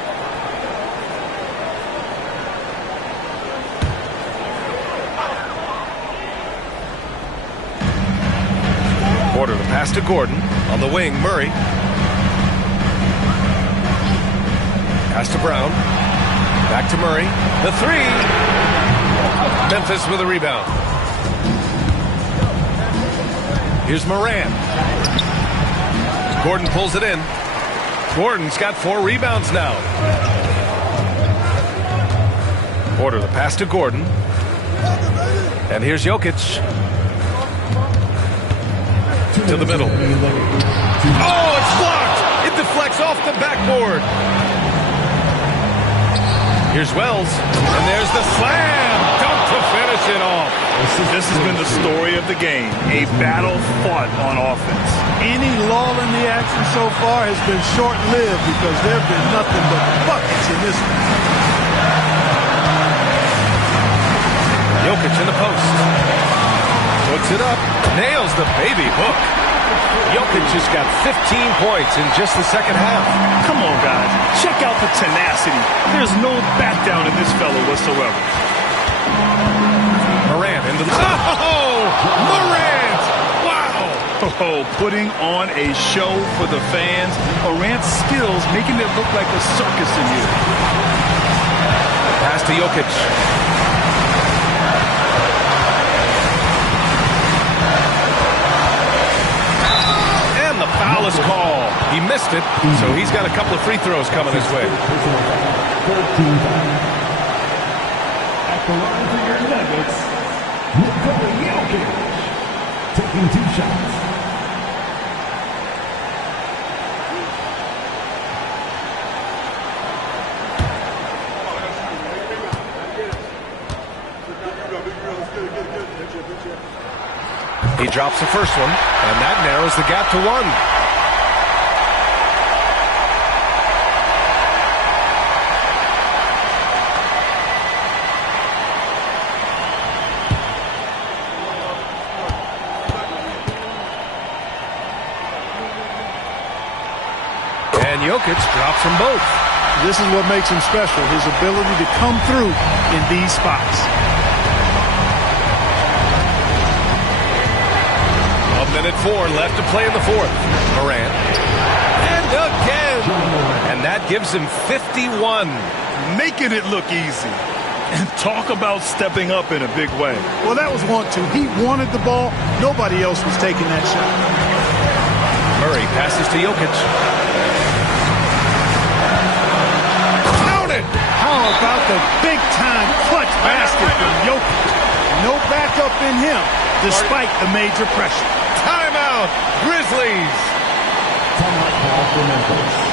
Porter, the pass to Gordon. On the wing, Murray. Pass to Brown. Back to Murray. The 3. Memphis with a rebound. Here's Morant. Gordon pulls it in. Gordon's got 4 rebounds now. Porter, the pass to Gordon. And here's Jokic. To the middle. Oh, it's blocked! It deflects off the backboard. Here's Wells, and there's the slam! Dunk to finish it off. This has been the story of the game, a battle fought on offense. Any lull in the action so far has been short-lived because there have been nothing but buckets in this one. Jokic in the post. Puts it up, nails the baby hook. Jokic has got 15 points in just the second half. Come on, guys. Check out the tenacity. There's no back down in this fellow whatsoever. Morant into the... Oh! Morant! Wow! Oh, putting on a show for the fans. Morant's skills making it look like a circus in here. Pass to Jokic. And the foul is called. He missed it, so he's got a couple of free throws coming his way. At the line for your Nuggets, Nikola Jokic, taking 2 shots. He drops the first one, and that narrows the gap to 1. And Jokic drops them both. This is what makes him special, his ability to come through in these spots. Minute 4 left to play in the fourth. Morant. And again. And that gives him 51. Making it look easy. And talk about stepping up in a big way. Well, that was 1-2. He wanted the ball. Nobody else was taking that shot. Murray passes to Jokic. Counted! How about the big-time clutch basket from Jokic? No backup in him, despite the major pressure. Timeout, Grizzlies. Timeout call for Memphis.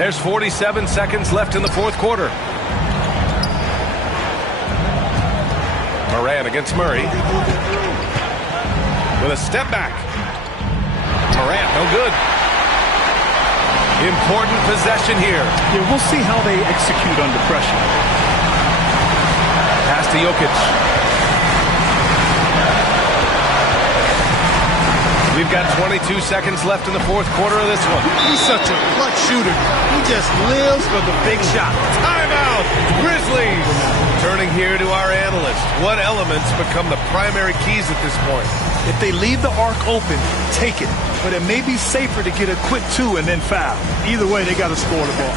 There's 47 seconds left in the fourth quarter. Morant against Murray. With a step back. Morant, no good. Important possession here. Yeah, we'll see how they execute under pressure. Pass to Jokic. We've got 22 seconds left in the fourth quarter of this one. He's such a clutch shooter. He just lives for the big shot. Timeout, Grizzlies. Turning here to our analyst. What elements become the primary keys at this point? If they leave the arc open, take it. But it may be safer to get a quick 2 and then foul. Either way, they got to score the ball.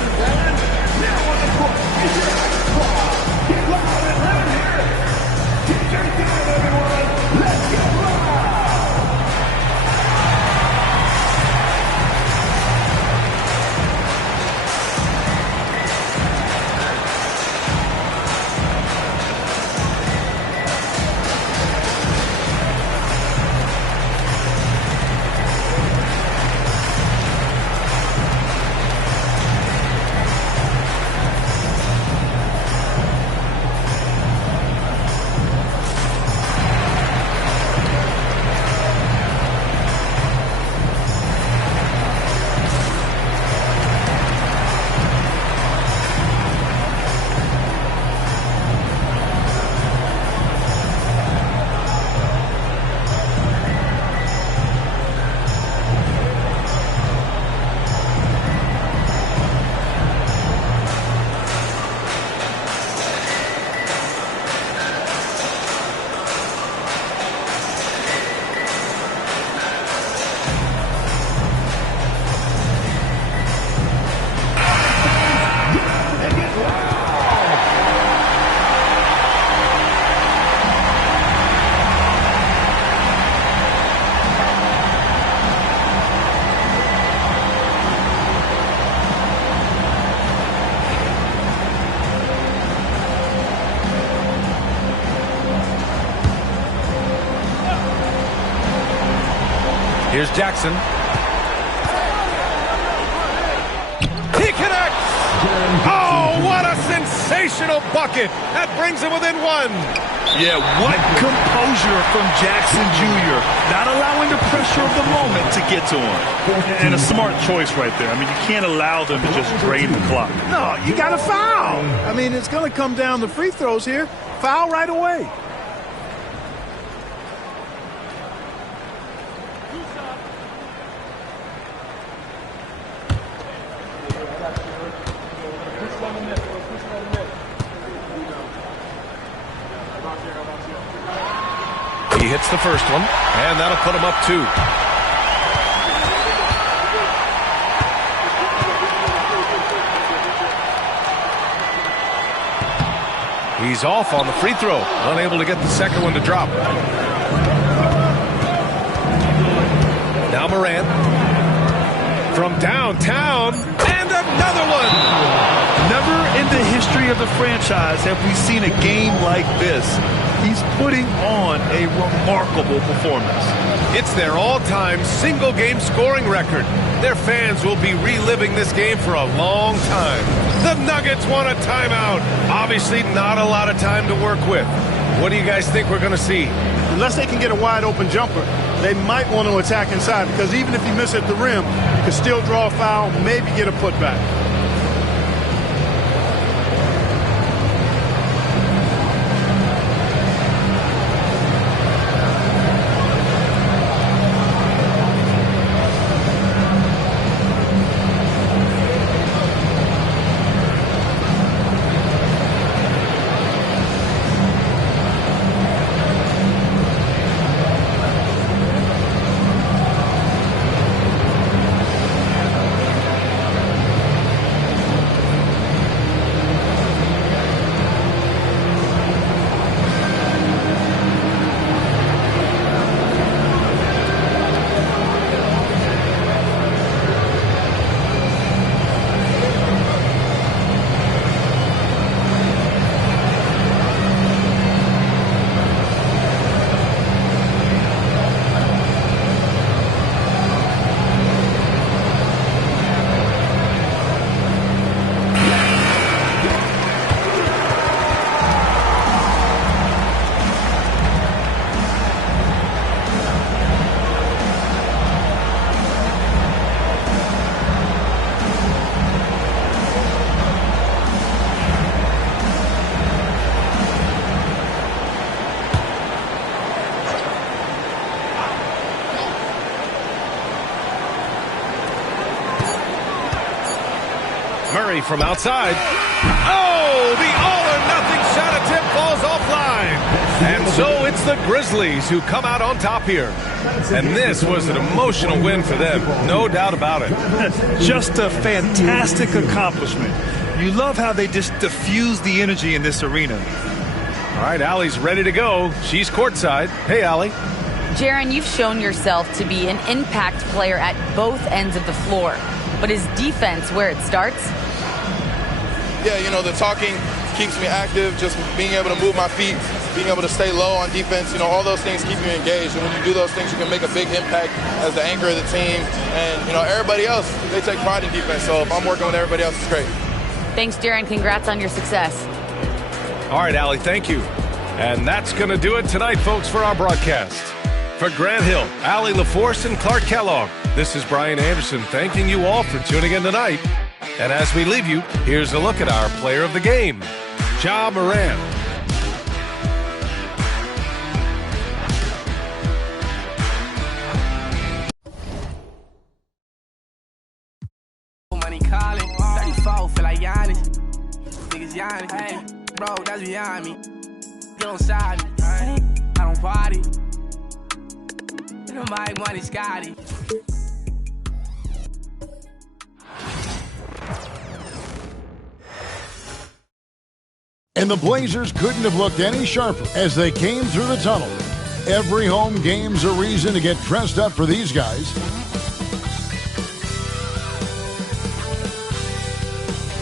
Here's Jackson. He connects! Oh, what a sensational bucket! That brings him within one. Yeah, what composure from Jackson Jr. Not allowing the pressure of the moment to get to him. And a smart choice right there. I mean, you can't allow them to just drain the clock. No, you got to foul. I mean, it's going to come down to free throws here. Foul right away. He hits the first one, and that'll put him up 2. He's off on the free throw, unable to get the second one to drop. Now Morant from downtown, and another one. Never in the history of the franchise have we seen a game like this. He's putting on a remarkable performance. It's their all-time single-game scoring record. Their fans will be reliving this game for a long time. The Nuggets want a timeout. Obviously not a lot of time to work with. What do you guys think we're going to see? Unless they can get a wide-open jumper, they might want to attack inside, because even if you miss at the rim, you can still draw a foul, maybe get a putback. Murray from outside. Oh, the all-or-nothing shot attempt falls offline. And so it's the Grizzlies who come out on top here. And this was an emotional win for them, no doubt about it. Just a fantastic accomplishment. You love how they just diffuse the energy in this arena. All right, Allie's ready to go. She's courtside. Hey, Allie. Jaren, you've shown yourself to be an impact player at both ends of the floor. But is defense where it starts? Yeah, you know, the talking keeps me active, just being able to move my feet, being able to stay low on defense, you know, all those things keep you engaged. And when you do those things, you can make a big impact as the anchor of the team. And, you know, everybody else, they take pride in defense. So if I'm working with everybody else, it's great. Thanks, Jaren. Congrats on your success. All right, Allie, thank you. And that's going to do it tonight, folks, for our broadcast. For Grant Hill, Allie LaForce, and Clark Kellogg, this is Brian Anderson thanking you all for tuning in tonight. And as we leave you, here's a look at our player of the game, Ja Morant. Money calling, 34, feel like Giannis. Niggas Giannis, hey, bro, that's behind me. Get on side me, I don't party. You know my money, Scotty. And the Blazers couldn't have looked any sharper as they came through the tunnel. Every home game's a reason to get dressed up for these guys.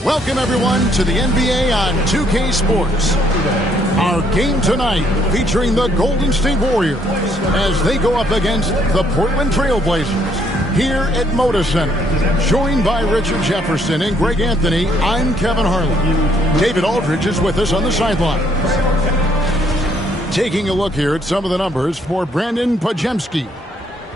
Welcome, everyone, to the NBA on 2K Sports. Our game tonight featuring the Golden State Warriors as they go up against the Portland Trail Blazers here at Moda Center. Joined by Richard Jefferson and Greg Anthony, I'm Kevin Harlan. David Aldridge is with us on the sidelines. Taking a look here at some of the numbers for Brandon Podziemski.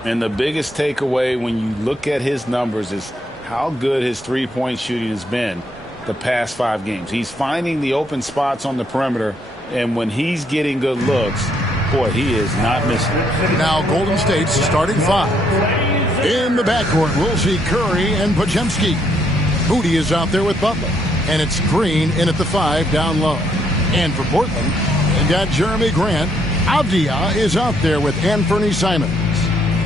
And the biggest takeaway when you look at his numbers is how good his three-point shooting has been the past 5 games. He's finding the open spots on the perimeter, and when he's getting good looks, boy, he is not missing. Now Golden State's starting 5. In the backcourt, we'll see Curry and Podziemski. Moody is out there with Butler, and it's Green in at the 5 down low. And for Portland, they've got Jeremy Grant. Avdia is out there with Anthony Simons.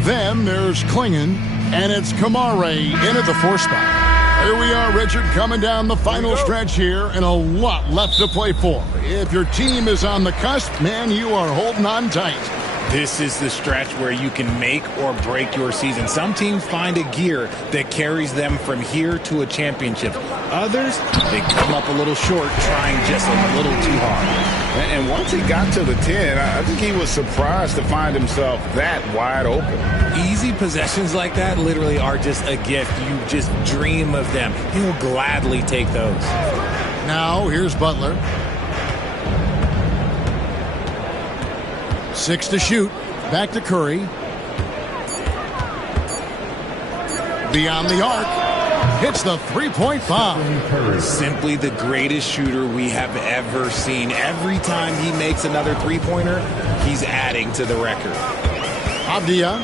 Then there's Klingon, and it's Kamare in at the 4 spot. Here we are, Richard, coming down the final stretch here, and a lot left to play for. If your team is on the cusp, man, you are holding on tight. This is the stretch where you can make or break your season. Some teams find a gear that carries them from here to a championship. Others, they come up a little short, trying just a little too hard. And once he got to the 10, I think he was surprised to find himself that wide open. Easy possessions like that literally are just a gift. You just dream of them. He'll gladly take those. Now, here's Butler. 6 to shoot. Back to Curry. Beyond the arc. Hits the three-point bomb. Simply the greatest shooter we have ever seen. Every time he makes another three-pointer, he's adding to the record. Avdia.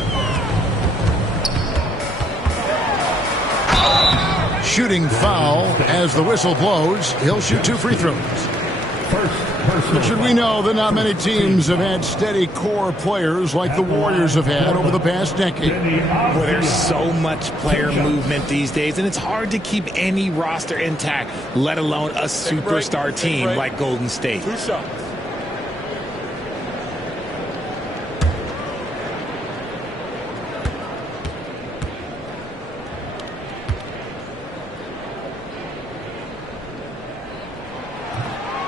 Shooting foul as the whistle blows. He'll shoot 2 free throws. Should we know that not many teams have had steady core players like the Warriors have had over the past decade? Well, there's so much player movement these days, and it's hard to keep any roster intact, let alone a superstar team like Golden State.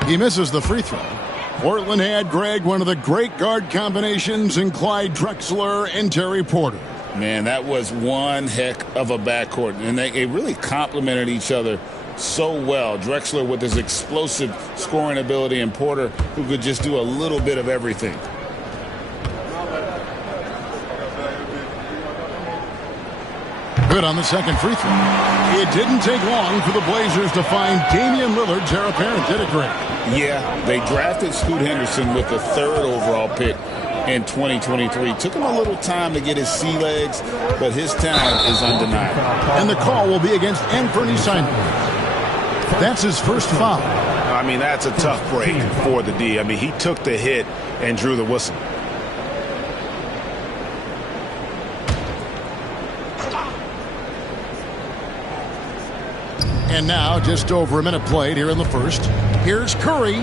He misses the free throw. Portland had, Greg, one of the great guard combinations in Clyde Drexler and Terry Porter. Man, that was one heck of a backcourt, and they really complemented each other so well. Drexler with his explosive scoring ability, and Porter who could just do a little bit of everything. Good on the second free throw. It didn't take long for the Blazers to find Damian Lillard's heir apparent, did it, Greg? Yeah, they drafted Scoot Henderson with the 3rd overall pick in 2023. Took him a little time to get his sea legs, but his talent is undeniable. And the call will be against Anthony Simons. That's his first foul. I mean, that's a tough break for the D. I mean, he took the hit and drew the whistle. And now, just over a minute played here in the first. Here's Curry.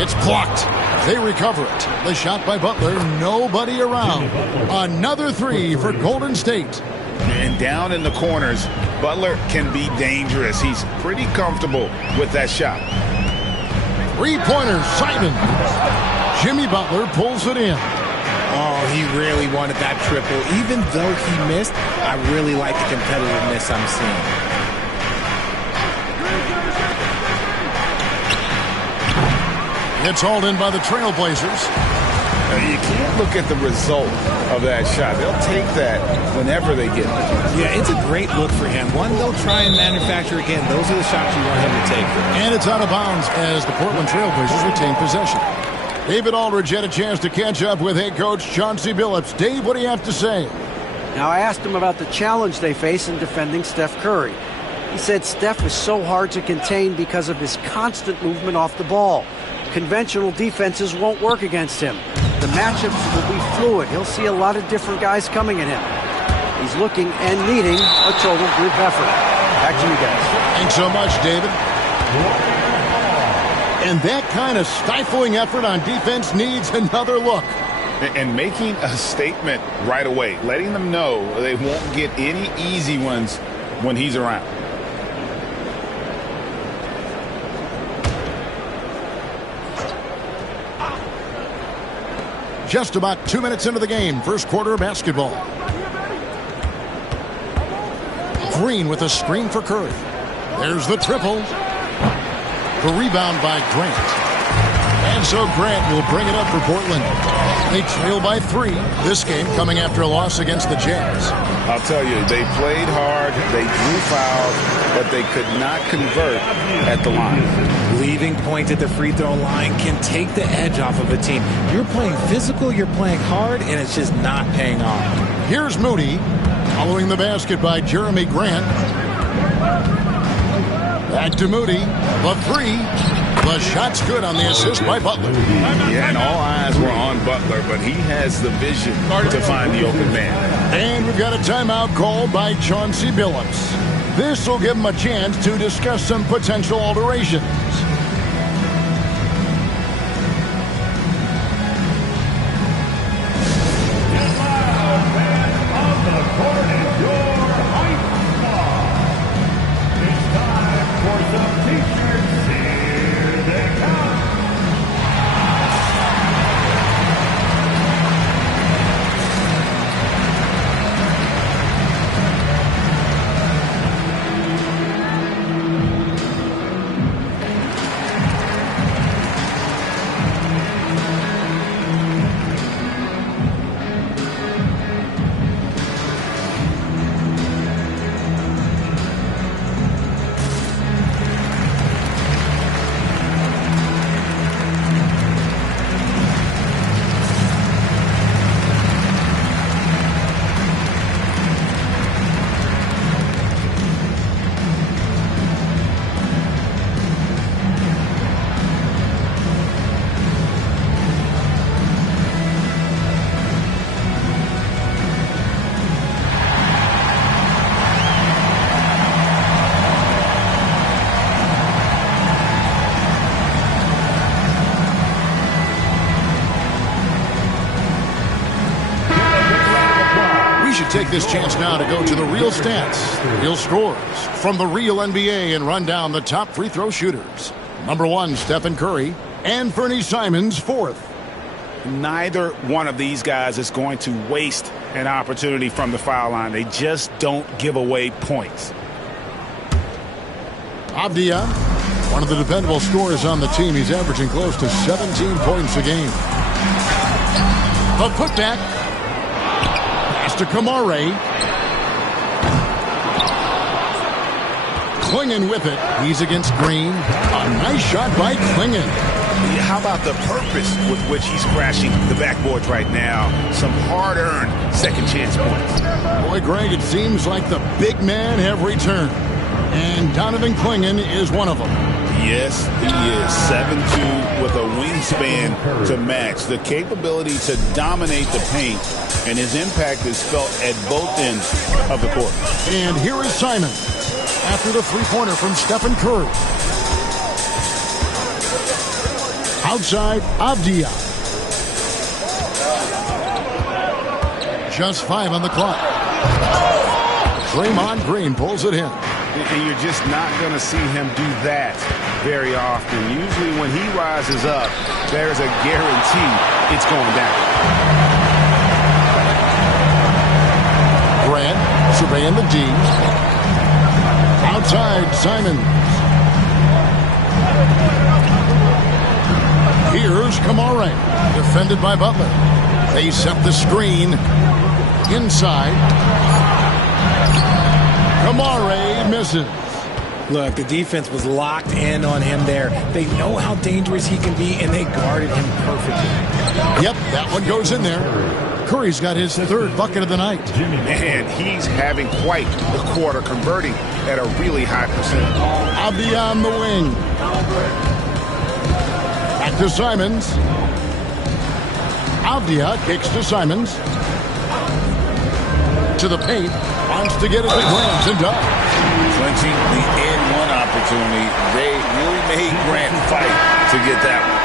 It's blocked. They recover it. The shot by Butler. Nobody around. Another 3 for Golden State. And down in the corners, Butler can be dangerous. He's pretty comfortable with that shot. 3-pointer, Simon. Jimmy Butler pulls it in. Oh, he really wanted that triple. Even though he missed, I really like the competitiveness I'm seeing. It's hauled in by the Trailblazers. You can't look at the result of that shot. They'll take that whenever they get it. Yeah, it's a great look for him. One they'll try and manufacture again. Those are the shots you want him to take. And it's out of bounds as the Portland Trailblazers retain possession. David Aldridge had a chance to catch up with head coach Chauncey Billups. Dave, what do you have to say? Now, I asked him about the challenge they face in defending Steph Curry. He said Steph is so hard to contain because of his constant movement off the ball. Conventional defenses won't work against him. The matchups will be fluid. He'll see a lot of different guys coming at him. He's looking and needing a total group effort. Back to you guys. Thanks so much, David. And that kind of stifling effort on defense needs another look. And making a statement right away, letting them know they won't get any easy ones when he's around. Just about 2 minutes into the game, first quarter of basketball. Green with a screen for Curry. There's the triple. The rebound by Grant. And so Grant will bring it up for Portland. They trail by 3. This game coming after a loss against the Jazz. I'll tell you, they played hard, they drew fouls, but they could not convert at the line. Leaving point at the free throw line can take the edge off of a team. You're playing physical, you're playing hard, and it's just not paying off. Here's Moody, following the basket by Jeremy Grant. Back to Moody, the 3. The shot's good on the assist by Butler. Yeah, and all eyes were on Butler, but he has the vision to find the open man. And we've got a timeout called by Chauncey Billups. This will give him a chance to discuss some potential alterations. Take this chance now to go to the real stats, the real scores from the real NBA and run down the top free throw shooters. Number 1, Stephen Curry, and Fernie Simons, 4th. Neither one of these guys is going to waste an opportunity from the foul line. They just don't give away points. Avdia, one of the dependable scorers on the team. He's averaging close to 17 points a game. A putback. To Kamare. Klingon with it. He's against Green. A nice shot by Klingon. How about the purpose with which he's crashing the backboards right now? Some hard-earned second chance points. Boy, Greg, it seems like the big man have returned. And Donovan Klingon is one of them. Yes, he is. 7'2" with a wingspan to match. The capability to dominate the paint, and his impact is felt at both ends of the court. And here is Simon after the three-pointer from Stephen Curry. Outside, Avdia. Just 5 on the clock. Draymond Green pulls it in. And you're just not going to see him do that very often. Usually when he rises up, there's a guarantee it's going down. Grant surveying the D. Outside, Simons. Here's Kamare, defended by Butler. They set the screen inside. Kamare misses. Look, the defense was locked in on him there. They know how dangerous he can be, and they guarded him perfectly. Yep, that one goes in there. Curry's got his 3rd bucket of the night. Man, he's having quite the quarter, converting at a really high percentage. Avdia on the wing. Back to Simons. Avdia kicks to Simons. To the paint. Wants to get it to Grant and does. Clinching the N1 opportunity. They really made Grant fight to get that one.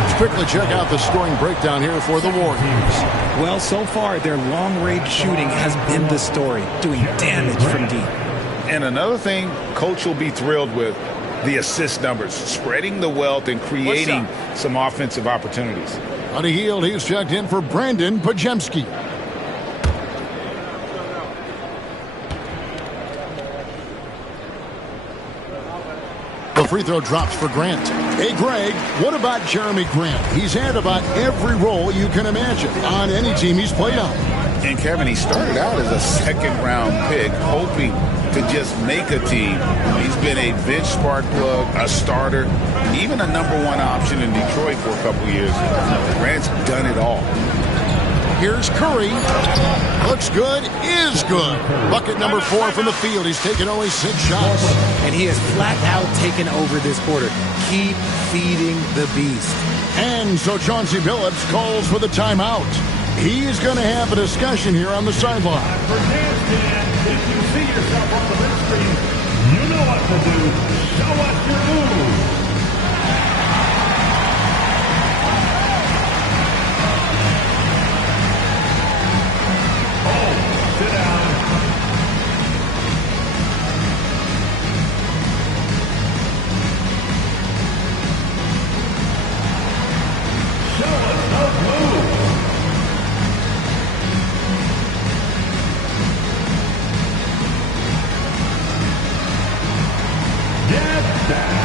Let's quickly check out the scoring breakdown here for the Warriors. Well, so far, their long-range shooting has been the story, doing damage from deep. And another thing Coach will be thrilled with, the assist numbers, spreading the wealth and creating some offensive opportunities. Buddy Hield, he's checked in for Brandon Pajemski. The free throw drops for Grant. Hey, Greg, what about Jeremy Grant? He's had about every role you can imagine on any team he's played on. And Kevin, he started out as a second-round pick, hoping to just make a team. He's been a bench spark plug, a starter, even a number one option in Detroit for a couple years. Grant's done it all. Here's Curry. Looks good, is good. Bucket number 4 from the field. He's taken only 6 shots. And he has flat out taken over this quarter. Keep feeding the beast. And so Chauncey Billups calls for the timeout. He's going to have a discussion here on the sideline. For dance, if you see yourself on the big screen, you know what to do. Show us your move. Sit down. Show us those moves. Get down.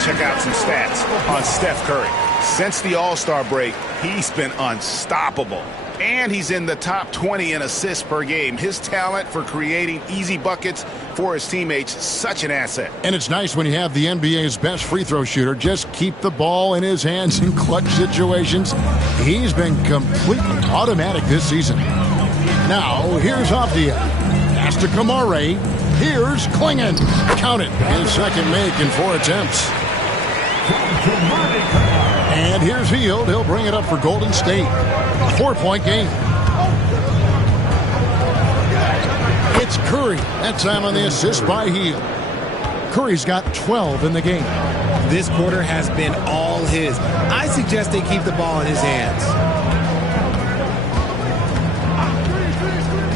Check out some stats on Steph Curry. Since the All-Star break, he's been unstoppable. And he's in the top 20 in assists per game. His talent for creating easy buckets for his teammates, such an asset. And it's nice when you have the NBA's best free throw shooter just keep the ball in his hands in clutch situations. He's been completely automatic this season. Now, here's Avdia. Pass to Kamare. Here's Klingon. Count it. His second make in 4 attempts. And here's Hield. He'll bring it up for Golden State. 4-point game. It's Curry. That time on the assist by Hield. Curry's got 12 in the game. This quarter has been all his. I suggest they keep the ball in his hands.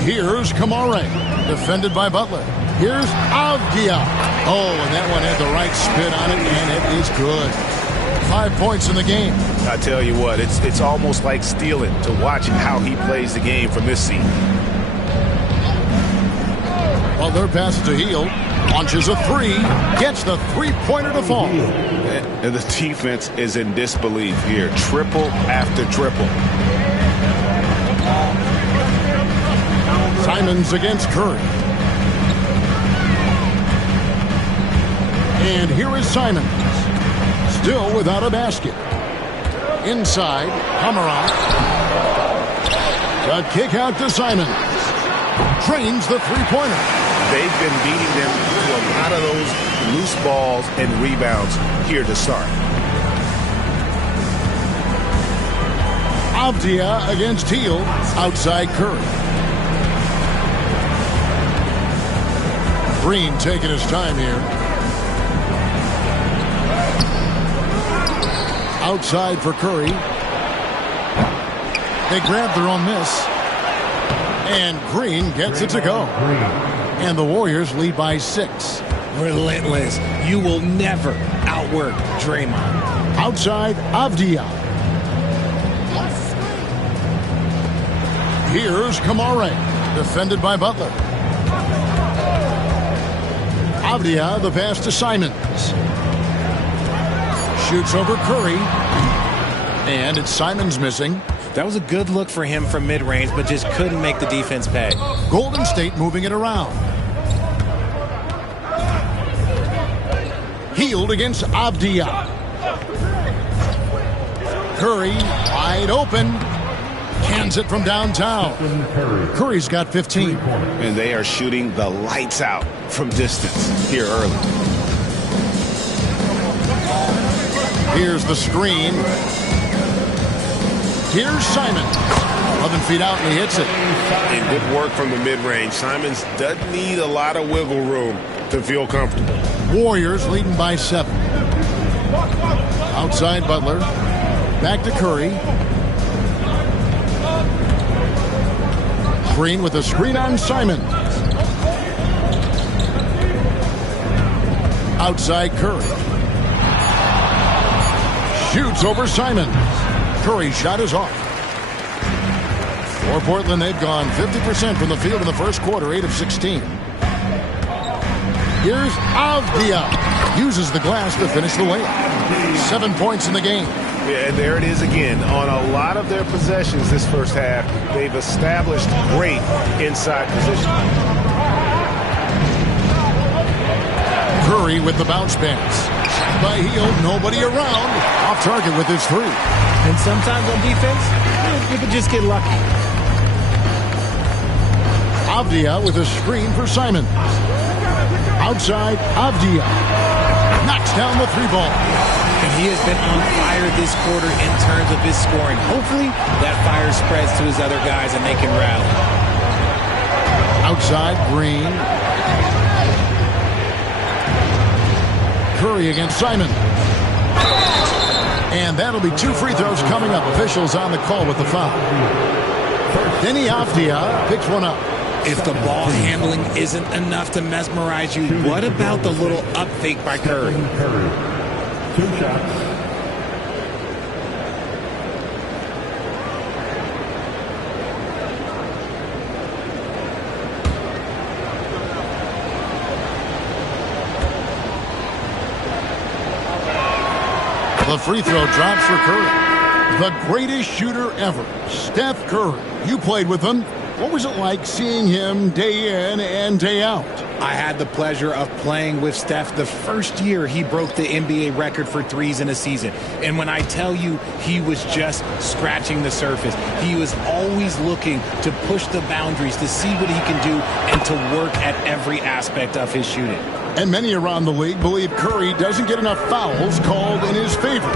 Here's Kamare. Defended by Butler. Here's Avdia. Oh, and that one had the right spin on it, and it is good. 5 points in the game. I tell you what, it's almost like stealing to watch how he plays the game from this seat. Butler passes to Hield. Launches a 3. Gets the 3-pointer to fall. And the defense is in disbelief here. Triple after triple. Simons against Curry. And here is Simons. Still without a basket. Inside, Kamara. A kick out to Simons. Drains the 3-pointer. They've been beating them to a lot of those loose balls and rebounds here to start. Avdia against Hield. Outside Curry. Green taking his time here. Outside for Curry. They grab their own miss. And Green gets it to go. And the Warriors lead by 6. Relentless. You will never outwork Draymond. Outside, Avdia. Here's Kamare. Defended by Butler. Avdia, the pass to Simons. Shoots over Curry. And it's Simons missing. That was a good look for him from mid-range, but just couldn't make the defense pay. Golden State moving it around. Hield against Avdia. Curry wide open. Hands it from downtown. Curry's got 15. And they are shooting the lights out from distance here early. Here's the screen. Here's Simon. 11 feet out, and he hits it. And good work from the mid-range. Simons doesn't need a lot of wiggle room to feel comfortable. Warriors leading by 7. Outside Butler. Back to Curry. Green with a screen on Simon. Outside Curry. Shoots over Simon. Curry's shot is off. For Portland, they've gone 50% from the field in the first quarter, 8 of 16. Here's Avdia. Uses the glass to finish the layup. 7 points in the game. Yeah, and there it is again. On a lot of their possessions this first half, they've established great inside position. Curry with the bounce pass. Shot by Hield, nobody around. Off target with his 3. And sometimes on defense, you can just get lucky. Avdia with a screen for Simon. Outside, Avdia knocks down the 3-ball. And he has been on fire this quarter in terms of his scoring. Hopefully, that fire spreads to his other guys and they can rally. Outside, Green. Curry against Simon. And that'll be 2 free throws coming up. Officials on the call with the foul. Denny Avdia picks one up. If the ball handling isn't enough to mesmerize you, what about the little up fake by Curry? 2 shots. The free throw drops for Curry. The greatest shooter ever, Steph Curry. You played with him. What was it like seeing him day in and day out? I had the pleasure of playing with Steph the first year he broke the NBA record for threes in a season. And when I tell you he was just scratching the surface, he was always looking to push the boundaries, to see what he can do, and to work at every aspect of his shooting. And many around the league believe Curry doesn't get enough fouls called in his favor.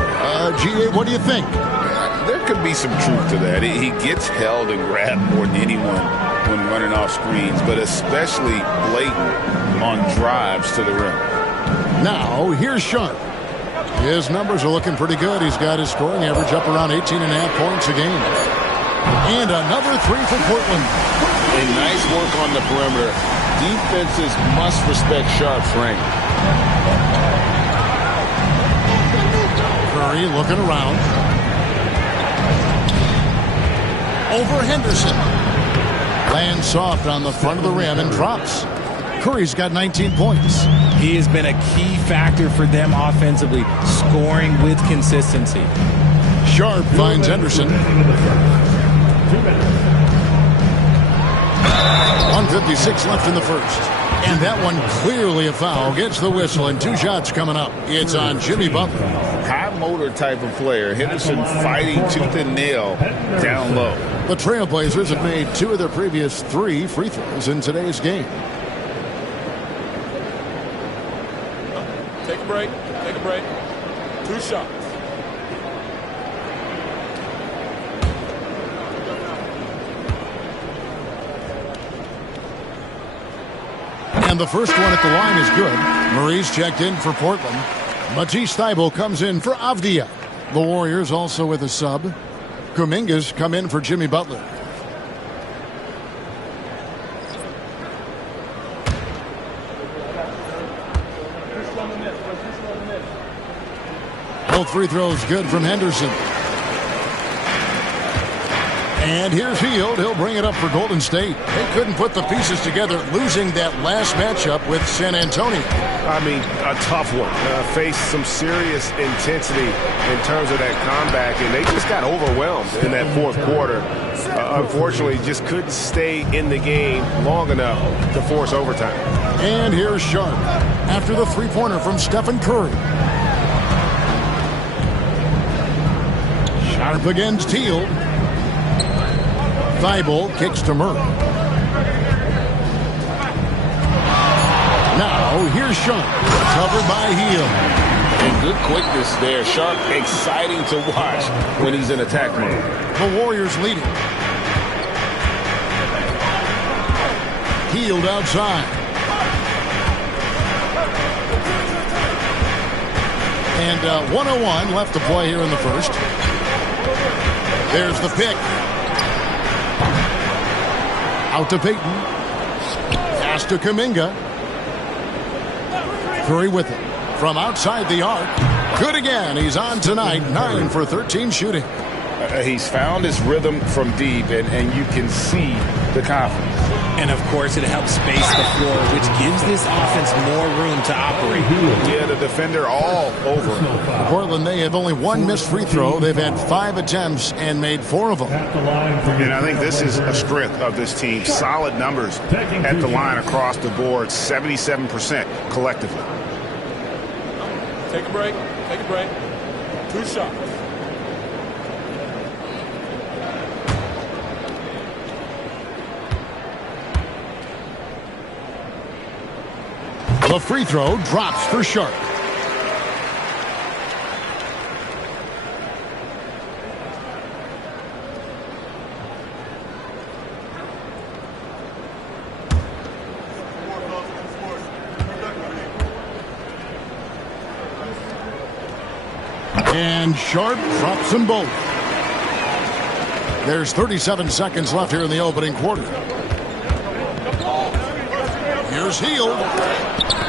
G.A., what do you think? There could be some truth to that. He gets held and grabbed more than anyone when running off screens, but especially blatant on drives to the rim. Now, here's Sharp. His numbers are looking pretty good. He's got his scoring average up around 18.5 points a game. And another 3 for Portland. And nice work on the perimeter. Defenses must respect Sharp's range. Curry looking around. Over Henderson. Lands soft on the front of the rim and drops. Curry's got 19 points. He has been a key factor for them offensively, scoring with consistency. Sharp finds Henderson. 1:56 left in the first. And that one clearly a foul. Gets the whistle and 2 shots coming up. It's on Jimmy Butler. High motor type of player. Henderson fighting tooth and nail down low. The Trailblazers have made 2 of their previous 3 free throws in today's game. Take a break. Take a break. 2 shots. And the first one at the line is good. Murray's checked in for Portland. Matisse Thybulle comes in for Avdia. The Warriors also with a sub. Kuminga's come in for Jimmy Butler. Both free throws good from Henderson. And here's Hield. He'll bring it up for Golden State. They couldn't put the pieces together, losing that last matchup with San Antonio. I mean, a tough one. Faced some serious intensity in terms of that comeback, and they just got overwhelmed in that fourth quarter. Unfortunately, just couldn't stay in the game long enough to force overtime. And here's Sharp after the three-pointer from Stephen Curry. Sharp against Hield. Thibault kicks to Murray. Now, here's Sharp. Covered by Heel. And good quickness there. Sharp, exciting to watch when he's in attack mode. The Warriors leading. Healed outside. And 1:01 left to play here in the first. There's the pick. Out to Payton. Pass to Kuminga. Curry with it. From outside the arc. Good again. He's on tonight. 9 for 13 shooting. He's found his rhythm from deep, and you can see the confidence. And, of course, it helps space the floor, which gives this offense more room to operate. Yeah, the defender all over. Portland, they have only one missed free throw. They've had 5 attempts and made 4 of them. And I think this is a strength of this team. Solid numbers at the line across the board, 77% collectively. Take a break. Take a break. 2 shots. The free throw drops for Sharp. And Sharp drops them both. There's 37 seconds left here in the opening quarter. Here's Hield.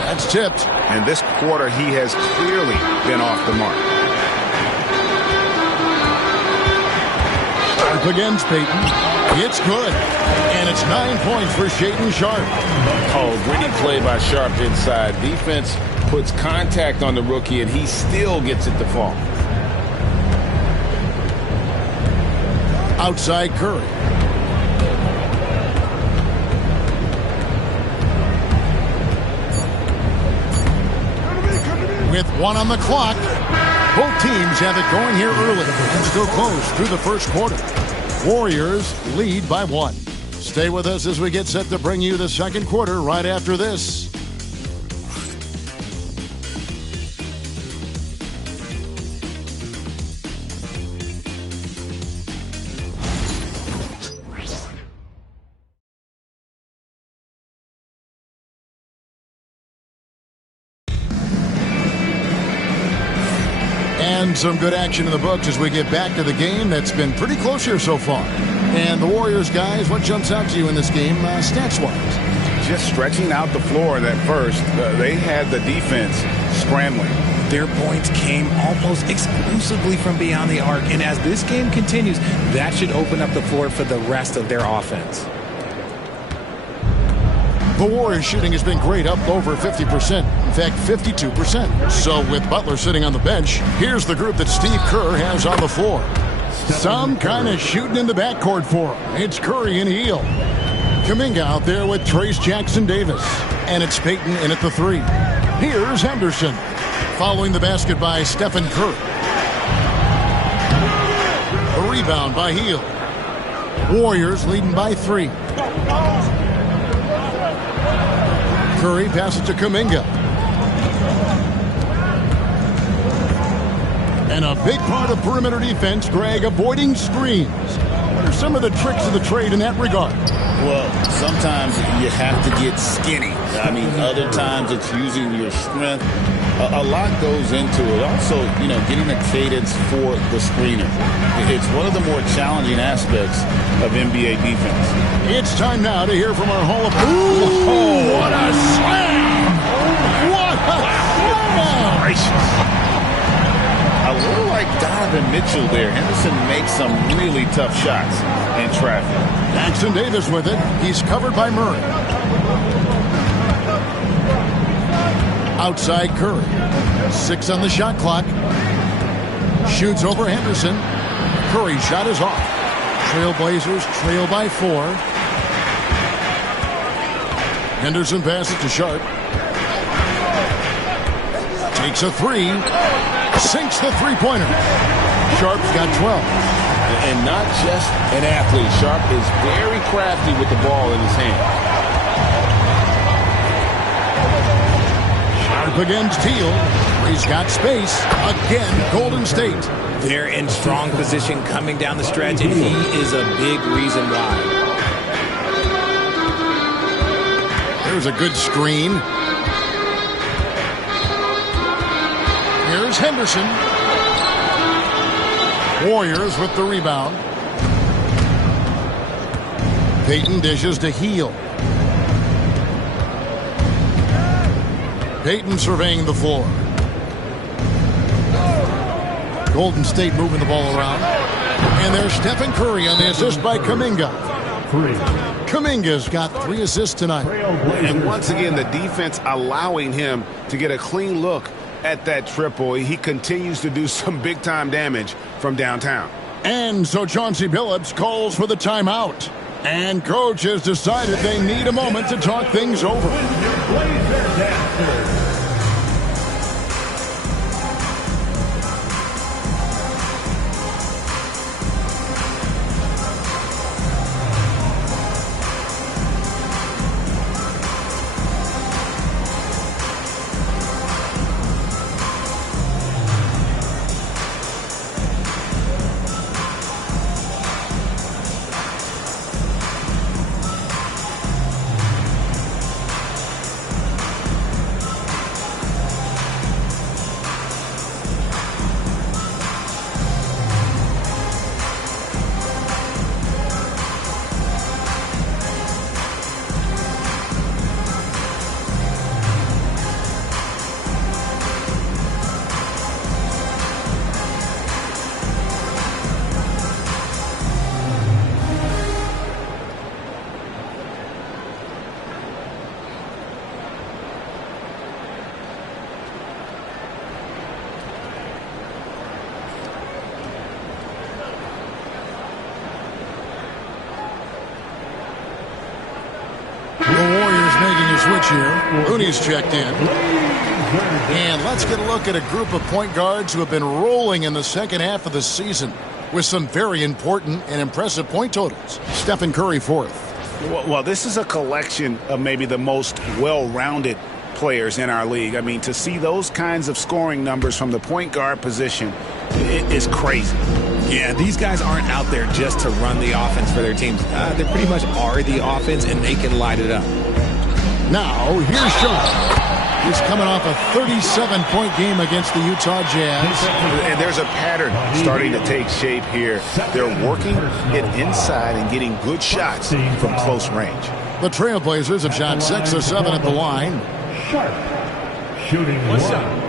That's tipped. And this quarter, he has clearly been off the mark. Up against Payton. It's good. And it's 9 points for Shaedon Sharp. Oh, gritty play by Sharp inside. Defense puts contact on the rookie, and he still gets it to fall. Outside Curry. With 1 on the clock, both teams have it going here early and still close through the first quarter. Warriors lead by 1. Stay with us as we get set to bring you the second quarter right after this. And some good action in the books as we get back to the game that's been pretty close here so far. And the Warriors, guys, what jumps out to you in this game stats-wise? Just stretching out the floor in that first. They had the defense scrambling. Their points came almost exclusively from beyond the arc. And as this game continues, that should open up the floor for the rest of their offense. The Warriors shooting has been great, up over 50%. In fact, 52%. So with Butler sitting on the bench, here's the group that Steve Kerr has on the floor. Some kind of shooting in the backcourt for him. It's Curry and Hield. Kuminga out there with Trace Jackson-Davis. And it's Payton in at the 3. Here's Henderson. Following the basket by Stephen Curry. A rebound by Hield. Warriors leading by 3. Curry passes to Kuminga. And a big part of perimeter defense, Greg, avoiding screens. What are some of the tricks of the trade in that regard? Well, sometimes you have to get skinny. I mean, other times it's using your strength. A lot goes into it. Also, getting a cadence for the screener. It's one of the more challenging aspects of NBA defense. It's time now to hear from our Hall of Fame. Oh, what a slam! What a slam! Gracious. A little like Donovan Mitchell there. Henderson makes some really tough shots in traffic. Jackson-Davis with it. He's covered by Murray. Outside Curry. 6 on the shot clock. Shoots over Henderson. Curry's shot is off. Trailblazers trail by 4. Henderson passes to Sharp. Takes a 3. Sinks the three-pointer. Sharp's got 12. And not just an athlete. Sharp is very crafty with the ball in his hand. Sharp against Teal. He's got space. Again, Golden State. They're in strong position coming down the stretch, and he is a big reason why. There's a good screen. Here's Henderson. Warriors with the rebound. Payton dishes to Heel. Payton surveying the floor. Golden State moving the ball around. And there's Stephen Curry on the assist by Kuminga. Kuminga's got 3 assists tonight. And once again, the defense allowing him to get a clean look at that triple. He continues to do some big-time damage from downtown. And so Chauncey Billups calls for the timeout. And coach has decided they need a moment to talk things over. Here. Looney's checked in. And let's get a look at a group of point guards who have been rolling in the second half of the season with some very important and impressive point totals. Stephen Curry fourth. Well, this is a collection of maybe the most well-rounded players in our league. I mean, to see those kinds of scoring numbers from the point guard position, it is crazy. Yeah, these guys aren't out there just to run the offense for their teams. They pretty much are the offense, and they can light it up. Now, here's Sharp. He's coming off a 37-point game against the Utah Jazz. And there's a pattern starting to take shape here. They're working it inside and getting good shots from close range. The Trailblazers have shot 6 of 7 at the line. Sharp shooting 1 shot.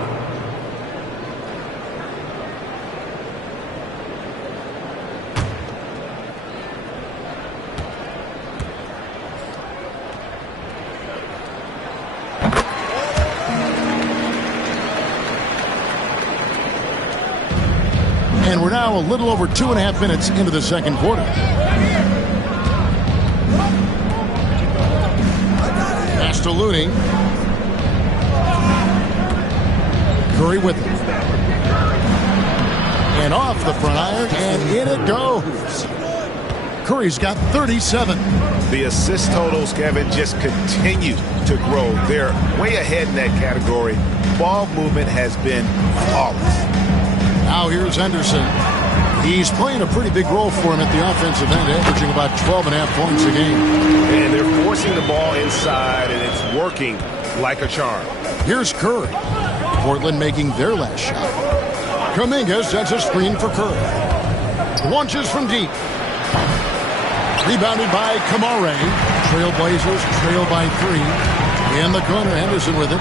And we're now a little over 2.5 minutes into the second quarter. Pass to Looney. Curry with it. And off the front iron, and in it goes. Curry's got 37. The assist totals, Kevin, just continue to grow. They're way ahead in that category. Ball movement has been flawless. Now here's Henderson. He's playing a pretty big role for him at the offensive end, averaging about 12.5 points a game. And they're forcing the ball inside, and it's working like a charm. Here's Curry. Portland making their last shot. Kuminga sets a screen for Curry. Launches from deep. Rebounded by Kamare. Trailblazers trail by 3. In the corner, Henderson with it.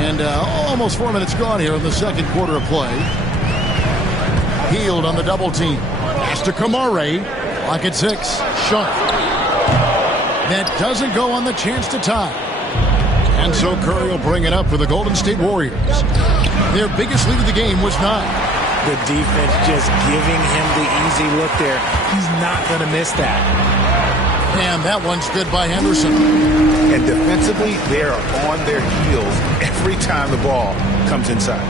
And almost 4 minutes gone here in the second quarter of play. Healed on the double team. Pass to Kamare. Lock at 6. Sharp. That doesn't go on the chance to tie. And so Curry will bring it up for the Golden State Warriors. Their biggest lead of the game was 9. The defense just giving him the easy look there. He's not going to miss that. And that one's good by Henderson. And defensively, they're on their heels every time the ball comes inside.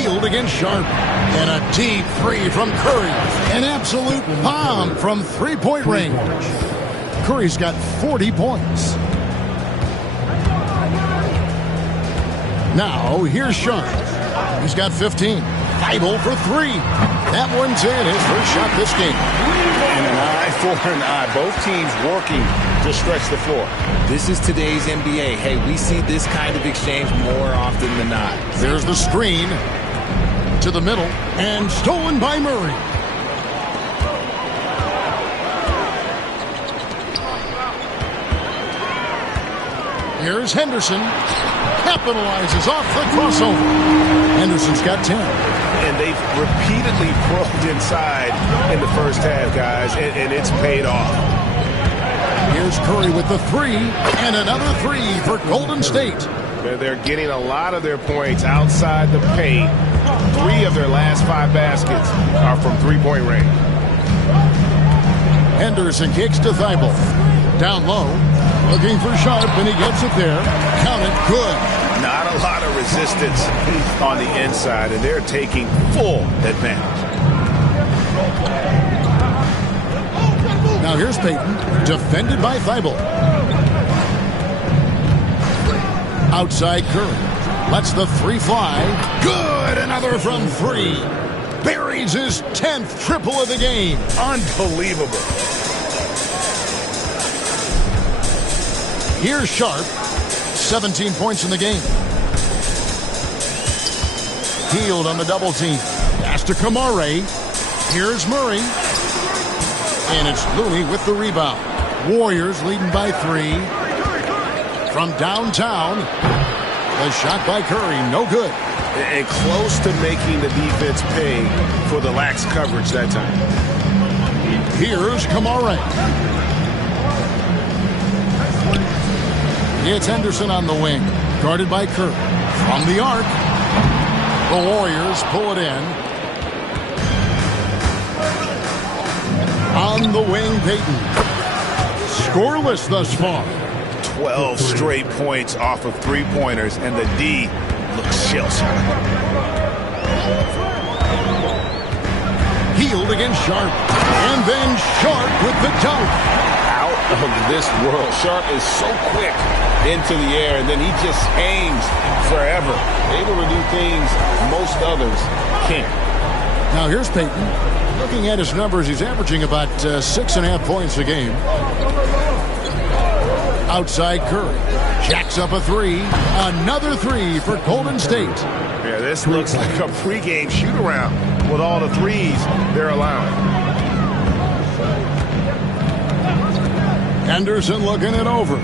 Healed against Sharp. And a deep three from Curry. An absolute bomb from three-point range. Curry's got 40 points. Now, here's Sharp. He's got 15. Thibault for three. That one's in. His first shot this game. And an eye for an eye. Both teams working to stretch the floor. This is today's NBA. Hey, we see this kind of exchange more often than not. There's the screen to the middle and stolen by Murray. Here's Henderson. Capitalizes off the crossover. Henderson's got 10. And they've repeatedly probed inside in the first half, guys, and it's paid off. Here's Curry with the three, and another three for Golden State. They're getting a lot of their points outside the paint. 3 of their last 5 baskets are from three-point range. Henderson kicks to Thibault. Down low, looking for Sharp, and he gets it there. Count it, good. Not a lot of resistance on the inside, and they're taking full advantage. Now here's Payton, defended by Thibault. Outside Curry, lets the three fly. Good, another from 3. Buries his 10th triple of the game. Unbelievable. Here's Sharp, 17 points in the game. Healed on the double team. Pass to Kamare. Here's Murray. And it's Looney with the rebound. Warriors leading by 3. From downtown, the shot by Curry, no good. And close to making the defense pay for the lax coverage that time. Here's Kamare. It's Henderson on the wing, guarded by Curry. From the arc, the Warriors pull it in. On the wing, Payton. Scoreless thus far. 12 straight points off of three-pointers, and the D looks shell-shocked. Healed against Sharp. And then Sharp with the dunk. Out of this world. Sharp is so quick into the air, and then he just hangs forever. Able to do things most others can't. Now here's Payton. Looking at his numbers, he's averaging about 6.5 points a game. Outside Curry. Jacks up a 3. Another 3 for Golden State. Yeah, this looks like a pregame shoot-around with all the threes they're allowing. Henderson looking it over.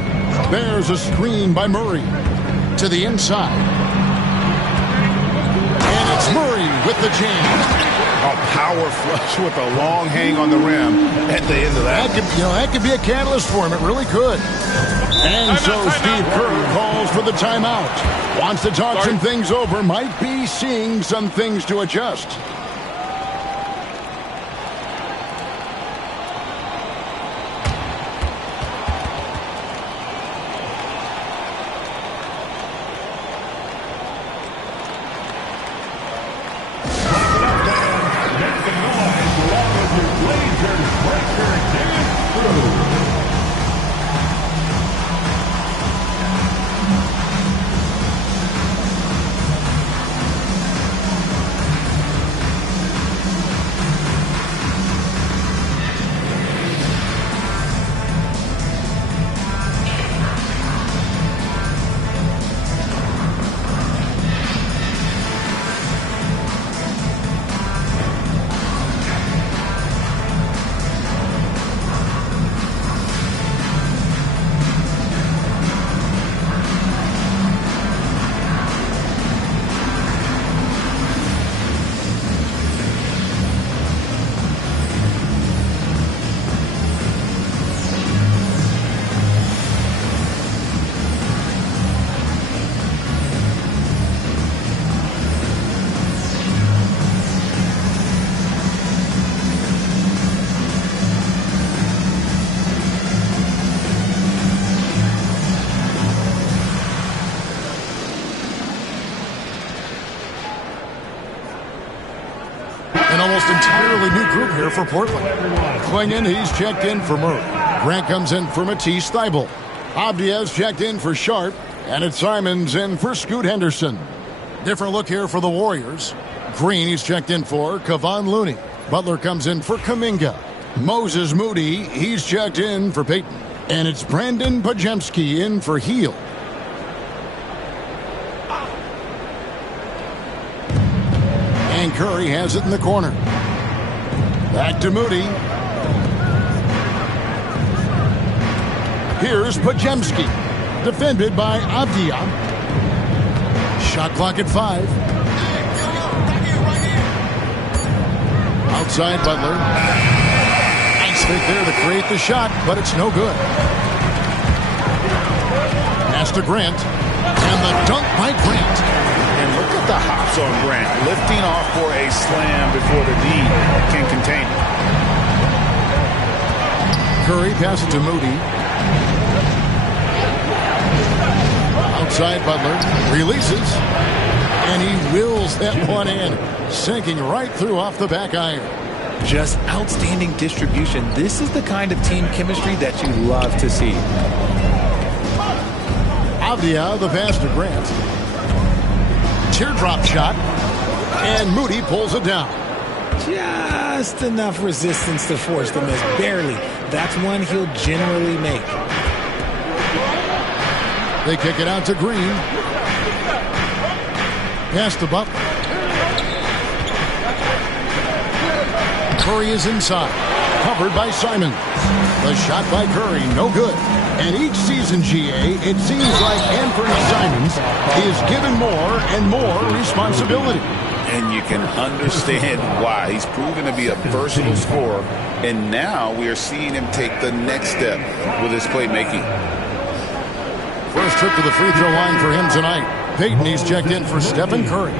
There's a screen by Murray. To the inside. And it's Murray with the jam. A power flush with a long hang on the rim at the end of that. That could be a catalyst for him. It really could. And so Steve Kerr calls for the timeout. Wants to talk some things over. Might be seeing some things to adjust. An almost entirely new group here for Portland. Klingon, he's checked in for Murray. Grant comes in for Matisse Thybulle. Avdia's checked in for Sharp. And it's Simons in for Scoot Henderson. Different look here for the Warriors. Green, he's checked in for Kevon Looney. Butler comes in for Kuminga. Moses Moody, he's checked in for Payton. And it's Brandon Pajemski in for Heel. And Curry has it in the corner. Back to Moody. Here's Pajemski. Defended by Avdia. Shot clock at 5. Outside Butler. Nice pick there to create the shot, but it's no good. Pass to Grant. And the dunk by Grant. And look at the hops on Grant. Lifting off for a slam before the D can contain it. Curry passes to Moody. Outside Butler, releases, and he wills that one in, sinking right through off the back iron. Just outstanding distribution. This is the kind of team chemistry that you love to see. Avdia, the pass to Grant. Teardrop shot, and Moody pulls it down. Just enough resistance to force the miss, barely. That's one he'll generally make. They kick it out to Green. Pass to Butler. Curry is inside. Covered by Simons. The shot by Curry, no good. And each season, GA, it seems like Anthony Simons is given more and more responsibility. And you can understand why. He's proven to be a versatile scorer. And now we are seeing him take the next step with his playmaking. First trip to the free throw line for him tonight. Payton, he's checked in for Stephen Curry.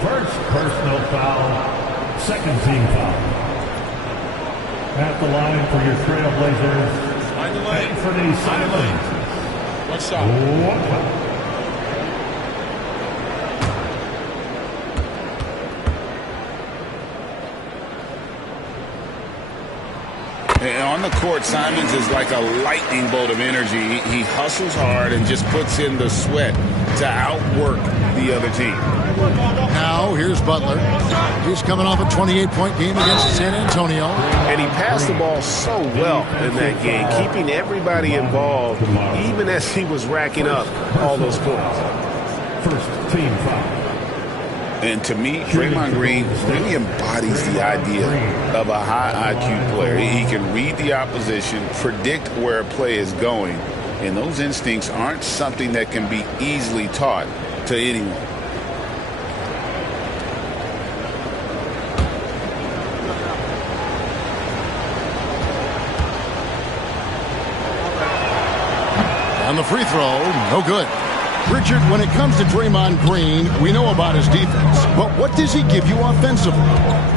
First personal foul, second team foul. At the line for your Trailblazers, Anthony Simons. One shot. And on the court, Simons is like a lightning bolt of energy. He hustles hard and just puts in the sweat to outwork the other team. Now, here's Butler. He's coming off a 28-point game against San Antonio. And he passed the ball so well in that game, keeping everybody involved, even as he was racking up all those points. First team foul. And to me, Draymond Green really embodies the idea of a high IQ player. He can read the opposition, predict where a play is going, and those instincts aren't something that can be easily taught to anyone. On the free throw, no good. Richard, when it comes to Draymond Green, we know about his defense, but what does he give you offensively?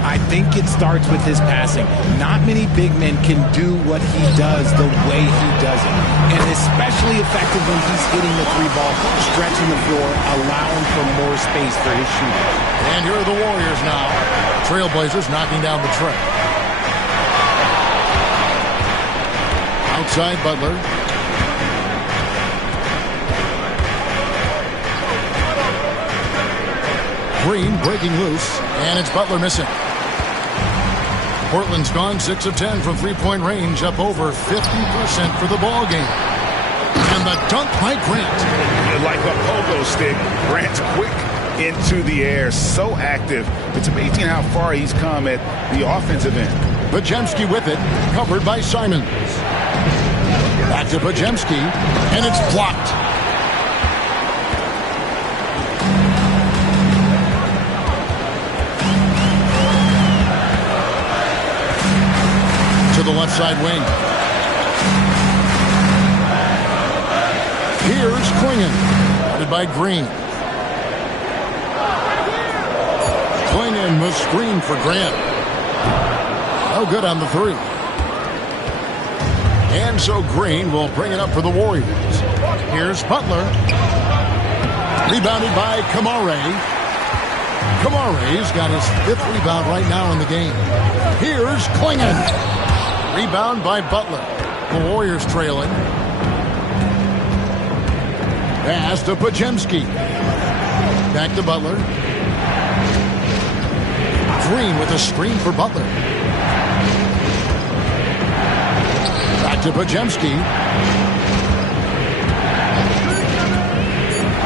I think it starts with his passing. Not many big men can do what he does the way he does it. And especially effective when he's hitting the three ball, stretching the floor, allowing for more space for his shooting. And here are the Warriors now. Trailblazers knocking down the tray. Outside Butler. Green breaking loose, and it's Butler missing. Portland's gone 6 of 10 from three-point range, up over 50% for the ball game. And the dunk by Grant. Like a pogo stick, Grant's quick into the air, so active. It's amazing how far he's come at the offensive end. Pajemski with it, covered by Simons. Back to Pajemski, and it's blocked. The left side wing. Here's Klingon, guarded by Green. Klingon was screened for Grant. No good on the three. And so Green will bring it up for the Warriors. Here's Butler. Rebounded by Kamare. Kamare's got his 5th rebound right now in the game. Here's Klingon. Rebound by Butler. The Warriors trailing. Pass to Pajemski. Back to Butler. Green with a screen for Butler. Back to Pajemski.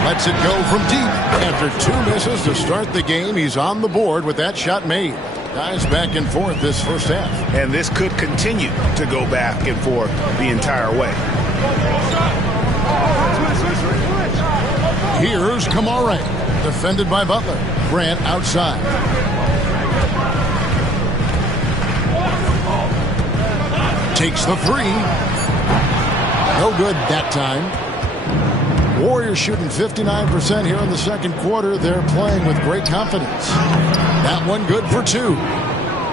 Lets it go from deep. After 2 misses to start the game, he's on the board with that shot made. Guys back and forth this first half. And this could continue to go back and forth the entire way. Here's Kamare. Defended by Butler. Grant outside. Takes the 3. No good that time. Warriors shooting 59% here in the second quarter. They're playing with great confidence. That one good for 2.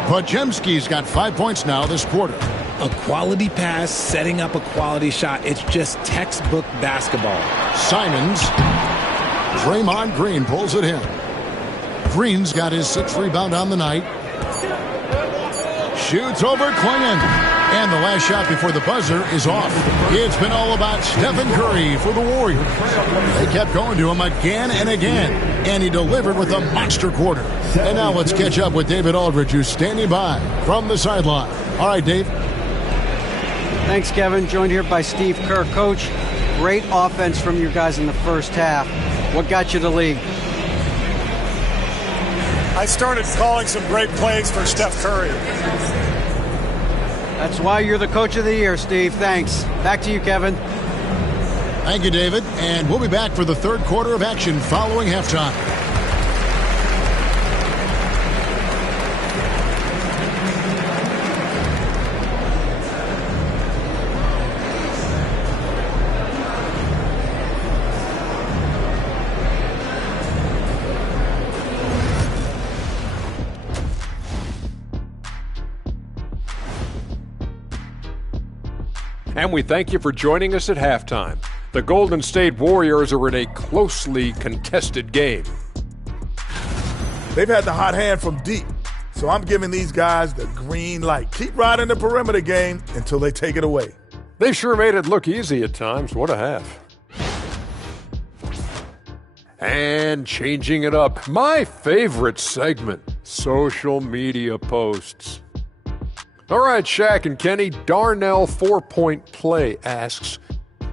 Pajemski's got 5 points now this quarter. A quality pass, setting up a quality shot. It's just textbook basketball. Simons. Draymond Green pulls it in. Green's got his 6th rebound on the night. Shoots over Klingon. And the last shot before the buzzer is off. It's been all about Stephen Curry for the Warriors. They kept going to him again and again. And he delivered with a monster quarter. And now let's catch up with David Aldridge, who's standing by from the sideline. All right, Dave. Thanks, Kevin. Joined here by Steve Kerr. Coach, great offense from your guys in the first half. What got you the lead? I started calling some great plays for Steph Curry. That's why you're the coach of the year, Steve. Thanks. Back to you, Kevin. Thank you, David. And we'll be back for the third quarter of action following halftime. And we thank you for joining us at halftime. The Golden State Warriors are in a closely contested game. They've had the hot hand from deep, so I'm giving these guys the green light. Keep riding the perimeter game until they take it away. They sure made it look easy at times. What a half. And changing it up, my favorite segment, social media posts. All right, Shaq and Kenny, Darnell 4-Point Play asks,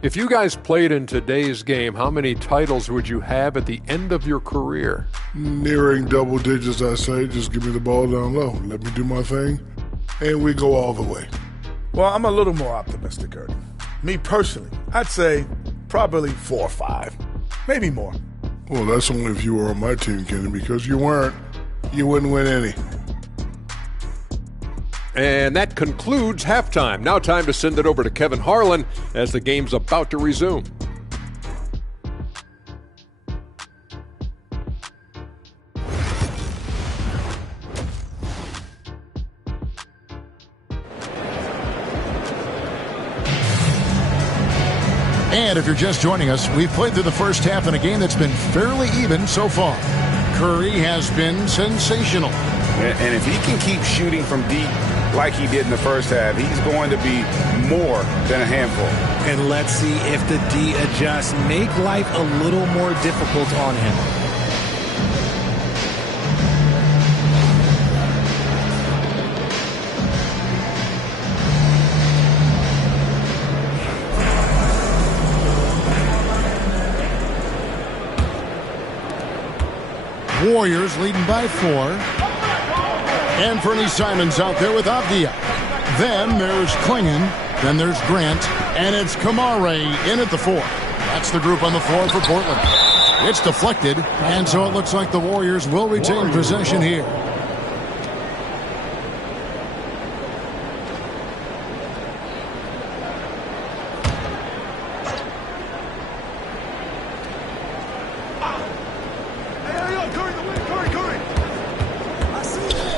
if you guys played in today's game, how many titles would you have at the end of your career? Nearing double digits, I say. Just give me the ball down low. Let me do my thing, and we go all the way. Well, I'm a little more optimistic, Ernie. Me personally, I'd say probably 4 or 5, maybe more. Well, that's only if you were on my team, Kenny, because you weren't. You wouldn't win any. And that concludes halftime. Now time to send it over to Kevin Harlan as the game's about to resume. And if you're just joining us, we've played through the first half in a game that's been fairly even so far. Curry has been sensational. And if he can keep shooting from deep like he did in the first half, he's going to be more than a handful. And let's see if the D adjusts, make life a little more difficult on him. Warriors leading by 4. Anthony Simons out there with Avdia. Then there's Klingon. Then there's Grant. And it's Kamare in at the 4. That's the group on the floor for Portland. It's deflected. And so it looks like the Warriors will retain possession here.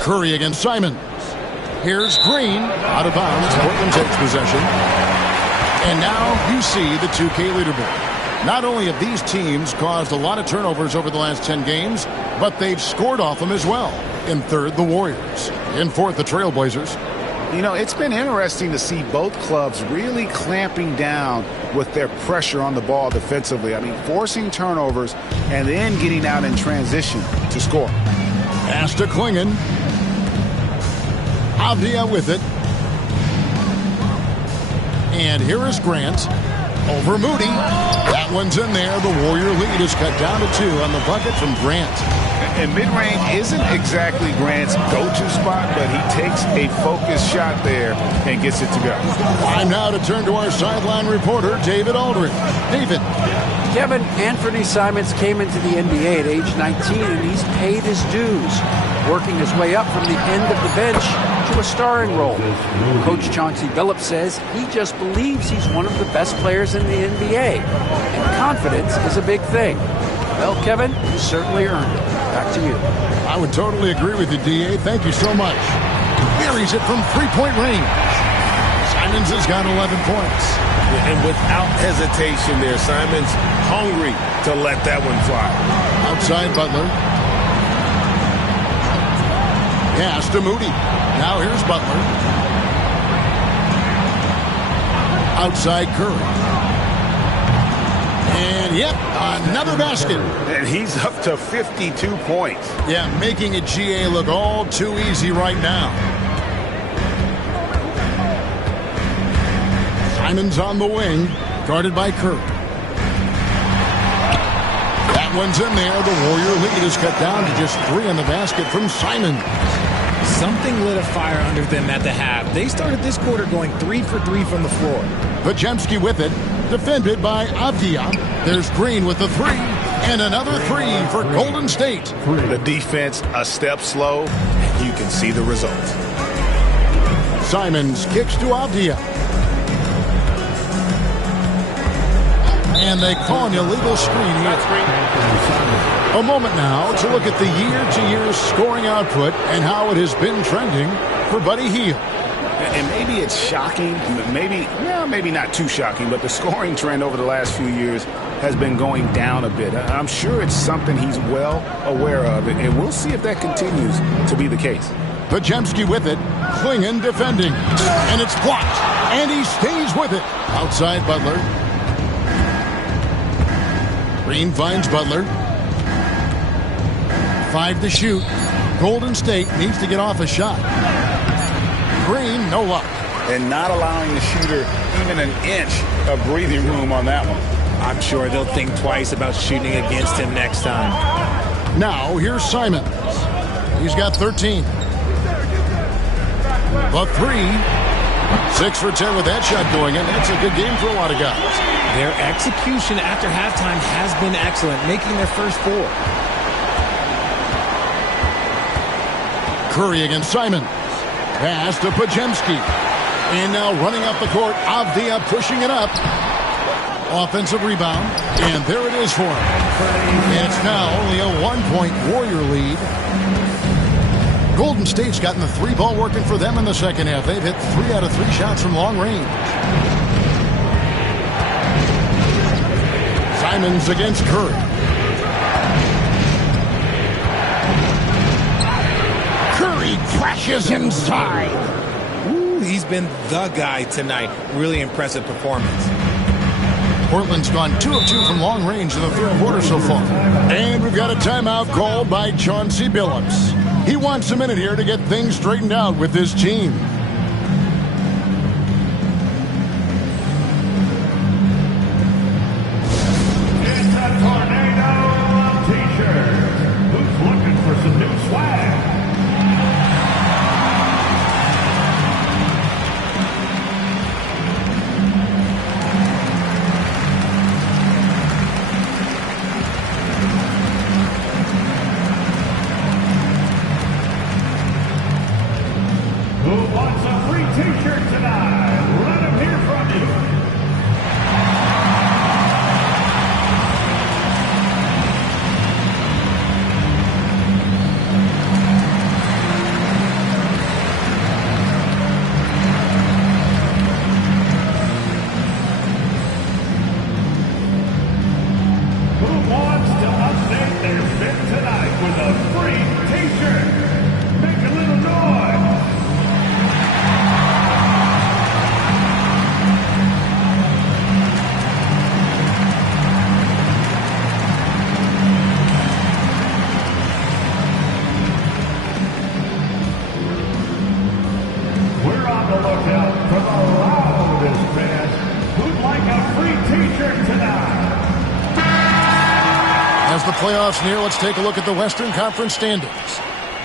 Curry against Simons. Here's Green. Out of bounds. Portland takes possession. And now you see the 2K leaderboard. Not only have these teams caused a lot of turnovers over the last 10 games, but they've scored off them as well. In third, the Warriors. In fourth, the Trailblazers. You know, it's been interesting to see both clubs really clamping down with their pressure on the ball defensively. I mean, forcing turnovers and then getting out in transition to score. Pass to Klingon. Avdia with it. And here is Grant over Moody. That one's in there. The Warrior lead is cut down to 2 on the bucket from Grant. And mid-range isn't exactly Grant's go-to spot, but he takes a focused shot there and gets it to go. Time now to turn to our sideline reporter, David Aldridge. David. Kevin, Anthony Simons came into the NBA at age 19, and he's paid his dues, working his way up from the end of the bench to a starring role. Coach Chauncey Billups says he just believes he's one of the best players in the NBA, and confidence is a big thing. Well, Kevin, you certainly earned it. Back to you. I would totally agree with you, D.A. Thank you so much. Buries it from three-point range. Simons has got 11 points. And without hesitation there, Simons hungry to let that one fly. Outside Butler. Pass to Moody. Now here's Butler. Outside Curry. And, yep, another basket. And he's up to 52 points. Yeah, making a GA look all too easy right now. Simons on the wing, guarded by Curry. That one's in there. The Warrior lead is cut down to just 3 on the basket from Simons. Something lit a fire under them at the half. They started this quarter going 3 for 3 from the floor. Pajemski with it, defended by Avdia. There's Green with the 3, and another 3 for Golden State. The defense a step slow, and you can see the results. Simons kicks to Avdia. And they call an illegal screen here. A moment now to look at the year-to-year scoring output and how it has been trending for Buddy Hield. And maybe it's shocking, maybe not too shocking, but the scoring trend over the last few years has been going down a bit. I'm sure it's something he's well aware of, and we'll see if that continues to be the case. Pajemski with it, Klingon defending, and it's blocked, and he stays with it. Outside Butler. Green finds Butler. 5 to shoot. Golden State needs to get off a shot. Green, no luck. And not allowing the shooter even an inch of breathing room on that one. I'm sure they'll think twice about shooting against him next time. Now, here's Simons. He's got 13. The 3. 6 for 10 with that shot going in. That's a good game for a lot of guys. Their execution after halftime has been excellent, making their first 4. Curry against Simons. Pass to Pajemski. And now running up the court, Avdia pushing it up. Offensive rebound. And there it is for him. And it's now only a 1-point Warrior lead. Golden State's gotten the 3-ball working for them in the second half. They've hit 3 out of 3 shots from long range. Simons against Curry. Curry crashes inside. Ooh, he's been the guy tonight. Really impressive performance. Portland's gone 2 of 2 from long range in the third quarter so far. And we've got a timeout called by Chauncey Billups. He wants a minute here to get things straightened out with his team. It's a tornado of t-shirts. Who's looking for some new swag? Who wants a free t-shirt tonight? Let them hear from you. Who wants to update their fit tonight with a the lookout for the loudest fans who'd like a free t-shirt tonight. As the playoffs near, let's take a look at the Western Conference standings.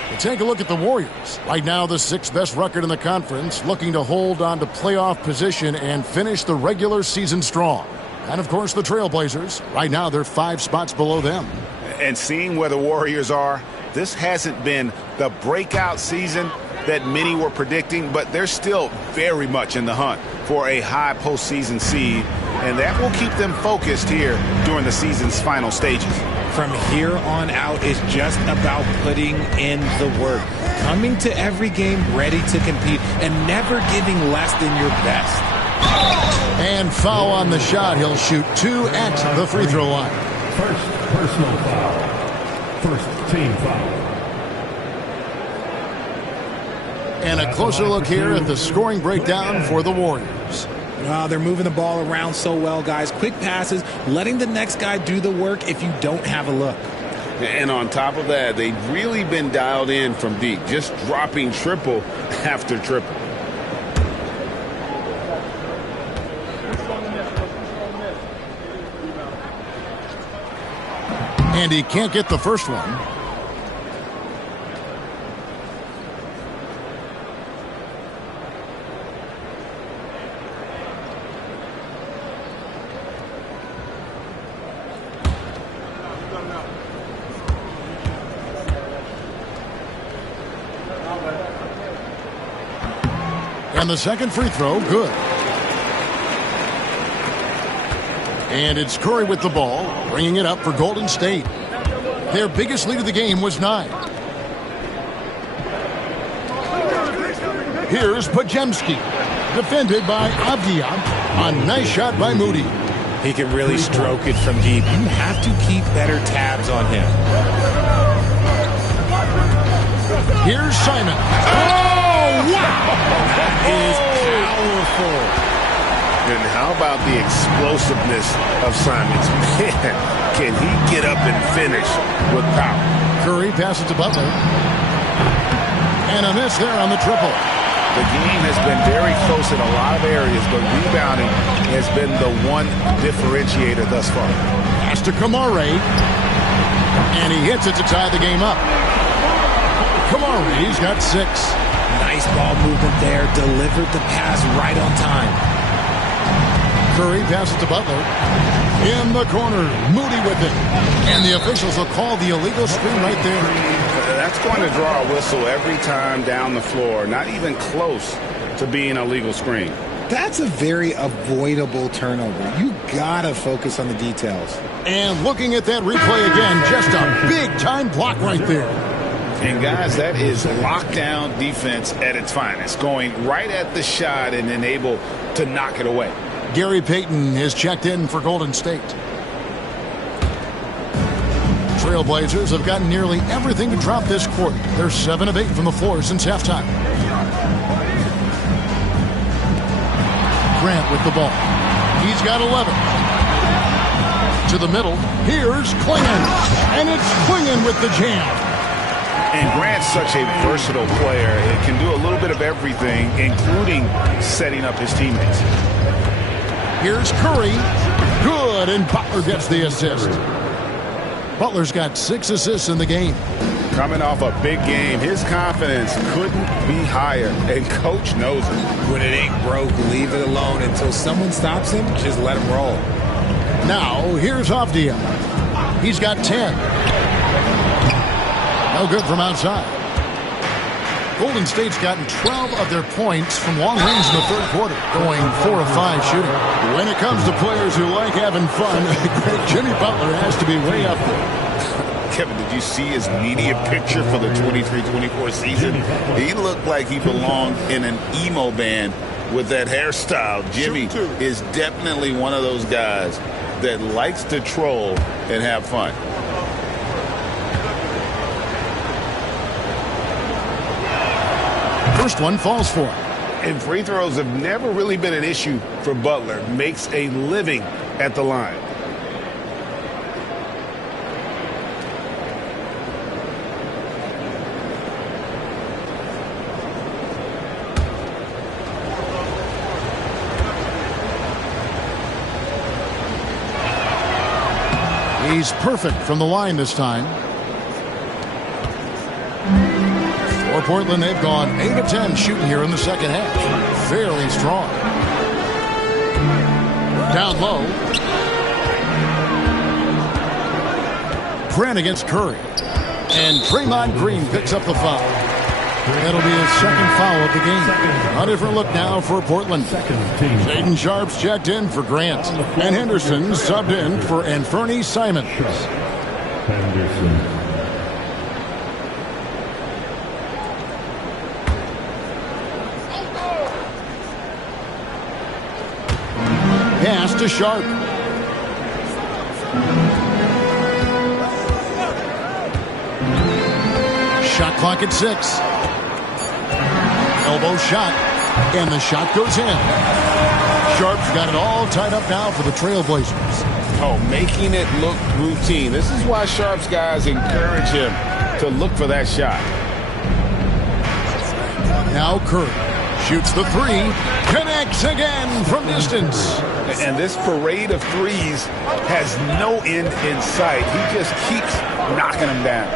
We'll take a look at the Warriors. Right now, the 6th best record in the conference, looking to hold on to playoff position and finish the regular season strong. And, of course, the Trailblazers. Right now, they're 5 spots below them. And seeing where the Warriors are, this hasn't been the breakout season that many were predicting, but they're still very much in the hunt for a high postseason seed, and that will keep them focused here during the season's final stages. From here on out, it's just about putting in the work, coming to every game ready to compete, and never giving less than your best. And foul on the shot. He'll shoot 2 at the free throw line. First personal foul. First team foul. And a closer look here at the scoring breakdown for the Warriors. They're moving the ball around so well, guys. Quick passes, letting the next guy do the work if you don't have a look. And on top of that, they've really been dialed in from deep, just dropping triple after triple. And he can't get the first one. And the second free throw, good. And it's Curry with the ball, bringing it up for Golden State. Their biggest lead of the game was 9. Here's Pajemski, defended by Avdia. A nice shot by Moody. He can really stroke it from deep. You have to keep better tabs on him. Here's Simon. Oh, wow! That is powerful. And how about the explosiveness of Simons? Man, can he get up and finish with power? Curry passes to Butler. And a miss there on the triple. The game has been very close in a lot of areas, but rebounding has been the one differentiator thus far. Pass to Kamare. And he hits it to tie the game up. Kamare's got 6. Nice ball movement there. Delivered the pass right on time. Curry passes to Butler. In the corner, Moody with it. And the officials will call the illegal screen right there. That's going to draw a whistle every time down the floor. Not even close to being a legal screen. That's a very avoidable turnover. You gotta focus on the details. And looking at that replay again, just a big-time block right there. And, guys, that is lockdown defense at its finest, going right at the shot and then able to knock it away. Gary Payton is checked in for Golden State. Trailblazers have gotten nearly everything to drop this quarter. They're 7 of 8 from the floor since halftime. Grant with the ball. He's got 11. To the middle. Here's Klingon. And it's Klingon with the jam. And Grant's such a versatile player. He can do a little bit of everything, including setting up his teammates. Here's Curry. Good, and Butler gets the assist. Butler's got 6 assists in the game. Coming off a big game, his confidence couldn't be higher, and Coach knows it. When it ain't broke, leave it alone until someone stops him. Just let him roll. Now, here's Avdia. He's got 10. No good from outside. Golden State's gotten 12 of their points from long range in the third quarter, going 4 of 5 shooting. When it comes to players who like having fun, Jimmy Butler has to be way up there. Kevin, did you see his media picture for the 23-24 season? He looked like he belonged in an emo band with that hairstyle. Jimmy is definitely one of those guys that likes to troll and have fun. First one falls for him. And free throws have never really been an issue for Butler. Makes a living at the line. He's perfect from the line this time. For Portland, they've gone 8 of 10 shooting here in the second half. Very strong. Down low. Grant against Curry. And Draymond Green picks up the foul. That'll be his second foul of the game. A different look now for Portland. Shaedon Sharpe's checked in for Grant. And Henderson subbed in for Anthony Simons. Henderson. Pass to Sharpe. Shot clock at 6. Elbow shot. And the shot goes in. Sharpe's got it all tied up now for the Trailblazers. Oh, making it look routine. This is why Sharpe's guys encourage him to look for that shot. Now Curry shoots the 3. Connects again from distance. And this parade of threes has no end in sight. He just keeps knocking them down.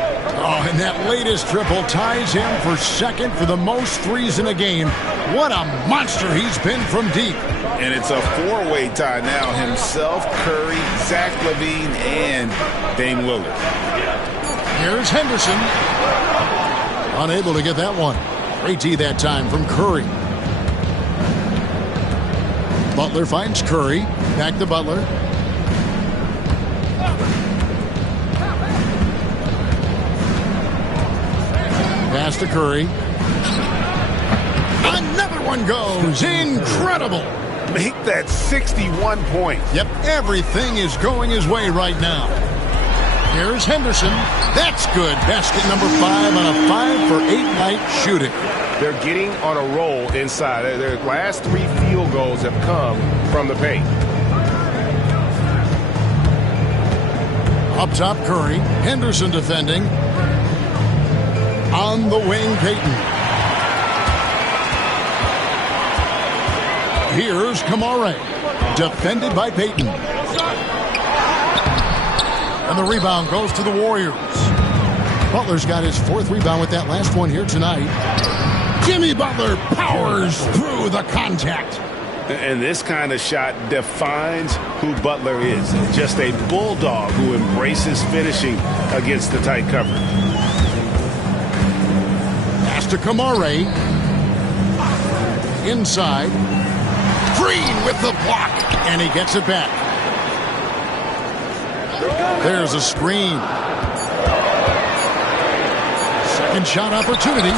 Oh, and that latest triple ties him for second for the most threes in a game. What a monster he's been from deep. And it's a four-way tie now. Himself, Curry, Zach LaVine, and Dame Lillard. Here's Henderson. Unable to get that one. Great D that time from Curry. Butler finds Curry. Back to Butler. Pass to Curry. Another one goes. Incredible. Make that 61 points. Yep, everything is going his way right now. Here's Henderson. That's good. Basket number 5 on a 5-for-8 night shooting. They're getting on a roll inside. Their last 3 field goals have come from the paint. Up top, Curry. Henderson defending. On the wing, Payton. Here's Kamara. Defended by Payton. And the rebound goes to the Warriors. Butler's got his 4th rebound with that last one here tonight. Jimmy Butler powers through the contact. And this kind of shot defines who Butler is. Just a bulldog who embraces finishing against the tight cover. Pass to Kamara. Inside. Green with the block. And he gets it back. There's a screen. Second shot opportunity.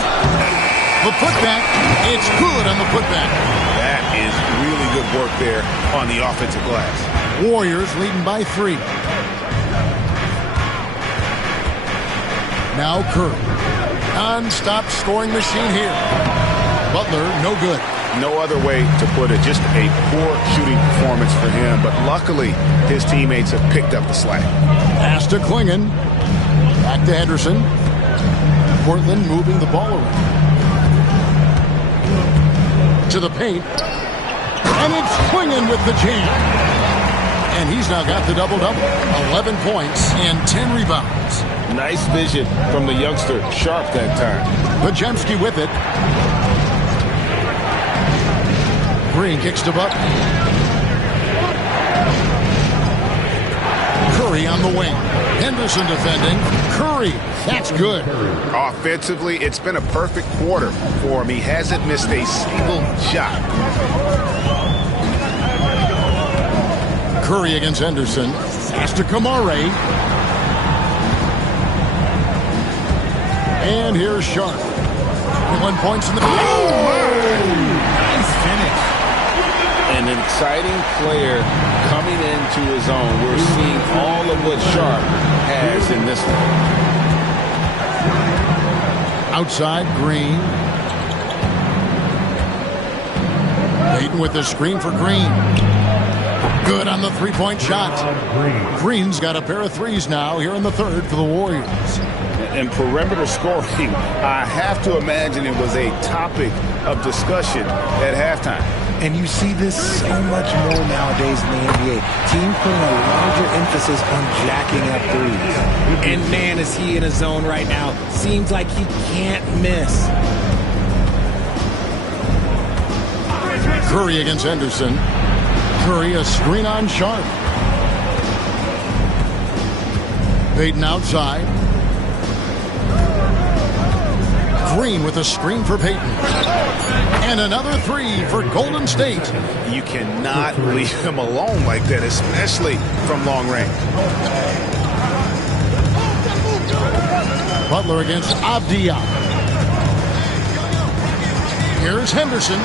The putback. It's good on the putback. That is really good work there on the offensive glass. Warriors leading by 3. Now Curry. Non-stop scoring machine here. Butler, no good. No other way to put it. Just a poor shooting performance for him. But luckily, his teammates have picked up the slack. Pass to Klingon. Back to Henderson. Portland moving the ball around. To the paint. And it's Klingon with the jam. And he's now got the double-double. 11 points and 10 rebounds. Nice vision from the youngster. Sharp that time. Podziemski with it. Green kicks to Butler. Curry on the wing. Henderson defending. Curry. That's good. Offensively, it's been a perfect quarter for him. He hasn't missed a single shot. Curry against Henderson. Pass to Kamara. And here's Sharpe. 1 points in the... Nice finish. An exciting player coming into his own. We're seeing all of what Sharpe has in this one. Outside, Green. Payton with the screen for Green. Good on the three-point shot. Green's got a pair of threes now here in the 3rd for the Warriors. And perimeter scoring, I have to imagine it was a topic of discussion at halftime. And you see this so much more nowadays in the NBA. Teams putting a larger emphasis on jacking up threes. And man, is he in a zone right now. Seems like he can't miss. Curry against Henderson. Curry a screen on Sharp. Payton outside. Green with a screen for Payton. And another three for Golden State. You cannot leave him alone like that, especially from long range. Butler against Avdia. Here's Henderson.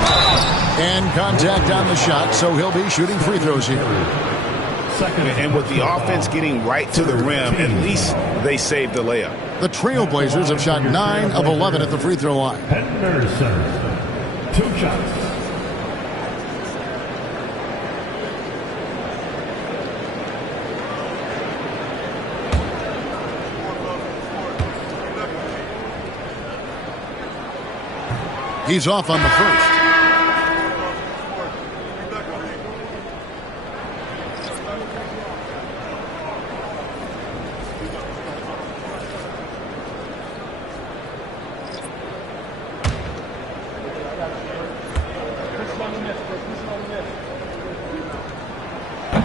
And contact on the shot, so he'll be shooting free throws here. And with the offense getting right to the rim, at least they saved the layup. The Trailblazers have shot 9 of 11 at the free throw line. Henderson, 2 shots. He's off on the first.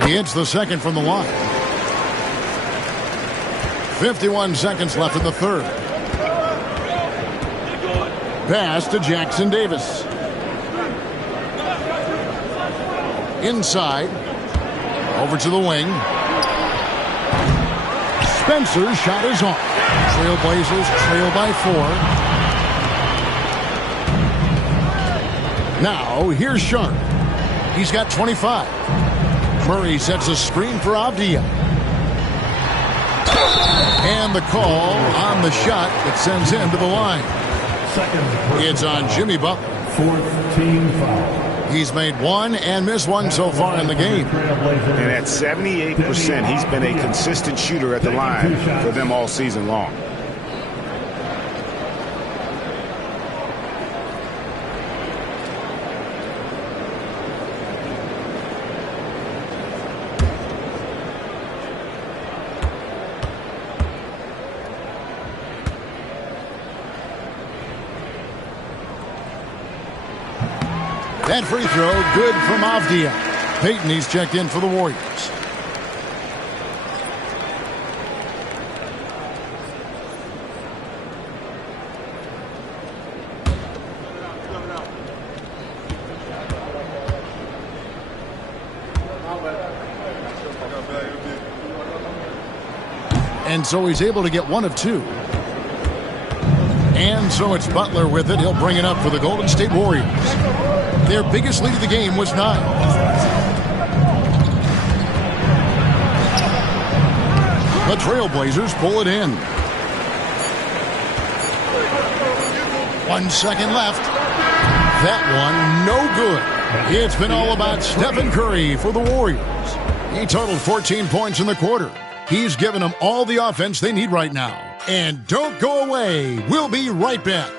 He hits the second from the line. 51 seconds left in the third. Pass to Jackson Davis. Inside. Over to the wing. Spencer's shot is on. Trailblazers trail by 4. Now, here's Sharp. He's got 25. Murray sets a screen for Avdia. And the call on the shot that sends him to the line. It's on Jimmy Butler. 4th team foul. He's made 1 and missed 1 so far in the game. And at 78%, he's been a consistent shooter at the line for them all season long. That free throw good from Avdia. Payton, he's checked in for the Warriors. And so he's able to get 1 of 2. And so it's Butler with it. He'll bring it up for the Golden State Warriors. Their biggest lead of the game was 9. The Trailblazers pull it in. 1 second left. That one, no good. It's been all about Stephen Curry for the Warriors. He totaled 14 points in the quarter. He's given them all the offense they need right now. And don't go away. We'll be right back.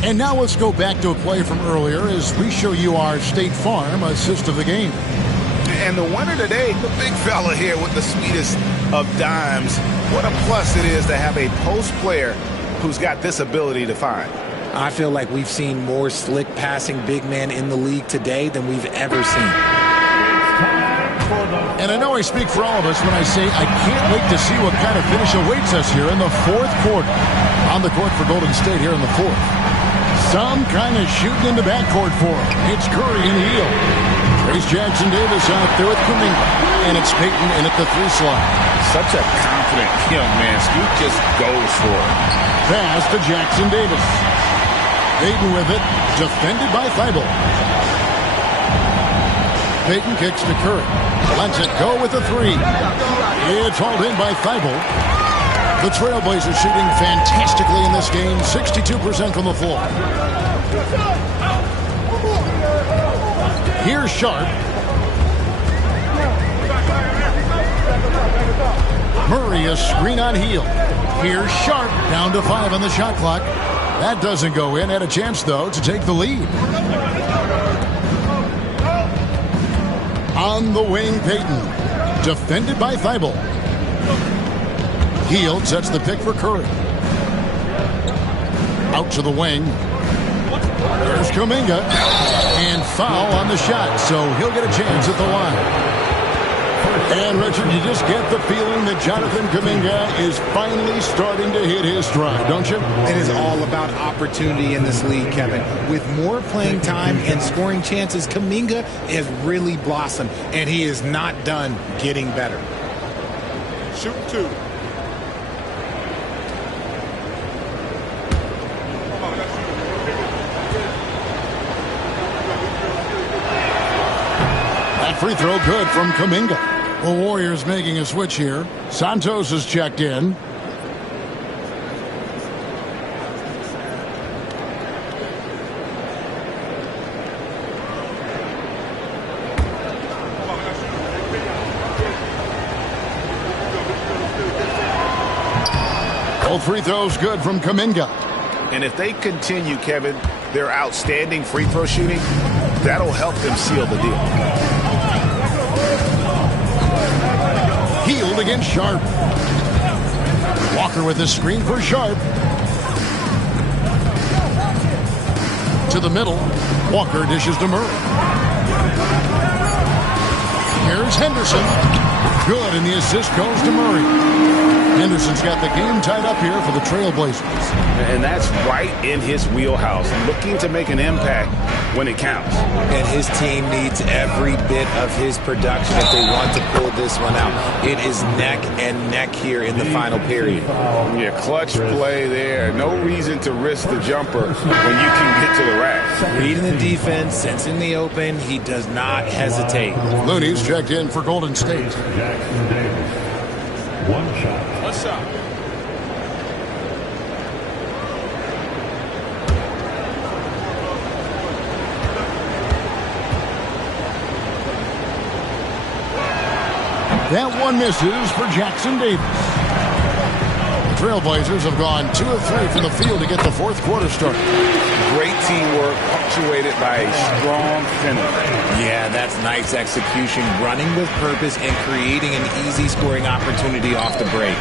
And now let's go back to a play from earlier as we show you our State Farm assist of the game. And the winner today, the big fella here with the sweetest of dimes. What a plus it is to have a post player who's got this ability to find. I feel like we've seen more slick passing big men in the league today than we've ever seen. And I know I speak for all of us when I say I can't wait to see what kind of finish awaits us here in the 4th quarter. On the court for Golden State here in the 4th. Some kind of shooting in the backcourt for him. It's Curry in the heel. Trace Jackson Davis out there with Kuminga. And it's Payton in at the 3 slot. Such a confident young man. Scoot just goes for it. Pass to Jackson Davis. Payton with it. Defended by Thibault. Payton kicks to Curry. Lets it go with the 3. It's hauled in by Thibault. The Trailblazers shooting fantastically in this game, 62% from the floor. Here's Sharp. Murray, a screen on Hield. Here's Sharp, down to 5 on the shot clock. That doesn't go in. Had a chance, though, to take the lead. On the wing, Payton. Defended by Thibault. Hield sets the pick for Curry. Out to the wing. There's Kuminga. And foul on the shot, so he'll get a chance at the line. And, Richard, you just get the feeling that Jonathan Kuminga is finally starting to hit his stride, don't you? It is all about opportunity in this league, Kevin. With more playing time and scoring chances, Kuminga has really blossomed, and he is not done getting better. Shoot 2. That free throw good from Kuminga. The Warriors making a switch here. Santos is checked in. Both free throws good from Kuminga. And if they continue, Kevin, their outstanding free throw shooting, that'll help them seal the deal. Hield against Sharp. Walker with a screen for Sharp. To the middle. Walker dishes to Murray. Here's Henderson. Good, and the assist goes to Murray. Henderson's got the game tied up here for the Trailblazers. And that's right in his wheelhouse, looking to make an impact when it counts. And his team needs every bit of his production if they want to pull this one out. It is neck and neck here in the final period. Yeah, clutch play there. No reason to risk the jumper when you can get to the rack. Reading the defense, sensing the open, he does not hesitate. Looney's checked in for Golden State. Jackson Davis. One shot. One shot. That one misses for Jackson Davis. The Trailblazers have gone 2 of 3 from the field to get the fourth quarter started. Great teamwork, punctuated by a strong finish. Yeah, that's nice execution, running with purpose and creating an easy scoring opportunity off the break.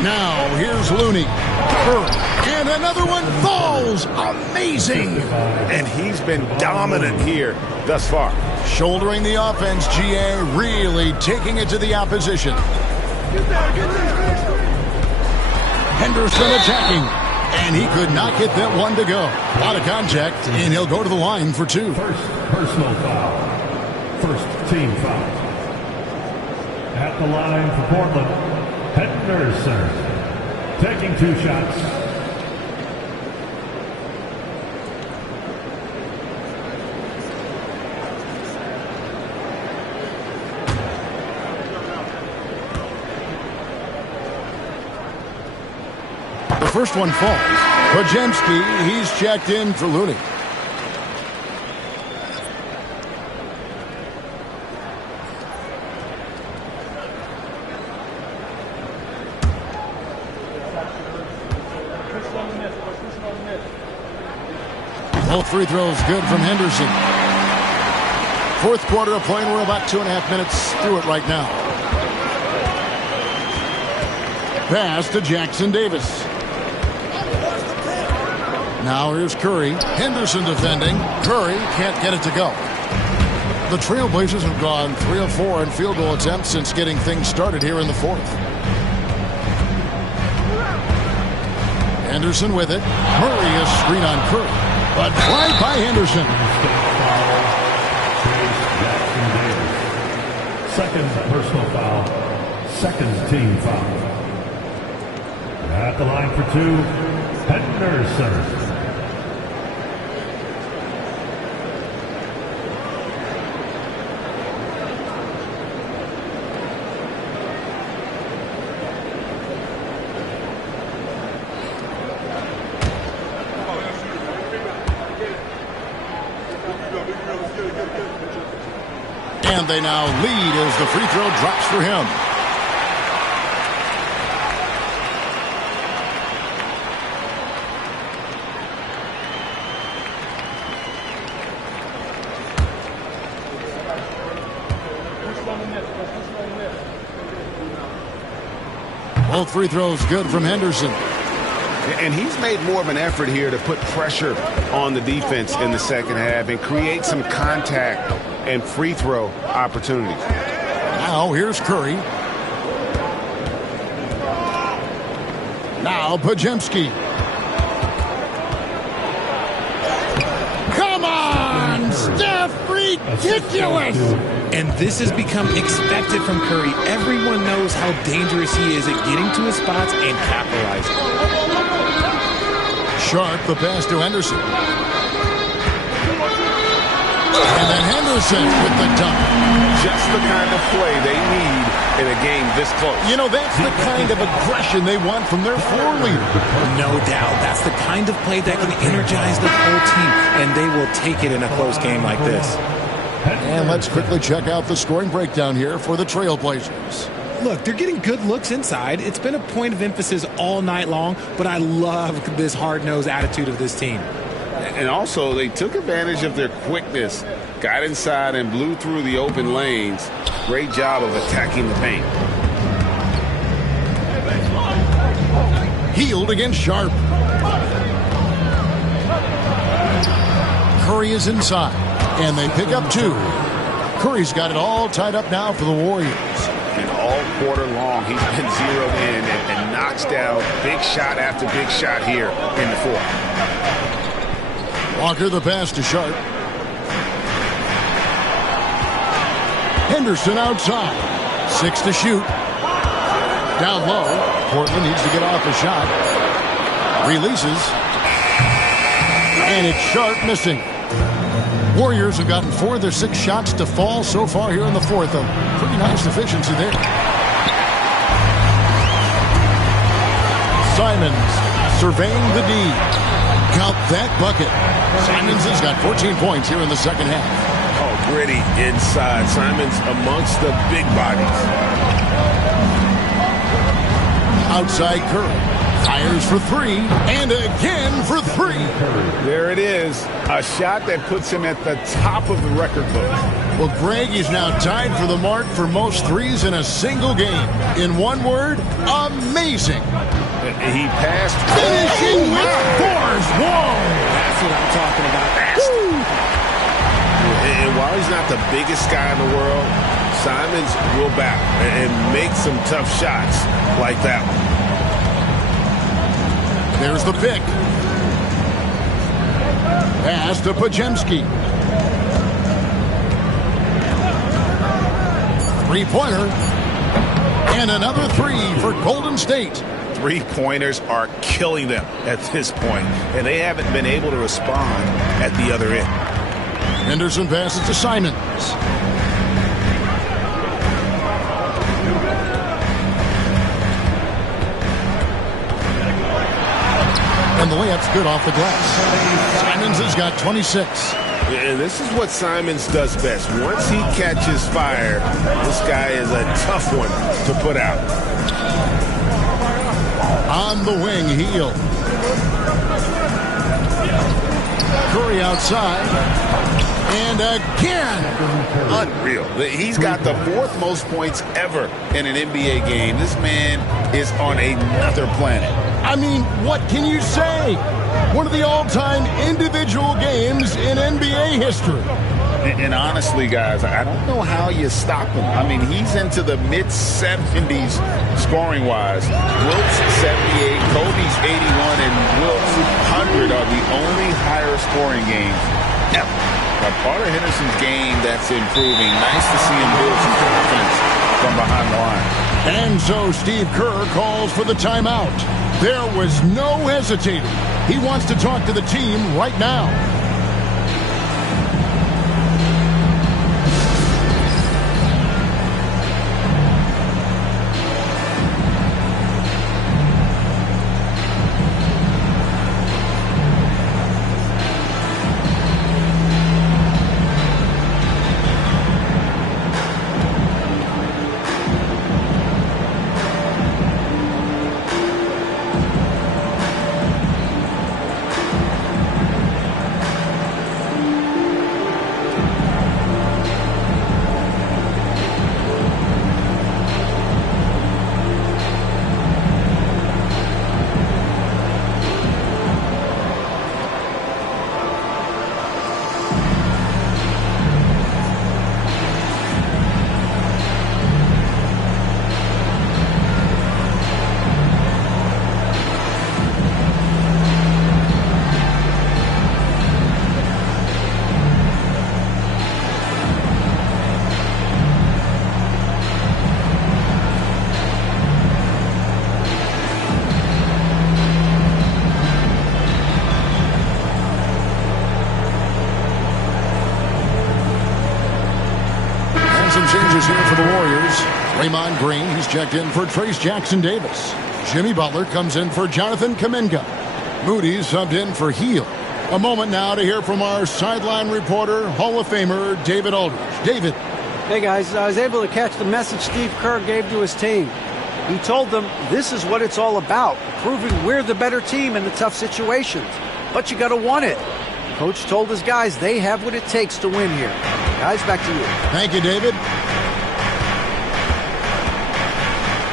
Now, here's Looney. And another one falls. Amazing. And he's been dominant here thus far. Shouldering the offense, GA really taking it to the opposition. Henderson attacking. And he could not get that one to go. A lot of contact, and he'll go to the line for 2. First personal foul. First team foul. At the line for Portland, Henderson. Taking 2 shots. The first one falls. Podziemski, he's checked in for Looney. Both free throws good from Henderson. Fourth quarter of play, and we're about 2.5 minutes through it right now. Pass to Jackson Davis. Now here's Curry. Henderson defending. Curry can't get it to go. The Trailblazers have gone 3 of 4 in field goal attempts since getting things started here in the fourth. Henderson with it. Murray a screen on Curry. But flagged by Henderson. Second personal foul. Second team foul. At the line for 2, Henderson. And they now lead as the free throw drops for him. Both free throws good from Henderson. And he's made more of an effort here to put pressure on the defense in the second half and create some contact and free throw opportunities. Now here's Curry. Now Pajemski. Come on, Steph, ridiculous! And this has become expected from Curry. Everyone knows how dangerous he is at getting to his spots and capitalizing. Sharp, the pass to Henderson. And then Henderson with the dunk. Just the kind of play they need in a game this close. You know, that's the kind of aggression they want from their floor leader. No doubt. That's the kind of play that can energize the whole team, and they will take it in a close game like this. And let's quickly check out the scoring breakdown here for the Trailblazers. Look, they're getting good looks inside. It's been a point of emphasis all night long, but I love this hard-nosed attitude of this team. And also, they took advantage of their quickness, got inside and blew through the open lanes. Great job of attacking the paint. Healed against Sharp. Curry is inside, and they pick up 2. Curry's got it all tied up now for the Warriors. And all quarter long, he's been zeroed in and knocks down big shot after big shot here in the fourth. Walker the pass to Sharp. Henderson outside. 6 to shoot. Down low. Portland needs to get off a shot. Releases. And it's Sharp missing. Warriors have gotten 4 of their 6 shots to fall so far here in the fourth. A pretty nice efficiency there. Simons surveying the D. Count that bucket. Simons has got 14 points here in the second half. Oh, gritty inside. Simons amongst the big bodies. Outside Curry. Fires for 3, and again for 3. There it is. A shot that puts him at the top of the record book. Well, Greg is now tied for the mark for most threes in a single game. In one word, amazing. He passed. Finishing with force. Whoa. That's what I'm talking about. And while he's not the biggest guy in the world, Simons will battle and make some tough shots like that one. There's the pick. Pass to Pajemski. 3-pointer. And another 3 for Golden State. 3-pointers are killing them at this point, and they haven't been able to respond at the other end. Henderson passes to Simons. And the layup's good off the glass. Simons has got 26. And this is what Simons does best. Once he catches fire, this guy is a tough one to put out. On the wing, Heel. Curry outside. And again. Unreal. He's got the 4th most points ever in an NBA game. This man is on another planet. I mean, what can you say? One of the all-time individual games in NBA history. And honestly, guys, I don't know how you stop him. I mean, he's into the mid-70s scoring-wise. Wilt's 78, Kobe's 81, and Wilt's 100 are the only higher scoring games ever. But part of Henderson's game that's improving. Nice to see him build some confidence from behind the line. And so Steve Kerr calls for the timeout. There was no hesitating. He wants to talk to the team right now. Draymond Green, he's checked in for Trace Jackson-Davis. Jimmy Butler comes in for Jonathan Kuminga. Moody's subbed in for Heel. A moment now to hear from our sideline reporter, Hall of Famer David Aldridge. David. Hey, guys. I was able to catch the message Steve Kerr gave to his team. He told them this is what it's all about, proving we're the better team in the tough situations. But you got to want it. Coach told his guys they have what it takes to win here. Guys, back to you. Thank you, David.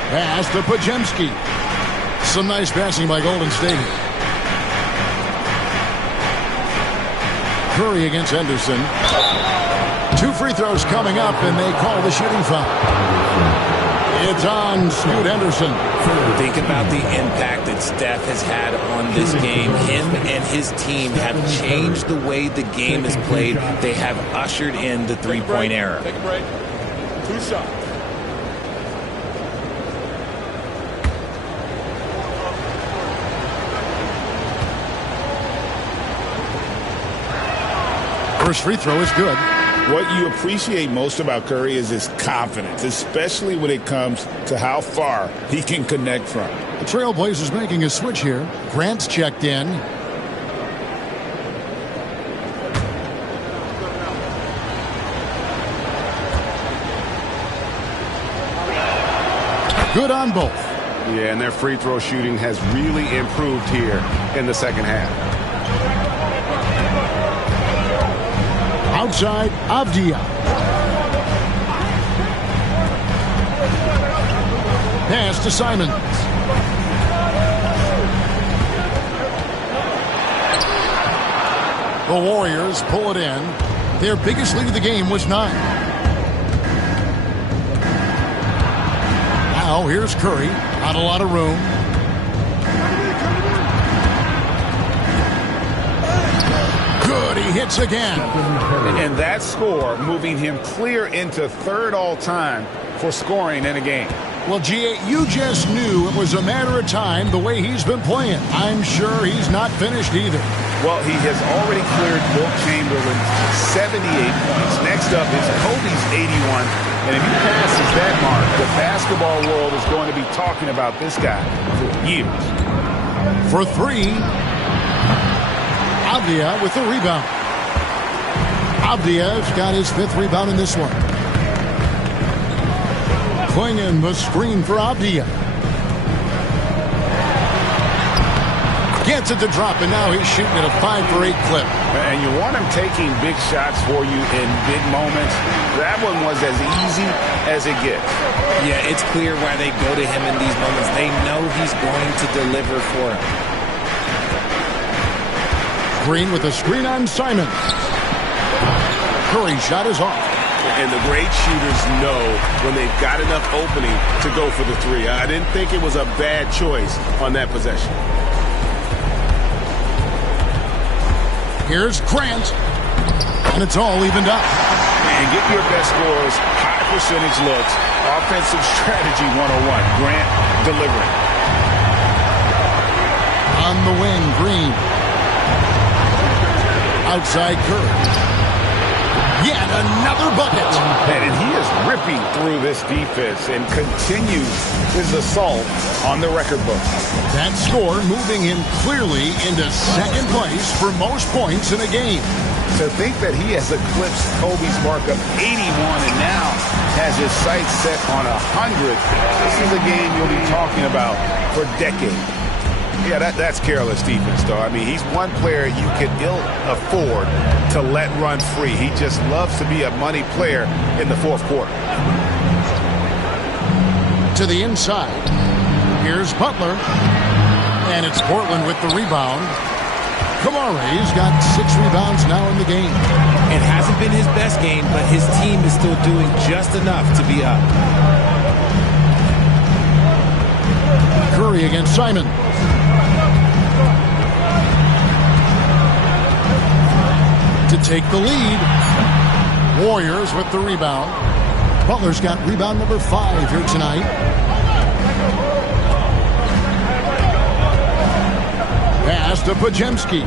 Pass to Pajemski. Some nice passing by Golden State. Curry against Henderson. 2 free throws coming up, and they call the shooting foul. It's on Scoot Henderson. Think about the impact that Steph has had on this game. Him and his team have changed the way the game is played. They have ushered in the three-point era. Take a break. 2 shots. First free throw is good. What you appreciate most about Curry is his confidence, especially when it comes to how far he can connect from. The Trailblazers making a switch here. Grant's checked in. Good on both. Yeah, and their free throw shooting has really improved here in the second half. Outside, Avdia. Pass to Simons. The Warriors pull it in. Their biggest lead of the game was 9. Now here's Curry. Not a lot of room. Good, he hits again. And that score moving him clear into 3rd all-time for scoring in a game. Well, G.A., you just knew it was a matter of time the way he's been playing. I'm sure he's not finished either. Well, he has already cleared Wilt Chamberlain's 78 points. Next up is Kobe's 81. And if he passes that mark, the basketball world is going to be talking about this guy for years. For 3, Avdia with the rebound. Avdia's got his 5th rebound in this one. Clinging the screen for Avdia. Gets it to drop, and now he's shooting at a 5-for-8 clip. And you want him taking big shots for you in big moments. That one was as easy as it gets. Yeah, it's clear why they go to him in these moments. They know he's going to deliver for him. Green with a screen on Simons. Curry's shot is off. And the great shooters know when they've got enough opening to go for the 3. I didn't think it was a bad choice on that possession. Here's Grant. And it's all evened up. And get your best scores, high percentage looks, offensive strategy 101. Grant delivering. On the wing, Green. Outside Curry. Yet another bucket. And he is ripping through this defense and continues his assault on the record book. That score moving him clearly into 2nd place for most points in a game. To think that he has eclipsed Kobe's mark of 81 and now has his sights set on 100. This is a game you'll be talking about for decades. Yeah, that's careless defense, though. I mean, he's one player you can ill afford to let run free. He just loves to be a money player in the 4th quarter. To the inside. Here's Butler. And it's Portland with the rebound. Kamari's got 6 rebounds now in the game. It hasn't been his best game, but his team is still doing just enough to be up. Curry against Simon. To take the lead. Warriors with the rebound. Butler's got rebound number 5 here tonight. Pass to Pajemski.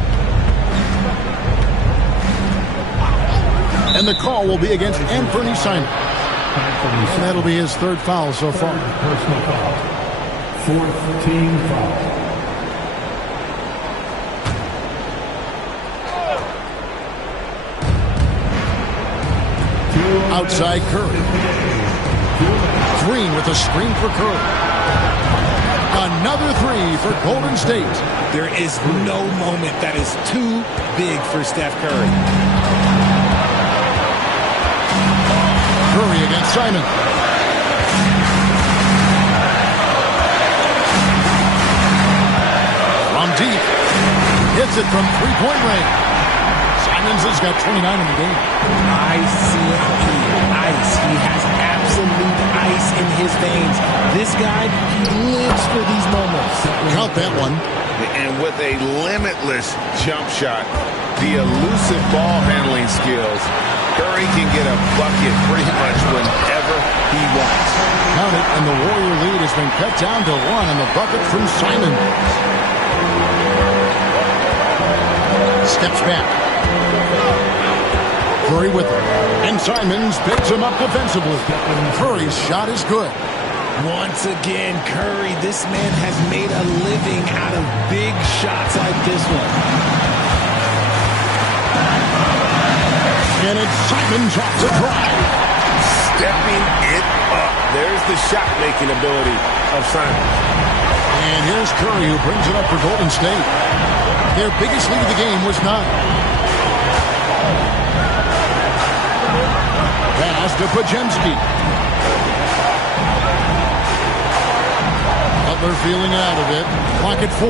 And the call will be against Anthony Simons. And that'll be his third foul so far. Personal foul. Fourth team foul. Outside Curry. Green with a screen for Curry. Another three for Golden State. There is no moment that is too big for Steph Curry. Curry against Simon. From deep. Hits it from three-point range. Simons has got 29 in the game. Ice. He has absolute ice in his veins. This guy, he lives for these moments. Count that one. And with a limitless jump shot, the elusive ball handling skills, Curry can get a bucket pretty much whenever he wants. Count it, and the Warrior lead has been cut down to 1 on the bucket from Simon. Steps back. Curry with it. And Simons picks him up defensively. Curry's shot is good. Once again, Curry, this man has made a living out of big shots like this one. And it's Simons off to drive. Stepping it up. There's the shot-making ability of Simons. And here's Curry, who brings it up for Golden State. Their biggest lead of the game was 9. Pass to Pajemski. Butler feeling out of it. Clock at 4.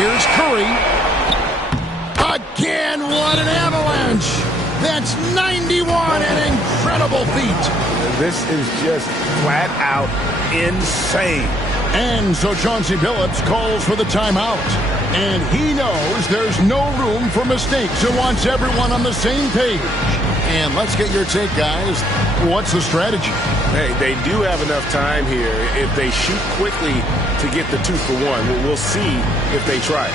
Here's Curry. Again, what an avalanche. That's 91, an incredible feat. This is just flat out insane. And so Chauncey Billups calls for the timeout. And he knows there's no room for mistakes and wants everyone on the same page. And let's get your take, guys. What's the strategy? Hey, they do have enough time here if they shoot quickly to get the 2 for 1. We'll see if they try it.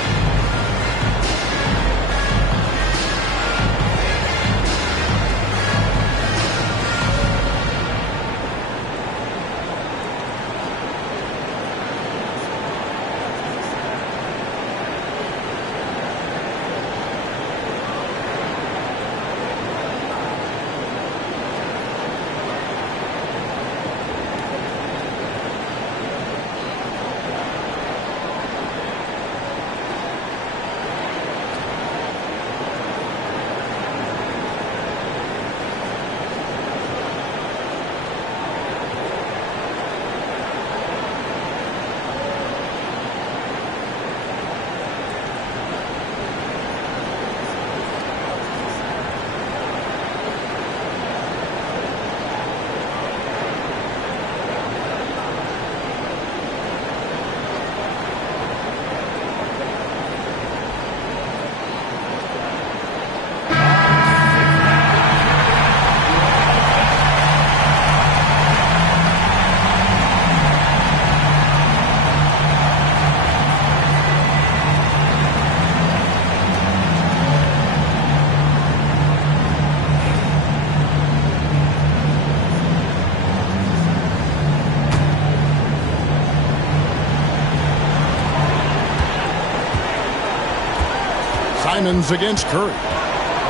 Simons against Curry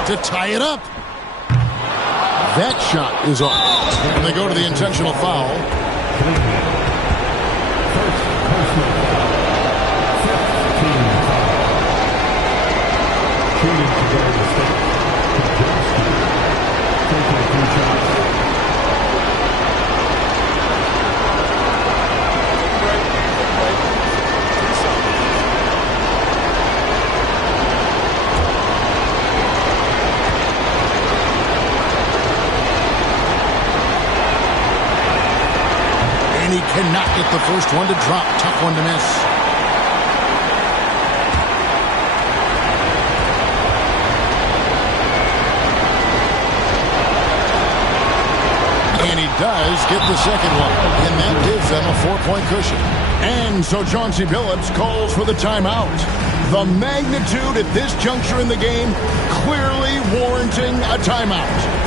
to tie it up. That shot is off. And they go to the intentional foul. He cannot get the first one to drop. Tough one to miss. And he does get the second one. And that gives them a 4-point cushion. And so Chauncey Billups calls for the timeout. The magnitude at this juncture in the game clearly warranting a timeout.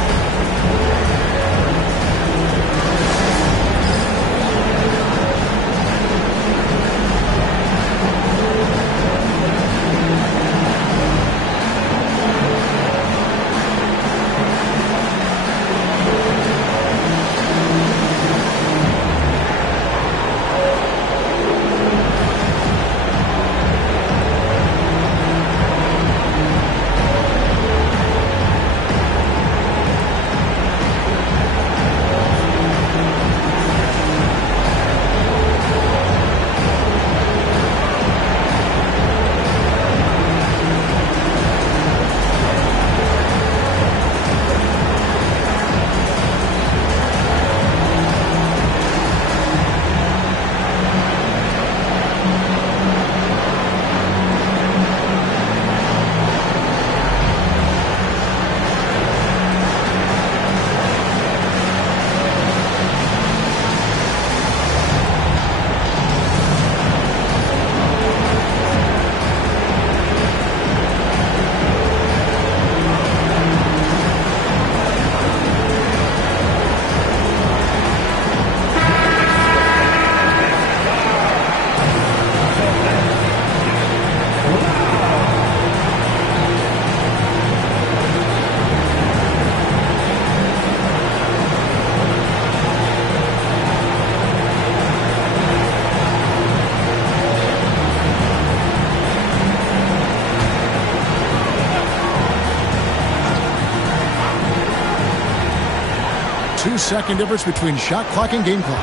Second difference between shot clock and game clock.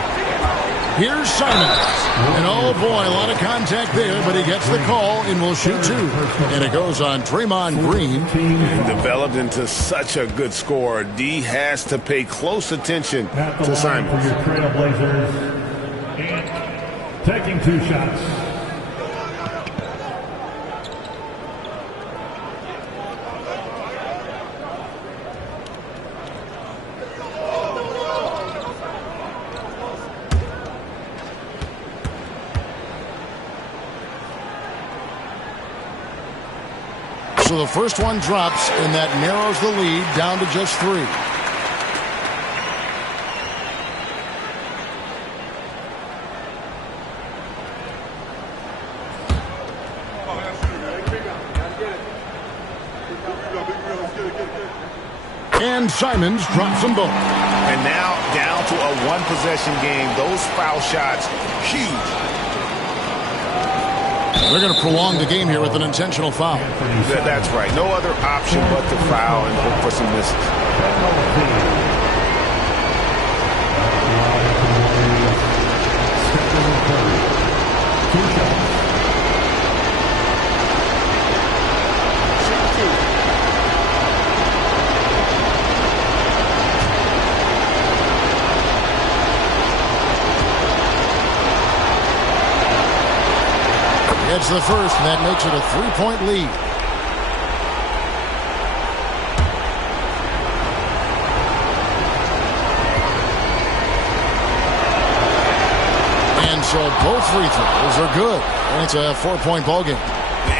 Here's Simons. And oh boy, a lot of contact there, but he gets the call and will shoot two. And it goes on Draymond Green. And developed into such a good scorer. D has to pay close attention to Simons. For your Trailblazers, taking 2 shots. So the first one drops, and that narrows the lead down to just 3. And Simons drops them both. And now down to a one-possession game. Those foul shots, huge. They're going to prolong the game here with an intentional foul. That's right. No other option but to foul and hope for some misses. It's the first, and that makes it a 3-point lead. And so both free throws are good. And it's a 4-point ball game.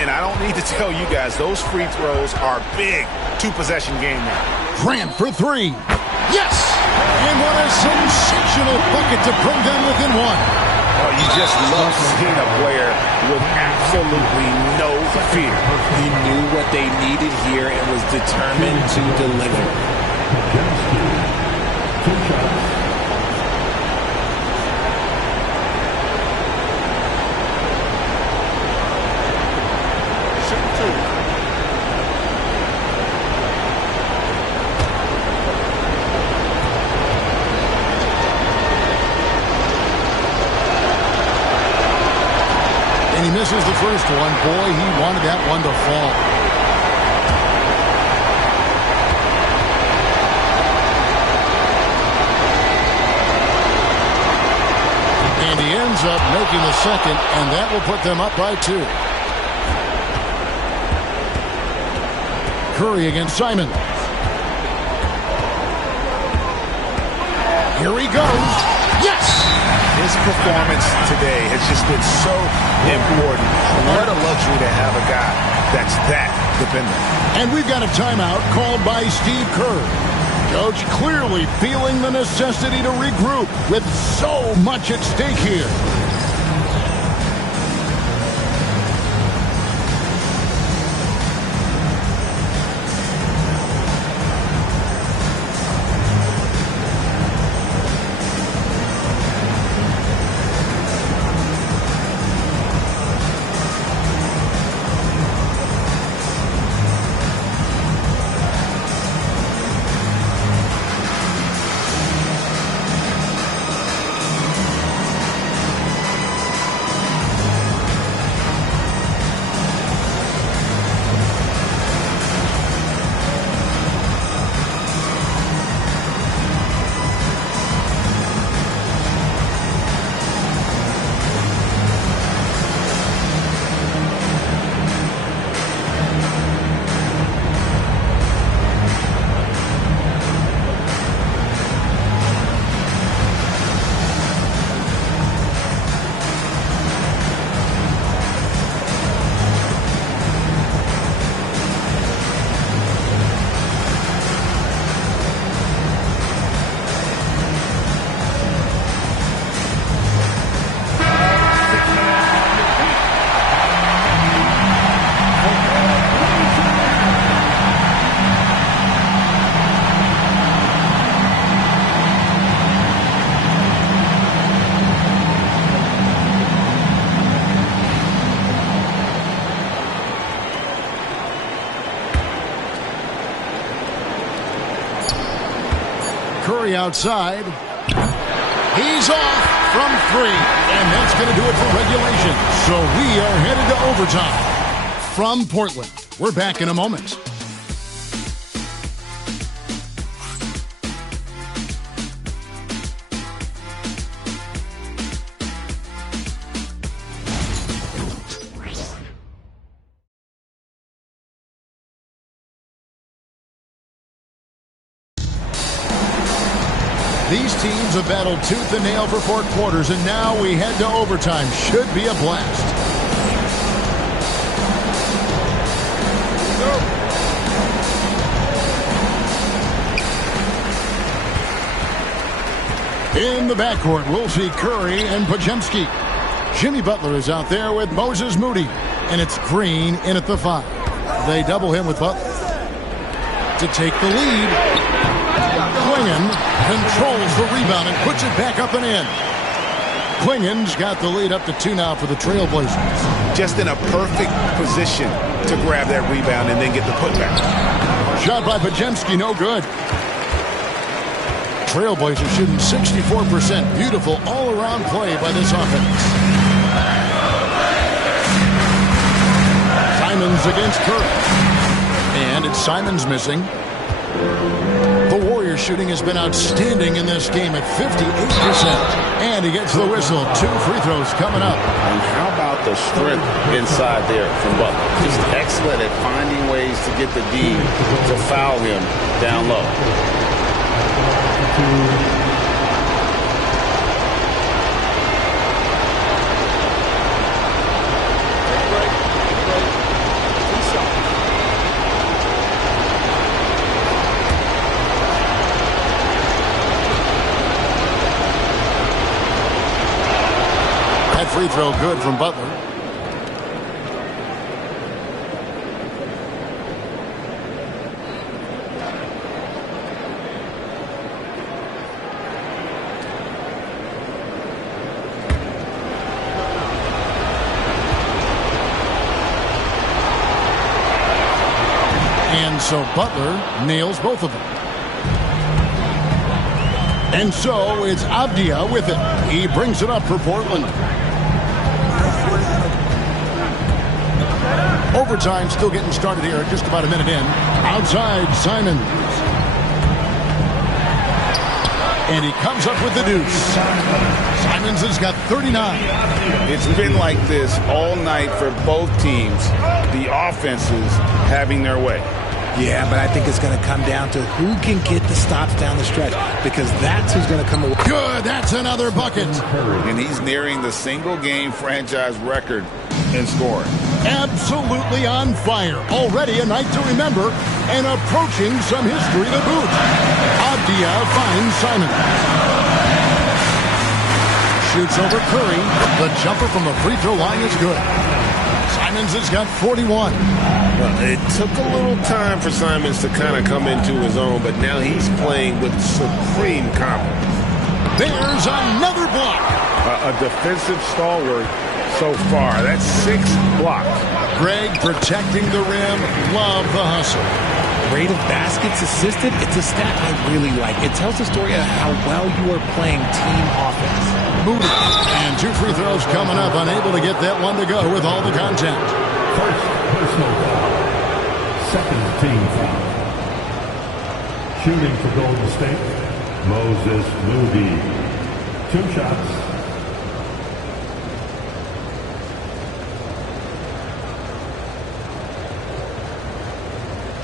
And I don't need to tell you guys, those free throws are big. 2-possession game now. Grant for 3. Yes! And what a sensational bucket to bring them within 1. Oh, you just love seeing a player with absolutely no fear. He knew what they needed here and was determined to deliver. 2 shots. He misses the first one. Boy, he wanted that one to fall. And he ends up making the second, and that will put them up by 2. Curry against Simon. Here he goes. Yes! His performance today has just been so important. What a luxury to have a guy that's that dependent. And we've got a timeout called by Steve Kerr. Coach clearly feeling the necessity to regroup with so much at stake here. Curry outside. He's off from 3, and that's going to do it for regulation. So we are headed to overtime. From Portland, we're back in a moment. These teams have battled tooth and nail for 4 quarters, and now we head to overtime. Should be a blast. In the backcourt, we'll see Curry and Podziemski. Jimmy Butler is out there with Moses Moody, and it's Green in at the 5. They double him with Butler to take the lead. Klingon controls the rebound and puts it back up and in. Klingon's got the lead up to 2 now for the Trailblazers. Just in a perfect position to grab that rebound and then get the putback. Shot by Podziemski, no good. Trailblazers shooting 64%. Beautiful all-around play by this offense. Simons against Curry. And it's Simons missing. The Warriors shooting has been outstanding in this game at 58%. And he gets the whistle. 2 free throws coming up. And how about the strength inside there from Butler? Just excellent at finding ways to get the D to foul him down low. Free throw good from Butler. And so Butler nails both of them. And so it's Avdia with it. He brings it up for Portland. Overtime still getting started here, just about a minute in. Outside, Simons. And he comes up with the deuce. Simons has got 39. It's been like this all night for both teams. The offenses having their way. Yeah, but I think it's going to come down to who can get the stops down the stretch, because that's who's going to come away. Good, that's another bucket. And he's nearing the single-game franchise record in scoring. Absolutely on fire. Already a night to remember and approaching some history to boot. Avdia finds Simon. Shoots over Curry. The jumper from the free throw line is good. Simons has got 41. Well, it took a little time for Simons to kind of come into his own, but now he's playing with supreme confidence. There's another block. A defensive stalwart so far. That's 6 blocks. Greg protecting the rim. Love the hustle. Rate of baskets assisted, it's a stat I really like. It tells the story of how well you are playing team offense. Moody. And 2 free throws coming up. Unable to get that one to go with all the contact. First personal foul. Second team foul. Shooting for Golden State, Moses Moody. 2 shots.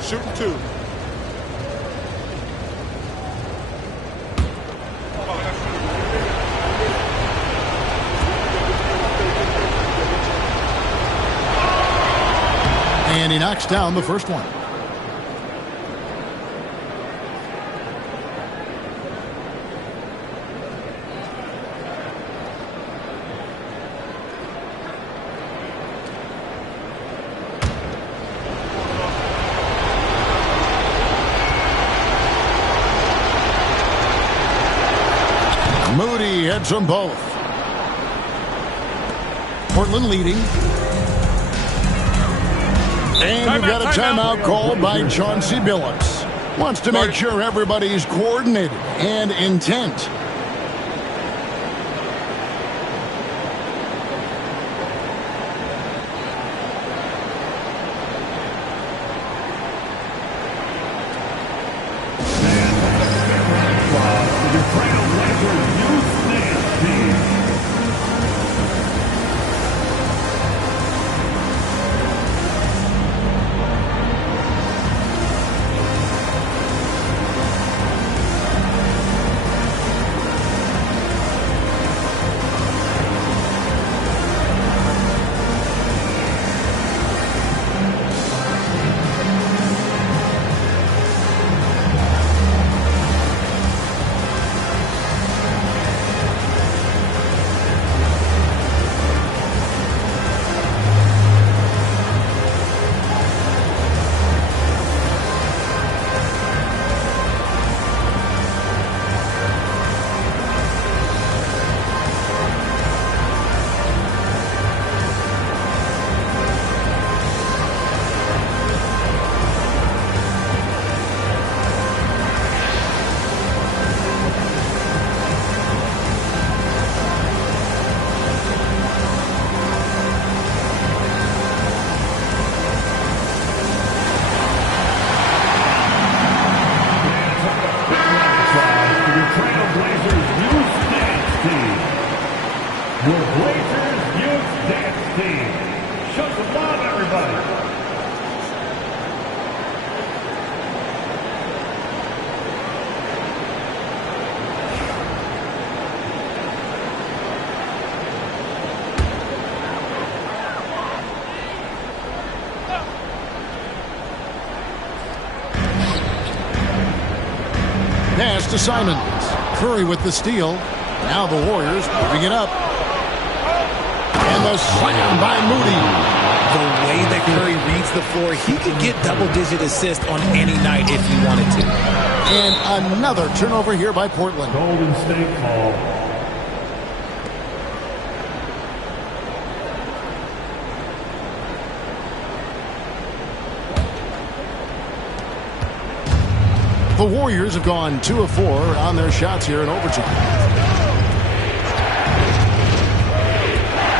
Shooting 2. And he knocks down the first one. Moody hits them both. Portland leading. And we've got a timeout called by Chauncey Billups. Wants to make sure everybody's coordinated and intent. Pass to Simons. Curry with the steal. Now the Warriors moving it up. And the slam by Moody. The way that Curry reads the floor, he could get double-digit assists on any night if he wanted to. And another turnover here by Portland. Golden State ball. The Warriors have gone 2 of 4 on their shots here in overtime.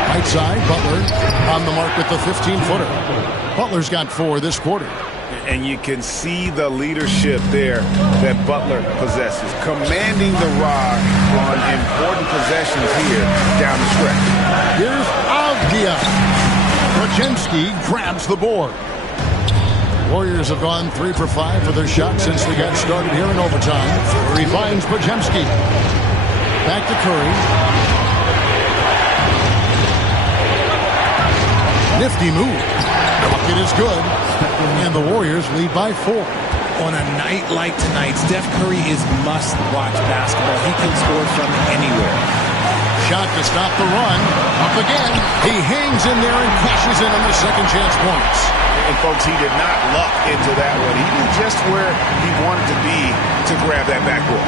Right side, Butler on the mark with the 15-footer. Butler's got 4 this quarter. And you can see the leadership there that Butler possesses, commanding the rock on important possessions here down the stretch. Here's Avdia. Krajewski grabs the board. Warriors have gone 3 for 5 for their shot since we got started here in overtime. Where he finds Podziemski. Back to Curry. Nifty move. Bucket is good. And the Warriors lead by 4. On a night like tonight, Steph Curry is must-watch basketball. He can score from anywhere. Shot to stop the run. Up again. He hangs in there and cashes in on the second chance points. And, folks, he did not luck into that one. He knew just where he wanted to be to grab that backboard.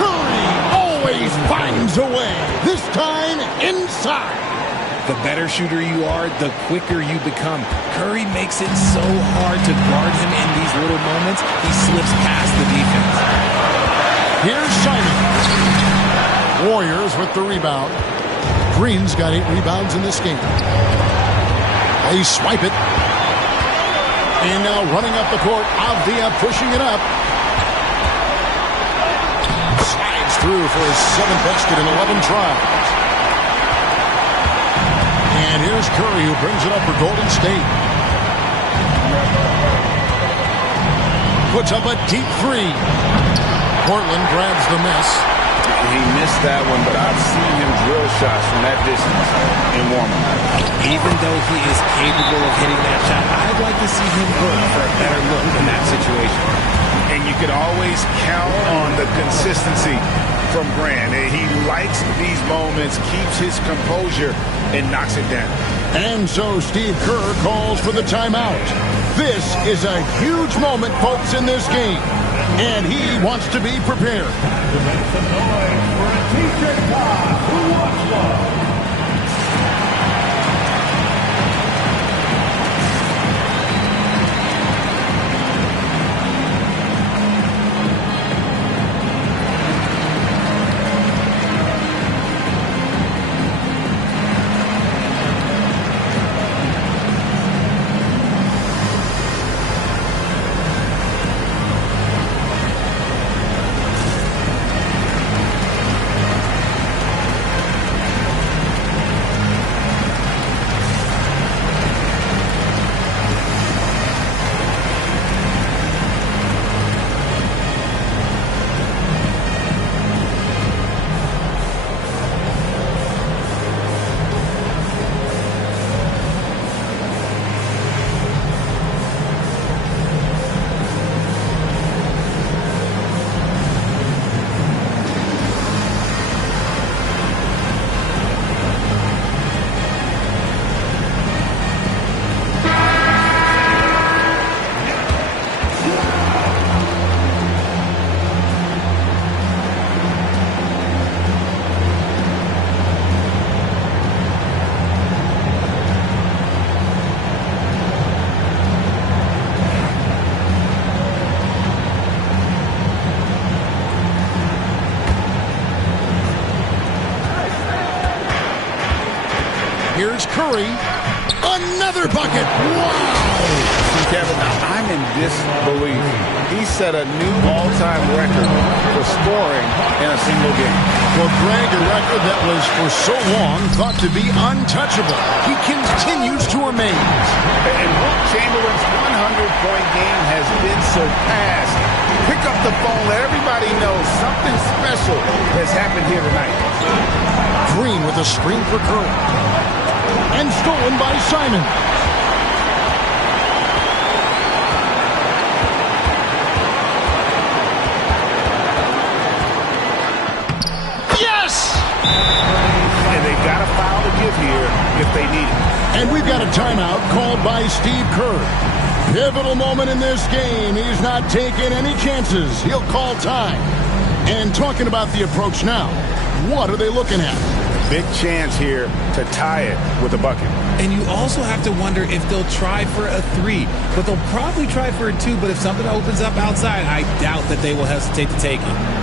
Curry always finds a way. This time inside. The better shooter you are, the quicker you become. Curry makes it so hard to guard him in these little moments. He slips past the defense. Here's Simon. Warriors with the rebound. Green's got 8 rebounds in this game. They swipe it. And now running up the court, Avdia pushing it up. Slides through for his 7th basket in 11 tries. And here's Curry, who brings it up for Golden State. Puts up a deep 3. Portland grabs the miss. He missed that one, but I've seen him drill shots from that distance in warm-up. Even though he is capable of hitting that shot, I'd like to see him work for a better look in that situation. And you can always count on the consistency from Grant. He likes these moments, keeps his composure, and knocks it down. And so Steve Kerr calls for the timeout. This is a huge moment, folks, in this game. And he wants to be prepared. To make some noise for a T-shirt top, who wants one? Here's Curry. Another bucket. Wow. Kevin, I'm in disbelief. He set a new all-time record for scoring in a single game. Well, Greg, a record that was for so long thought to be untouchable. He continues to amaze. And Wilt Chamberlain's 100-point game has been surpassed. Pick up the phone, let everybody know something special has happened here tonight. Green with a screen for Curry. And stolen by Simon. Yes! And they've got a foul to give here if they need it. And we've got a timeout called by Steve Kerr. Pivotal moment in this game. He's not taking any chances. He'll call time. And talking about the approach now, what are they looking at? Big chance here to tie it with a bucket. And you also have to wonder if they'll try for a 3. But they'll probably try for a 2. But if something opens up outside, I doubt that they will hesitate to take it.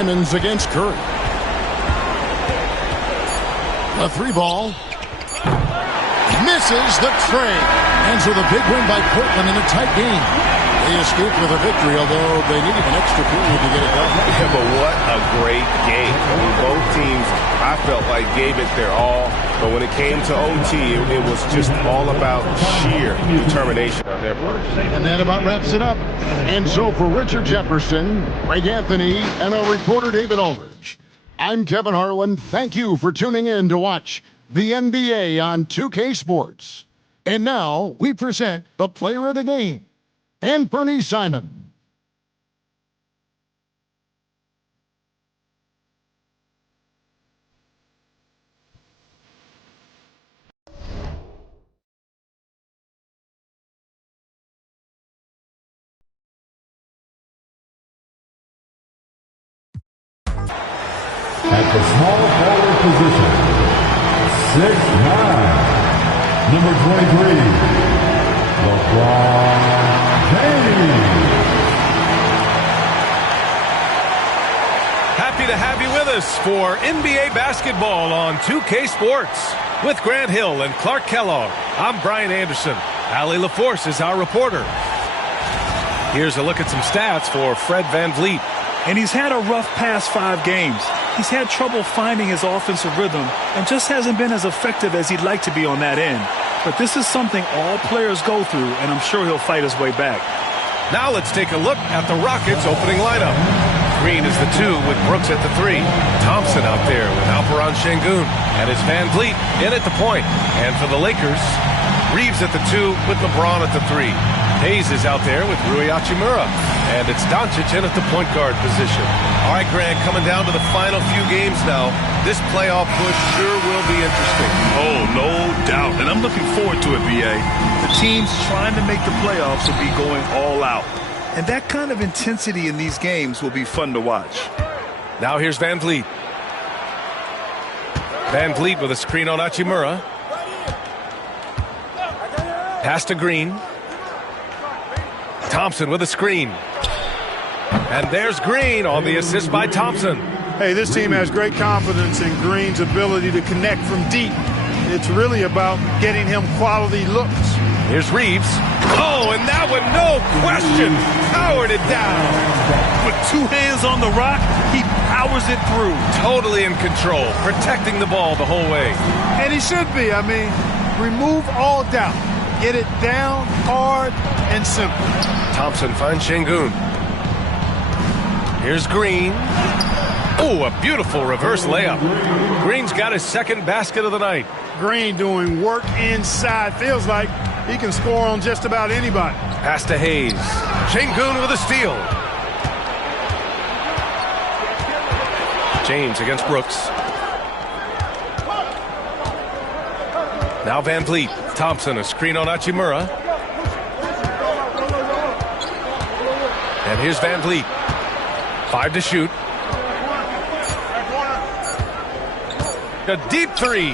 Simons against Curry. A 3-ball. Misses the tray. Ends with a big win by Portland in a tight game. They escaped with a victory, although they needed an extra period to get it done. Yeah, but what a great game. I mean, both teams, I felt like, gave it their all. But when it came to OT, it was just all about sheer determination on their part. And that about wraps it up. And so for Richard Jefferson, Greg Anthony, and our reporter David Aldridge, I'm Kevin Harlan. Thank you for tuning in to watch the NBA on 2K Sports. And now we present the player of the game, Anthony Simon. At the small forward position, 6'9", number 23, LeBron James. Happy to have you with us for NBA basketball on 2K Sports. With Grant Hill and Clark Kellogg, I'm Brian Anderson. Allie LaForce is our reporter. Here's a look at some stats for Fred VanVleet. And he's had a rough past 5 games. He's had trouble finding his offensive rhythm and just hasn't been as effective as he'd like to be on that end. But this is something all players go through, and I'm sure he'll fight his way back. Now let's take a look at the Rockets' opening lineup. Green is the 2 with Brooks at the 3. Thompson out there with Alperen Şengün. And it's VanVleet in at the point. And for the Lakers, Reeves at the 2 with LeBron at the 3. Hayes is out there with Rui Hachimura. And it's Doncic in at the point guard position. All right, Grant, coming down to the final few games now. This playoff push sure will be interesting. Oh, no doubt. And I'm looking forward to it, B.A. The teams trying to make the playoffs will be going all out. And that kind of intensity in these games will be fun to watch. Now here's VanVleet. VanVleet with a screen on Hachimura. Pass to Green. Thompson with a screen. And there's Green on the assist by Thompson. Hey, this team has great confidence in Green's ability to connect from deep. It's really about getting him quality looks. Here's Reeves. Oh, and that one, no question, powered it down. With 2 hands on the rock, he powers it through. Totally in control, protecting the ball the whole way. And he should be. I mean, remove all doubt. Get it down, hard, and simple. Thompson finds Şengün. Here's Green. Oh, a beautiful reverse layup. Green's got his second basket of the night. Green doing work inside. Feels like he can score on just about anybody. Pass to Hayes. Şengün with a steal. James against Brooks. Now VanVleet. Thompson, a screen on Hachimura. And here's VanVleet. 5 to shoot. A deep 3.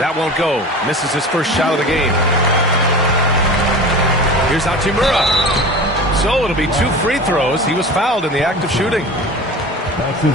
That won't go. Misses his first shot of the game. Here's Hachimura. So it'll be 2 free throws. He was fouled in the act of shooting.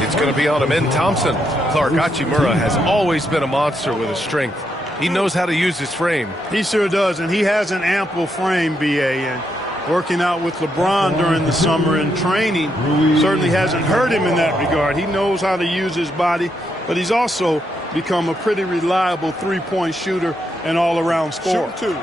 It's going to be on him in Thompson. Clark, Hachimura has always been a monster with his strength. He knows how to use his frame. He sure does, and he has an ample frame, B.A., and working out with LeBron during the summer and training certainly hasn't hurt him in that regard. He knows how to use his body, but he's also become a pretty reliable three-point shooter and all-around scorer. Shoot 2.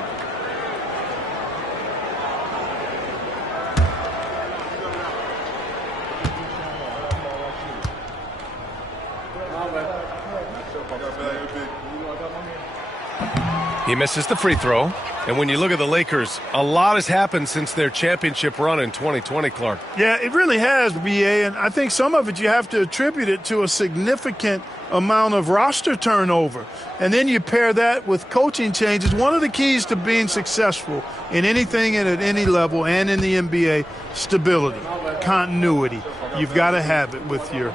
He misses the free throw. And when you look at the Lakers, a lot has happened since their championship run in 2020, Clark. Yeah, it really has, B.A., and I think some of it you have to attribute it to a significant amount of roster turnover. And then you pair that with coaching changes. One of the keys to being successful in anything and at any level and in the NBA, stability, continuity. You've got to have it with your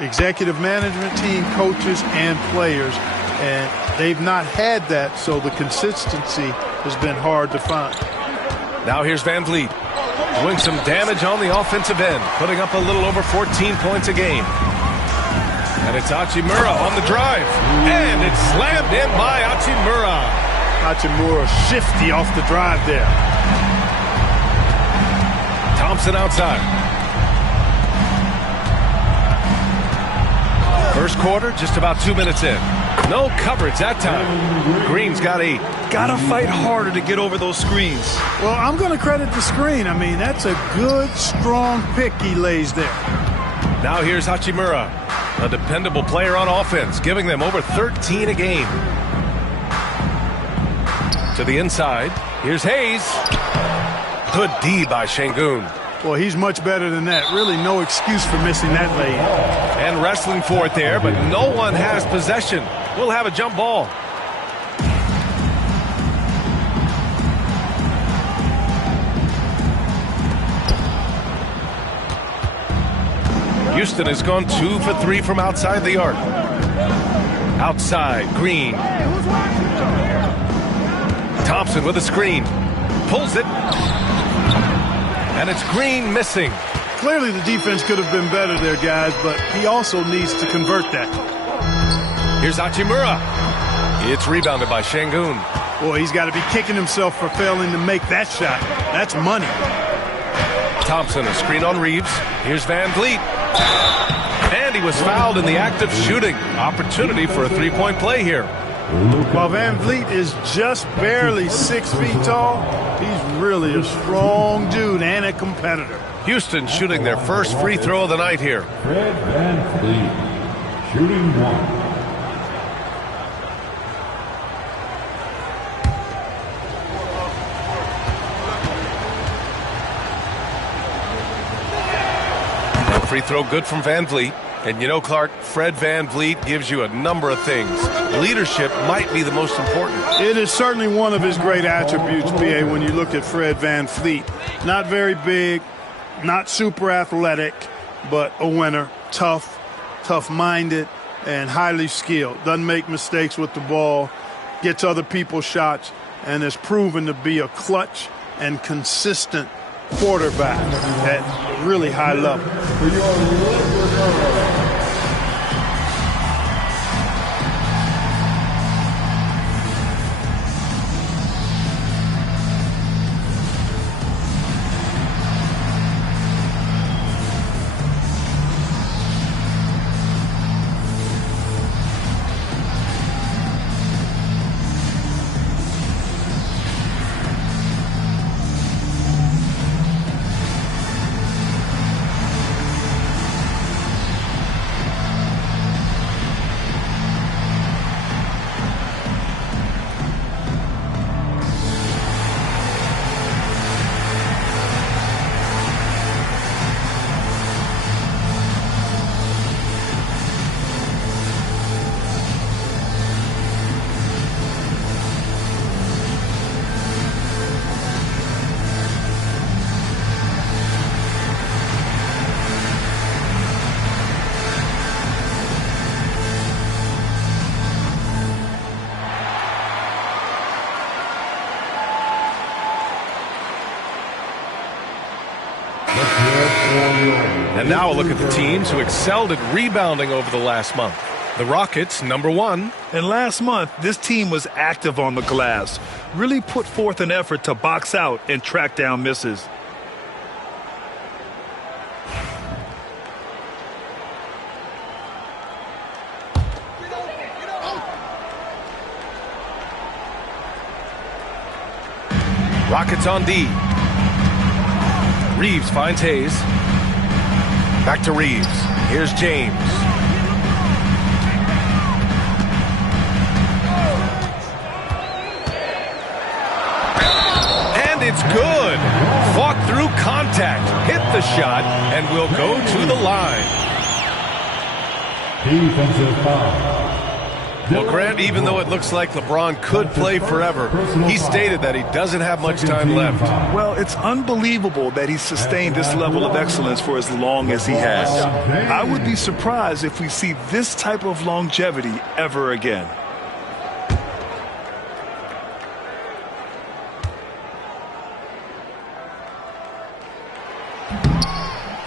executive management team, coaches, and players. And they've not had that, so the consistency has been hard to find. Now here's VanVleet. doing some damage on the offensive end, putting up a little over 14 points a game. And it's Hachimura on the drive. And it's slammed in by Hachimura. Hachimura shifty off the drive there. Thompson outside. First quarter, just about 2 minutes in. No coverage that time. Green's got 8. Gotta fight harder to get over those screens. Well, I'm going to credit the screen. I mean, that's a good, strong pick he lays there. Now here's Hachimura, a dependable player on offense, giving them over 13 a game. To the inside, here's Hayes. Good D by Şengün. Well, he's much better than that. Really no excuse for missing that lane. And wrestling for it there, but no one has possession. We'll have a jump ball. Houston has gone 2 for 3 from outside the arc. Outside, Green. Thompson with a screen. Pulls it. And it's Green missing. Clearly the defense could have been better there, guys, but he also needs to convert that. Here's Hachimura. It's rebounded by Şengün. Boy, he's got to be kicking himself for failing to make that shot. That's money. Thompson, a screen on Reeves. Here's Van Vliet. And he was fouled in the act of shooting. Opportunity for a three-point play here. While Van Vliet is just barely 6 feet tall, he's really a strong dude and a competitor. Houston shooting their first free throw of the night here. Fred Van Vliet, shooting 1. Free throw good from Van Vliet. And you know, Clark, Fred Van Vliet gives you a number of things. Leadership might be the most important. It is certainly one of his great attributes, B.A., when you look at Fred Van Vliet. Not very big, not super athletic, but a winner. Tough, tough-minded, and highly skilled. Doesn't make mistakes with the ball, gets other people's shots, and has proven to be a clutch and consistent quarterback at a really high level. And now a look at the teams who excelled at rebounding over the last month. The Rockets, number 1. And last month, this team was active on the glass. Really put forth an effort to box out and track down misses. Rockets on D. Reeves finds Hayes. Back to Reeves. Here's James. And it's good. Fought through contact. Hit the shot and will go to the line. Defensive foul. Well, Grant, even though it looks like LeBron could play forever, he stated that he doesn't have much time left. Well, it's unbelievable that he's sustained this level of excellence for as long as he has. I would be surprised if we see this type of longevity ever again.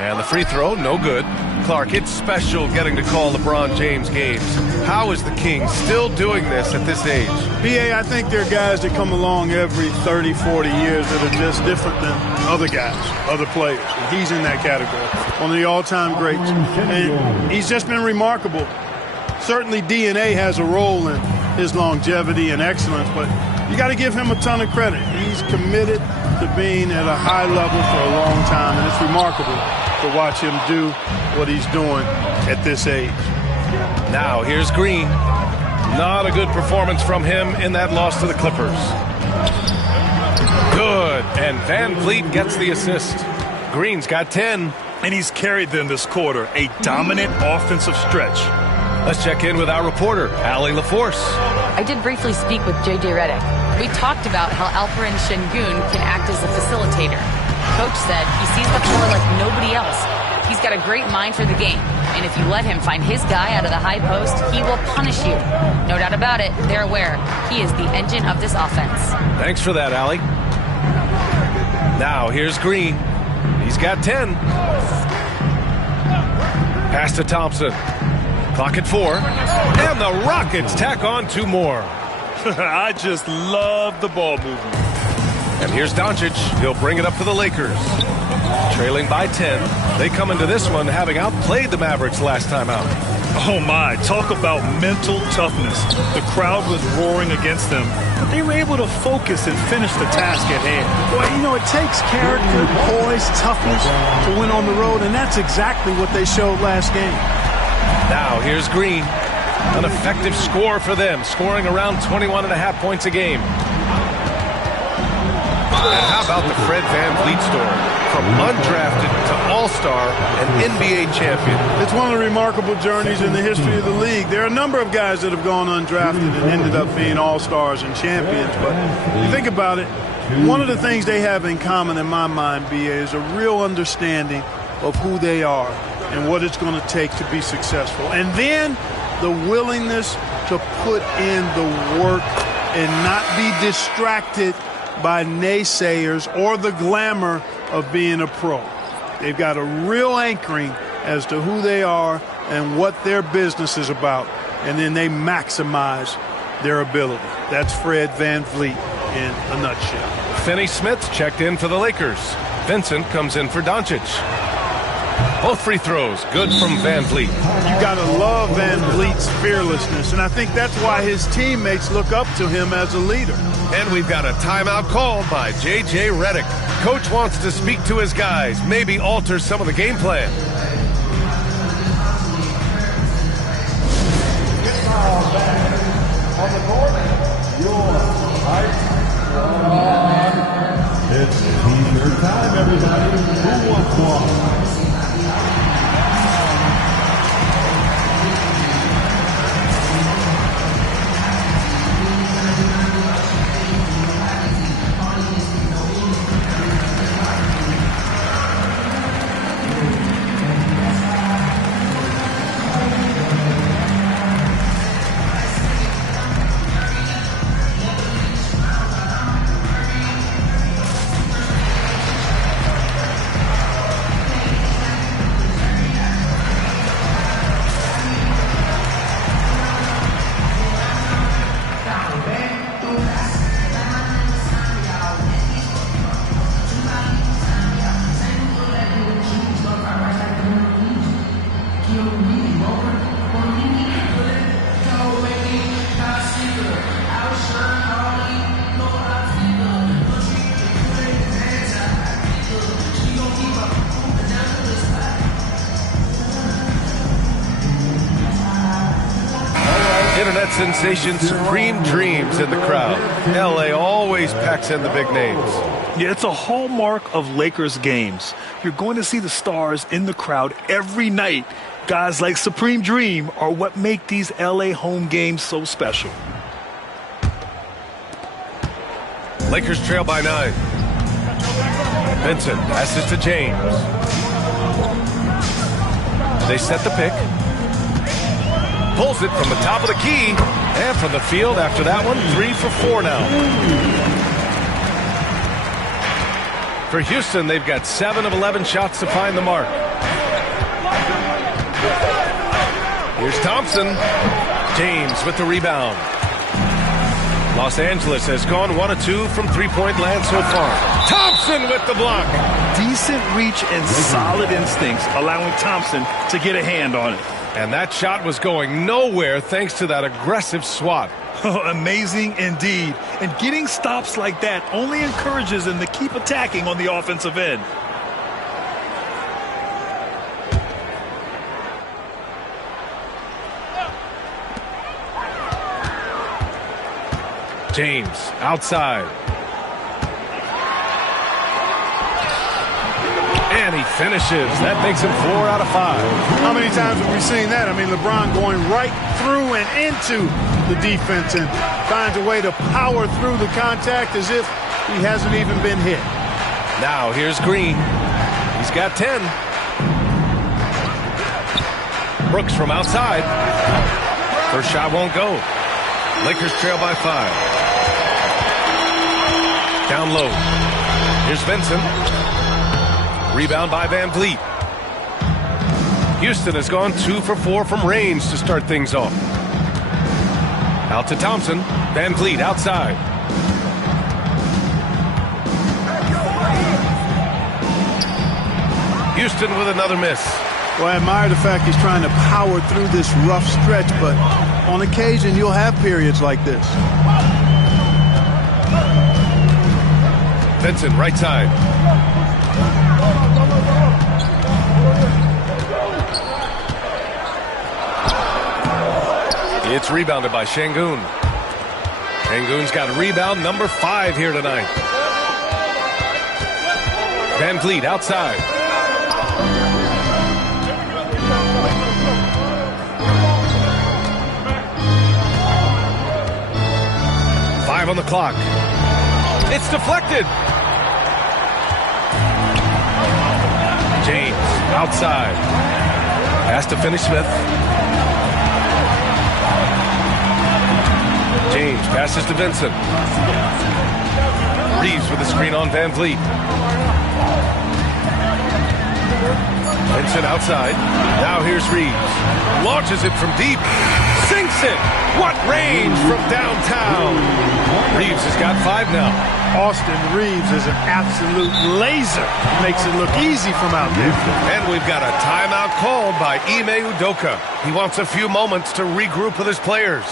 And the free throw, no good. Clark, it's special getting to call LeBron James games. How is the King still doing this at this age? B.A., I think there are guys that come along every 30, 40 years that are just different than other guys, other players. And he's in that category, one of the all-time greats. And he's just been remarkable. Certainly DNA has a role in his longevity and excellence, but you got to give him a ton of credit. He's committed to being at a high level for a long time, and it's remarkable to watch him do what he's doing at this age. Now here's Green. Not a good performance from him in that loss to the Clippers. Good, and Van Vliet gets the assist. Green's got 10. And he's carried them this quarter, a dominant offensive stretch. Let's check in with our reporter, Allie LaForce. I did briefly speak with J.J. Redick. We talked about how Alperen Şengün can act as a facilitator. Coach said he sees the floor like nobody else. He's got a great mind for the game, and if you let him find his guy out of the high post, he will punish you. No doubt about it, they're aware he is the engine of this offense. Thanks for that, Allie. Now here's Green. He's got 10. Pass to Thompson. Clock at 4. And the Rockets tack on 2 more. I just love the ball movement. And here's Doncic. He'll bring it up for the Lakers. Trailing by 10. They come into this one having outplayed the Mavericks last time out. Oh my, talk about mental toughness. The crowd was roaring against them, but they were able to focus and finish the task at hand. Well, you know, it takes character, poise, toughness to win on the road, and that's exactly what they showed last game. Now here's Green. An effective score for them, scoring around 21.5 points a game. And how about the Fred VanVleet story? From undrafted to all-star and NBA champion. It's one of the remarkable journeys in the history of the league. There are a number of guys that have gone undrafted and ended up being all-stars and champions. But you think about it, one of the things they have in common in my mind, B.A., is a real understanding of who they are and what it's going to take to be successful. And then the willingness to put in the work and not be distracted by naysayers or the glamour of being a pro. They've got a real anchoring as to who they are and what their business is about, and then they maximize their ability. That's Fred VanVleet in a nutshell. Finney Smith checked in for the Lakers. Vincent comes in for Doncic. Both free throws, good from VanVleet. You got to love VanVleet's fearlessness, and I think that's why his teammates look up to him as a leader. And we've got a timeout called by J.J. Redick. Coach wants to speak to his guys, maybe alter some of the game plan. On the court, your height. It's teaser time, everybody. Who wants one? Internet sensation Supreme Dreams in the crowd. L.A. always packs in the big names. Yeah, it's a hallmark of Lakers games. You're going to see the stars in the crowd every night. Guys like Supreme Dream are what make these L.A. home games so special. Lakers trail by 9. Vincent passes to James. They set the pick. Pulls it from the top of the key. And from the field after that one, 3 for 4 now. For Houston, they've got 7 of 11 shots to find the mark. Here's Thompson. James with the rebound. Los Angeles has gone 1 of 2 from three-point land so far. Thompson with the block. Decent reach and solid instincts, allowing Thompson to get a hand on it. And that shot was going nowhere thanks to that aggressive swat. Amazing indeed. And getting stops like that only encourages him to keep attacking on the offensive end. James outside. And he finishes. That makes him 4 out of 5. How many times have we seen that? I mean, LeBron going right through and into the defense and finds a way to power through the contact as if he hasn't even been hit. Now here's Green. He's got 10. Brooks from outside. First shot won't go. Lakers trail by 5. Down low. Here's Vincent. Rebound by Van Vliet. Houston has gone 2 for 4 from range to start things off. Out to Thompson. Van Vliet outside. Houston with another miss. Well, I admire the fact he's trying to power through this rough stretch, but on occasion you'll have periods like this. Vincent, right side. It's rebounded by Şengün. Şengün's got rebound number 5 here tonight. Van Vliet outside. Five on the clock. It's deflected. James outside. Has to finish Smith. James passes to Vincent. Reeves with the screen on Van Vliet. Vincent outside. Now here's Reeves. Launches it from deep. Sinks it. What range from downtown. Reeves has got 5 now. Austin Reeves is an absolute laser. Makes it look easy from out there. And we've got a timeout called by Ime Udoka. He wants a few moments to regroup with his players.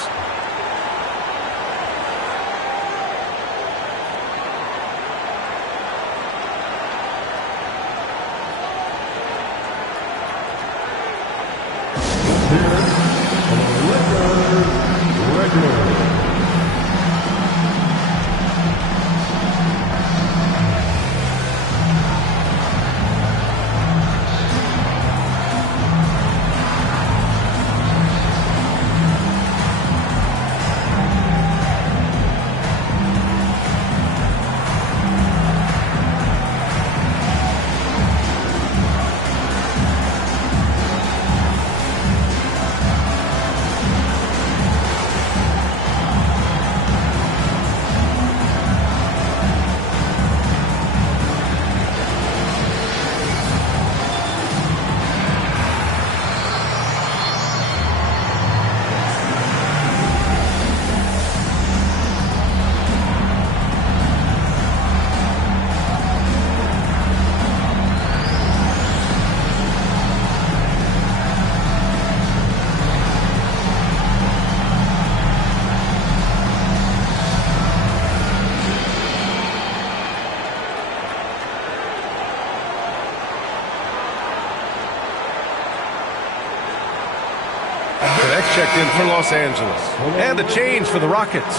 Checked in for Los Angeles. And a change for the Rockets.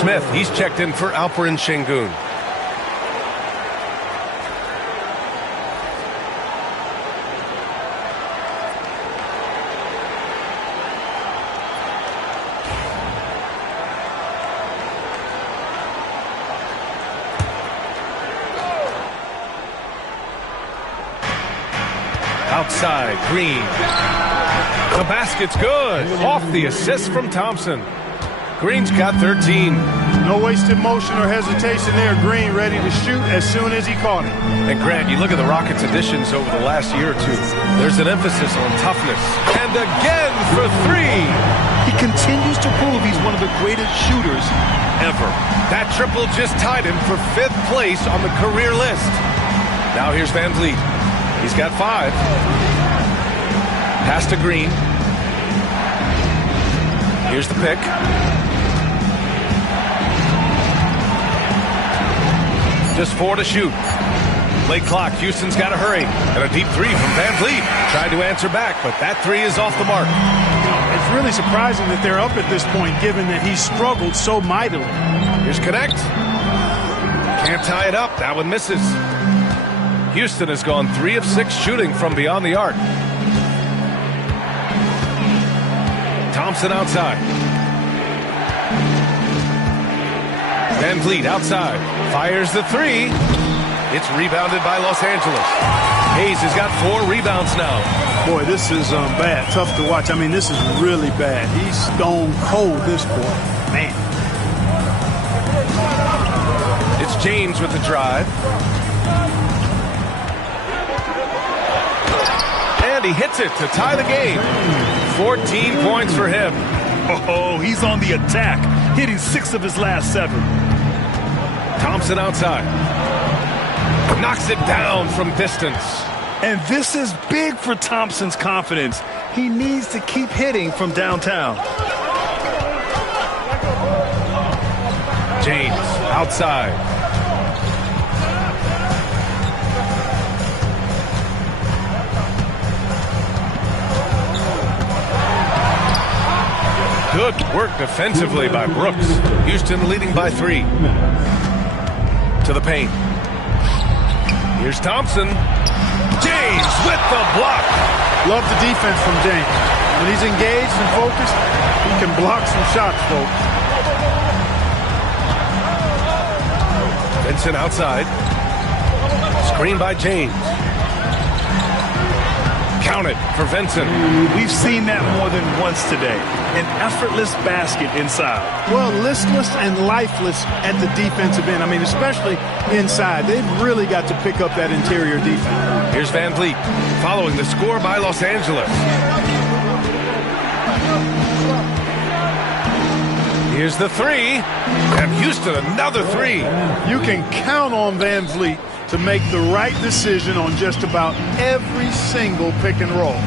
Smith, he's checked in for Alperen Şengün. Outside, Green. The basket's good. Off the assist from Thompson. Green's got 13. No wasted motion or hesitation there. Green ready to shoot as soon as he caught it. And Grant, you look at the Rockets' additions over the last year or two. There's an emphasis on toughness. And again for three. He continues to prove he's one of the greatest shooters ever. That triple just tied him for 5th place on the career list. Now here's Van Vliet. He's got 5. Pass to Green. Here's the pick. Just 4 to shoot. Late clock. Houston's got to hurry. And a deep 3 from Van Vliet. Tried to answer back, but that 3 is off the mark. It's really surprising that they're up at this point, given that he struggled so mightily. Here's Connect. Can't tie it up. That one misses. Houston has gone 3 of 6 shooting from beyond the arc. Thompson outside. Van Vliet outside. Fires the 3. It's rebounded by Los Angeles. Hayes has got 4 rebounds now. Boy, this is bad. Tough to watch. I mean, this is really bad. He's stone cold this quarter. Man. It's James with the drive. And he hits it to tie the game. 14 points for him. Oh, he's on the attack, hitting 6 of his last 7. Thompson outside. Knocks it down from distance. And this is big for Thompson's confidence. He needs to keep hitting from downtown. James outside. Good work defensively by Brooks. Houston leading by 3. To the paint. Here's Thompson. James with the block. Love the defense from James. When he's engaged and focused, he can block some shots, folks. Vincent outside. Screen by James. Count it for Vincent. We've seen that more than once today. An effortless basket inside. Well, listless and lifeless at the defensive end. I mean, especially inside. They've really got to pick up that interior defense. Here's Van Vliet following the score by Los Angeles. Here's the 3. And Houston another 3. You can count on Van Vliet to make the right decision on just about every single pick and roll.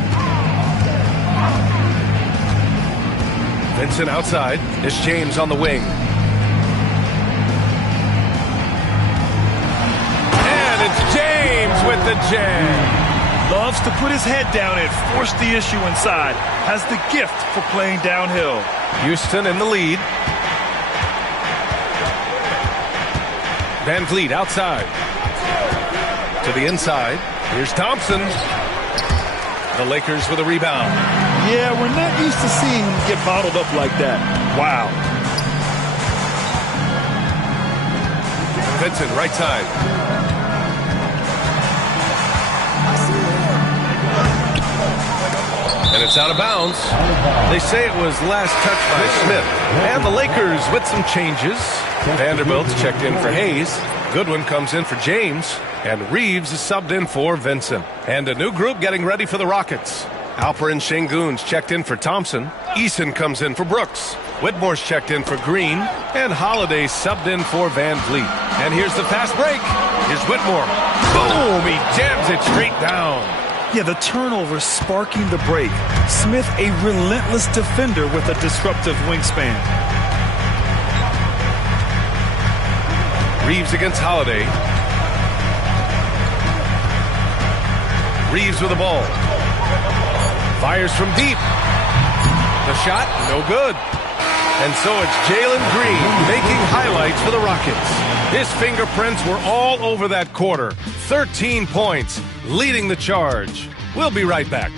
Vincent outside. It's James on the wing. And it's James with the jam. Loves to put his head down and force the issue inside. Has the gift for playing downhill. Houston in the lead. Van Vliet outside. To the inside. Here's Thompson. The Lakers with a rebound. Yeah, we're not used to seeing him get bottled up like that. Wow. Vincent, right side. And it's out of bounds. They say it was last touched by Smith. And the Lakers with some changes. Vanderbilt's checked in for Hayes. Goodwin comes in for James. And Reeves is subbed in for Vincent. And a new group getting ready for the Rockets. Alper and Şengün's checked in for Thompson. Eason comes in for Brooks. Whitmore's checked in for Green. And Holiday subbed in for Van Vliet. And here's the fast break. Here's Whitmore. Boom! He jams it straight down. Yeah, the turnover sparking the break. Smith, a relentless defender with a disruptive wingspan. Reeves against Holiday. Reeves with the ball. Fires from deep. The shot, no good. And so it's Jalen Green making highlights for the Rockets. His fingerprints were all over that quarter. 13 points, leading the charge. We'll be right back.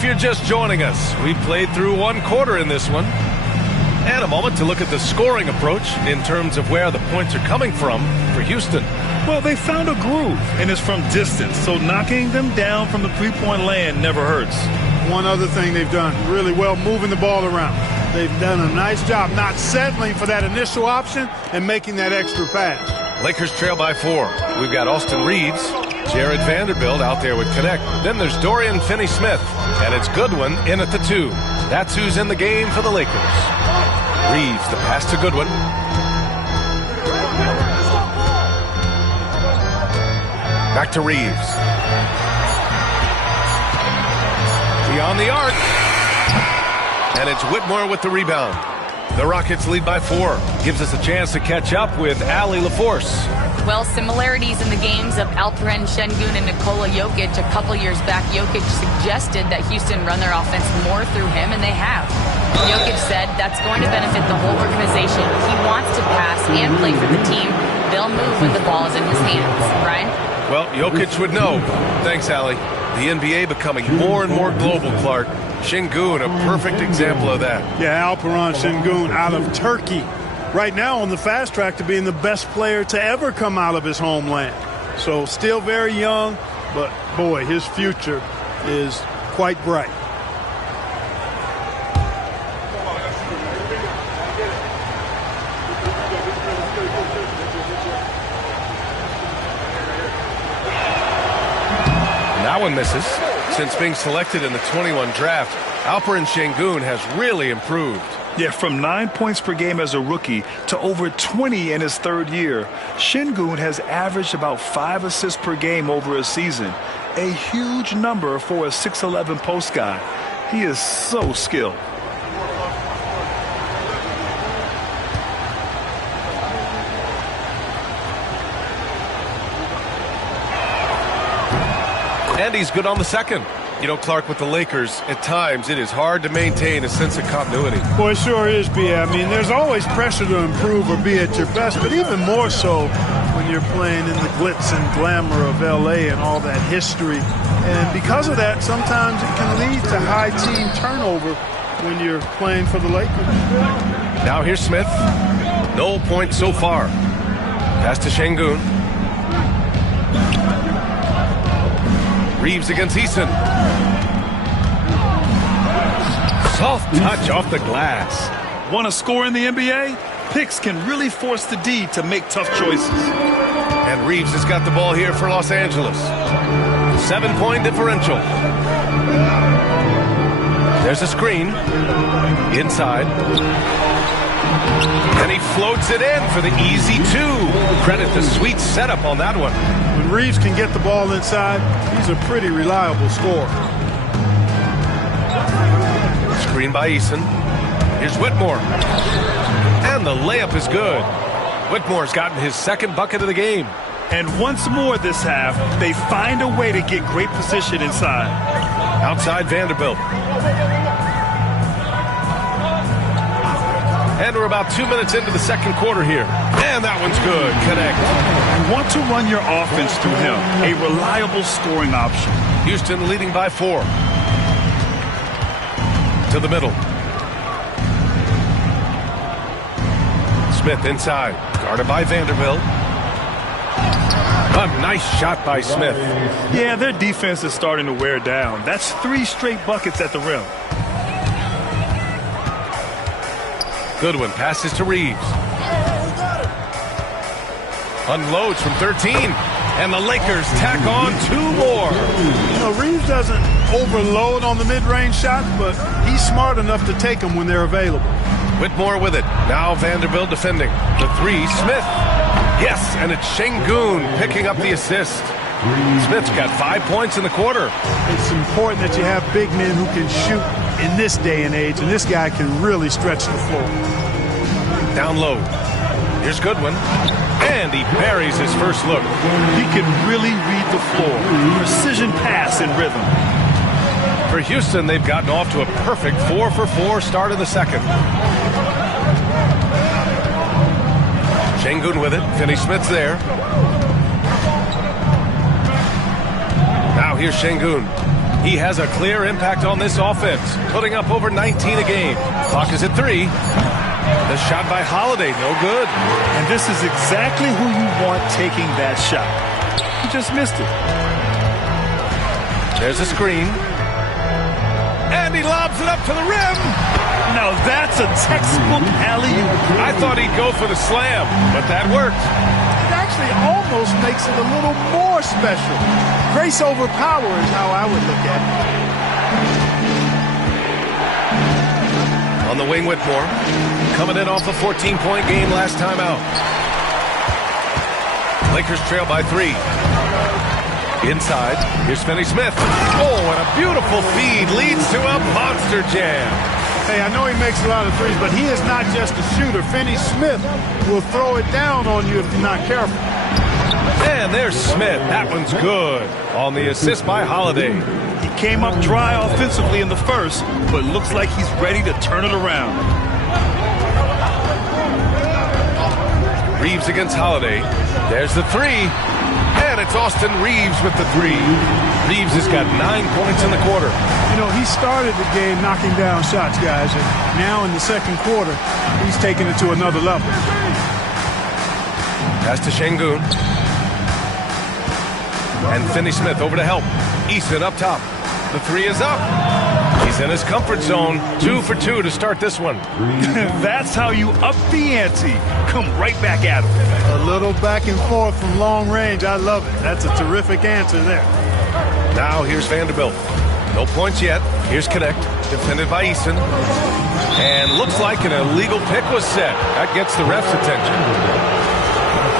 If you're just joining us, we played through one quarter in this one. And a moment to look at the scoring approach in terms of where the points are coming from for Houston. Well, they found a groove, and it's from distance, so knocking them down from the three-point land never hurts. One other thing they've done really well, moving the ball around. They've done a nice job not settling for that initial option and making that extra pass. Lakers trail by 4. We've got Austin Reeves, Jared Vanderbilt out there with Connect. Then there's Dorian Finney-Smith, and it's Goodwin in at the 2. That's who's in the game for the Lakers. Reeves, the pass to Goodwin. Back to Reeves. Beyond the arc. And it's Whitmore with the rebound. The Rockets lead by 4. Gives us a chance to catch up with Allie LaForce. Well, similarities in the games of Alperen Şengün and Nikola Jokic. A couple years back, Jokic suggested that Houston run their offense more through him, and they have. Jokic said that's going to benefit the whole organization. He wants to pass and play for the team. They'll move when the ball is in his hands. Ryan? Well, Jokic would know. Thanks, Allie. The NBA becoming more and more global, Clark. Şengün, a perfect example of that. Yeah, Alperen Şengün out of Turkey. Right now on the fast track to being the best player to ever come out of his homeland. So still very young, but boy, his future is quite bright. That one misses. Since being selected in the 21 draft, Alperen Şengün has really improved. Yeah, from 9 points per game as a rookie to over 20 in his third year. Şengün has averaged about 5 assists per game over a season. A huge number for a 6'11 post guy. He is so skilled. And he's good on the second. You know, Clark, with the Lakers, at times it is hard to maintain a sense of continuity. Boy, it sure is, B.A. I mean, there's always pressure to improve or be at your best, but even more so when you're playing in the glitz and glamour of L.A. and all that history. And because of that, sometimes it can lead to high team turnover when you're playing for the Lakers. Now here's Smith. No points so far. Pass to Şengün. Reeves against Eason. Soft touch off the glass. Want to score in the NBA? Picks can really force the D to make tough choices. And Reeves has got the ball here for Los Angeles. 7-point differential. There's a screen. Inside. And he floats it in for the easy 2. Credit the sweet setup on that one. When Reeves can get the ball inside, he's a pretty reliable scorer. Screen by Eason. Here's Whitmore. And the layup is good. Whitmore's gotten his second bucket of the game. And once more this half, they find a way to get great position inside. Outside Vanderbilt. And we're about 2 minutes into the second quarter here. And that one's good. Connect. You want to run your offense through him. A reliable scoring option. Houston leading by 4. To the middle. Smith inside. Guarded by Vanderbilt. A nice shot by Smith. Yeah, their defense is starting to wear down. That's 3 straight buckets at the rim. Goodwin passes to Reeves. Unloads from 13. And the Lakers tack on 2 more. You know, Reeves doesn't overload on the mid-range shot, but he's smart enough to take them when they're available. Whitmore with it. Now Vanderbilt defending. The 3, Smith. Yes, and it's Şengün picking up the assist. Smith's got 5 points in the quarter. It's important that you have big men who can shoot in this day and age, and this guy can really stretch the floor. Down low. Here's Goodwin. And he buries his first look. He can really read the floor. Precision pass and rhythm. For Houston, they've gotten off to a perfect 4-for-4 start of the second. Şengün with it. Finney-Smith's there. Now here's Şengün. He has a clear impact on this offense, putting up over 19 a game. Clock is at 3. The shot by Holiday, no good. And this is exactly who you want taking that shot. He just missed it. There's a screen. And he lobs it up to the rim. Now that's a textbook alley-oop. I thought he'd go for the slam, but that worked. It actually almost makes it a little more special. Grace over power is how I would look at it. On the wing, Whitmore. Coming in off a 14-point game last time out. Lakers trail by 3. Inside, here's Finney Smith. Oh, and a beautiful feed leads to a monster jam. Hey, I know he makes a lot of threes, but he is not just a shooter. Finney Smith will throw it down on you if you're not careful. And there's Smith. That one's good. On the assist by Holiday. He came up dry offensively in the first, but looks like he's ready to turn it around. Reeves against Holiday. There's the 3. And it's Austin Reeves with the 3. Reeves has got 9 points in the quarter. You know, he started the game knocking down shots, guys, and now in the second quarter, he's taking it to another level. Pass to Şengün. And Finney Smith over to help. Easton up top. The 3 is up. He's in his comfort zone. 2 for 2 to start this one. That's how you up the ante. Come right back at him. A little back and forth from long range. I love it. That's a terrific answer there. Now here's Vanderbilt. No points yet. Here's Connect. Defended by Easton. And looks like an illegal pick was set. That gets the ref's attention.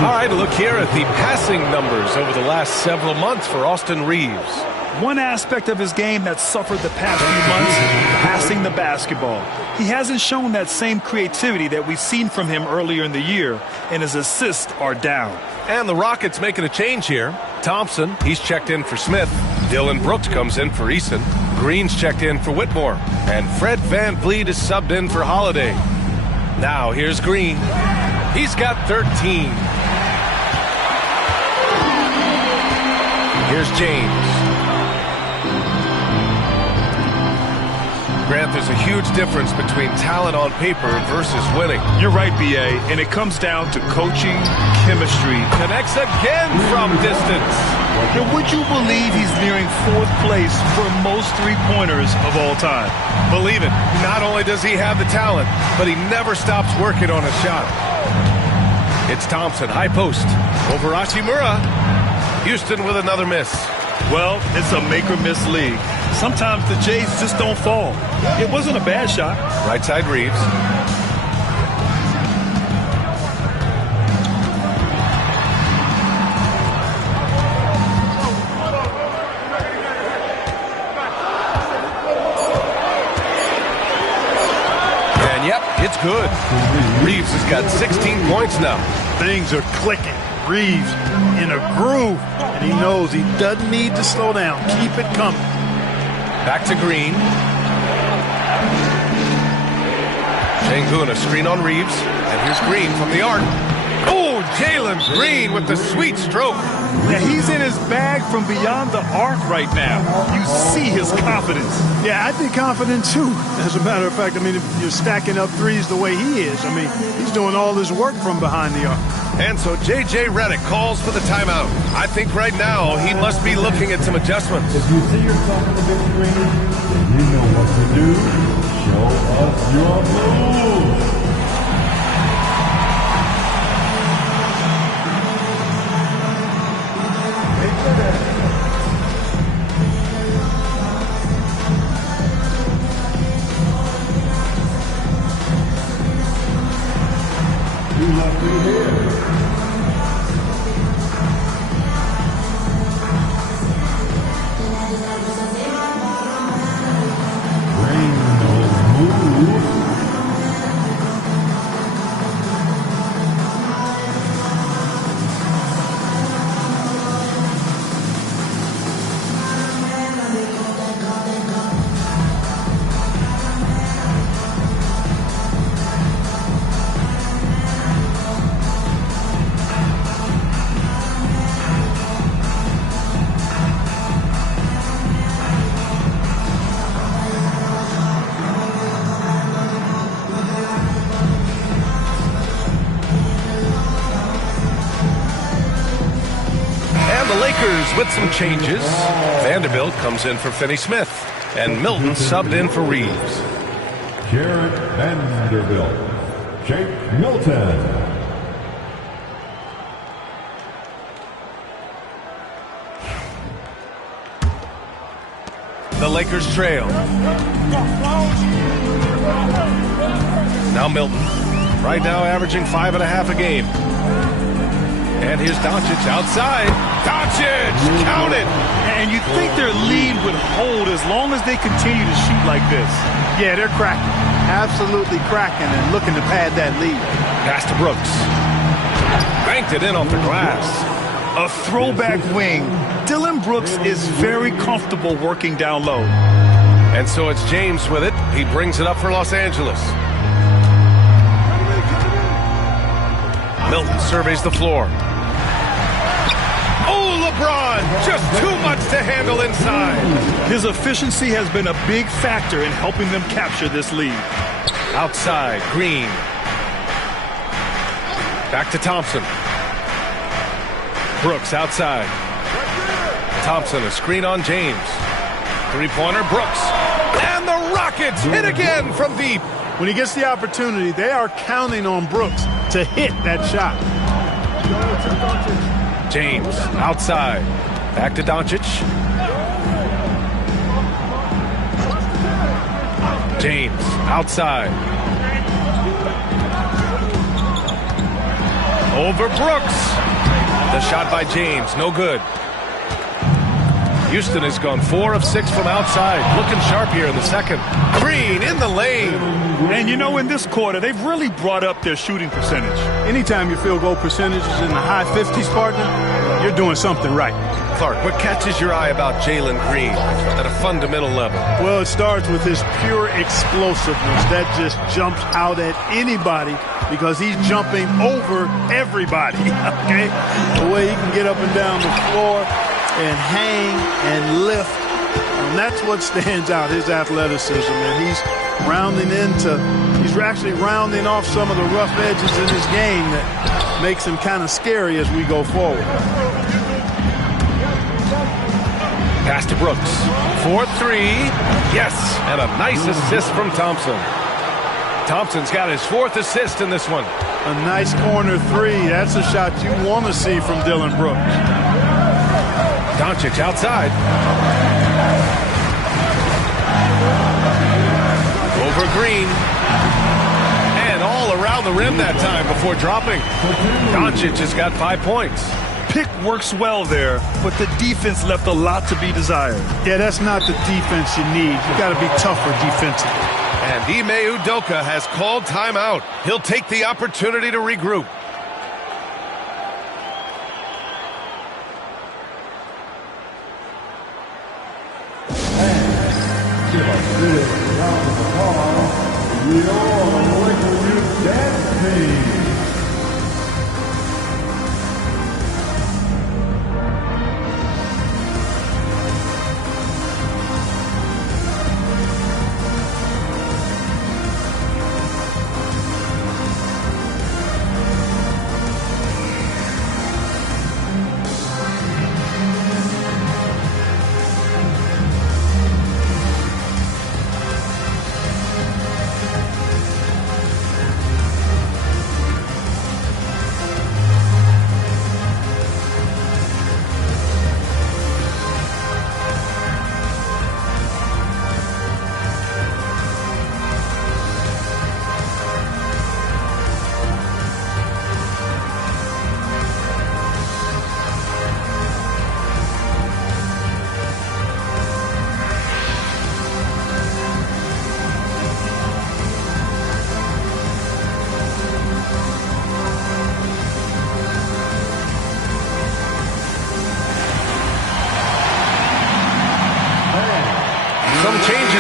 All right, look here at the passing numbers over the last several months for Austin Reeves. One aspect of his game that's suffered the past few months, passing the basketball. He hasn't shown that same creativity that we've seen from him earlier in the year, and his assists are down. And the Rockets making a change here. Thompson, he's checked in for Smith. Dylan Brooks comes in for Eason. Green's checked in for Whitmore. And Fred VanVleet is subbed in for Holiday. Now here's Green. He's got 13. Here's James. Grant, there's a huge difference between talent on paper versus winning. You're right, B.A., and it comes down to coaching, chemistry. Connects again from distance. And would you believe he's nearing 4th place for most three-pointers of all time? Believe it. Not only does he have the talent, but he never stops working on his shot. It's Thompson, high post, over Hachimura. Houston with another miss. Well, it's a make-or-miss league. Sometimes the Jays just don't fall. It wasn't a bad shot. Right side Reeves. And yep, it's good. Reeves has got 16 points now. Things are clicking. Reeves in a groove, and he knows he doesn't need to slow down. Keep it coming. Back to Green. Şengün, a screen on Reeves. And here's Green from the arc. Oh, Jalen Green with the sweet stroke. Yeah, he's in his bag from beyond the arc right now. You see his confidence. Yeah, I'd be confident too. As a matter of fact, I mean, if you're stacking up threes the way he is, I mean, he's doing all this work from behind the arc. And so J.J. Redick calls for the timeout. I think right now he must be looking at some adjustments. If you see yourself on the big screen, then you know what to do. Show us your moves. Lakers with some changes. Vanderbilt comes in for Finney Smith, and Milton subbed in for Reeves. Jarrett Vanderbilt, Jake Milton. The Lakers trail. Now Milton, right now averaging 5.5 a game. And here's Doncic outside. Doncic, count it. And you think their lead would hold as long as they continue to shoot like this. Yeah, they're cracking. Absolutely cracking and looking to pad that lead. Pass to Brooks. Banked it in off the glass. A throwback wing. Dylan Brooks is very comfortable working down low. And so it's James with it. He brings it up for Los Angeles. Milton surveys the floor. Oh, LeBron! Just too much to handle inside. His efficiency has been a big factor in helping them capture this lead. Outside, Green. Back to Thompson. Brooks outside. Thompson, a screen on James. Three-pointer, Brooks. And the Rockets hit again from deep. When he gets the opportunity, they are counting on Brooks to hit that shot. James outside. Back to Doncic. James outside. Over Brooks. The shot by James, no good. Houston has gone 4 of 6 from outside. Looking sharp here in the second. Green in the lane. And you know, in this quarter, they've really brought up their shooting percentage. Anytime your field goal percentage is in the high 50s, partner, you're doing something right. Clark, what catches your eye about Jalen Green at a fundamental level? Well, it starts with his pure explosiveness. That just jumps out at anybody because he's jumping over everybody, okay? The way he can get up and down the floor and hang and lift, and that's what stands out, his athleticism. And he's actually rounding off some of the rough edges in his game that makes him kind of scary as we go forward. Pass to Brooks. 4-3. Yes, and a nice assist from Thompson. Thompson's got his 4th assist in this one. A nice corner 3. That's a shot you want to see from Dylan Brooks. Doncic outside. Over Green. And all around the rim that time before dropping. Doncic has got 5 points. Pick works well there, but the defense left a lot to be desired. Yeah, that's not the defense you need. You got to be tougher defensively. And Ime Udoka has called timeout. He'll take the opportunity to regroup.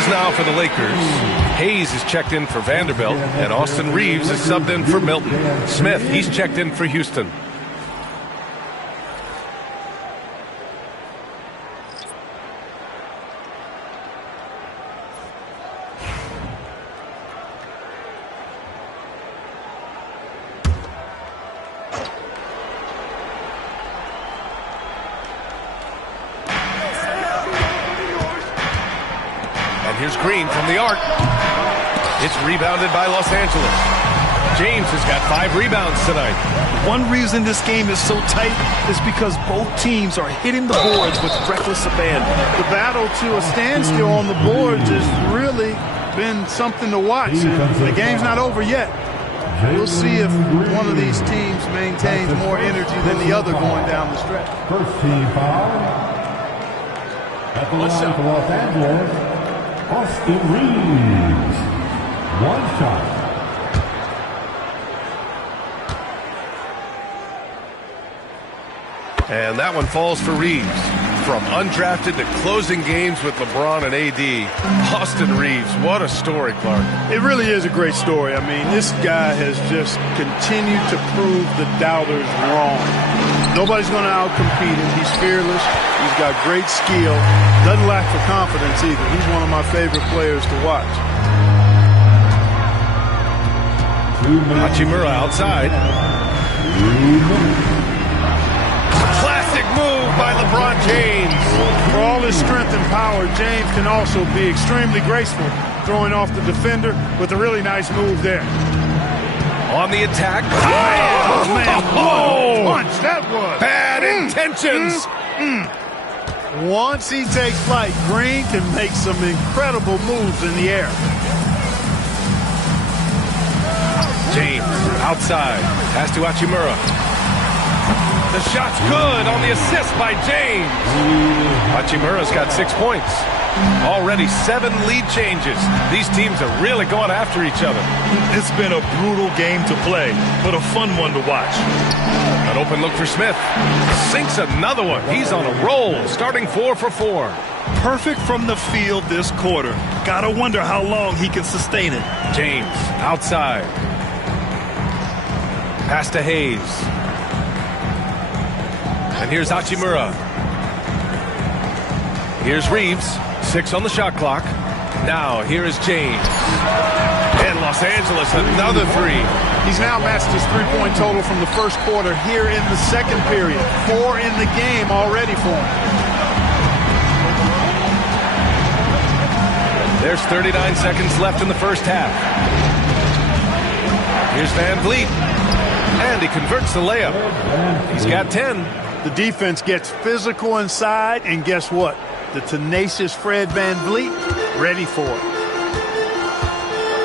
Now for the Lakers. Hayes is checked in for Vanderbilt, and Austin Reeves is subbed in for Milton. Smith, he's checked in for Houston. Here's Green from the arc. It's rebounded by Los Angeles. James has got 5 rebounds tonight. One reason this game is so tight is because both teams are hitting the boards with reckless abandon. The battle to a standstill on the boards has really been something to watch. The game's not over yet. We'll see if one of these teams maintains more energy than the other going down the stretch. First team foul. At the line for Los Angeles, Austin Reeves. 1 shot. And that one falls for Reeves. From undrafted to closing games with LeBron and AD, Austin Reeves, what a story, Clark. It really is a great story. I mean, this guy has just continued to prove the doubters wrong. Nobody's going to outcompete him. He's fearless. He's got great skill. Doesn't lack for confidence either. He's one of my favorite players to watch. Hachimura outside. Classic move by LeBron James. For all his strength and power, James can also be extremely graceful, throwing off the defender with a really nice move there. On the attack. Oh, man, what a punch that was. Bad intentions. Once he takes flight, Green can make some incredible moves in the air. James outside. Pass to Hachimura. The shot's good on the assist by James. Hachimura's got 6 points. Already 7 lead changes. These teams are really going after each other. It's been a brutal game to play, but a fun one to watch. An open look for Smith. Sinks another one. He's on a roll, starting 4 for 4. Perfect from the field this quarter. Gotta wonder how long he can sustain it. James outside. Pass to Hayes. And here's Hachimura. Here's Reeves. 6 on the shot clock. Now here is James. And Los Angeles, another 3. He's now matched his 3-point total from the first quarter here in the second period. 4 in the game already for him. There's 39 seconds left in the first half. Here's Van Vliet. And he converts the layup. He's got 10. The defense gets physical inside, and guess what? The tenacious Fred Van Vliet ready for it.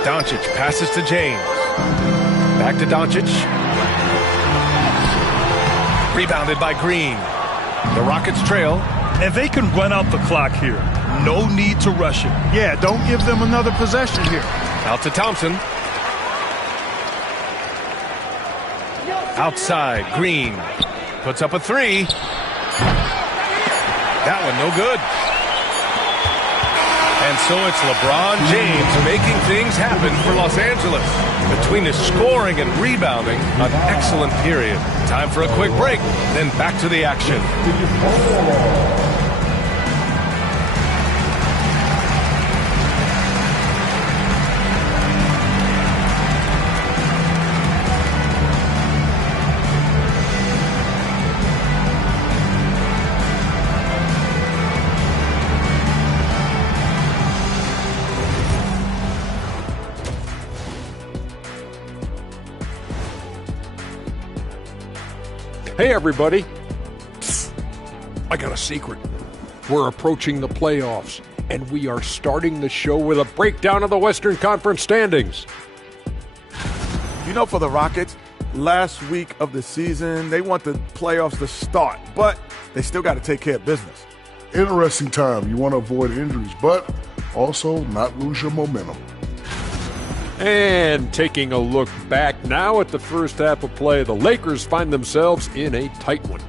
Doncic passes to James. Back to Doncic. Rebounded by Green. The Rockets trail. And they can run out the clock here. No need to rush it. Yeah, don't give them another possession here. Out to Thompson. Outside, Green. Puts up a 3. That one no good. And so it's LeBron James making things happen for Los Angeles. Between his scoring and rebounding, an excellent period. Time for a quick break, then back to the action. Hey, everybody. Psst. I got a secret. We're approaching the playoffs, and we are starting the show with a breakdown of the Western Conference standings. You know, for the Rockets, last week of the season, they want the playoffs to start, but they still got to take care of business. Interesting time. You want to avoid injuries, but also not lose your momentum. And taking a look back now at the first half of play, the Lakers find themselves in a tight one.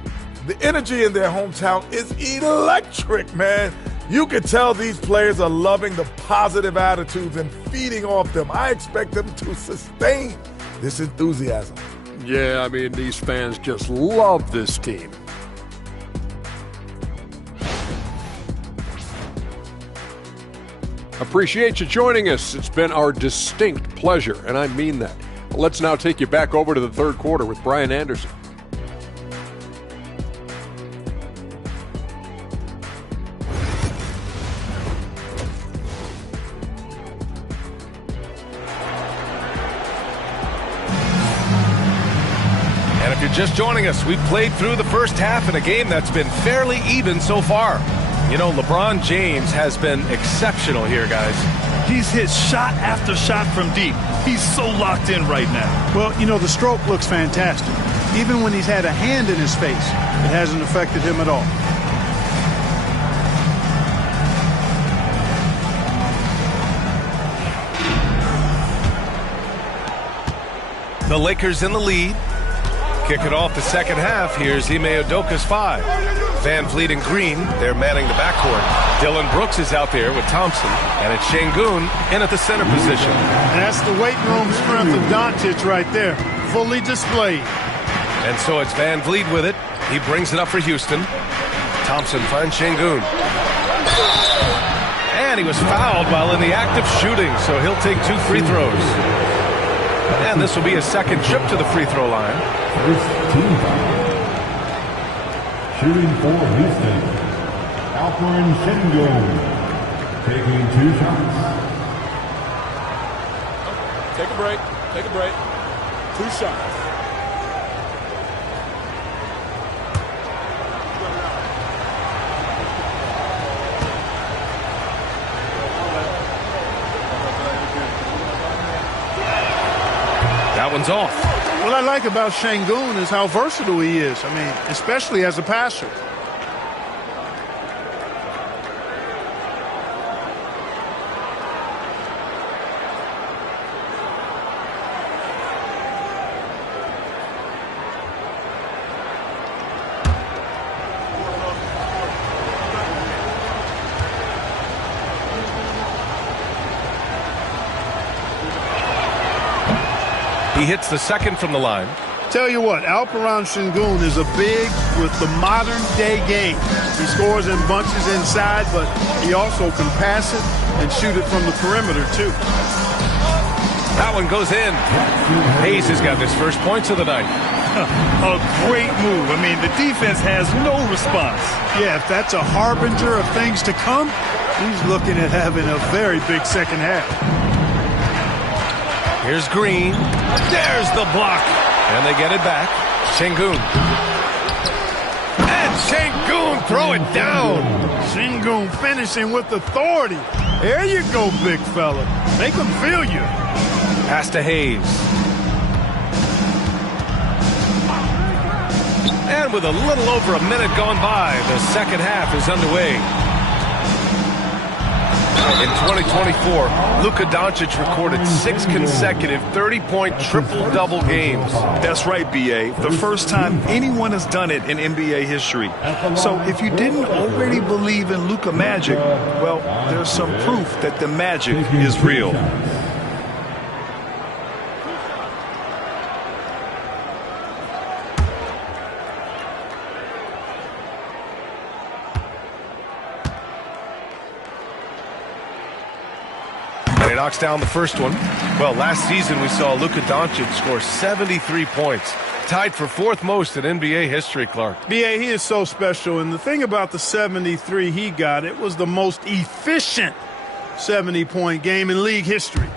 The energy in their hometown is electric, man. You can tell these players are loving the positive attitudes and feeding off them. I expect them to sustain this enthusiasm. Yeah, I mean, these fans just love this team. Appreciate you joining us. It's been our distinct pleasure, and I mean that. Let's now take you back over to the third quarter with Brian Anderson. just joining us, we've played through the first half in a game that's been fairly even so far. You know, LeBron James has been exceptional here, guys. He's hit shot after shot from deep. He's so locked in right now. Well, you know, the stroke looks fantastic. Even when he's had a hand in his face, it hasn't affected him at all. The Lakers in the lead. Kicking off the second half, here's Ime Udoka's 5. Van Vliet and Green, they're manning the backcourt. Dylan Brooks is out there with Thompson, and it's Şengün in at the center position. And that's the weight room strength of Doncic right there, fully displayed. And so it's Van Vliet with it. He brings it up for Houston. Thompson finds Şengün. And he was fouled while in the act of shooting, so he'll take 2 free throws. And this will be his second trip to the free throw line. First team foul. Shooting for Houston, Alperen Şengün, taking 2 shots. Take a break. Take a break. 2 shots. That one's off. What I like about Şengün is how versatile he is. I mean, especially as a passer. He hits the second from the line. Tell you what, Alperen Şengün is a big with the modern day game. He scores in bunches inside, but he also can pass it and shoot it from the perimeter too. That one goes in. Hayes has got his first points of the night. A great move. I mean, the defense has no response. Yeah, if that's a harbinger of things to come, he's looking at having a very big second half. Here's Green. There's the block. And they get it back. Şengün. And Şengün throw it down. Şengün finishing with authority. There you go, big fella. Make them feel you. Pass to Hayes. And with a little over a minute gone by, the second half is underway. In 2024, Luka Doncic recorded 6 consecutive 30-point triple-double games. That's right, B.A. The first time anyone has done it in NBA history. So if you didn't already believe in Luka magic, well, there's some proof that the magic is real. And he knocks down the first one. Well, last season we saw Luka Doncic score 73 points. Tied for 4th most in NBA history, Clark. B.A., he is so special. And the thing about the 73 he got, it was the most efficient 70-point game in league history.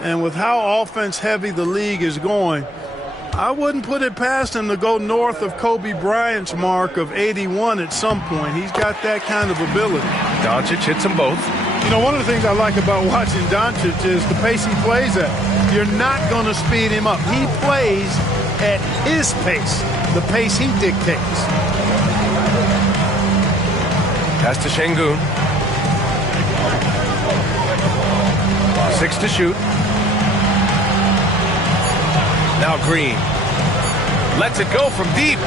And with how offense-heavy the league is going, I wouldn't put it past him to go north of Kobe Bryant's mark of 81 at some point. He's got that kind of ability. Doncic hits them both. You know, one of the things I like about watching Doncic is the pace he plays at. You're not going to speed him up. He plays at his pace, the pace he dictates. Pass to Şengün. 6 to shoot. Now Green. Lets it go from deep.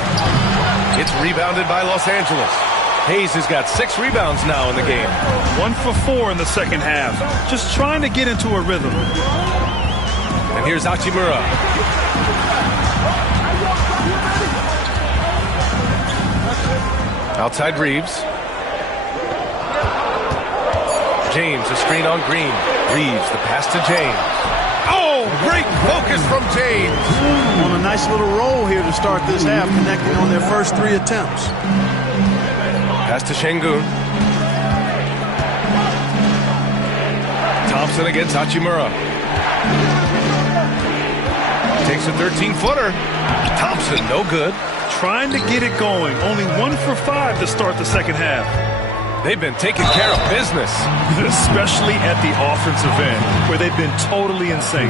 It's rebounded by Los Angeles. Hayes has got 6 rebounds now in the game. 1 for 4 in the second half. Just trying to get into a rhythm. And here's Hachimura. Outside Reeves. James, a screen on Green. Reeves, the pass to James. Oh, great focus from James. On a nice little roll here to start this half, connecting on their first 3 attempts. Pass to Şengün. Thompson against Hachimura. Takes a 13-footer. Thompson, no good. Trying to get it going. Only 1 for 5 to start the second half. They've been taking care of business. Especially at the offensive end, where they've been totally in sync.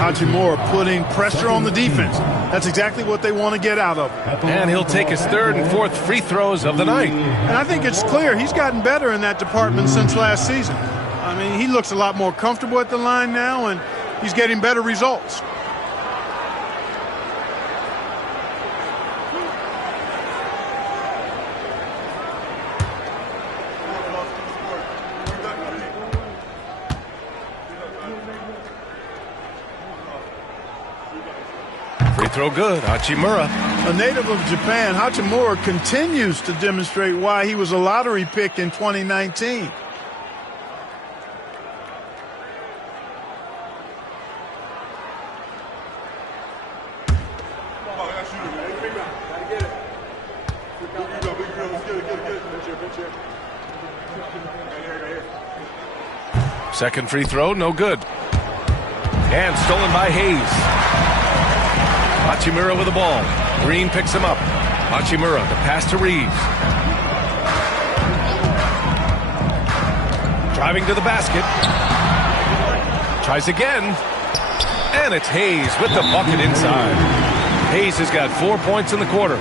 Hachimura putting pressure on the defense. That's exactly what they want to get out of it. And he'll take his 3rd and 4th free throws of the night. And I think it's clear he's gotten better in that department since last season. I mean, he looks a lot more comfortable at the line now, and he's getting better results. Free throw good, Hachimura. A native of Japan, Hachimura continues to demonstrate why he was a lottery pick in 2019. Second free throw, no good. And stolen by Hayes. Hachimura with the ball. Green picks him up. Hachimura, the pass to Reeves. Driving to the basket. Tries again. And it's Hayes with the bucket inside. Hayes has got 4 points in the quarter.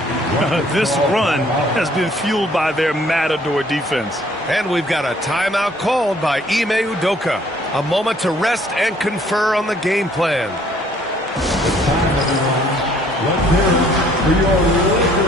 This run has been fueled by their Matador defense. And we've got a timeout called by Ime Udoka. A moment to rest and confer on the game plan. Let's hear it for your Lakers.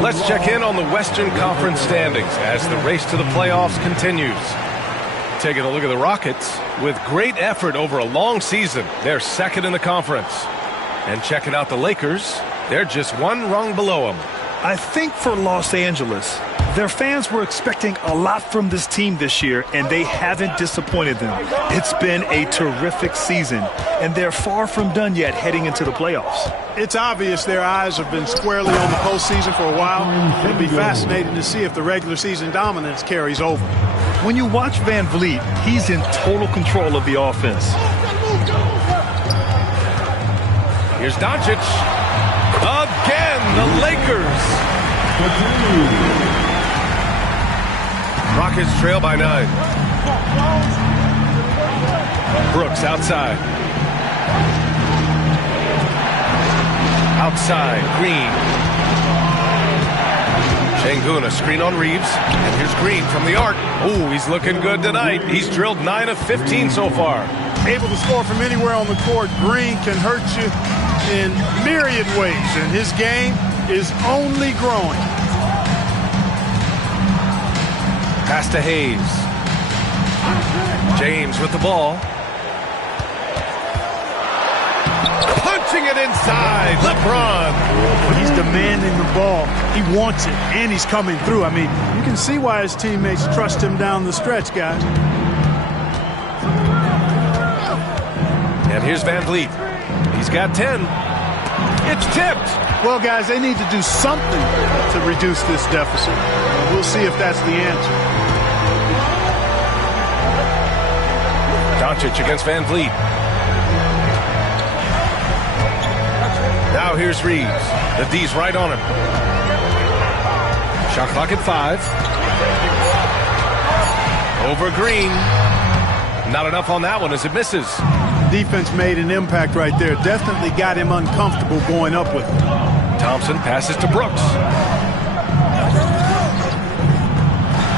Let's check in on the Western Conference standings as the race to the playoffs continues. Taking a look at the Rockets, with great effort over a long season, they're second in the conference. And checking out the Lakers, they're just one rung below them. I think for Los Angeles, their fans were expecting a lot from this team this year, and they haven't disappointed them. It's been a terrific season, and they're far from done yet heading into the playoffs. It's obvious their eyes have been squarely on the postseason for a while. It'll be fascinating to see if the regular season dominance carries over. When you watch Van Vliet, he's in total control of the offense. Here's Doncic. Again, the Lakers. Rockets trail by 9. Brooks outside. Outside, Green. Şengün, a screen on Reeves. And here's Green from the arc. Ooh, he's looking good tonight. He's drilled 9 of 15 so far. Able to score from anywhere on the court. Green can hurt you in myriad ways, and his game is only growing. Pass to Hayes. James with the ball. Punching it inside. LeBron. He's demanding the ball. He wants it, and he's coming through. I mean, you can see why his teammates trust him down the stretch, guys. And here's Van Vliet. He's got 10. It's tipped. Well, guys, they need to do something to reduce this deficit. We'll see if that's the answer. Doncic against Van Vliet. Now here's Reeves. The D's right on him. Shot clock at 5. Over Green. Not enough on that one as it misses. Defense made an impact right there. Definitely got him uncomfortable going up with it. Thompson passes to Brooks.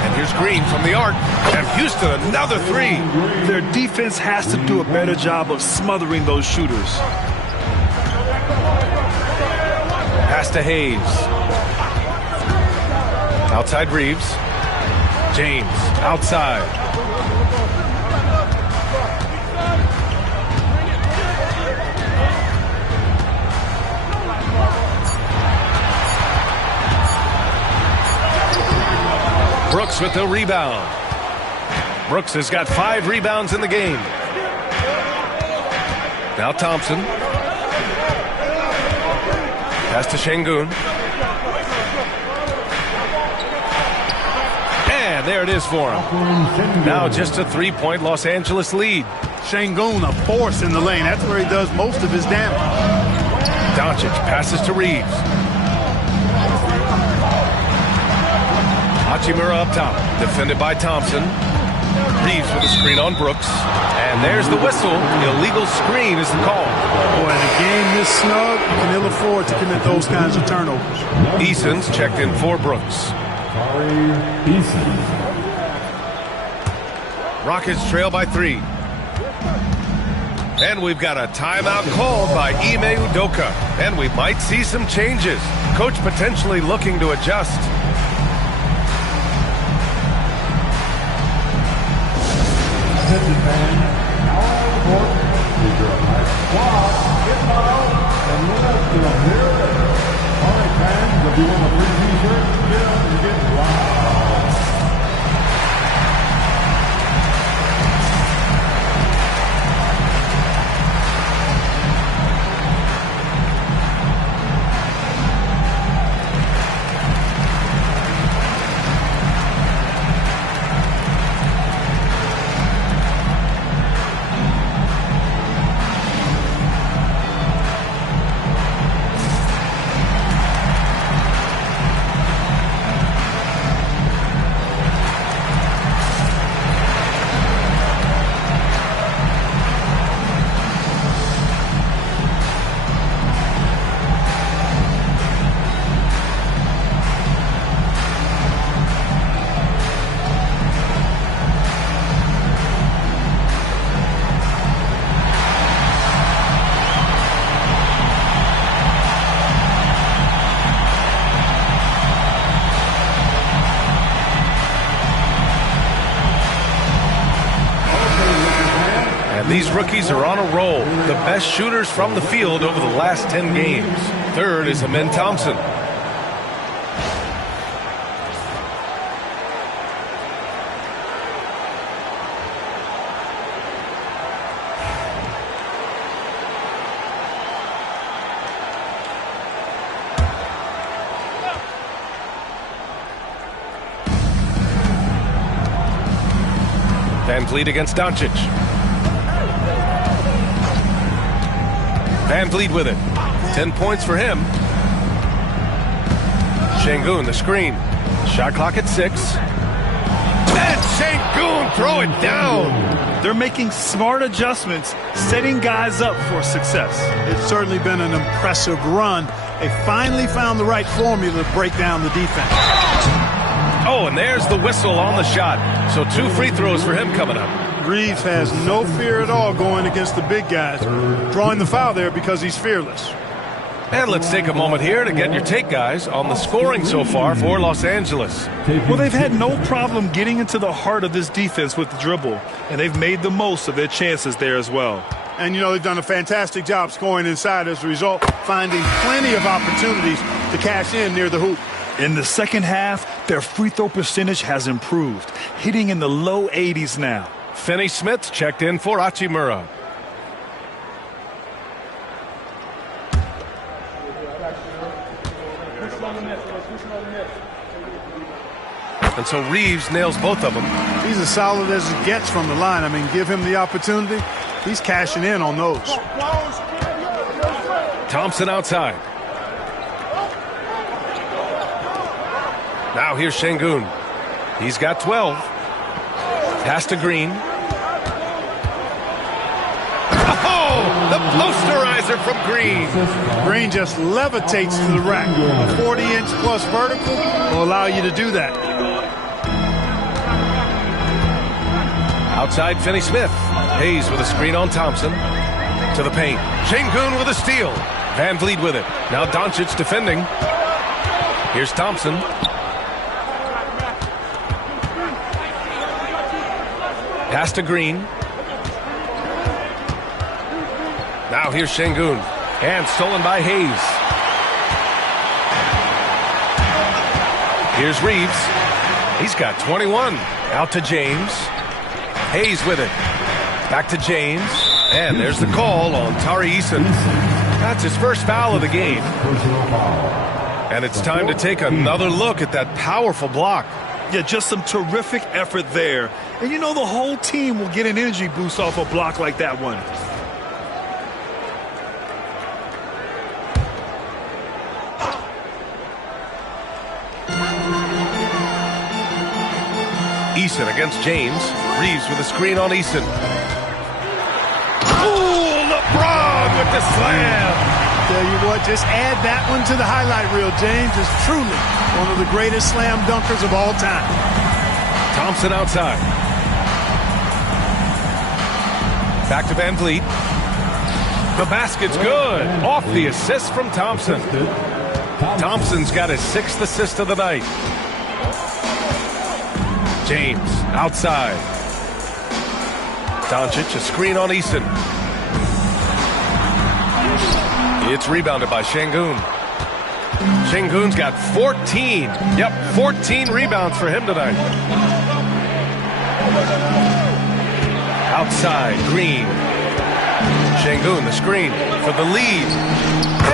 And here's Green from the arc. And Houston, another 3. Their defense has to do a better job of smothering those shooters. Pass to Hayes. Outside Reeves. James outside. Brooks with the rebound. Brooks has got 5 rebounds in the game. Now Thompson. Pass to Şengün. And there it is for him. Now just a 3-point Los Angeles lead. Şengün, a force in the lane. That's where he does most of his damage. Doncic passes to Reeves. Hachimura up top, defended by Thompson. Reeves with a screen on Brooks. And there's the whistle. Illegal screen is the call. Boy, in a game this snug, you can ill afford to commit those kinds of turnovers. Eason's checked in for Brooks. Rockets trail by 3. And we've got a timeout called by Ime Udoka. And we might see some changes. Coach potentially looking to adjust. These rookies are on a roll. The best shooters from the field over the last 10 games. Third is Amin Thompson. Van Vliet against Doncic. Van Vliet with it. 10 points for him. Şengün, the screen. Shot clock at 6. And Şengün throw it down. They're making smart adjustments, setting guys up for success. It's certainly been an impressive run. They finally found the right formula to break down the defense. Oh, and there's the whistle on the shot. So 2 free throws for him coming up. Reeves has no fear at all going against the big guys, drawing the foul there because he's fearless. And let's take a moment here to get your take, guys, on the scoring so far for Los Angeles. Well, they've had no problem getting into the heart of this defense with the dribble, and they've made the most of their chances there as well. And, you know, they've done a fantastic job scoring inside as a result, finding plenty of opportunities to cash in near the hoop. In the second half, their free throw percentage has improved, hitting in the low 80s now. Finney-Smith checked in for Hachimura. And so Reeves nails both of them. He's as solid as it gets from the line. I mean, give him the opportunity. He's cashing in on those. Thompson outside. Now here's Şengün. He's got 12. Pass to Green. Oh, the posterizer from Green. Green just levitates to the rack. A 40-inch plus vertical will allow you to do that. Outside Finney-Smith. Hayes with a screen on Thompson. To the paint. Şengün with a steal. Van Vliet with it. Now Doncic defending. Here's Thompson. Pass to Green. Now here's Şengün. And stolen by Hayes. Here's Reeves. He's got 21. Out to James. Hayes with it. Back to James. And there's the call on Tari Eason. That's his first foul of the game. And it's time to take another look at that powerful block. Yeah, just some terrific effort there. And you know the whole team will get an energy boost off a block like that one. Eason against James. Reeves with a screen on Eason. Ooh, LeBron with the slam. Tell you what, just add that one to the highlight reel. James is truly one of the greatest slam dunkers of all time. Thompson outside. Back to Van Vliet. The basket's good. Off the assist from Thompson. Thompson's got his 6th assist of the night. James outside. Doncic, a screen on Eason. It's rebounded by Şengün. Şengün's got 14. Yep, 14 rebounds for him tonight. Outside, Green. Şengün, the screen for the lead.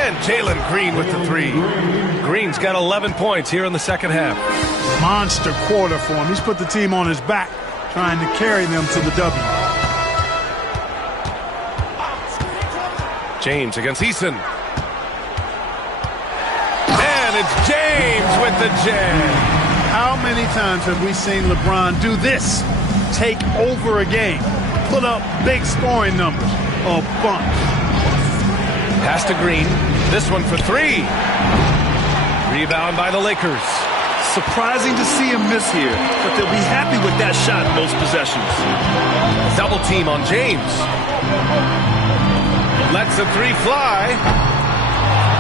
And Jalen Green with the 3. Green's got 11 points here in the second half. Monster quarter for him. He's put the team on his back, trying to carry them to the W. James against Eason. And it's James with the jam. How many times have we seen LeBron do this? Take over a game. Put up big scoring numbers. A bunch. Pass to Green. This one for 3. Rebound by the Lakers. Surprising to see him miss here, but they'll be happy with that shot most possessions. Double team on James. Lets the 3 fly.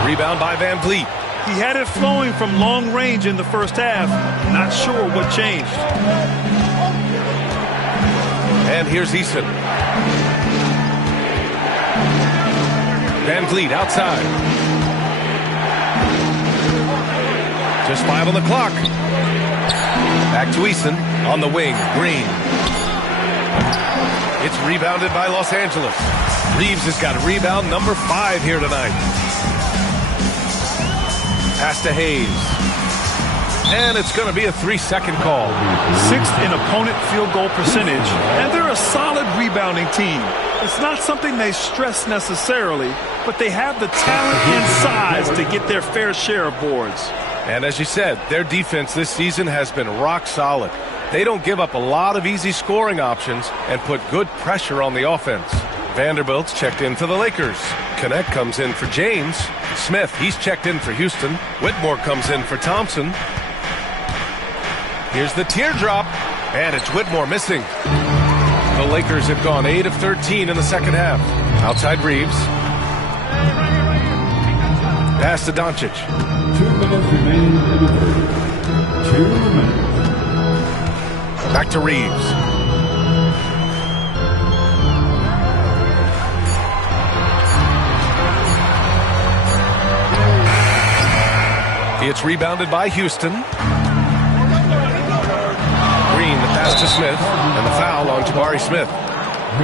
Rebound by Van Vliet. He had it flowing from long range in the first half. Not sure what changed. And here's Eason. Van Vliet outside. Just 5 on the clock. Back to Eason on the wing. Green. It's rebounded by Los Angeles. Reeves has got rebound number 5 here tonight. Pass to Hayes. And it's going to be a 3-second call. 6th in opponent field goal percentage, and they're a solid rebounding team. It's not something they stress necessarily, but they have the talent and size to get their fair share of boards. And as you said, their defense this season has been rock solid. They don't give up a lot of easy scoring options and put good pressure on the offense. Vanderbilt's checked in for the Lakers. Connect comes in for James. Smith, he's checked in for Houston. Whitmore comes in for Thompson. Here's the teardrop, and it's Whitmore missing. The Lakers have gone 8 of 13 in the second half. Outside Reeves. Pass to Doncic. 2 minutes remaining in the third. 2 minutes. Back to Reeves. It's rebounded by Houston. Green, the pass to Smith, and the foul on Jabari Smith.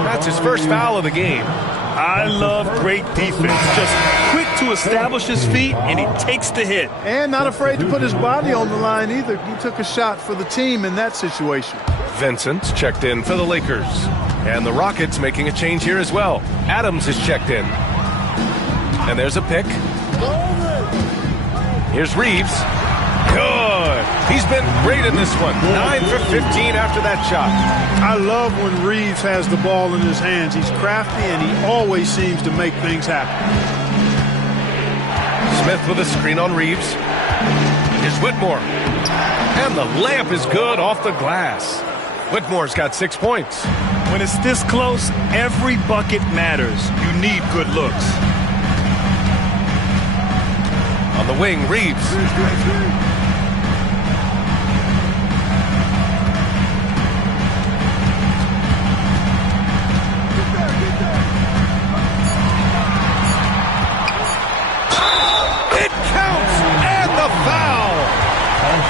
That's his first foul of the game. I love great defense. Just quick to establish his feet, and he takes the hit. And not afraid to put his body on the line either. He took a shot for the team in that situation. Vincent's checked in for the Lakers. And the Rockets making a change here as well. Adams is checked in. And there's a pick. Here's Reeves. Good. He's been great in this one. 9 for 15 after that shot. I love when Reeves has the ball in his hands. He's crafty, and he always seems to make things happen. Smith with a screen on Reeves. Here's Whitmore. And the layup is good off the glass. Whitmore's got 6 points. When it's this close, every bucket matters. You need good looks. On the wing, Reeves. It counts, and the foul.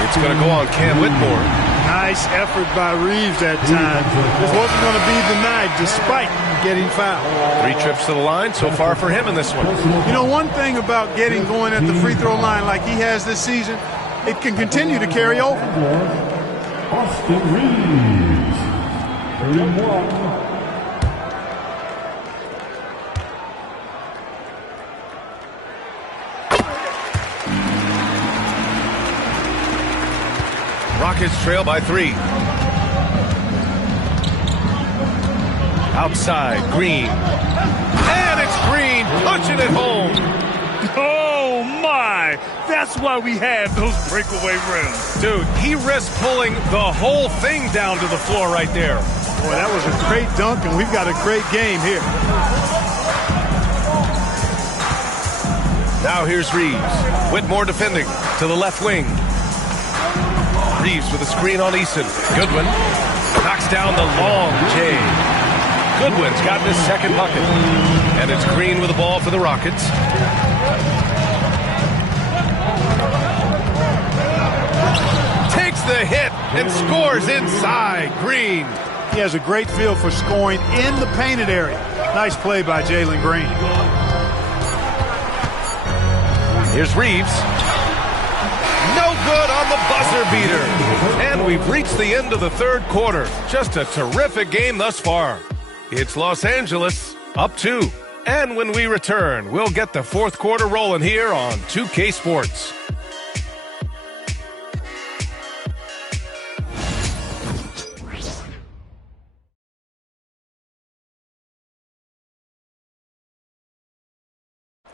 It's going to go on Cam Whitmore. Nice effort by Reeves that time. This wasn't going to be the night, despite getting fouled. 3 trips to the line so far for him in this one. You know, one thing about going at the free throw line like he has this season, it can continue to carry over. Austin Reeves, 31. Rockets trail by 3. Outside, Green. And it's Green punching it home. Oh, my. That's why we have those breakaway rims. Dude, he risked pulling the whole thing down to the floor right there. Boy, that was a great dunk, and we've got a great game here. Now here's Reeves. Whitmore defending to the left wing. Reeves with a screen on Eason. Goodwin knocks down the long J. Goodwin's gotten his second bucket. And it's Green with the ball for the Rockets. Takes the hit and scores inside. Green. He has a great feel for scoring in the painted area. Nice play by Jalen Green. Here's Reeves. No good on the buzzer beater. And we've reached the end of the third quarter. Just a terrific game thus far. It's Los Angeles up 2. And when we return, we'll get the fourth quarter rolling here on 2K Sports.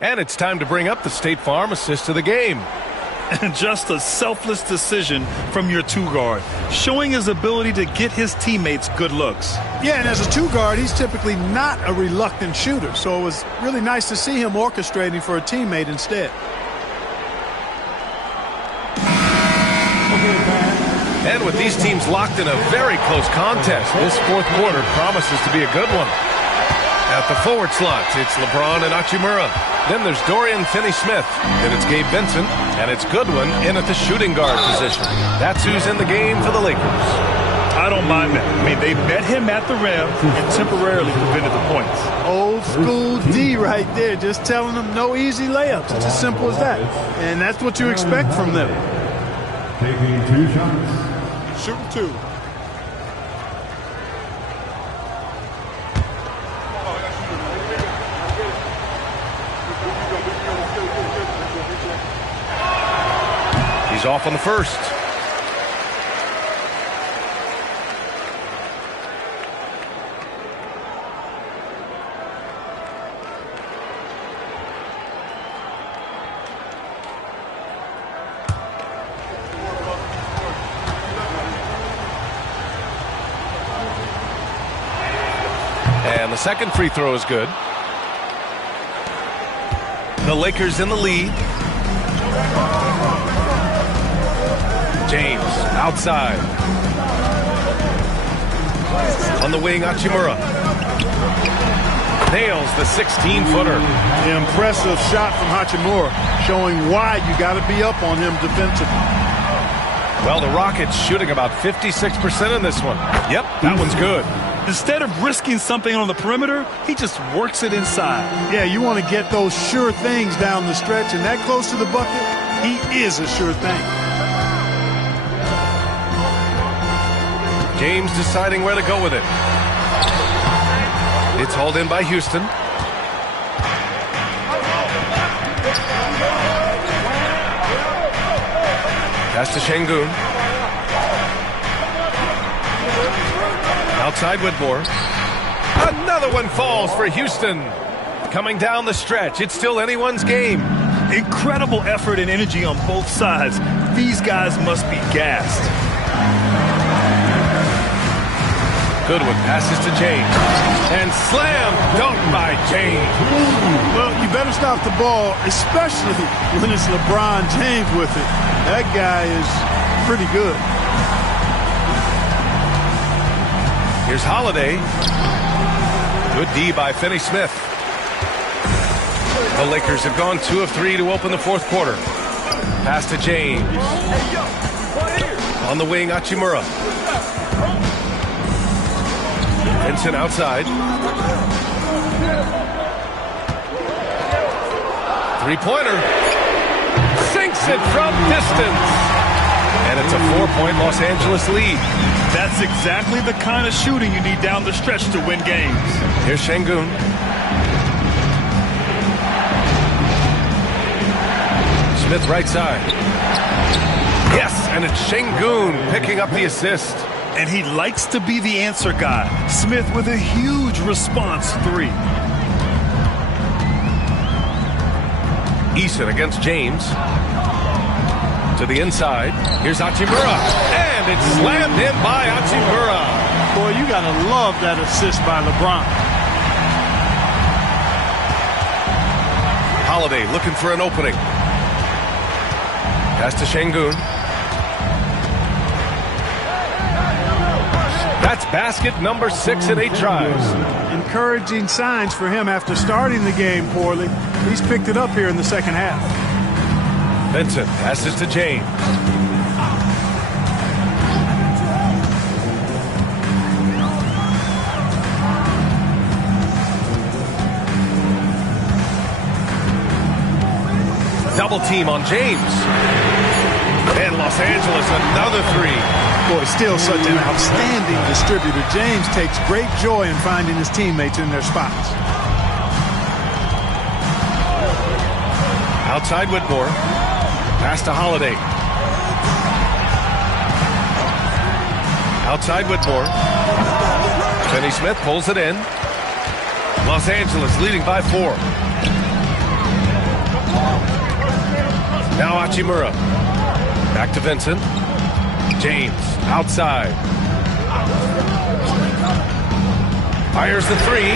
And it's time to bring up the State Farm assist of the game. And just a selfless decision from your 2-guard, showing his ability to get his teammates good looks. Yeah, and as a 2-guard, he's typically not a reluctant shooter, so it was really nice to see him orchestrating for a teammate instead. And with these teams locked in a very close contest, this fourth quarter promises to be a good one. At the forward slots, it's LeBron and Hachimura. Then there's Dorian Finney-Smith. Then it's Gabe Vincent. And it's Goodwin in at the shooting guard position. That's who's in the game for the Lakers. I don't mind that. I mean, they met him at the rim and temporarily prevented the points. Old school D right there, just telling them no easy layups. It's as simple as that. And that's what you expect from them. Taking 2 shots. Shooting 2. He's off on the first. And the second free throw is good. The Lakers in the lead. James outside. On the wing, Hachimura. Nails the 16-footer. The impressive shot from Hachimura, showing why you got to be up on him defensively. Well, the Rockets shooting about 56% in this one. Yep, that one's good. Instead of risking something on the perimeter, he just works it inside. Yeah, you want to get those sure things down the stretch, and that close to the bucket, he is a sure thing. James deciding where to go with it. It's hauled in by Houston. Pass to Şengün. Outside Whitmore. Another one falls for Houston. Coming down the stretch. It's still anyone's game. Incredible effort and energy on both sides. These guys must be gassed. Goodwin passes to James. And slam dunk by James. Well, you better stop the ball, especially when it's LeBron James with it. That guy is pretty good. Here's Holiday. Good D by Finney-Smith. The Lakers have gone 2 of 3 to open the fourth quarter. Pass to James. On the wing, Hachimura. Vincent outside. Three-pointer. Sinks it from distance. And it's a 4-point Los Angeles lead. That's exactly the kind of shooting you need down the stretch to win games. Here's Şengün. Smith right side. Yes, and it's Şengün picking up the assist. And he likes to be the answer guy. Smith with a huge response three. Eason against James. To the inside. Here's Hachimura. And it's slammed in by Hachimura. Boy, you got to love that assist by LeBron. Holiday looking for an opening. Pass to Şengün. That's basket number 6 in 8 tries. Encouraging signs for him after starting the game poorly. He's picked it up here in the second half. Vincent passes to James. Double team on James. And Los Angeles another three. Boy, still such an outstanding distributor. James takes great joy in finding his teammates in their spots. Outside Whitmore. Pass to Holiday. Outside Whitmore. Finney-Smith pulls it in. Los Angeles leading by 4. Now Hachimura. Back to Vincent. James outside. Fires the three.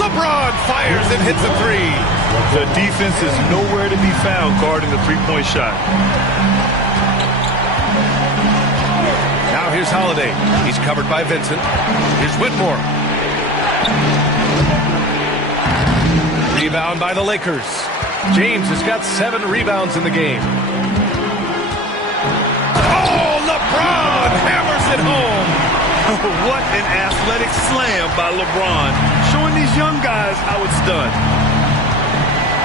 LeBron fires and hits a three. The defense is nowhere to be found guarding the three-point shot. Now here's Holiday. He's covered by Vincent. Here's Whitmore. Rebound by the Lakers. James has got 7 rebounds in the game. Oh, LeBron hammers it home. What an athletic slam by LeBron. Showing these young guys how it's done.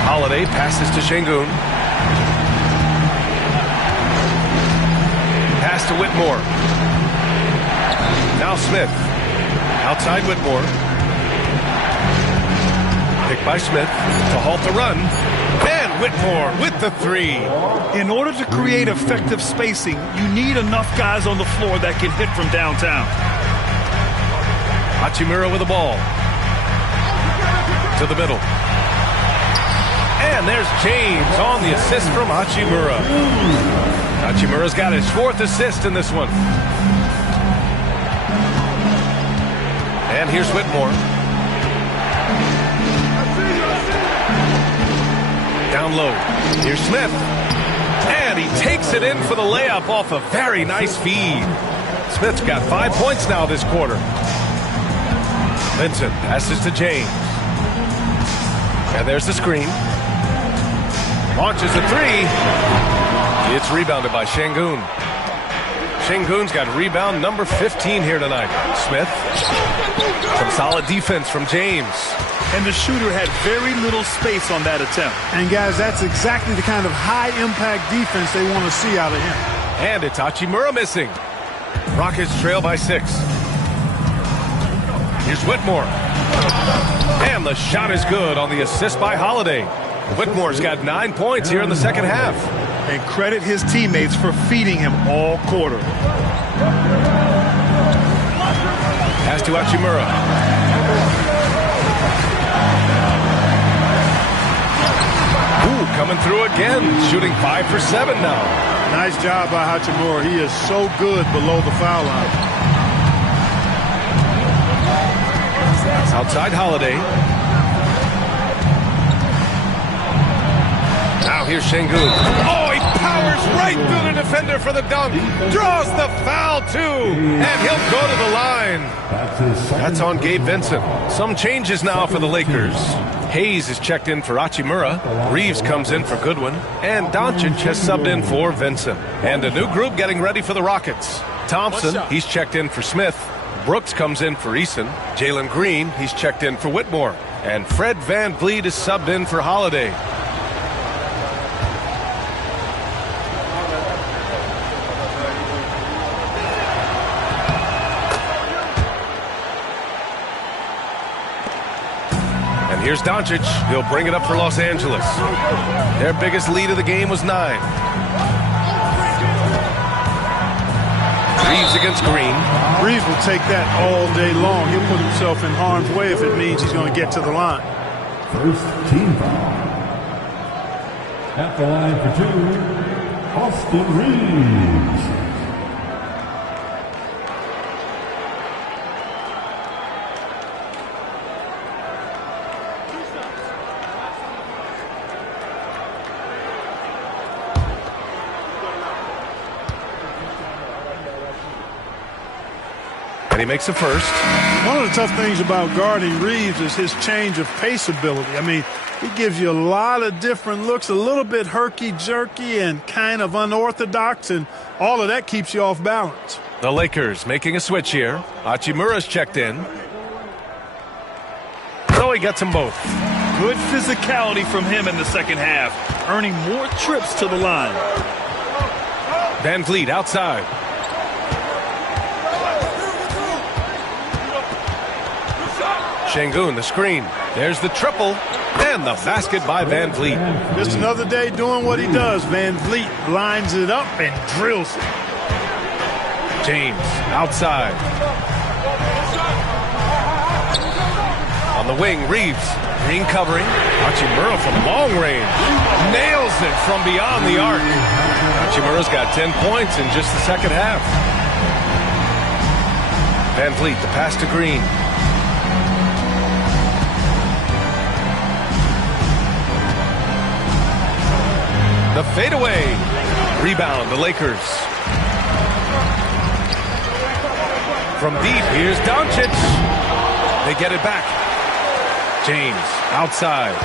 Holiday passes to Şengün. Pass to Whitmore. Now Smith. Outside Whitmore. Picked by Smith to halt the run. And Whitmore with the three. In order to create effective spacing, you need enough guys on the floor that can hit from downtown. Hachimura with the ball. To the middle. And there's James on the assist from Hachimura. Hachimura's got his 4th assist in this one. And here's Whitmore. Down low. Here's Smith. And he takes it in for the layup off a very nice feed. Smith's got 5 points now this quarter. Vincent passes to James. And there's the screen. Launches a three. It's rebounded by Şengün. Şengün's got rebound number 15 here tonight. Smith. Some solid defense from James. And the shooter had very little space on that attempt. And guys, that's exactly the kind of high-impact defense they want to see out of him. And it's Hachimura missing. Rockets trail by 6. Here's Whitmore. And the shot is good on the assist by Holiday. Whitmore's got 9 points here in the second half. and credit his teammates for feeding him all quarter. Pass to Hachimura. Ooh, coming through again, shooting 5 for 7 now. Nice job by Hachimura. He is so good below the foul line. Outside Holiday. Now here's Şengün. Oh, he powers right through the defender for the dunk. Draws the foul, too. And he'll go to the line. That's on Gabe Vincent. Some changes now for the Lakers. Hayes is checked in for Hachimura. Reeves comes in for Goodwin. And Doncic has subbed in for Vincent. And a new group getting ready for the Rockets. Thompson, he's checked in for Smith. Brooks comes in for Eason. Jalen Green, he's checked in for Whitmore. And Fred VanVleet is subbed in for Holiday. And here's Doncic. He'll bring it up for Los Angeles. Their biggest lead of the game was 9. Reeves against Green. Reeves will take that all day long. He'll put himself in harm's way if it means he's going to get to the line. First team foul. At the line for 2, Austin Reeves. He makes a first. One of the tough things about guarding Reeves is his change of pace ability. I mean, he gives you a lot of different looks, a little bit herky-jerky and kind of unorthodox, and all of that keeps you off balance. The Lakers making a switch here. Hachimura's checked in. So he gets them both. Good physicality from him in the second half, earning more trips to the line. VanVleet outside. Şengün, the screen. There's the triple. And the basket by VanVleet. Just another day doing what he does. VanVleet lines it up and drills it. James outside. On the wing, Reeves. Green covering. Hachimura from long range. Nails it from beyond the arc. Hachimura's got 10 points in just the second half. VanVleet, the pass to Green. The fadeaway. Rebound, the Lakers. From deep, here's Doncic. They get it back. James, outside.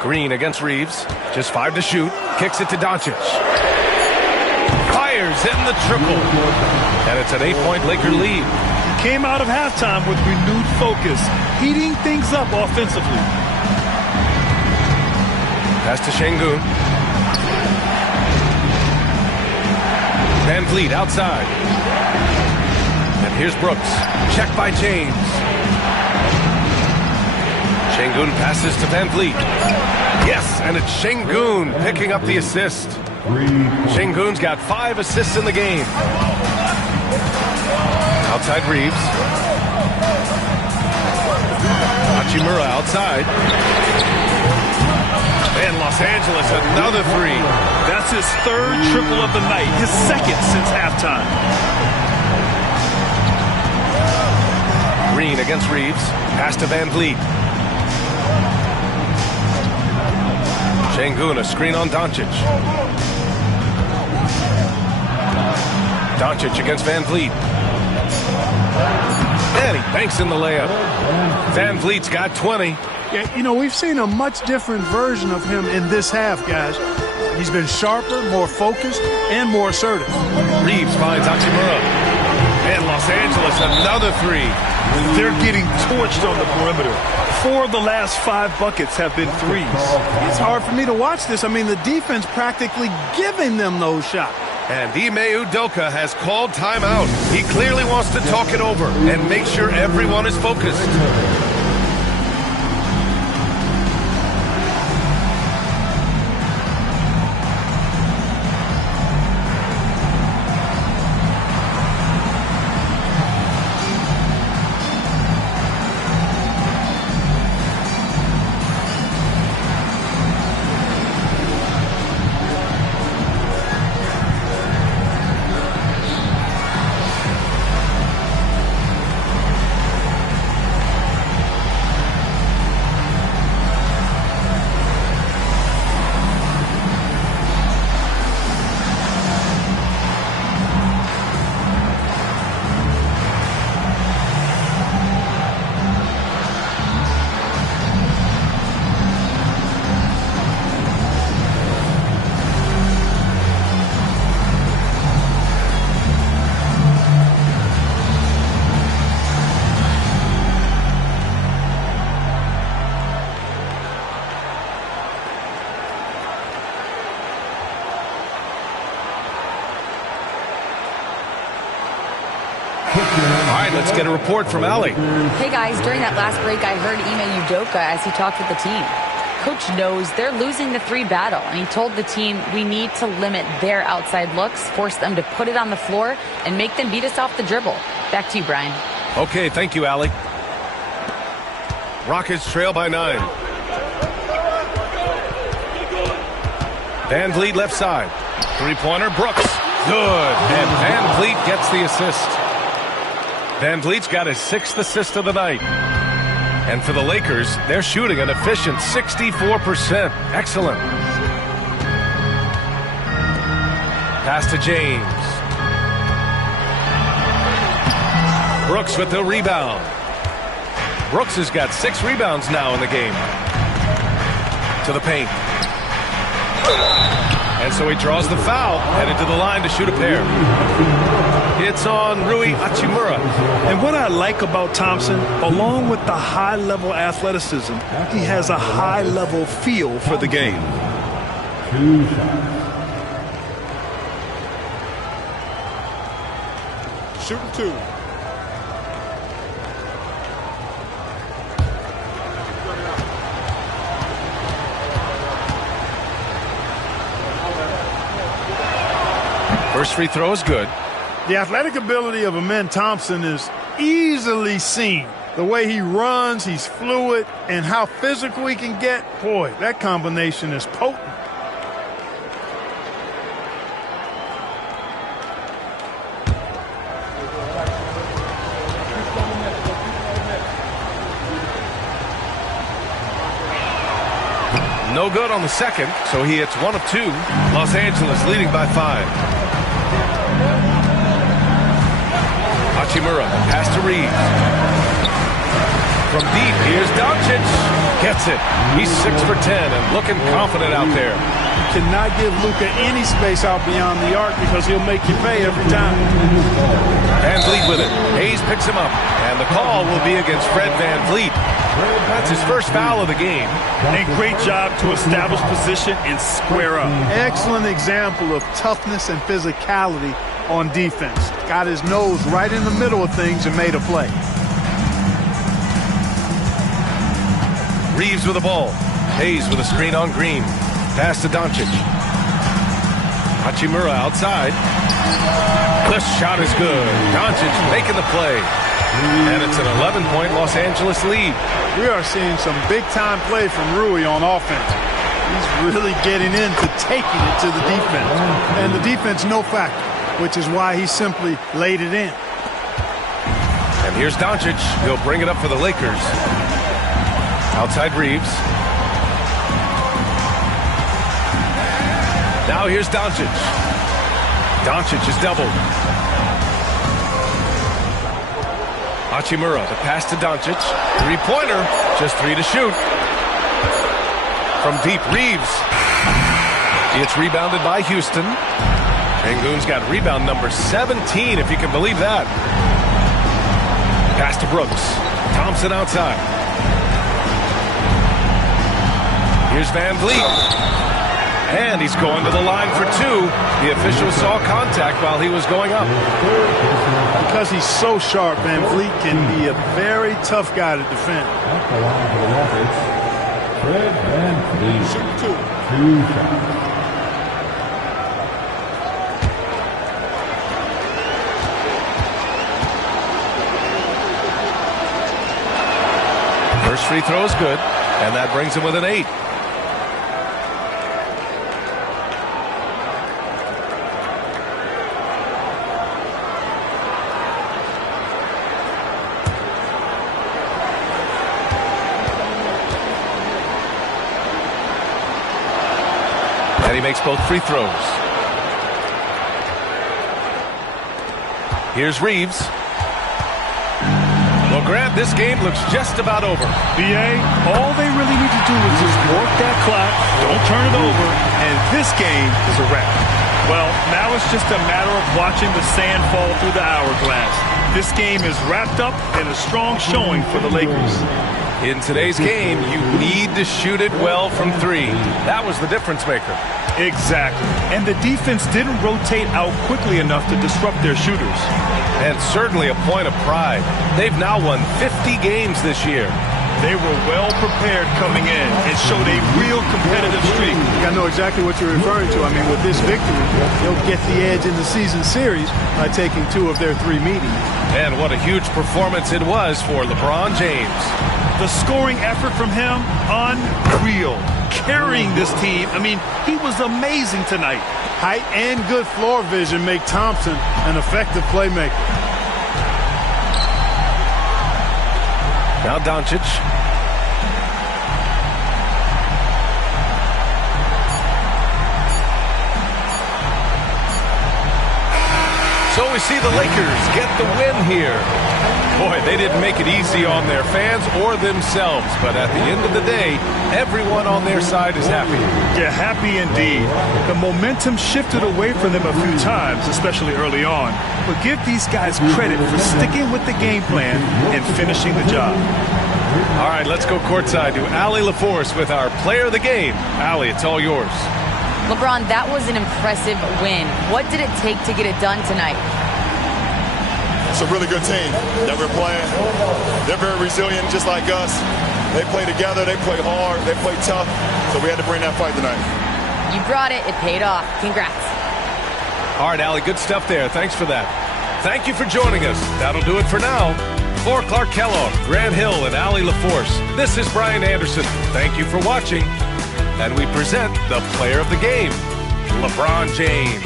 Green against Reeves. Just 5 to shoot. Kicks it to Doncic. Fires in the triple. And it's an 8-point Laker lead. He came out of halftime with renewed focus, heating things up offensively. Pass to Şengün. VanVleet outside. And here's Brooks. Check by James. Şengün passes to VanVleet. Yes, and it's Şengün picking up the assist. Şengün's got 5 assists in the game. Outside Reeves. Hachimura outside. And Los Angeles, another 3. That's his 3rd triple of the night, his 2nd since halftime. Green against Reeves. Pass to VanVleet. Şengün, a screen on Doncic. Doncic against VanVleet. And he banks in the layup. VanVleet's got 20. Yeah, you know, we've seen a much different version of him in this half, guys. He's been sharper, more focused, and more assertive. Reeves finds Hachimura. And Los Angeles, another 3. They're getting torched on the perimeter. 4 of the last 5 buckets have been threes. It's hard for me to watch this. I mean, the defense practically giving them those shots. And Ime Udoka has called timeout. He clearly wants to talk it over and make sure everyone is focused. All right, let's get a report from Allie. Hey guys, during that last break, I heard Ime Udoka as he talked with the team. Coach knows they're losing the 3 battle, and he told the team we need to limit their outside looks, force them to put it on the floor, and make them beat us off the dribble. Back to you, Brian. Okay, thank you, Allie. Rockets trail by 9. Van Vliet left side. Three-pointer, Brooks. Good. And Van Vliet gets the assist. Van Vliet's got his 6th assist of the night. And for the Lakers, they're shooting an efficient 64%. Excellent. Pass to James. Brooks with the rebound. Brooks has got 6 rebounds now in the game. To the paint. And so he draws the foul, headed to the line to shoot a pair. It's on Rui Hachimura. And what I like about Thompson, along with the high-level athleticism, he has a high-level feel for the game. Shooting 2. First free throw is good. The athletic ability of Amen Thompson is easily seen. The way he runs, he's fluid, and how physical he can get. Boy, that combination is potent. No good on the second, so he hits 1 of 2. Los Angeles leading by 5. Hachimura, pass to Reeves. From deep, here's Doncic. Gets it. He's 6 for 10 and looking confident out there. You cannot give Luka any space out beyond the arc because he'll make you pay every time. Van Vliet with it. Hayes picks him up, and the call will be against Fred Van Vliet. That's his first foul of the game. A great job to establish position and square up. Excellent example of toughness and physicality on defense. Got his nose right in the middle of things and made a play. Reeves with the ball. Hayes with a screen on Green. Pass to Doncic. Hachimura outside. The shot is good. Doncic making the play. And it's an 11-point Los Angeles lead. We are seeing some big-time play from Rui on offense. He's really getting into taking it to the defense. And the defense no factor, which is why he simply laid it in. And here's Doncic. He'll bring it up for the Lakers. Outside Reeves. Now here's Doncic. Doncic is doubled. Hachimura, the pass to Doncic. Three-pointer, just 3 to shoot. From deep, Reeves. It's rebounded by Houston. Rangoon's got rebound number 17, if you can believe that. Pass to Brooks. Thompson outside. Here's Van Vliet. And he's going to the line for 2. The official saw contact while he was going up. Because he's so sharp, Van Vliet can be a very tough guy to defend. At the line for the Rockets, Fred Van Vliet. Shoot 2 shots. First free throw is good, and that brings him with an 8. And he makes both free throws. Here's Reeves. Well, Grant, this game looks just about over. BA, all they really need to do is just work that clock, don't turn it over, and this game is a wrap. Well, now it's just a matter of watching the sand fall through the hourglass. This game is wrapped up in a strong showing for the Lakers. In today's game, you need to shoot it well from three. That was the difference maker. Exactly. And the defense didn't rotate out quickly enough to disrupt their shooters. And certainly a point of pride. They've now won 50 games this year. They were well prepared coming in and showed a real competitive streak. I know exactly what you're referring to. I mean, with this victory, they'll get the edge in the season series by taking 2 of their 3 meetings. And what a huge performance it was for LeBron James. The scoring effort from him, unreal. Carrying this team, I mean, he was amazing tonight. Height and good floor vision make Thompson an effective playmaker. Now Doncic. So we see the Lakers get the win here. Boy, they didn't make it easy on their fans or themselves, but at the end of the day, everyone on their side is happy. Yeah, happy indeed. The momentum shifted away from them a few times, especially early on. But give these guys credit for sticking with the game plan and finishing the job. All right, let's go courtside to Allie LaForce with our player of the game. Allie, it's all yours. LeBron, that was an impressive win. What did it take to get it done tonight? It's a really good team that we're playing. They're very resilient, just like us. They play together, they play hard, they play tough, so we had to bring that fight tonight. You brought it. It paid off. Congrats. All right, Allie, good stuff there. Thanks for that. Thank you for joining us. That'll do it for now. For Clark Kellogg, Grant Hill, and Allie LaForce, this is Brian Anderson. Thank you for watching. And we present the player of the game, LeBron James.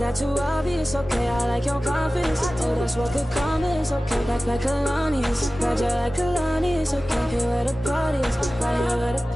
Not too obvious, okay, I like your confidence. Oh, that's what could come is okay. Like Kalani is, Roger like Kalani is okay. Here where the party is, right here where the